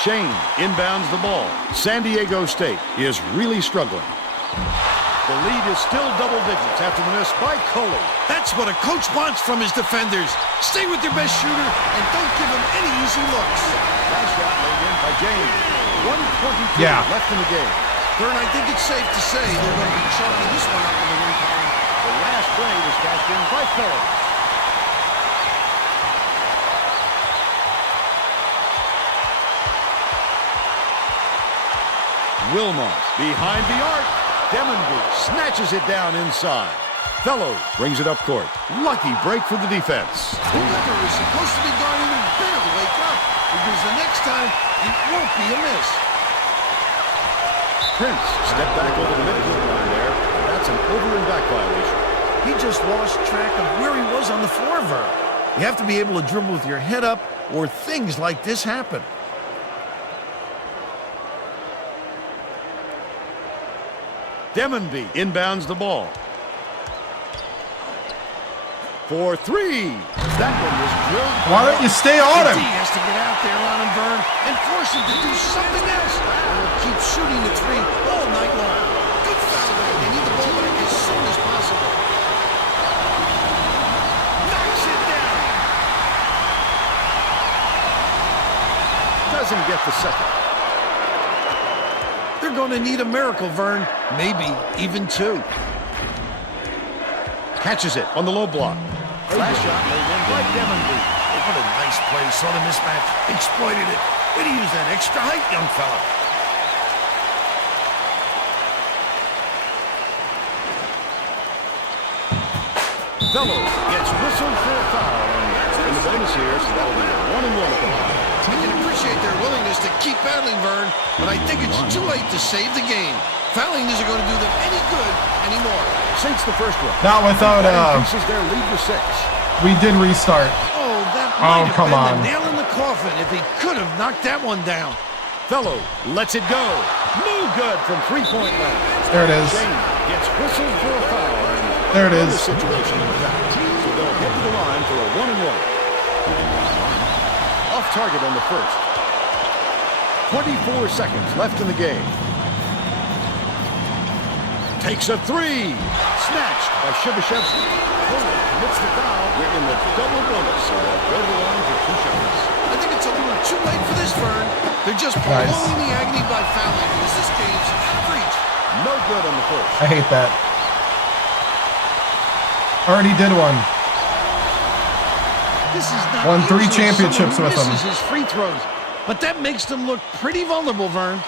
Shane inbounds the ball. San Diego State is really struggling. The lead is still double digits after the miss by Coley. That's what a coach wants from his defenders. Stay with your best shooter and don't give him any easy looks. Last shot laid in by James. 1:22 left in the game. Vern, I think it's safe to say they're going to be chalking this one up in the win column. The last play was cashed in by Phillips. Wilmot behind the arc. Demonby snatches it down inside. Fellows brings it up court. Lucky break for the defense. Whoever is supposed to be guarding him better wake up, because the next time it won't be a miss. Prince stepped back over the midcourt line there. That's an over and back violation. He just lost track of where he was on the floor, Vern. You have to be able to dribble with your head up, or things like this happen. Demonby inbounds the ball. For three. That one was drilled. Why don't you stay on D him? has to get out there on him, Vern, and force him to do something else. Or he'll keep shooting the three all night long. off the second. They're going to need a miracle, Vern. Maybe even two. Catches it on the low block. Last shot laid in by Demondry. What a nice play. Saw the mismatch. Exploited it. Way to use that extra height, young fella. Fellow gets whistled for a foul. And the bonus here, so that'll be a 1-1 at the line. I can appreciate their willingness to keep battling, Vern, but I think it's too late to save the game. Fouling isn't going to do them any good anymore. Since the first one. Not without, increases their lead to 6. we did restart. Oh, that might have come been on. the nail in the coffin if he could have knocked that one down. Fellow lets it go. No good from 3-point land. There it is. Shane gets whistled for a foul. And There it is. the situation in the back. So they'll head to the line for a 1-1. Off target on the first. 24 seconds left in the game. Takes a three. Snatched by Shibashevsky. Commits the foul. We're in the double bonus, so they'll go to the line for 2 shots. I think it's a little too late for this, Vern. They're just prolonging the agony by fouling because this game's out of reach. No good on the first. I hate that. Already did one. This is not Won 3 usually championships someone with who them. misses his free throws, but that makes them look pretty vulnerable, Vern.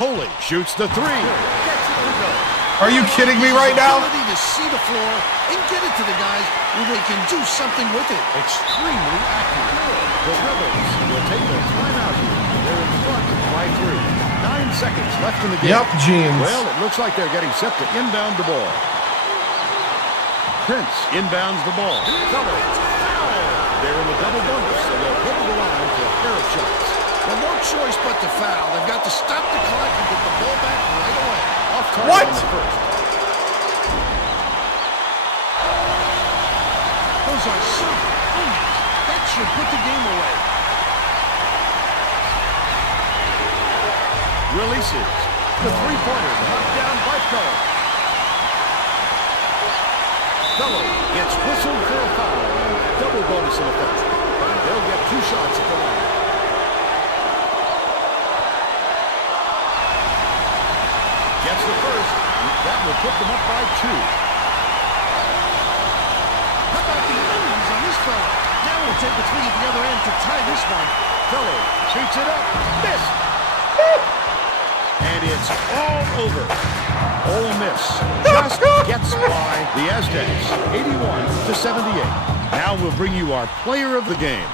Coley shoots the three. Are you kidding me right now? Ability to see the floor and get it to the guys where they can do something with it. Extremely accurate. The Rebels will take their timeout here. They're in front by 3. 9 seconds left in the game. Yep, jeans. Well, it looks like they're getting set to inbound the ball. Prince inbounds the ball. They're in the double bonus, so they'll hit the line for a pair of shots. Well, no choice but to foul. They've got to stop the clock and get the ball back right away. Off target What? on the first. Those are some things. That should put the game away. Releases. The three-pointer knocked down by Fellow. Fellow gets whistled for a foul. Double bonus in effect. And they'll get 2 shots at the line. Gets the first. That will put them up by 2. How about the enemies on this fella? Now we'll take a 3 at the other end to tie this one. Fellow shoots it up. Missed. And it's all over. Ole Miss just gets by the Aztecs, 81-78. Now we'll bring you our player of the game.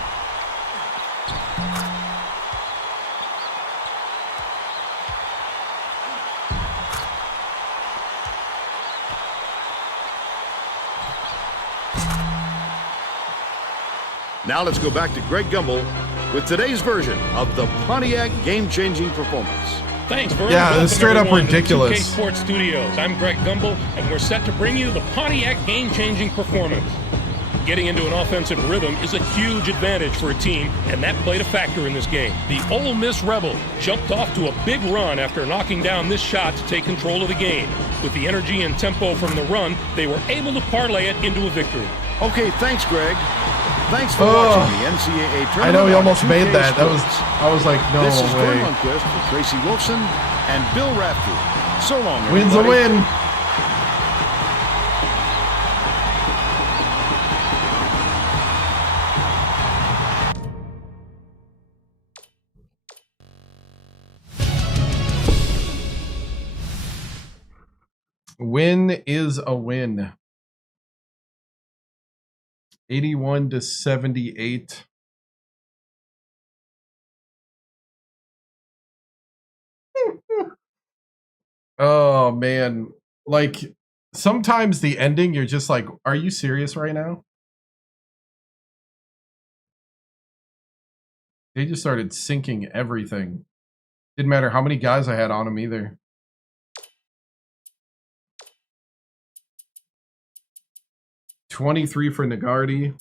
Now let's go back to Greg Gumbel with today's version of the Pontiac game-changing performance. Thanks, Vern. Yeah, Welcome it's straight up everyone to the ridiculous. 2K Sports Studios. I'm Greg Gumbel, and we're set to bring you the Pontiac game-changing performance. Getting into an offensive rhythm is a huge advantage for a team, and that played a factor in this game. The Ole Miss Rebels jumped off to a big run after knocking down this shot to take control of the game. With the energy and tempo from the run, they were able to parlay it into a victory. Okay, thanks, Greg. Thanks for watching the NCAA tournament. I know he on almost 2K made that. Sports. I was like, no This is Glenn way. Lundquist for Tracy Wilson and Bill Rafter. So long, Win's a everybody. win. Win is a win. 81-78. Oh man. Like sometimes the ending you're just like, are you serious right now? They just started sinking everything. Didn't matter how many guys I had on them either. $23 for Nagardi,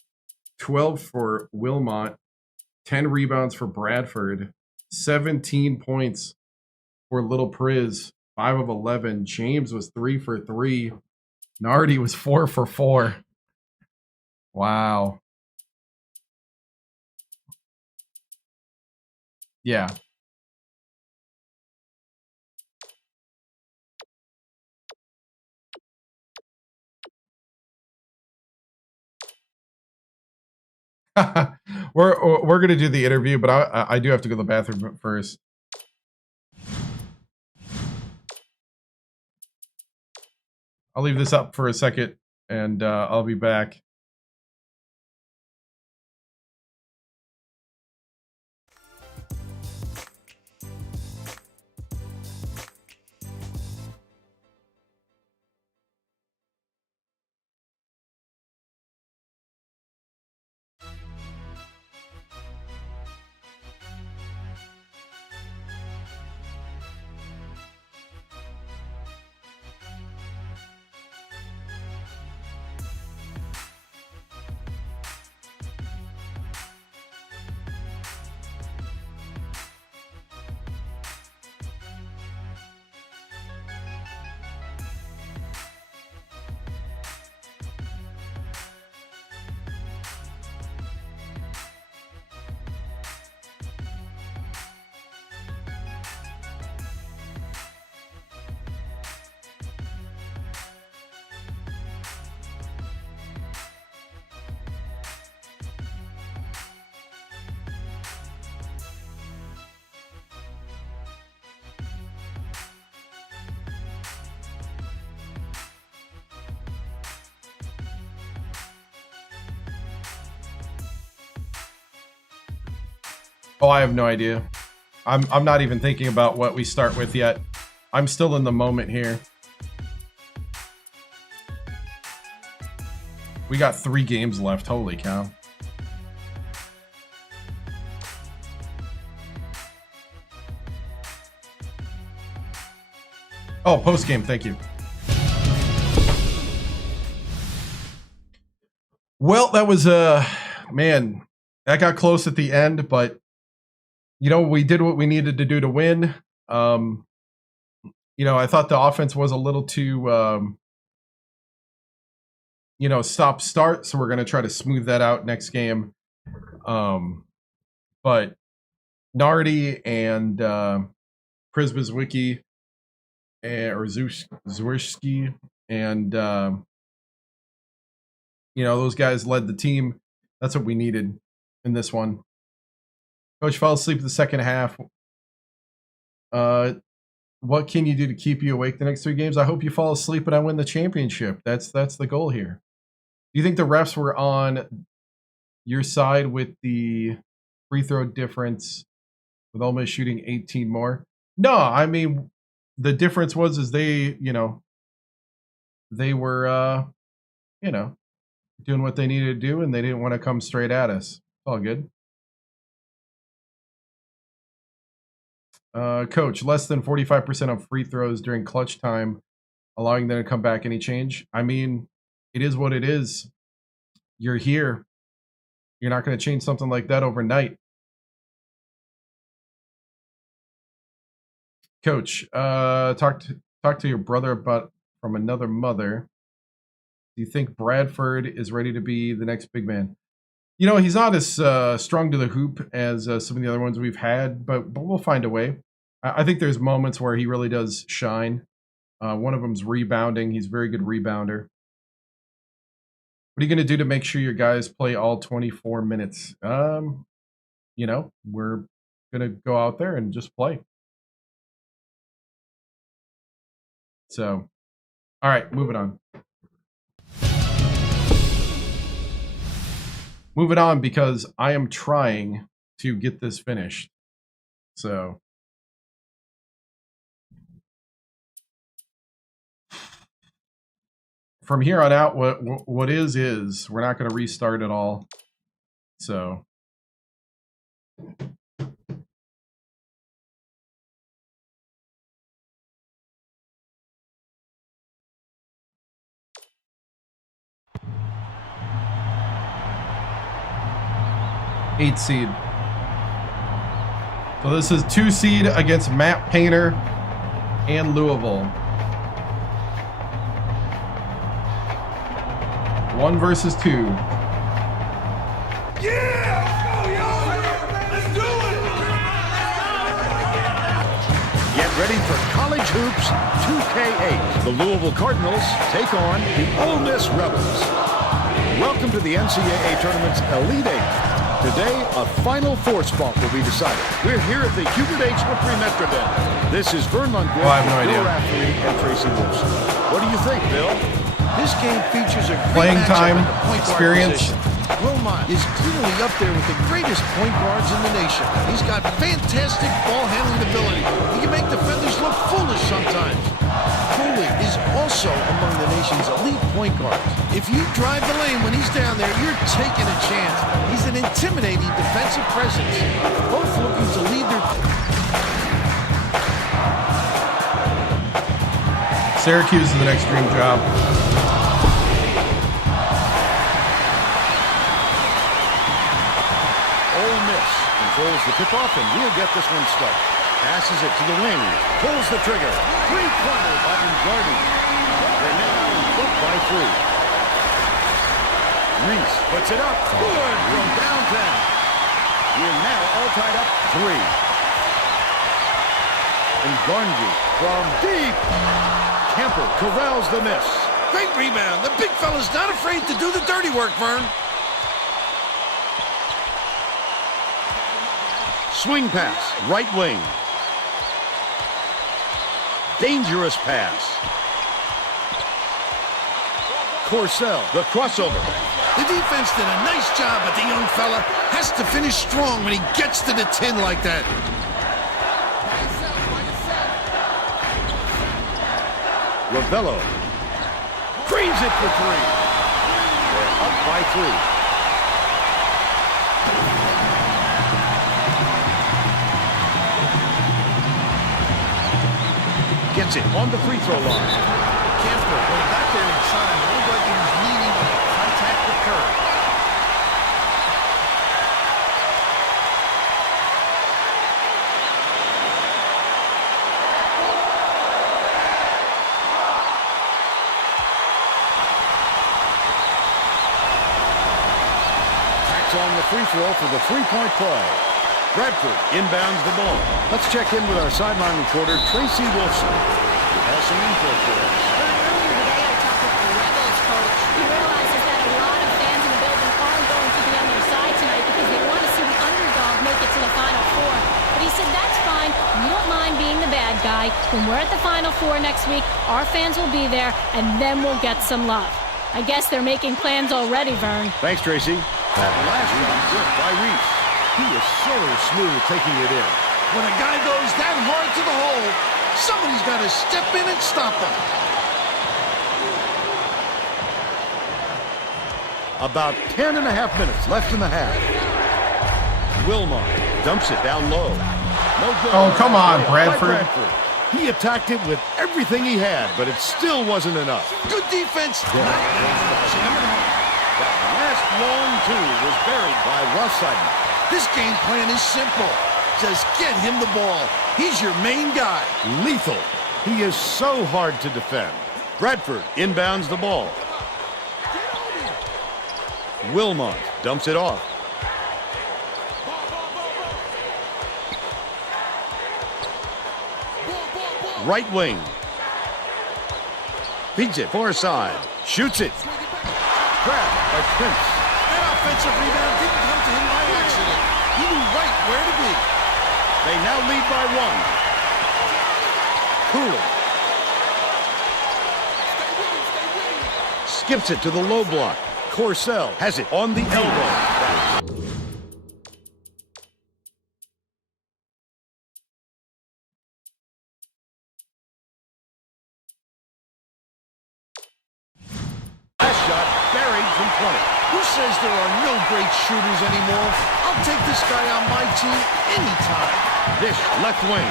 12 for Wilmot, 10 rebounds for Bradford, 17 points for Little Priz, 5 of 11. James was 3 for 3. Nardi was 4 for 4. Wow. Yeah. We're gonna do the interview, but I do have to go to the bathroom first. I'll leave this up for a second, and I'll be back. Oh, I have no idea. I'm not even thinking about what we start with yet. I'm still in the moment here. We got 3 games left. Holy cow. Oh, post game. Thank you. Well, that was man, that got close at the end, but you know, we did what we needed to do to win. You know, I thought the offense was a little too, you know, stop-start, so we're going to try to smooth that out next game. But Nardi and Prisbiswicki or Zwerski and, you know, those guys led the team. That's what we needed in this one. Coach fell asleep in the second half. What can you do to keep you awake the next 3 games? I hope you fall asleep and I win the championship. That's the goal here. Do you think the refs were on your side with the free throw difference with Ole Miss shooting 18 more? No, I mean, the difference was they, you know, they were, you know, doing what they needed to do, and they didn't want to come straight at us. It's all good. Coach, less than 45% of free throws during clutch time, allowing them to come back. Any change? I mean, it is what it is. You're here. You're not going to change something like that overnight. Coach, talk to your brother about from another mother. Do you think Bradford is ready to be the next big man? You know, he's not as strong to the hoop as some of the other ones we've had, but we'll find a way. I think there's moments where he really does shine. One of them's rebounding. He's a very good rebounder. What are you going to do to make sure your guys play all 24 minutes? You know, we're going to go out there and just play. So, all right, moving on. Moving on because I am trying to get this finished. So, from here on out, what is we're not going to restart at all. So, eighth seed. So this is 2 seed against Matt Painter and Louisville. 1 versus 2. Yeah! Let's go, y'all! Let's do it! Get ready for College Hoops 2K8. The Louisville Cardinals take on the Ole Miss Rebels. Welcome to the NCAA Tournament's Elite 8. Today, a final four spot will be decided. We're here at the Hubert H. Whippery Metrodome. This is Vern Lundgren, I have no idea. Bill Raftery, and Tracy Wilson. What do you think, Bill? This game features a great Playing matchup time, at the point guard experience. position. Wilmot is clearly up there with the greatest point guards in the nation. He's got fantastic ball handling ability. He can make defenders look foolish sometimes. Cooley is also among the nation's elite point guards. If you drive the lane when he's down there, you're taking a chance. He's an intimidating defensive presence. Both looking to lead their... Syracuse is the next dream job. Ole Miss controls the tip-off, and we'll get this one started. Passes it to the wing. Pulls the trigger. Three-pointer by Garden. They're now up by 3. Reese puts it up. Good from downtown. We're now all tied up 3. And Garney from deep. Kemper corrals the miss. Great rebound. The big fella's not afraid to do the dirty work, Vern. Swing pass, right wing. Dangerous pass. Corsell, the crossover. The defense did a nice job, but the young fella has to finish strong when he gets to the tin like that. Ravello creams it for 3. They're up by 3. Gets it on the free throw line. Kemper went back there inside. Looked like he was needing contact with Curry. Tacks on the free throw for the three-point play. Bradford inbounds the ball. Let's check in with our sideline reporter, Tracy Wilson. He has some info for us. Earlier today, I talked with the Rebels coach. He realizes that a lot of fans in the building aren't going to be on their side tonight because they want to see the underdog make it to the Final Four. But he said that's fine. We don't mind being the bad guy. When we're at the Final Four next week, our fans will be there, and then we'll get some love. I guess they're making plans already, Vern. Thanks, Tracy. That last one good by Reese. He is so smooth taking it in. When a guy goes that hard to the hole, somebody's got to step in and stop him. About 10 and a half minutes left in the half. Wilmot dumps it down low. No good. Oh, come on, By Bradford. He attacked it with everything he had, but it still wasn't enough. Good defense. That last long two was buried by Rossiden. This game plan is simple. Just get him the ball. He's your main guy. Lethal. He is so hard to defend. Bradford inbounds the ball. Wilmot dumps it off. Right wing. Feeds it far side. Shoots it. Grabbed by Prince. That offensive rebound didn't come to him by accident. He knew right where to be. They now lead by 1. Cooley. Skips it to the low block. Corsell has it on the elbow. Last shot buried from 20. Who says there are no great shooters anymore? I'll take this guy on my team anytime. Dish left wing.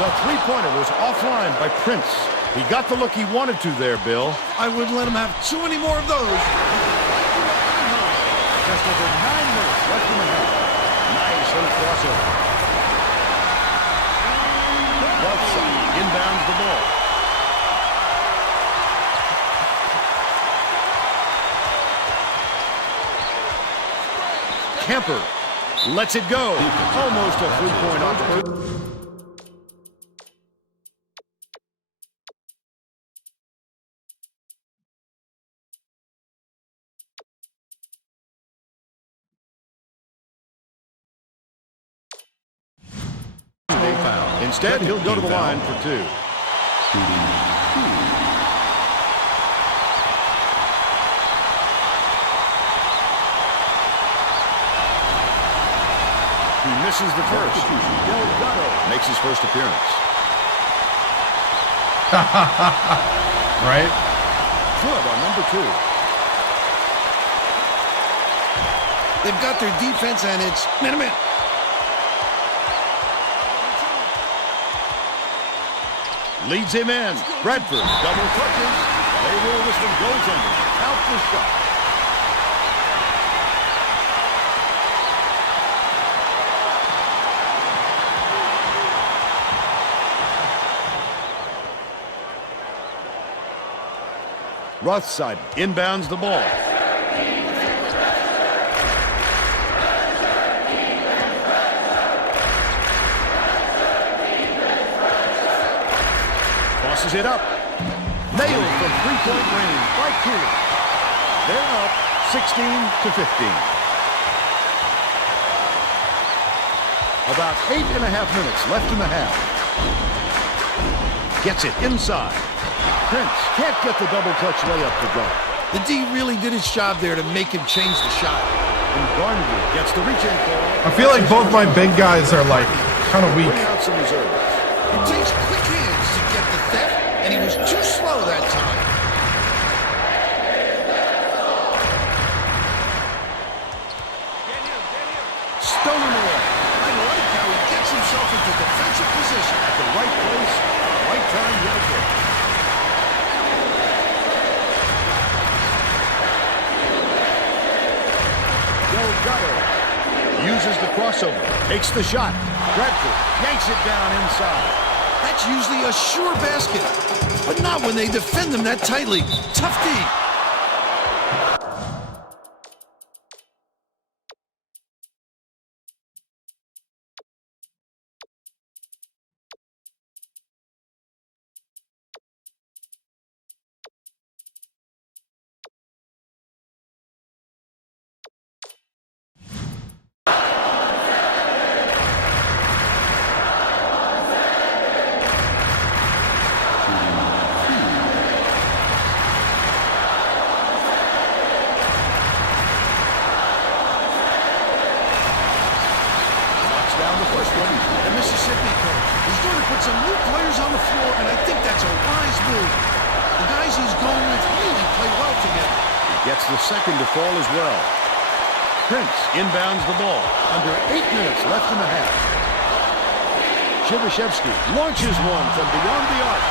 The three-pointer was offline by Prince. He got the look he wanted to there, Bill. I wouldn't let him have too many more of those. Just over 9 minutes left in the half. Nice little crossover. Left side inbounds the ball. Kemper lets it go. Almost a three-point opportunity. Instead, he'll go to the line for 2. He misses the first. Makes his first appearance. Right? Good on number 2. They've got their defense, and it's man-to-man. Leads him in. Bradford double touches. They rule this one goes under. Out the shot. Rothside inbounds the ball. Tosses it up. Nailed from three-point range by Cooley. They're up 16-15. About 8.5 minutes left in the half. Gets it inside. Prince can't get the double clutch layup to go. The D really did his job there to make him change the shot. And Garney gets the reach-in call. I feel like both my big guys are like kind of weak. Bring out some reserves. It takes quick hands to get the theft, and he was too slow that time. Stolen away. I like how he gets himself into defensive position. At the right place, right time, yet again. Delgado uses the crossover, takes the shot. Bradford yanks it down inside. That's usually a sure basket, but not when they defend them that tightly. Tough D. Second to fall as well. Prince inbounds the ball. Under 8 minutes left in the half. Shivashevsky launches one from beyond the arc.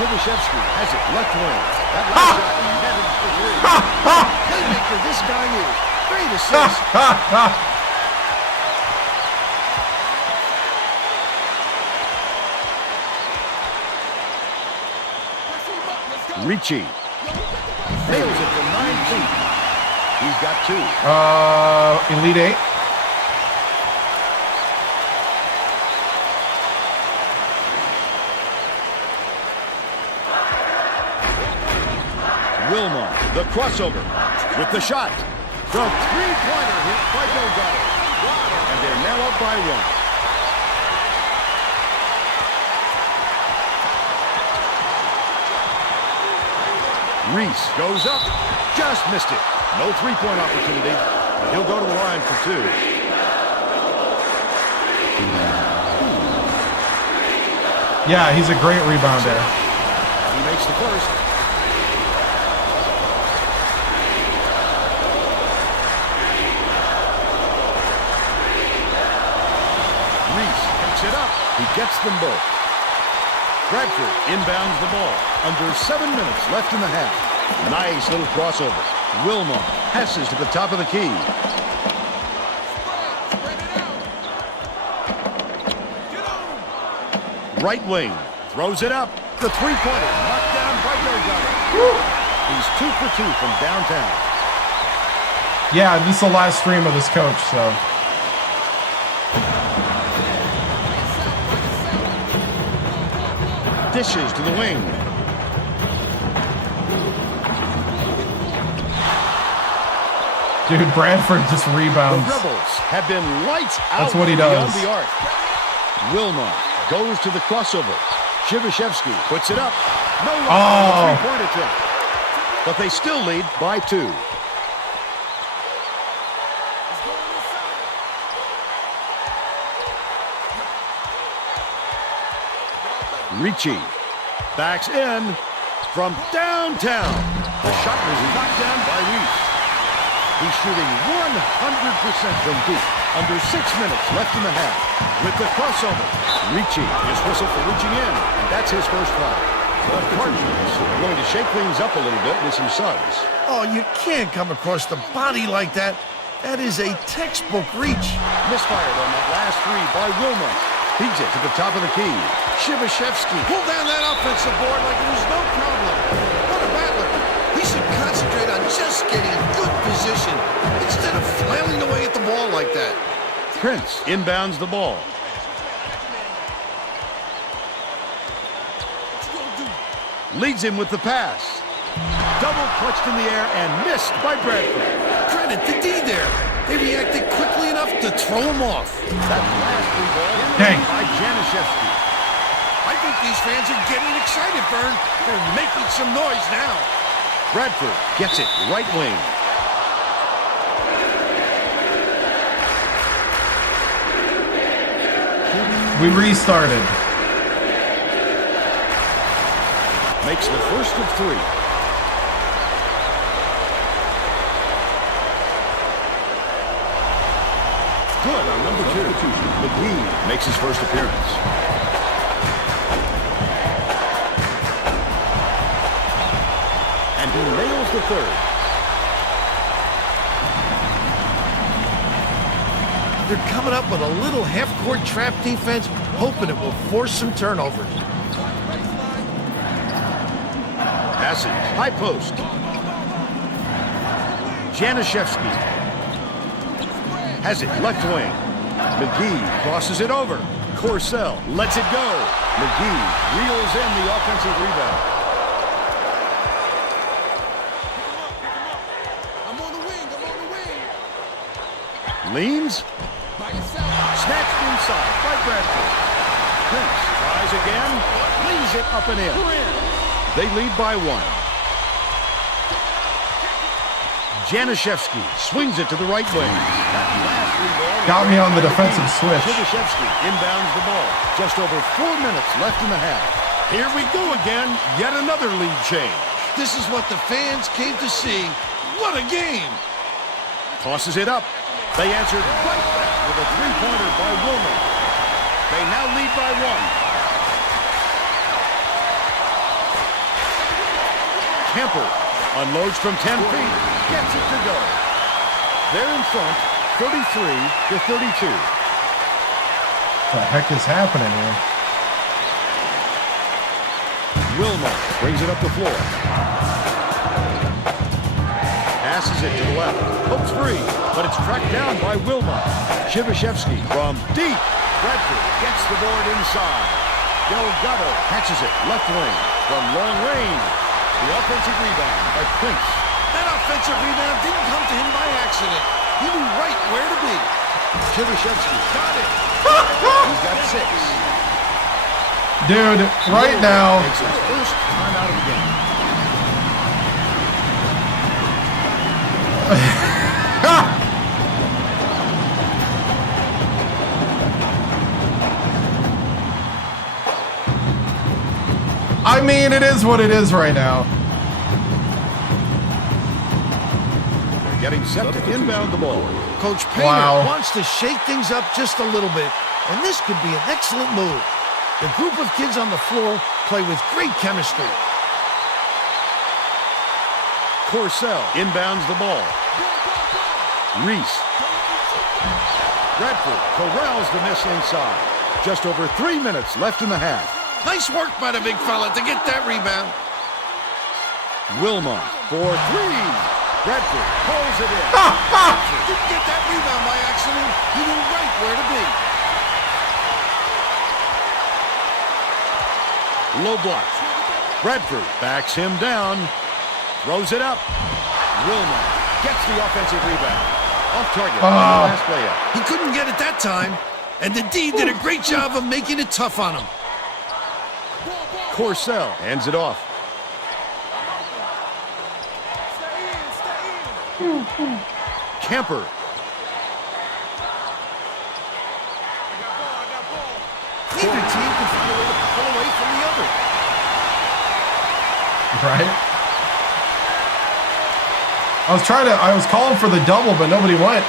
Shivashevsky has it left wing. That last shot netted for 3. Playmaker this guy is. Great assist. Ricci nails it from 9 feet. He's got 2. Elite 8. Wilmot, the crossover with the shot. The three-pointer hit by Delgado. And they're now up by 1. Reese goes up. Just missed it. No three-point opportunity, but he'll go to the line for 2. Yeah, he's a great rebounder. He makes the first. Reese picks it up. He gets them both. Bradford inbounds the ball. Under 7 minutes left in the half. Nice little crossover. Wilmot passes to the top of the key. Right wing. Throws it up. The three-pointer knocked down by Delgado. He's 2 for 2 from downtown. Yeah, this is the last stream of this coach, so. Dishes to the wing. Dude, Bradford just rebounds. The Rebels have been lights out. That's what he does. Beyond the arc. Wilmot goes to the crossover. Shivashevsky puts it up. No luck Oh. on the three-point attempt. But they still lead by 2. Ricci backs in from downtown. The shot was knocked down by Reese. He's shooting 100% from deep. Under 6 minutes left in the half. With the crossover, Ricci is whistled for reaching in, and that's his first foul. The Cardinals are going to shake things up a little bit with some subs. Oh, you can't come across the body like that. That is a textbook reach. Misfired on that last three by Wilma. Feeds it to the top of the key. Shivashevsky pulled down that offensive board like it was no problem. What a battler. He should concentrate on just getting in good position instead of flailing away at the ball like that. Prince inbounds the ball. Leads him with the pass. Double clutched in the air and missed by Bradford. Credit to D there. They reacted quickly enough to throw him off. That last three ball Dang. by Janishevsky. I think these fans are getting excited, Vern. They're making some noise now. Bradford gets it right wing. We restarted. Makes the first of 3. Good on number 2. McGee makes his first appearance. And he nails the third. They're coming up with a little half-court trap defense, hoping it will force some turnovers. Passing, high post. Janishevsky has it left wing. McGee crosses it over. Corcel lets it go. McGee reels in the offensive rebound. I'm on the wing. Leans. Snatched inside by Bradford. Prince tries again. Leaves it up and in. They lead by 1. Janishevsky swings it to the right wing. Got me on the defensive switch. Janishevsky inbounds the ball. Just over 4 minutes left in the half. Here we go again. Yet another lead change. This is what the fans came to see. What a game! Tosses it up. They answered right back with a three-pointer by Wilmer. They now lead by 1. Kemper unloads from 10 feet, gets it to go. They're in front, 33-32. What the heck is happening here? Wilmer brings it up the floor. Passes it to the left. Hopes free, but it's tracked down by Wilmer. Shivashevsky from deep. Bradford gets the board inside. Delgado catches it left wing from long range. The offensive rebound by Prince. That offensive rebound didn't come to him by accident. He knew right where to be. Shivashevsky got it. He's got 6. Dude, right now. Takes his first time out of the game. I mean, it is what it is right now. They're getting set to inbound the ball. Coach Painter wants to shake things up just a little bit, and this could be an excellent move. The group of kids on the floor play with great chemistry. Corcel inbounds the ball. Reese. Bradford corrals the miss inside. Just over 3 minutes left in the half. Nice work by the big fella to get that rebound. Wilmot for 3. Bradford pulls it in. Didn't get that rebound by accident. He knew right where to be. Low block. Bradford backs him down. Throws it up. Wilmot gets the offensive rebound. Off target. Last layup. He couldn't get it that time. And the D did a great job of making it tough on him. Corcel hands it off. Camper. Neither team can find a way to pull away from the other. Right? I was calling for the double, but nobody went.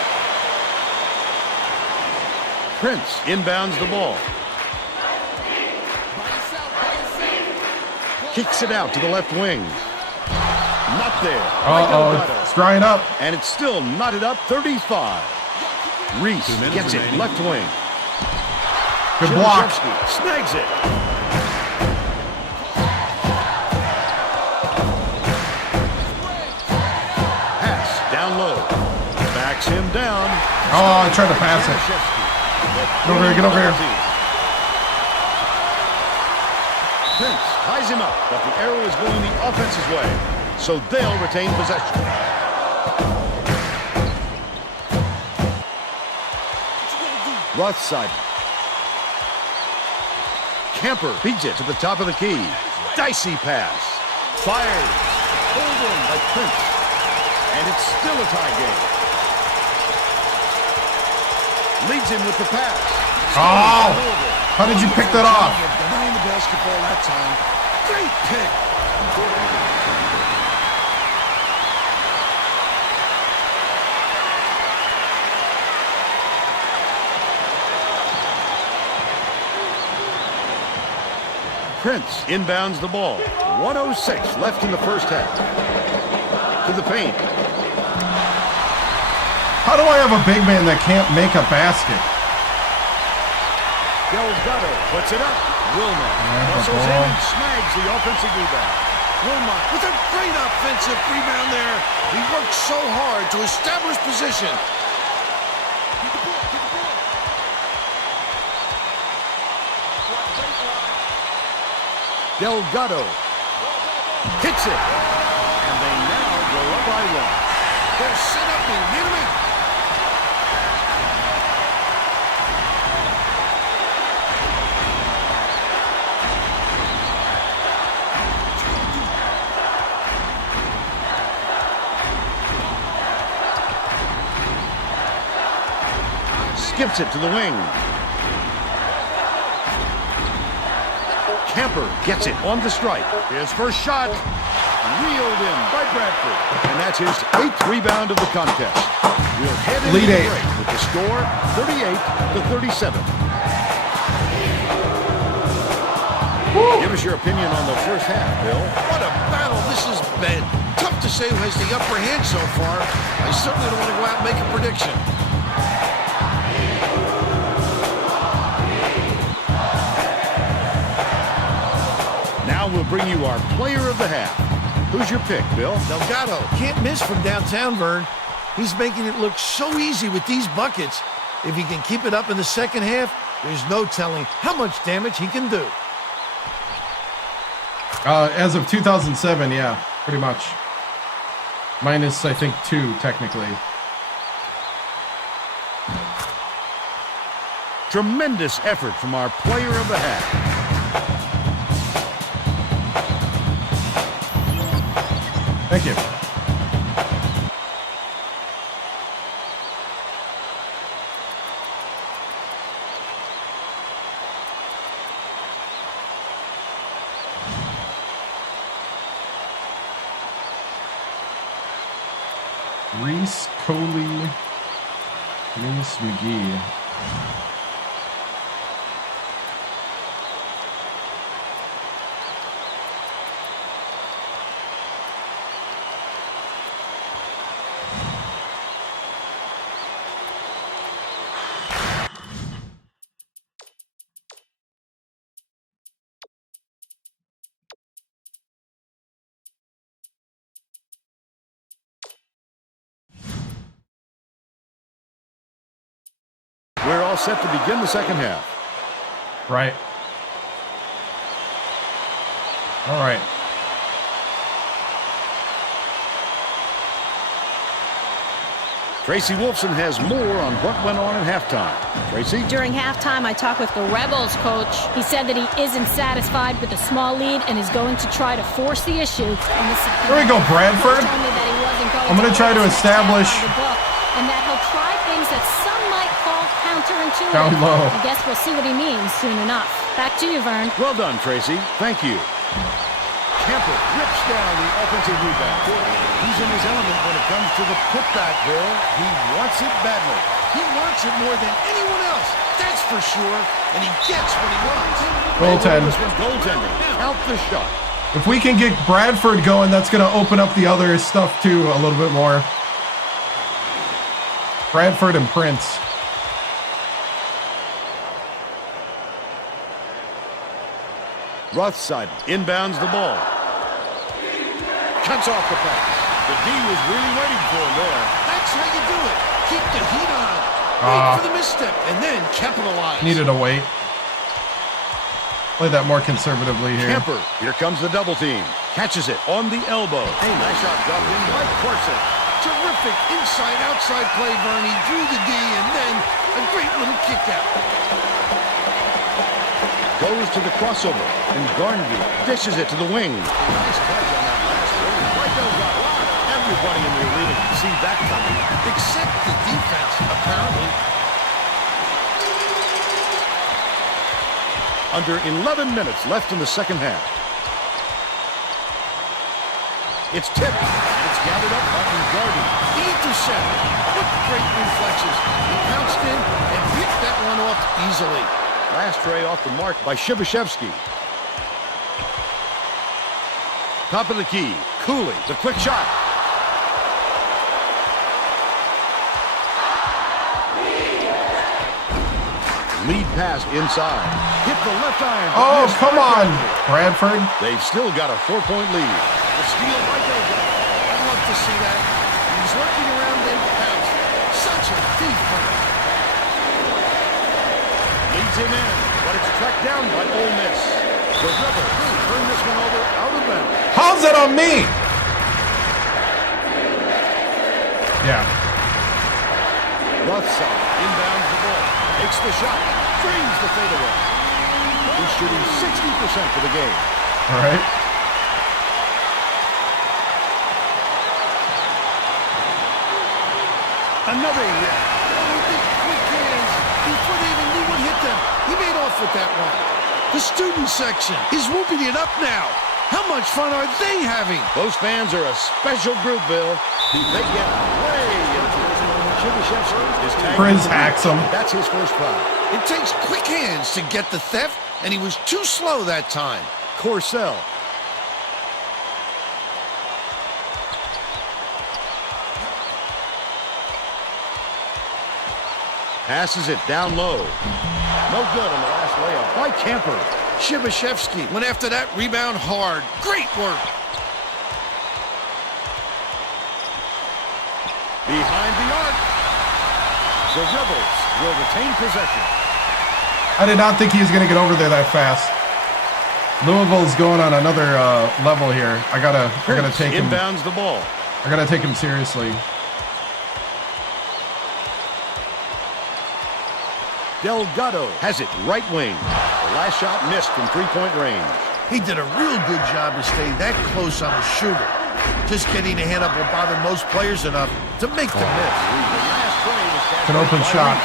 Prince inbounds the ball. Kicks it out to the left wing. Not there. Uh-oh, it's drying up. And it's still knotted up 35. Reese gets it left wing. Good block. Snags it. Pass down low. Backs him down. Oh, I tried to pass it. Get over here, get over here. Prince ties him up, but the arrow is going the offense's way, so they'll retain possession. Rothside. Camper beats it to the top of the key. Dicey pass. Fires. Pulled in by Prince. And it's still a tie game. Leads him with the pass. Oh! How did you pick that off? Denying the basketball that time. Great pick. Prince inbounds the ball. 1:06 left in the first half. To the paint. How do I have a big man that can't make a basket? Delgado puts it up. Wilmot muscles in and snags the offensive rebound. Wilmot with a great offensive rebound there. He worked so hard to establish position. Delgado hits it. And they now go up by one. They're set up and hit him out. Skips it to the wing. Camper gets it on the strike. His first shot. Reeled in by Bradford. And that's his 8th rebound of the contest. We'll head into the break with the score 38-37. Give us your opinion on the first half, Bill. What a battle this has been. Tough to say who has the upper hand so far. I certainly don't want to go out and make a prediction. Now we'll bring you our player of the half. Who's your pick, Bill? Delgado can't miss from downtown, Vern. He's making it look so easy with these buckets. If he can keep it up in the second half, there's no telling how much damage he can do. As of 2007, yeah, pretty much. Minus, I think, 2, technically. Tremendous effort from our player of the half. Thank you. Reese, Coley, Dennis McGee. We're all set to begin the second half. Right. All right. Tracy Wolfson has more on what went on at halftime. Tracy? During halftime, I talked with the Rebels coach. He said that he isn't satisfied with the small lead and is going to try to force the issue in the second. Here we go, Bradford. He told me that he wasn't going I'm going to try to establish and that he'll try things that some might call counterintuitive. Down low. I guess we'll see what he means soon enough. Back to you, Vern. Well done, Tracy. Thank you. Kemper rips down the offensive rebound. He's in his element when it comes to the putback, Bill. He wants it badly. He wants it more than anyone else, that's for sure, and he gets what he wants. Goaltend. Goaltending. Count the shot. If we can get Bradford going, that's going to open up the other stuff too a little bit more. Bradford and Prince. Rothside inbounds the ball. Cuts off the pass. The D was really waiting for him there. That's how you do it. Keep the heat on. Wait for the misstep and then capitalize. Needed a wait. Play that more conservatively here. Kemper, here comes the double team. Catches it on the elbow. Hey, nice shot dropped in by Corson. Terrific inside-outside play, Bernie. Drew the D and then a great little kick out. Goes to the crossover, and Garnby dishes it to the wing. Nice touch on that last one. Rico got locked. Everybody in the arena can see that coming. Except the defense, apparently. Under 11 minutes left in the second half. It's tipped, and it's gathered up by Garnby. The intercept. What great reflexes. He pounced in and picked that one off easily. Last tray off the mark by Shibashevsky. Top of the key. Cooley, the quick shot. Lead pass inside. Hit the left iron. Oh, come on, Bradford. They've still got a 4-point lead. The steal by Delgado. I'd love to see that. He's lurking around and pounced. Such a deep run. Leads him in, but it's tracked down by Ole Miss. The Rebels turn this one over out of bounds. How's that on me? Yeah. Rothside inbounds the ball. Takes the shot. Drains the fadeaway. He's shooting 60% for the game. All right. Another hit. Oh, the quick hands. Before they even knew what hit them, he made off with that one. The student section is whooping it up now. How much fun are they having? Those fans are a special group, Bill. They get way into it. Shibashevsky is tagged. Prince hacks him. That's his first foul. It takes quick hands to get the theft, and he was too slow that time. Corcel. Passes it down low. No good on the last layup by Kemper. Shibashevsky went after that rebound hard. Great work. Behind the arc. The Rebels will retain possession. I did not think he was going to get over there that fast. Louisville's going on another level here. I gotta take him. Inbounds the ball. I gotta take him seriously. Delgado has it right wing. The last shot missed from three-point range. He did a real good job to stay that close on the shooter. Just getting a hand up will bother most players enough to make the miss. It's an open shot.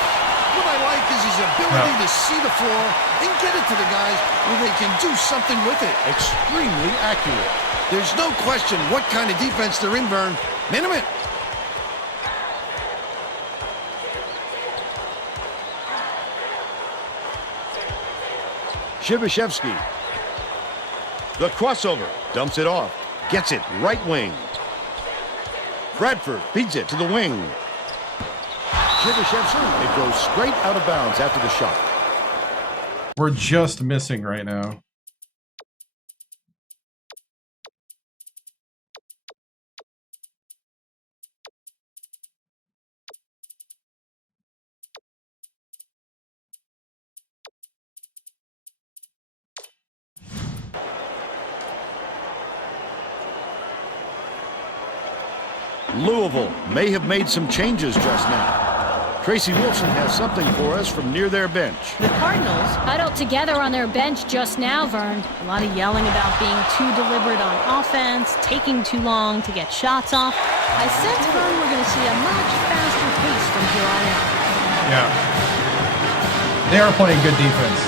What I like is his ability to see the floor and get it to the guys where they can do something with it. Extremely accurate. There's no question what kind of defense they're in, Vern. Minute. Shibashevsky. The crossover. Dumps it off. Gets it right wing. Bradford feeds it to the wing. Shibashevsky. It goes straight out of bounds after the shot. We're just missing right now. Louisville may have made some changes just now. Tracy Wilson has something for us from near their bench. The Cardinals huddled together on their bench just now, Vern. A lot of yelling about being too deliberate on offense, taking too long to get shots off. I sense, Vern, we're going to see a much faster pace from here on out. Yeah. They are playing good defense.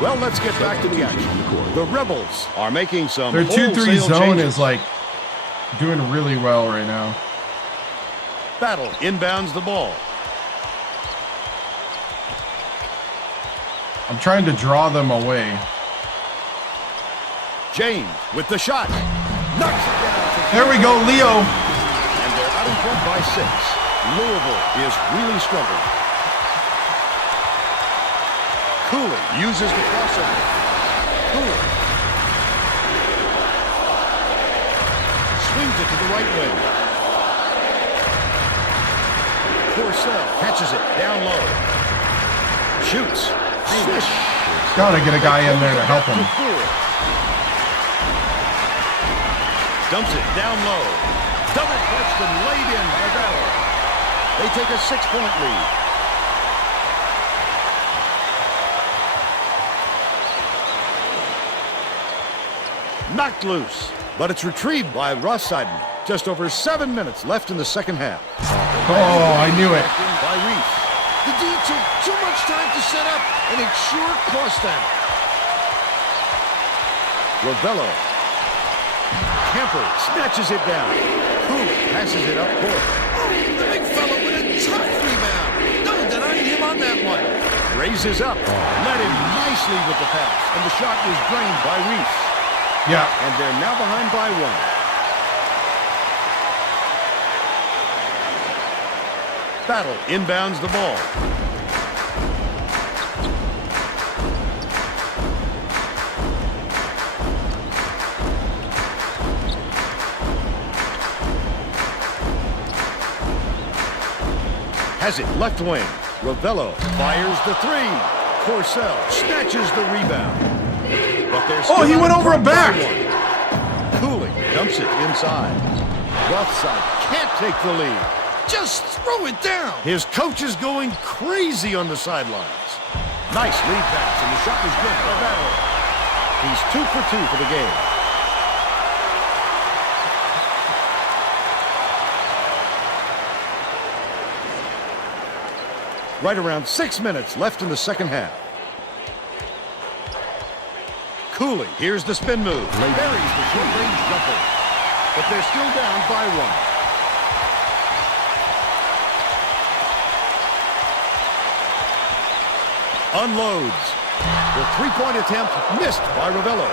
Well, let's get back to the action. The Rebels are making some Their 2-3 wholesale zone changes. is like doing really well right now. Battle inbounds the ball. I'm trying to draw them away. James with the shot. Knocks it down. There we go, Leo. And they're out in front by 6. Louisville is really struggling. Cooley uses the crossover. Cooley swings it to the right wing. Porcel catches it down low. Shoots. Swish. Gotta get a guy in there to help him. Dumps it down low. Double clutched and laid in by Battle. They take a 6-point lead. Knocked loose, but it's retrieved by Ross Seiden. Just over 7 minutes left in the second half. Oh, I knew it. By Reese. The D took too much time to set up, and it sure cost them. Ravello. Camper snatches it down. Coop passes it up court. Oh, the big fella with a tough rebound. No denying him on that one. Raises up. Led him nicely with the pass, and the shot was drained by Reese. Yeah. And they're now behind by 1. Battle inbounds the ball. Has it left wing. Ravello fires the 3. Porcel snatches the rebound. But there's Oh, he went over a back. Cooley dumps it inside. Rothside can't take the lead. Just throw it down. His coach is going crazy on the sidelines. Nice lead pass, and the shot was good by Battle. He's 2 for 2 for the game. Right around 6 minutes left in the second half. Cooley, here's the spin move. Buries the short-range jumper. But they're still down by 1. Unloads. The 3-point attempt missed by Ravello.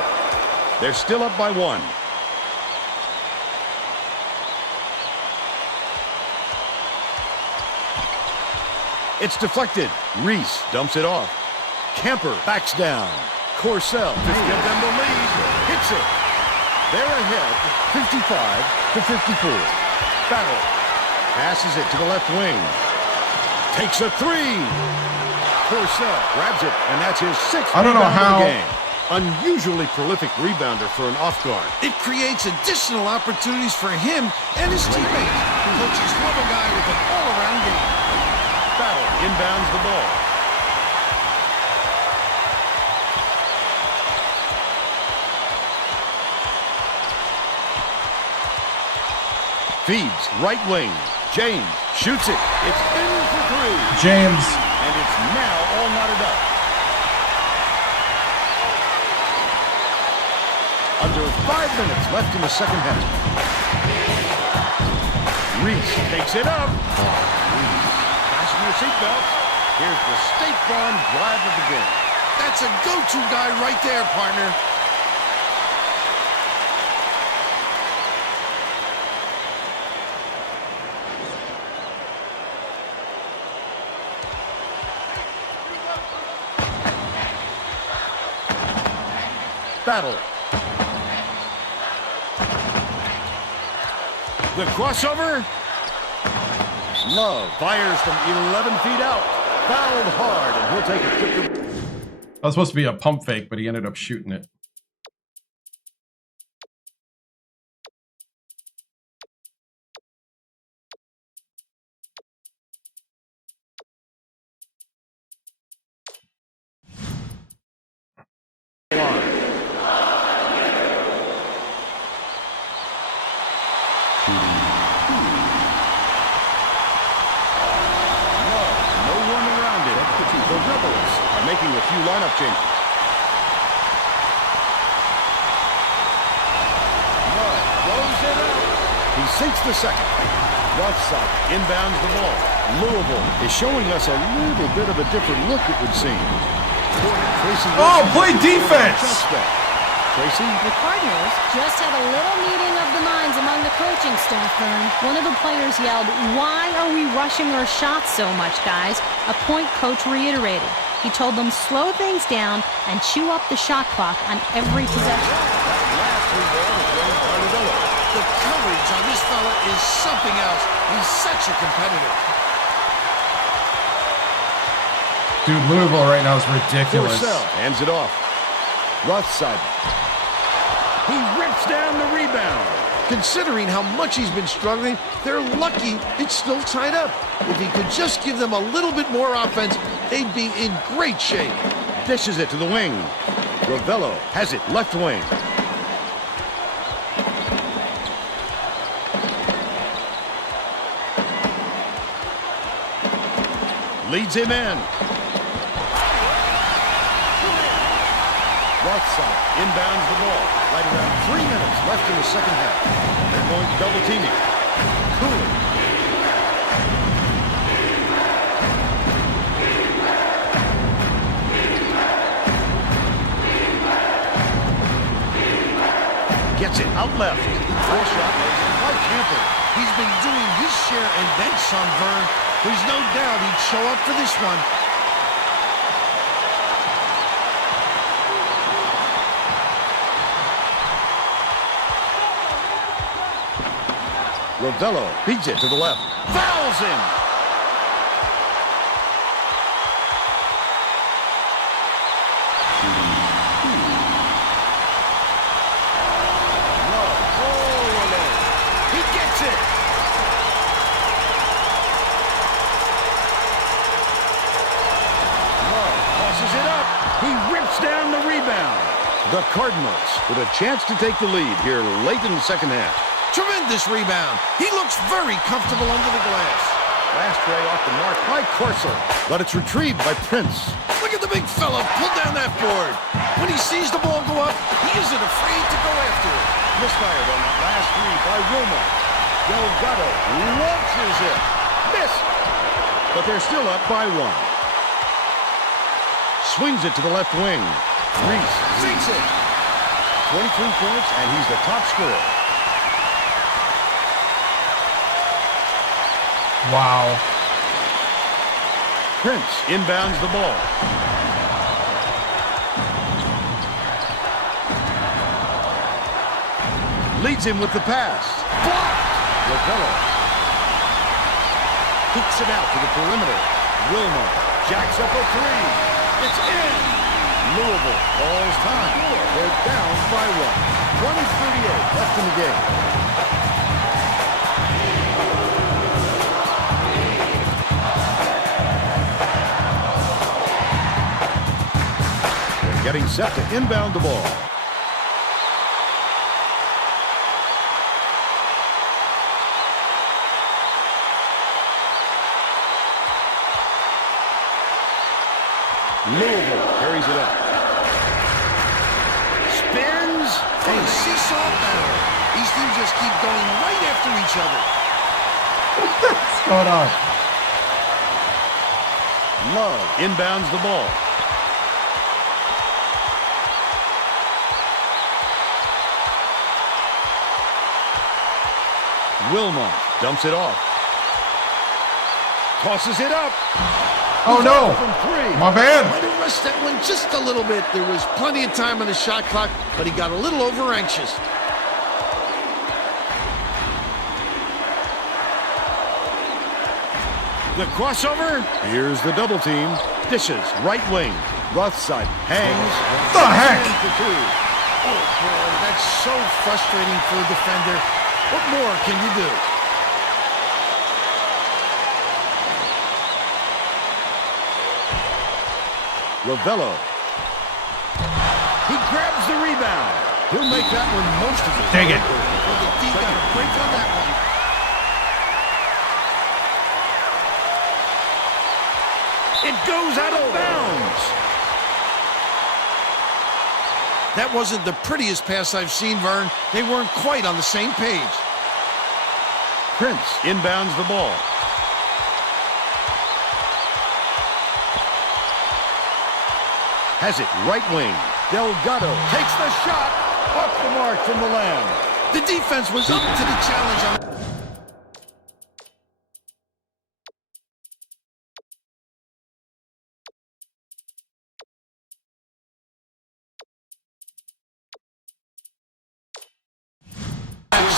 They're still up by 1. It's deflected. Reese dumps it off. Camper backs down. Porcel to give them the lead. Hits it. They're ahead 55-54. Battle passes it to the left wing. Takes a 3. Porcel grabs it, and that's his 6th I don't know rebound how. of the game. Unusually prolific rebounder for an off guard. It creates additional opportunities for him and his teammates. Coaches love a guy with an all-around game. Battle inbounds the ball. Feeds right wing. James shoots it. It's in for 3. James. And it's now all knotted up. Under 5 minutes left in the second half. Reese takes it up. Fasten your seatbelts. Here's the State Farm drive of the game. That's a go-to guy right there, partner. Battle. The crossover. Love fires from 11 feet out. Fouled hard, and he'll take a trip to... That was supposed to be a pump fake, but he ended up shooting it. few lineup changes. Love throws it up. He sinks the second. Rough side inbounds the ball. Louisville is showing us a little bit of a different look, it would seem. Oh, play defense! Tracy? The Cardinals just had a little meeting of the minds among the coaching staff, Vern. One of the players yelled, "Why are we rushing our shots so much, guys?" A point coach reiterated. He told them slow things down and chew up the shot clock on every possession. The coverage on this fella is something else. He's such a competitor. Dude, Louisville right now is ridiculous. Purcell hands it off. Rothside. He rips down the rebound. Considering how much he's been struggling, they're lucky it's still tied up. If he could just give them a little bit more offense, they'd be in great shape. Dishes it to the wing. Ravello has it left wing. Leads him in. Rothside inbounds the ball. Right around 3 minutes left in the second half. They're going to double team him. Cooley. Gets it out left. Full shot by Camper. He's been doing his share and then some, Vern. There's no doubt he'd show up for this one. Ravello beats it to the left. Fouls him. He gets it. Love tosses it up. He rips down the rebound. The Cardinals with a chance to take the lead here late in the second half. Tremendous rebound. He looks very comfortable under the glass. Last ray off the mark by Corso, but it's retrieved by Prince. Look at the big fella pull down that board. When he sees the ball go up, he isn't afraid to go after it. Misfired on that last three by Wilma. Delgado launches it. Missed. But they're still up by one. Swings it to the left wing. Reese sinks it. 23 points, and he's the top scorer. Wow. Prince inbounds the ball. Leads him with the pass. Blocked. Ravello kicks it out to the perimeter. Wilma jacks up a three. It's in. Louisville calls time. They're down by one. 1:38 left in the game. Getting set to inbound the ball. Louisville carries it up. Spins. A seesaw battle. These teams just keep going right after each other. What's going on? Love inbounds the ball. Wilma dumps it off. Tosses it up. Oh no! My bad. Might have rushed that one just a little bit. There was plenty of time on the shot clock, but he got a little over anxious. The crossover. Here's the double team. Dishes right wing. Rothside hangs. The heck? Oh boy, that's so frustrating for a defender. What more can you do? Ravello. He grabs the rebound. He'll make that one most of it. Dang it. Well, the D got a break on that one. It goes out of bounds. That wasn't the prettiest pass I've seen, Vern. They weren't quite on the same page. Prince inbounds the ball. Has it right wing. Delgado takes the shot. Off the mark from the Lamb. The defense was up to the challenge on that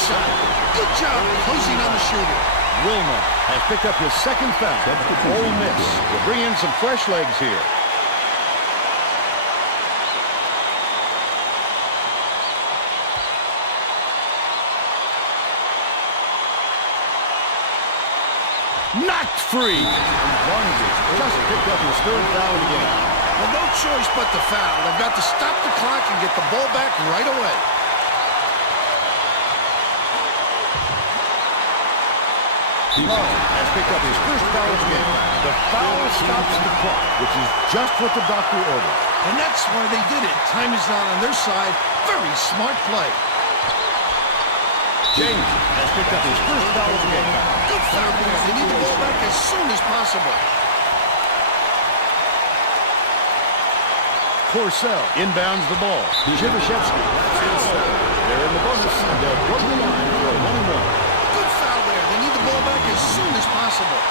shot. Good job closing on the shooter. Wilma has picked up his second foul. Ole Miss will bring in some fresh legs here. Knocked free. And Barnaby just picked up his third foul of the game. Well, no choice but to foul. They've got to stop the clock and get the ball back right away. Love has picked up his first foul of the game. The foul stops the clock, which is just what the doctor ordered. And that's why they did it. Time is not on their side. Very smart play. James has picked up his first foul of the game. Good foul. They need the ball back as soon as possible. Porcel inbounds the ball. Jivashevsky. They're in the bonus. They'll go to the line for a 1-1. Good foul there. They need the ball back as soon as possible.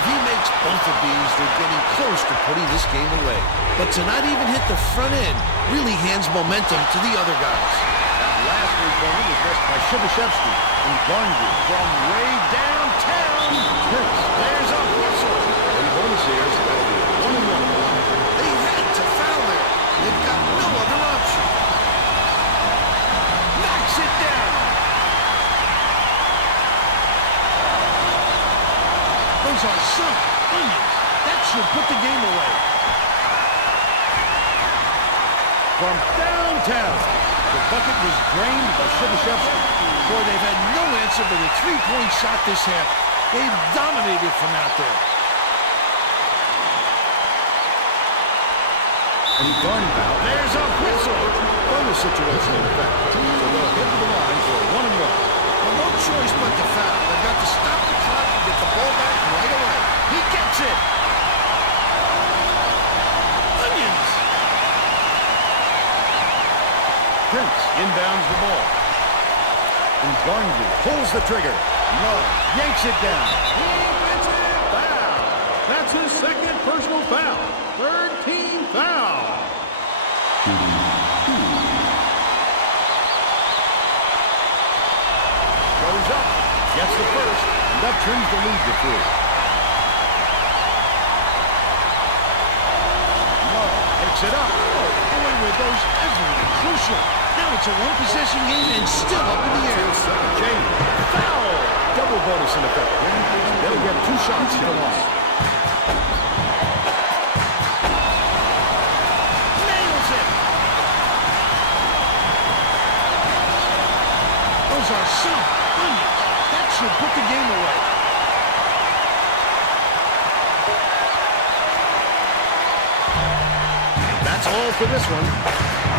If he makes both of these, they're getting close to putting this game away. But to not even hit the front end really hands momentum to the other guys. Last rebound was missed by Shibashevsky. And Barnaby from way downtown. There's a whistle. And bonus here, so that'll be 1-1. They had to foul there. They've got no other option. Knocks it down. Those are some onions. That should put the game away. From downtown. The bucket was drained by Shibashevsky. Boy, they've had no answer for the three-point shot this half. They've dominated from out there. And Barnaby. There's a whistle. Bonus situation in effect. So they'll hit the line for a 1-1. Well, no choice but to foul. They've got to stop the clock and get the ball back right away. He gets it. Onions. Prince inbounds the ball. And Barnaby pulls the trigger. Love yanks it down. Foul. That's his second personal foul. Third team foul. Goes up. Gets the first. And that trims the lead to 3. Love picks it up. Boy, were those ever crucial. Now it's a one-possession game and still up in the air. James. Foul. Double bonus in effect. They'll get 2 shots to the line. Nails it. Those are some onions. That should put the game away. That's all for this one.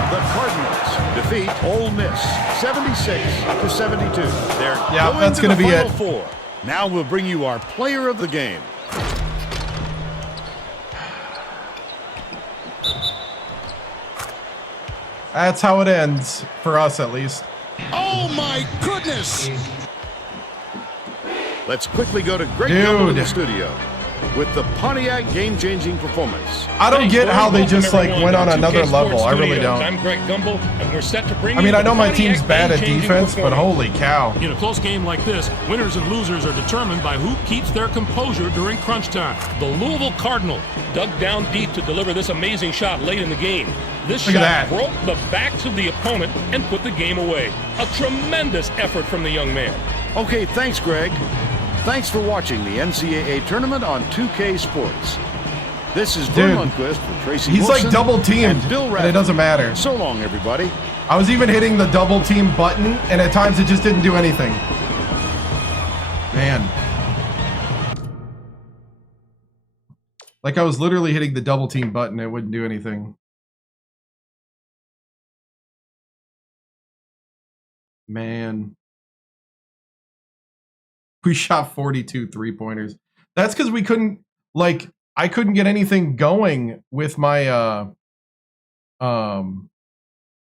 The Cardinals defeat Ole Miss 76-72. They're going that's to gonna the be Final it. Four. Now we'll bring you our player of the game. That's how it ends, for us at least. Oh, my goodness. Let's quickly go to Greg Gumbel in the studio with the Pontiac game-changing performance. I don't get how they Welcome, just like everyone, went to on 2K another Sports level. I really Studios. don't. I'm Greg Gumbel, and we're set to bring I mean, you I know the my Pontiac team's bad at game-changing defense, but performance. holy cow. In a close game like this, winners and losers are determined by who keeps their composure during crunch time. The Louisville Cardinal dug down deep to deliver this amazing shot late in the game. This Look shot at that. broke the backs of the opponent and put the game away. A tremendous effort from the young man. Okay, thanks, Greg. Thanks for watching the NCAA tournament on 2K Sports. This is Vern Dude, Lundquist for Tracy He's Wilson like double teamed, and Bill and Radford. it doesn't matter. So long, everybody. I was even hitting the double team button, and at times it just didn't do anything. Man. Like I was literally hitting the double team button, it wouldn't do anything. Man. We shot 42 three-pointers. That's because we couldn't, like, I couldn't get anything going with my,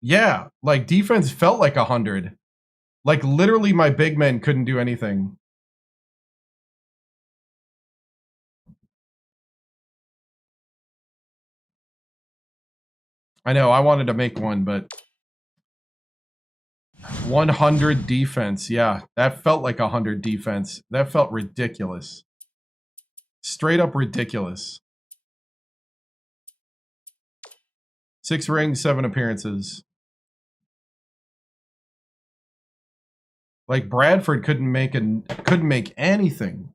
yeah, like, defense felt like 100. Like, literally, my big men couldn't do anything. I know, I wanted to make one, but 100 defense. Yeah, that felt like 100 defense. That felt ridiculous. Straight up ridiculous. 6 rings, 7 appearances. Like Bradford couldn't make anything.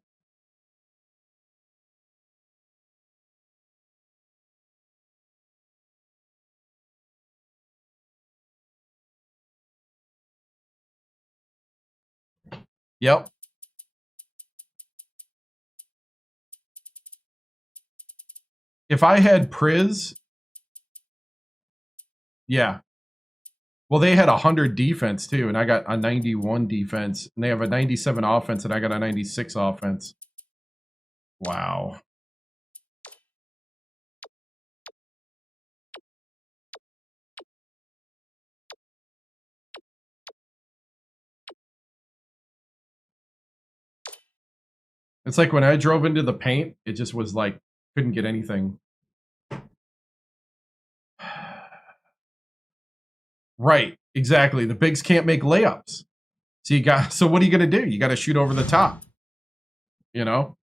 Yep. If I had Priz, yeah. Well, they had 100 defense too, and I got a 91 defense, and they have a 97 offense, and I got a 96 offense. Wow. It's like when I drove into the paint, it just was like, couldn't get anything. Right, exactly. The bigs can't make layups. So what are you going to do? You got to shoot over the top. You know?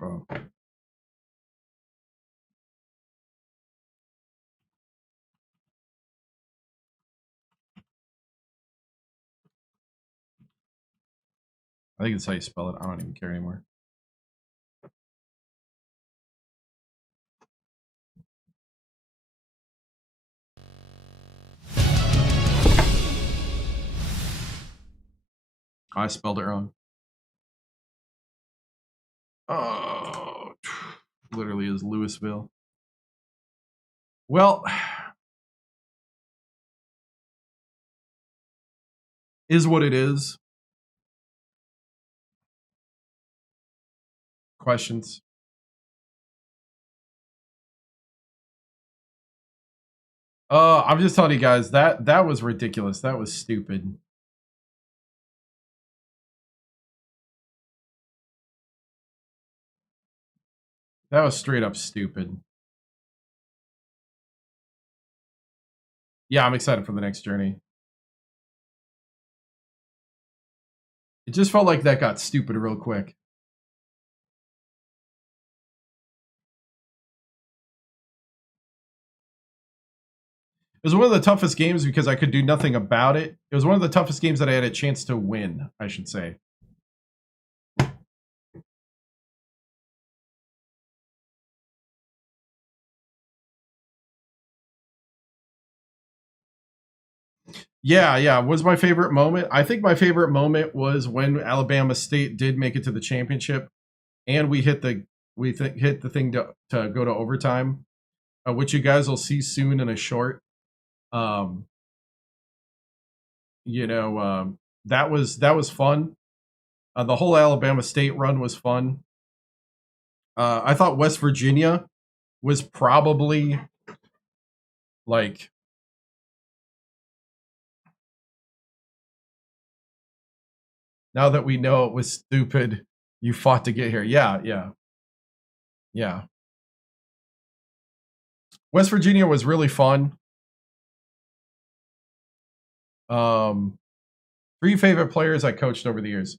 Oh. I think it's how you spell it. I don't even care anymore. I spelled it wrong. Oh, literally is Louisville. Well, is what it is. Questions? I'm just telling you guys that was ridiculous. That was stupid. That was straight up stupid. Yeah, I'm excited for the next journey. It just felt like that got stupid real quick. It was one of the toughest games because I could do nothing about it. It was one of the toughest games that I had a chance to win, I should say. Yeah. Was my favorite moment? I think my favorite moment was when Alabama State did make it to the championship, and we hit the thing to go to overtime, which you guys will see soon in a short. That was fun. The whole Alabama State run was fun. I thought West Virginia was probably like now that we know it was stupid, you fought to get here. Yeah. West Virginia was really fun. 3 favorite players I coached over the years.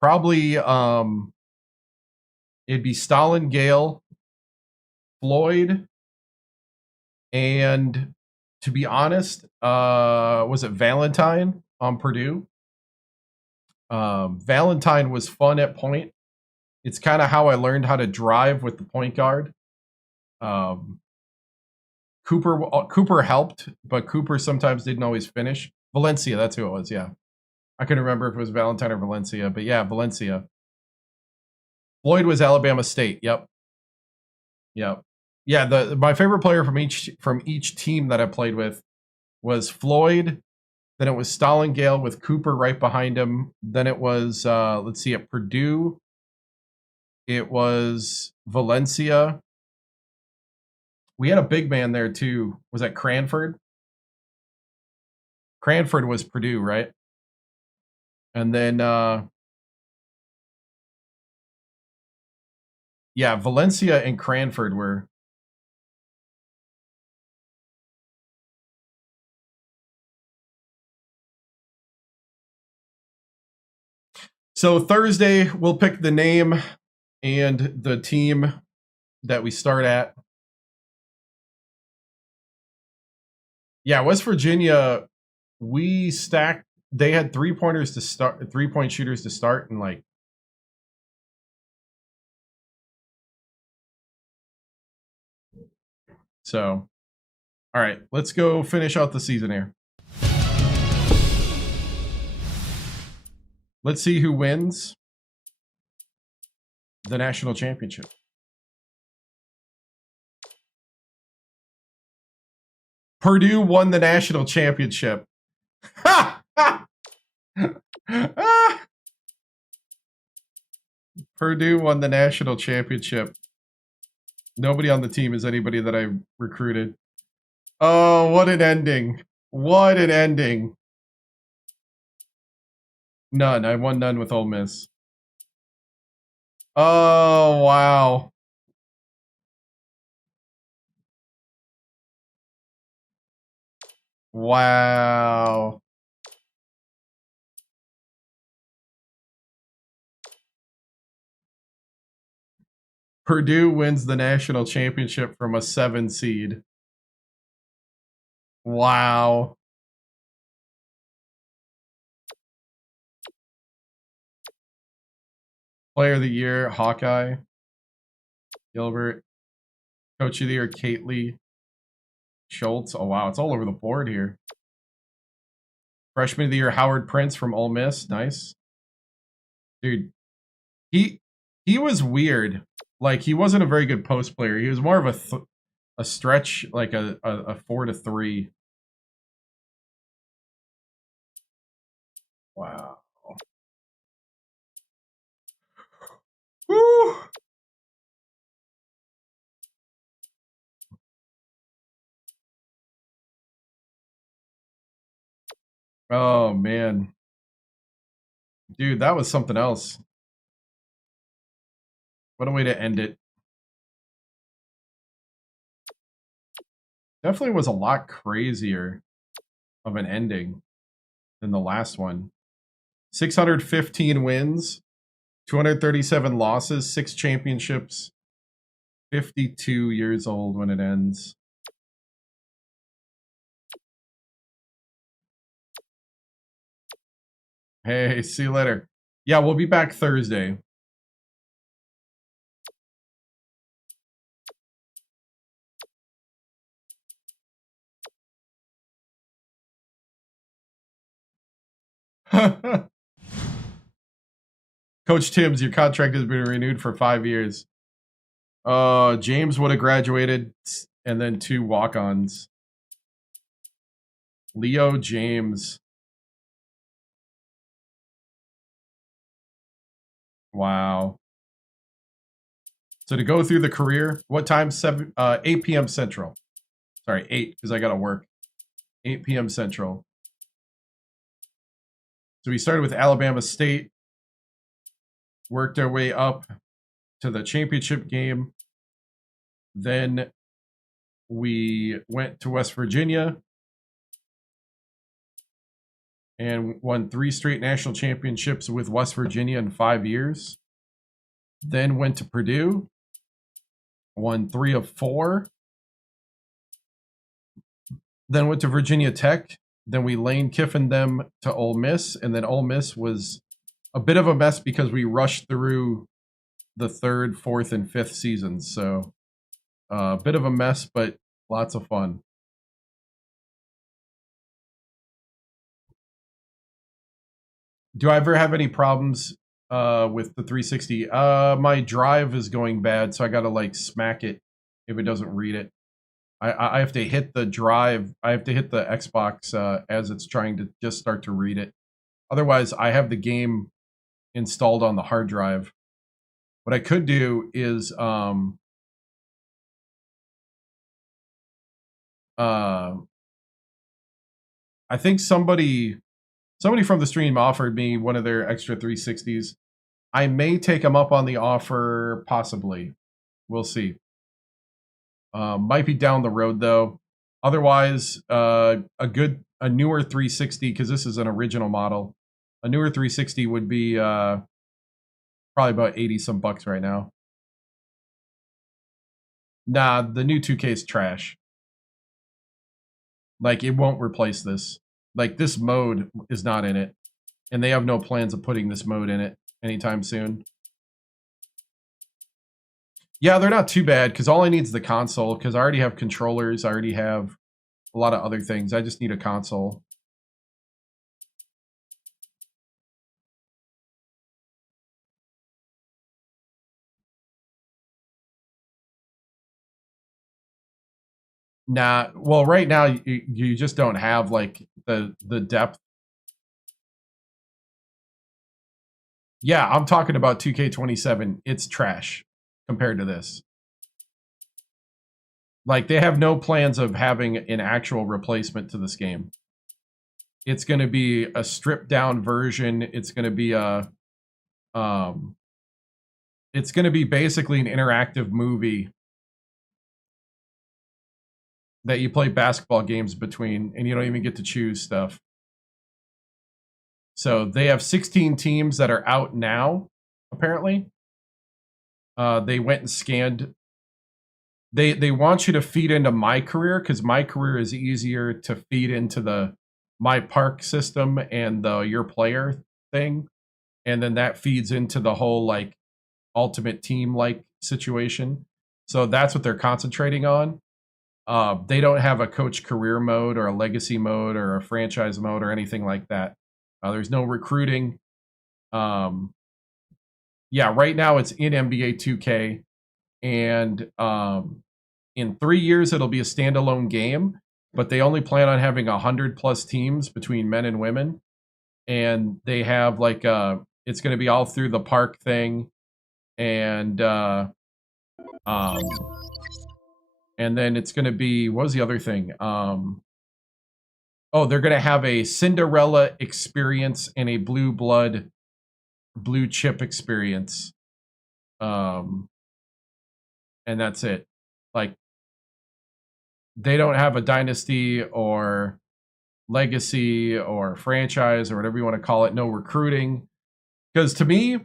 Probably it'd be Stalin, Gale, Floyd, and to be honest, was it Valentine? on Purdue. Valentine was fun at point. It's kind of how I learned how to drive with the point guard. Cooper helped, but Cooper sometimes didn't always finish. Valencia, that's who it was, yeah. I couldn't remember if it was Valentine or Valencia, but yeah, Valencia. Floyd was Alabama State, yep. Yeah, my favorite player from each team that I played with was Floyd. Then it was Stallingale with Cooper right behind him. Then it was let's see, at Purdue, it was Valencia. We had a big man there too. Was that Cranford? Cranford was Purdue, right? And then yeah, Valencia and Cranford were. So Thursday, we'll pick the name and the team that we start at. Yeah, West Virginia, we stacked. They had 3-pointers to start, 3-point shooters to start, and like. So, all right, let's go finish out the season here. Let's see who wins the national championship. Purdue won the national championship. Purdue won the national championship. Nobody on the team is anybody that I recruited. Oh, what an ending. What an ending. None. I won none with Ole Miss. Oh, wow. Wow. Purdue wins the national championship from a 7 seed. Wow. Player of the year, Hawkeye. Gilbert. Coach of the year, Kately. Schultz. Oh, wow. It's all over the board here. Freshman of the year, Howard Prince from Ole Miss. Nice. Dude, he was weird. Like, he wasn't a very good post player. He was more of a stretch, like a 4-3. Wow. Woo! Oh, man. Dude, that was something else. What a way to end it. Definitely was a lot crazier of an ending than the last one. 615 wins, 237 losses, 6 championships, 52 years old when it ends. Hey, see you later. Yeah, we'll be back Thursday. Coach TImms, your contract has been renewed for 5 years. James would have graduated, and then 2 walk-ons. Leo James. Wow. So to go through the career, what time? 8 p.m. Central. Sorry, 8, because I got to work. 8 p.m. Central. So we started with Alabama State, worked our way up to the championship game. Then we went to West Virginia and won 3 straight national championships with West Virginia in 5 years. Then went to Purdue, won 3 of 4. Then went to Virginia Tech, Then we Lane Kiffin them to Ole Miss, and then Ole Miss was a bit of a mess because we rushed through the 3rd, 4th, and 5th seasons. So a bit of a mess, but lots of fun. Do I ever have any problems with the 360? My drive is going bad, so I gotta like smack it if it doesn't read it. I have to hit the drive. I have to hit the Xbox as it's trying to just start to read it. Otherwise, I have the game installed on the hard drive. What I could do is I think somebody from the stream offered me one of their extra 360s. I may take them up on the offer, possibly. We'll see. Might be down the road though. Otherwise, a newer 360, because this is an original model. A newer 360 would be probably about 80 some bucks right now. Nah, the new 2K is trash. Like, it won't replace this. Like, this mode is not in it. And they have no plans of putting this mode in it anytime soon. Yeah, they're not too bad, because all I need is the console, because I already have controllers. I already have a lot of other things. I just need a console. Nah, well, right now, you just don't have, like, the depth. Yeah, I'm talking about 2K27. It's trash compared to this. Like, they have no plans of having an actual replacement to this game. It's going to be a stripped down version. It's going to be it's going to be basically an interactive movie that you play basketball games between, and you don't even get to choose stuff. So they have 16 teams that are out now, apparently. They went and scanned. They want you to feed into My Career, because My Career is easier to feed into the My Park system and the Your Player thing. And then that feeds into the whole like Ultimate Team like situation. So that's what they're concentrating on. They don't have a coach career mode or a legacy mode or a franchise mode or anything like that. There's no recruiting. Yeah, right now it's in NBA 2K. And in 3 years, it'll be a standalone game. But they only plan on having 100+ teams between men and women. And they have like, it's going to be all through the park thing. And then it's going to be, what was the other thing? They're going to have a Cinderella experience and a blue chip experience. And that's it. Like, they don't have a Dynasty or legacy or franchise or whatever you want to call it. No recruiting. Because to me,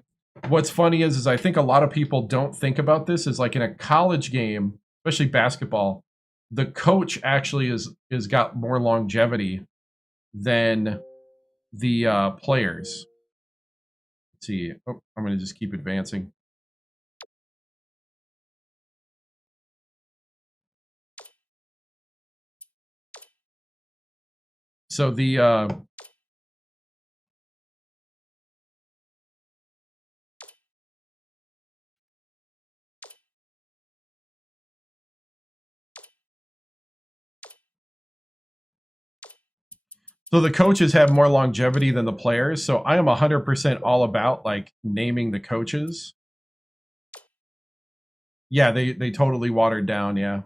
what's funny is I think a lot of people don't think about this is like in a college game, especially basketball, the coach actually is got more longevity than the players. Let's see. Oh, I'm going to just keep advancing. So the coaches have more longevity than the players. So I am 100% all about like naming the coaches. Yeah, they totally watered down. Yeah,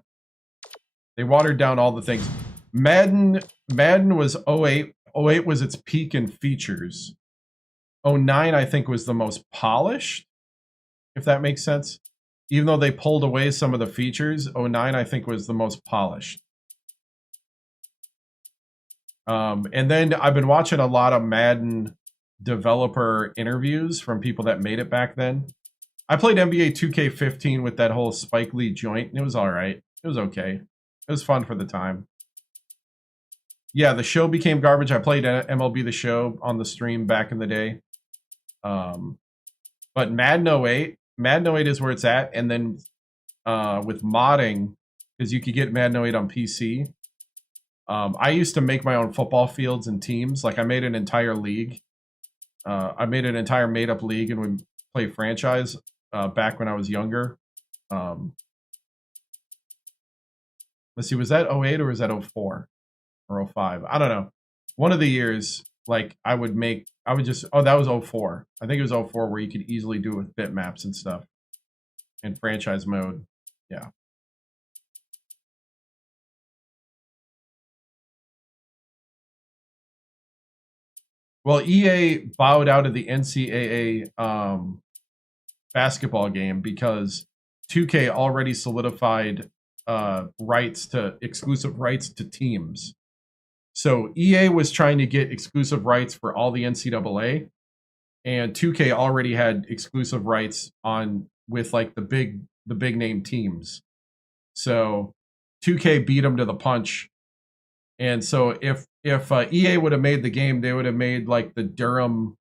they watered down all the things. Madden was 08. 08 was its peak in features. 09, I think, was the most polished, if that makes sense. Even though they pulled away some of the features, 09, I think, was the most polished. And then I've been watching a lot of Madden developer interviews from people that made it back then. I played NBA 2K15 with that whole Spike Lee joint, and it was all right. It was okay. It was fun for the time. Yeah, the show became garbage. I played MLB The Show on the stream back in the day. But Madden 08 is where it's at. And then with modding, because you could get Madden 08 on PC. I used to make my own football fields and teams. Like I made an entire league. I made an entire made-up league and we played franchise back when I was younger. Let's see, was that 08 or was that 04 or 05? I don't know. One of the years, like that was 04. I think it was 04 where you could easily do it with bitmaps and stuff in franchise mode. Yeah. Well, EA bowed out of the NCAA basketball game because 2K already solidified exclusive rights to teams. So EA was trying to get exclusive rights for all the NCAA, and 2K already had exclusive rights with like the big name teams. So 2K beat them to the punch. And so if EA would have made the game, they would have made like the Durham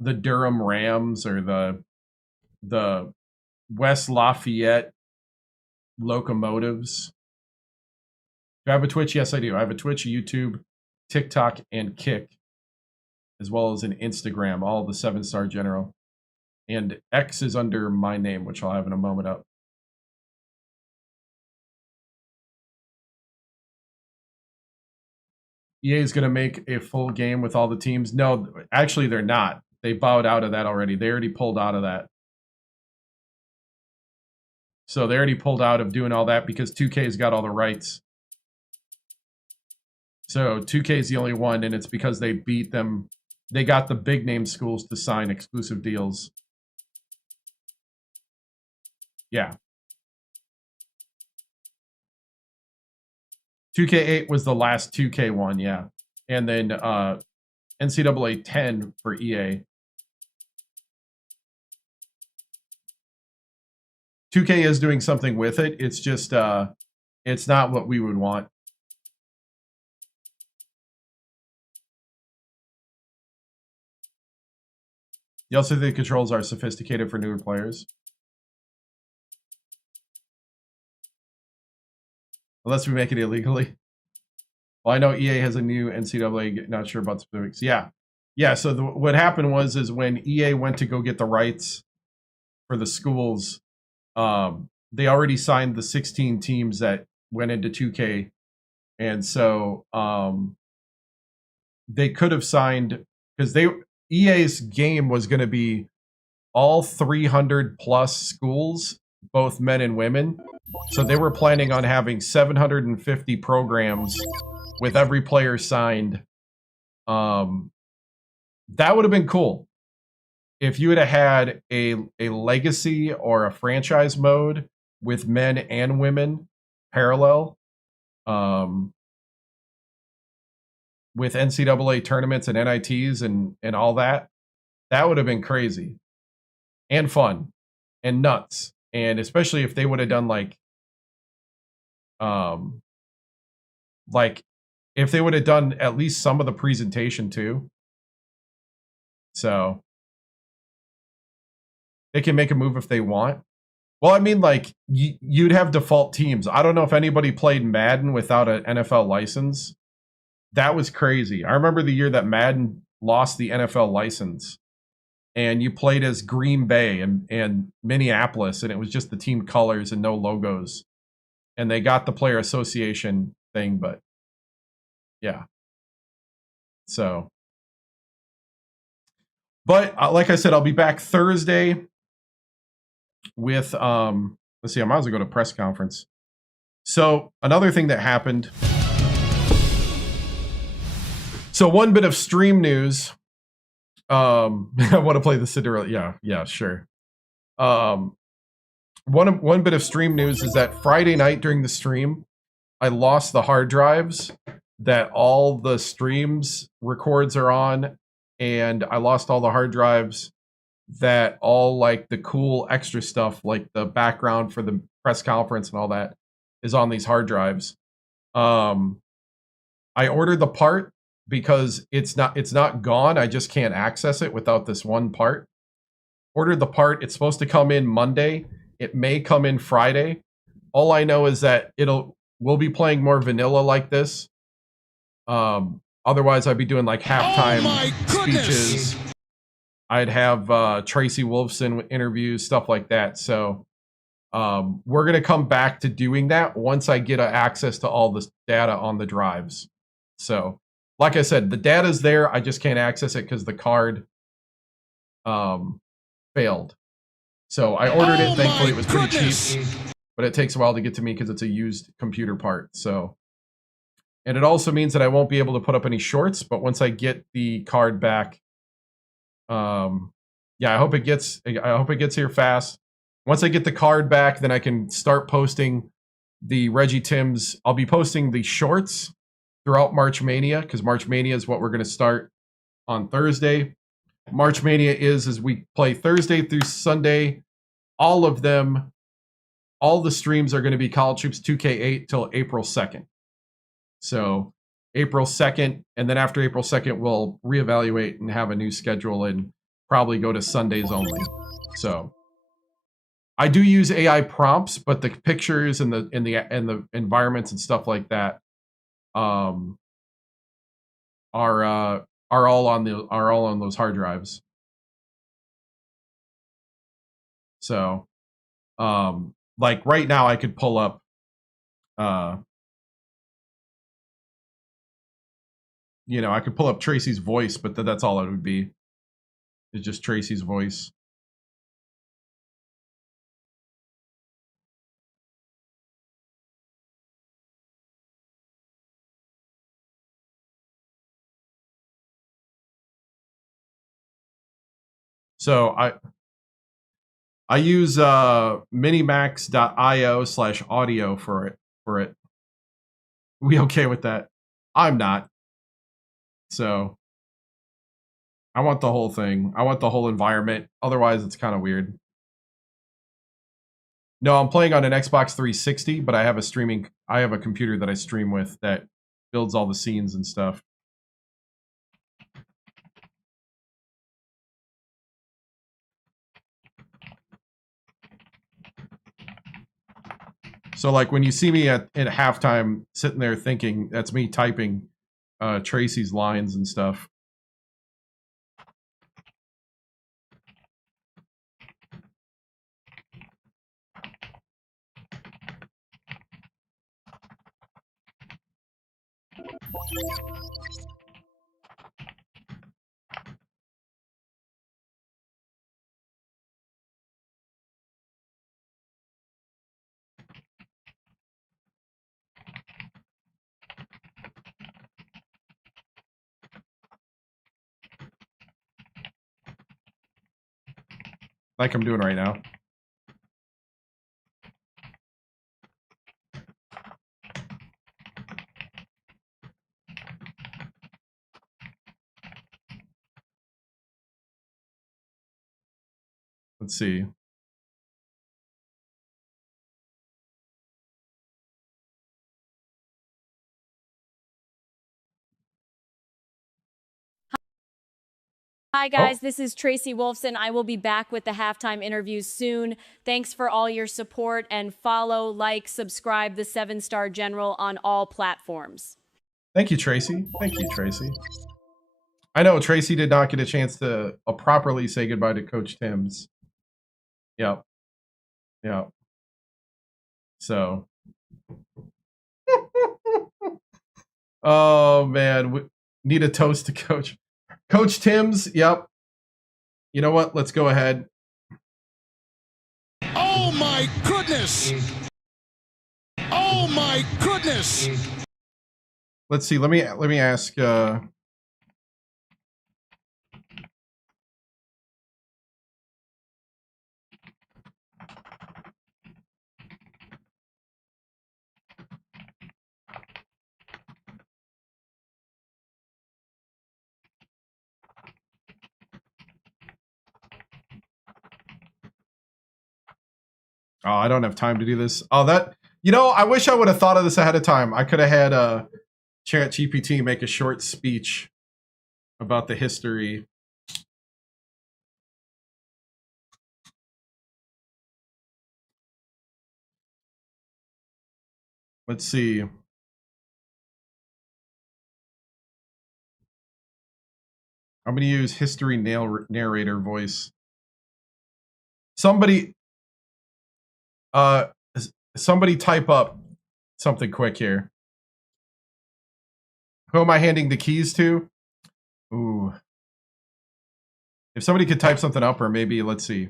Rams or the West Lafayette Locomotives. Do I have a Twitch? Yes, I do. I have a Twitch, YouTube, TikTok, and Kick, as well as an Instagram, all the 7-star general. And X is under my name, which I'll have in a moment up. EA is going to make a full game with all the teams. No, actually, they're not. They bowed out of that already. They already pulled out of that. So they already pulled out of doing all that because 2K's got all the rights. So 2K is the only one, and it's because they beat them. They got the big name schools to sign exclusive deals. Yeah. 2K8 was the last 2K one, yeah. And then NCAA 10 for EA. 2K is doing something with it. It's just, it's not what we would want. You also think the controls are sophisticated for newer players? Unless we make it illegally. Well, I know EA has a new NCAA, not sure about specifics. Yeah. Yeah, so what happened is when EA went to go get the rights for the schools, they already signed the 16 teams that went into 2K. And so they could have signed, because EA's game was going to be all 300 plus schools, both men and women. So they were planning on having 750 programs with every player signed. That would have been cool if you would have had a legacy or a franchise mode with men and women parallel, with NCAA tournaments and NITs and all that. That would have been crazy and fun and nuts. And especially if they would have done like if they would have done at least some of the presentation too. So they can make a move if they want. Well, I mean, like you'd have default teams. I don't know if anybody played Madden without an NFL license. That was crazy. I remember the year that Madden lost the NFL license and you played as Green Bay and Minneapolis, and it was just the team colors and no logos. And they got the player association thing, but yeah. So, but like I said, I'll be back Thursday with, let's see, I might as well go to press conference. So another thing that happened. So one bit of stream news. I want to play the Cinderella. Yeah, sure. One bit of stream news is that Friday night during the stream, I lost the hard drives that all the streams records are on, and I lost all the hard drives that all like the cool extra stuff, like the background for the press conference and all that, is on these hard drives. I ordered the part because it's not gone. I just can't access it without this one part. Ordered the part. It's supposed to come in Monday. It may come in Friday. All I know is that we'll be playing more vanilla like this. Otherwise, I'd be doing like halftime speeches. I'd have Tracy Wolfson interviews, stuff like that. So we're going to come back to doing that once I get access to all this data on the drives. So, like I said, the data's there. I just can't access it because the card failed. So I ordered it. Thankfully, it was pretty cheap, but it takes a while to get to me because it's a used computer part. So, and it also means that I won't be able to put up any shorts. But once I get the card back, yeah, I hope it gets here fast. Once I get the card back, then I can start posting the Reggie TImms. I'll be posting the shorts throughout March Mania because March Mania is what we're going to start on Thursday. March Mania is as we play Thursday through Sunday. All of them, all the streams are going to be College Hoops 2K8 till April 2nd. So April 2nd, and then after April 2nd, we'll reevaluate and have a new schedule and probably go to Sundays only. So I do use AI prompts, but the pictures and the environments and stuff like that are all on those hard drives. So like right now I could pull up I could pull up Tracy's voice, but that's all it would be. It's just Tracy's voice. So I use minimax.io/audio for it. We okay with that? I'm not. So I want the whole thing. I want the whole environment. Otherwise, it's kind of weird. No, I'm playing on an Xbox 360, but I have a computer that I stream with that builds all the scenes and stuff. So like when you see me at halftime sitting there thinking, that's me typing Tracy's lines and stuff. Like I'm doing right now. Let's see. Hi, guys. This is Tracy Wolfson. I will be back with the halftime interviews soon. Thanks for all your support, and follow, like, subscribe the 7-Star General on all platforms. Thank you, Tracy. Thank you, Tracy. I know Tracy did not get a chance to properly say goodbye to Coach TImms. Yep. Yep. So. Oh, man. We need a toast to Coach. Coach TImms, yep. You know what? Let's go ahead. Oh my goodness! Oh my goodness! Let's see. Let me ask. Oh, I don't have time to do this. Oh, I wish I would have thought of this ahead of time. I could have had ChatGPT make a short speech about the history. Let's see. I'm going to use history narrator voice. Somebody type up something quick here. Who am I handing the keys to? Ooh. If somebody could type something up, or maybe, let's see.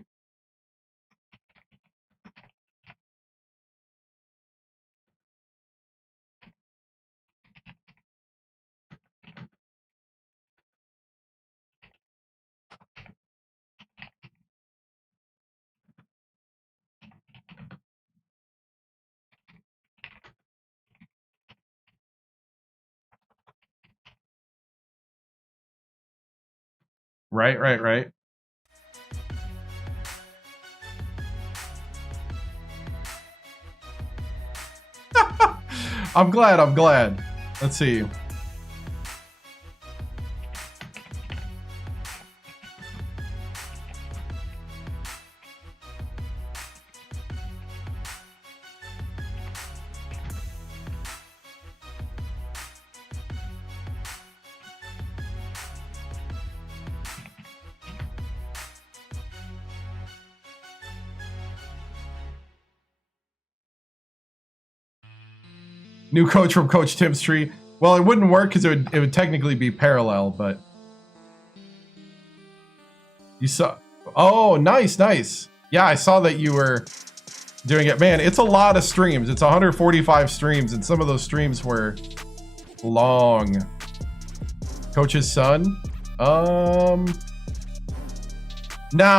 Right. I'm glad. Let's see. New coach from Coach Tim's tree. Well, it wouldn't work because it would technically be parallel, but you saw. Oh, nice. Yeah, I saw that you were doing it. Man, it's a lot of streams. It's 145 streams, and some of those streams were long. Coach's son. Nah,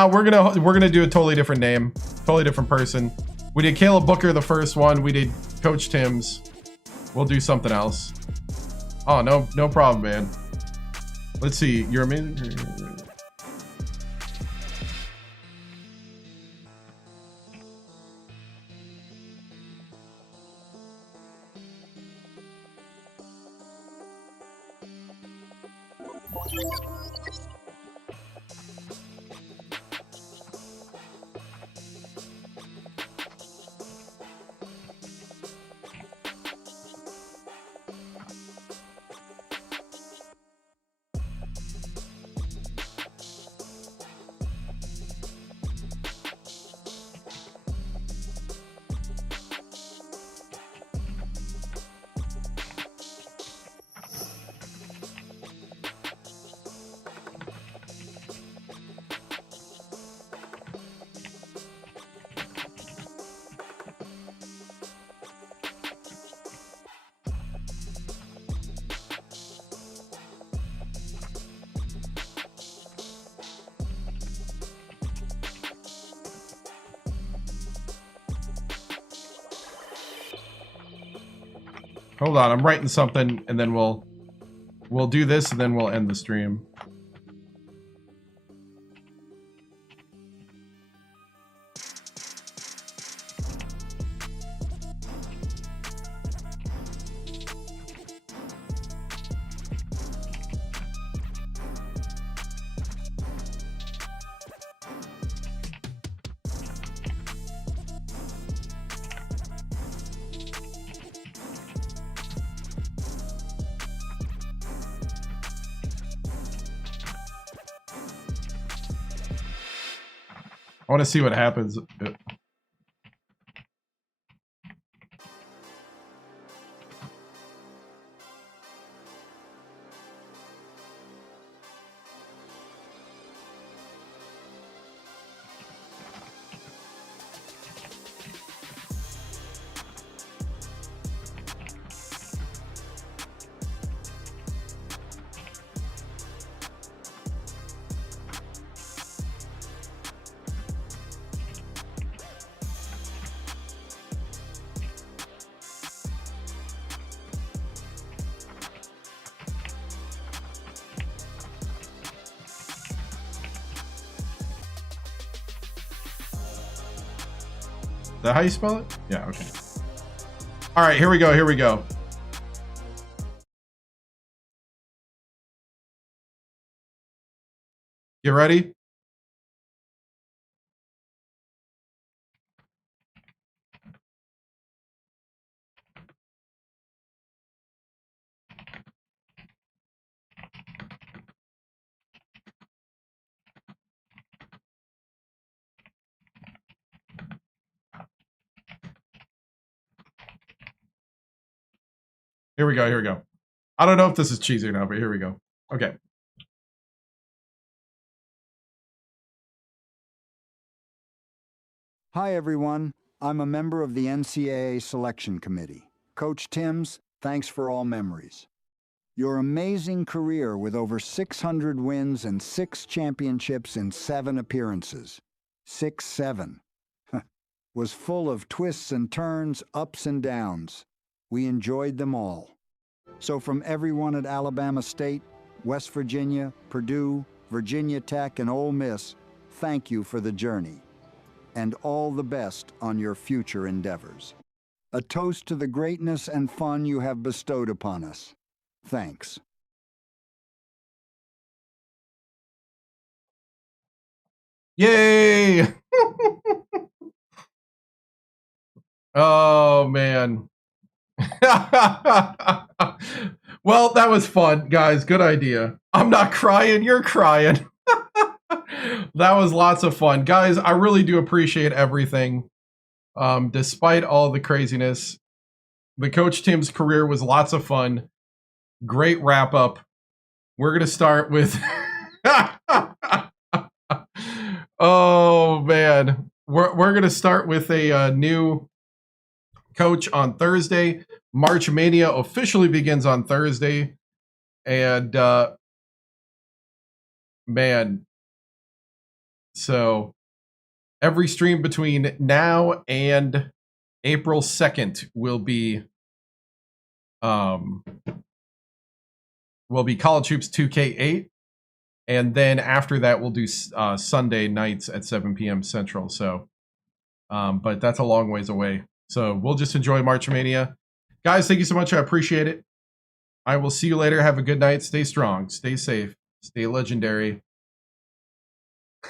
we're gonna do a totally different name, totally different person. We did Caleb Booker the first one. We did Coach Tim's. We'll do something else. Oh, no problem, man. Let's see. You're a minute. Hold on, I'm writing something, and then we'll do this, and then we'll end the stream. I want to see what happens. Is that how you spell it? Yeah, okay. All right, here we go. You ready? Here we go. Here we go. I don't know if this is cheesy or not, but here we go. Okay. Hi, everyone. I'm a member of the NCAA Selection Committee. Coach TImms, thanks for all memories. Your amazing career with over 600 wins and 6 championships in 7 appearances. 6-7. Was full of twists and turns, ups and downs. We enjoyed them all. So from everyone at Alabama State, West Virginia, Purdue, Virginia Tech, and Ole Miss, thank you for the journey. And all the best on your future endeavors. A toast to the greatness and fun you have bestowed upon us. Thanks. Yay! Oh, man. Well, that was fun, guys. Good idea. I'm not crying. You're crying. That was lots of fun. Guys, I really do appreciate everything. Despite all the craziness, the Coach TImms career was lots of fun. Great wrap up. We're going to start with... Oh, man. We're going to start with a new coach on Thursday. March Mania officially begins on Thursday. And, man... So every stream between now and April 2nd will be College Hoops 2K8. And then after that, we'll do Sunday nights at 7 p.m. Central. So, but that's a long ways away. So we'll just enjoy March Mania. Guys, thank you so much. I appreciate it. I will see you later. Have a good night. Stay strong. Stay safe. Stay legendary.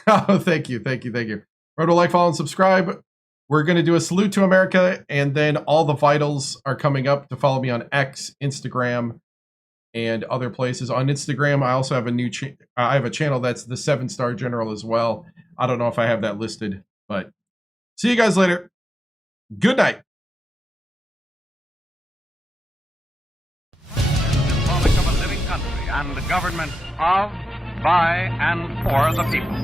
Oh, thank you. Remember to like, follow, and subscribe. We're going to do a salute to America, and then all the vitals are coming up. To follow me on X, Instagram, and other places. On Instagram, I also have a new I have a channel that's the 7-Star General as well. I don't know if I have that listed, but see you guys later. Good night. The Republic of a living country and the government of, by, and for the people.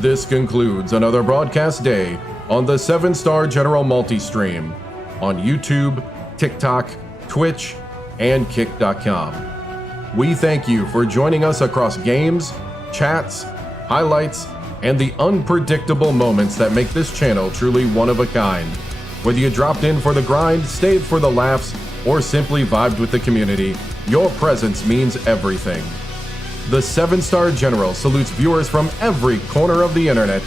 This concludes another broadcast day on the 7-Star General Multi-Stream on YouTube, TikTok, Twitch, and Kick.com. We thank you for joining us across games, chats, highlights, and the unpredictable moments that make this channel truly one of a kind. Whether you dropped in for the grind, stayed for the laughs, or simply vibed with the community, your presence means everything. The 7-Star General salutes viewers from every corner of the internet.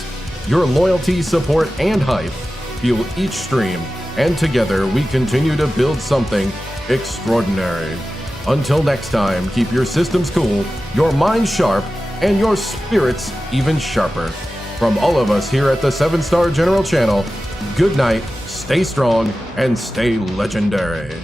Your loyalty, support, and hype fuel each stream, and together we continue to build something extraordinary. Until next time, keep your systems cool, your minds sharp, and your spirits even sharper. From all of us here at the 7-Star General channel, good night, stay strong, and stay legendary.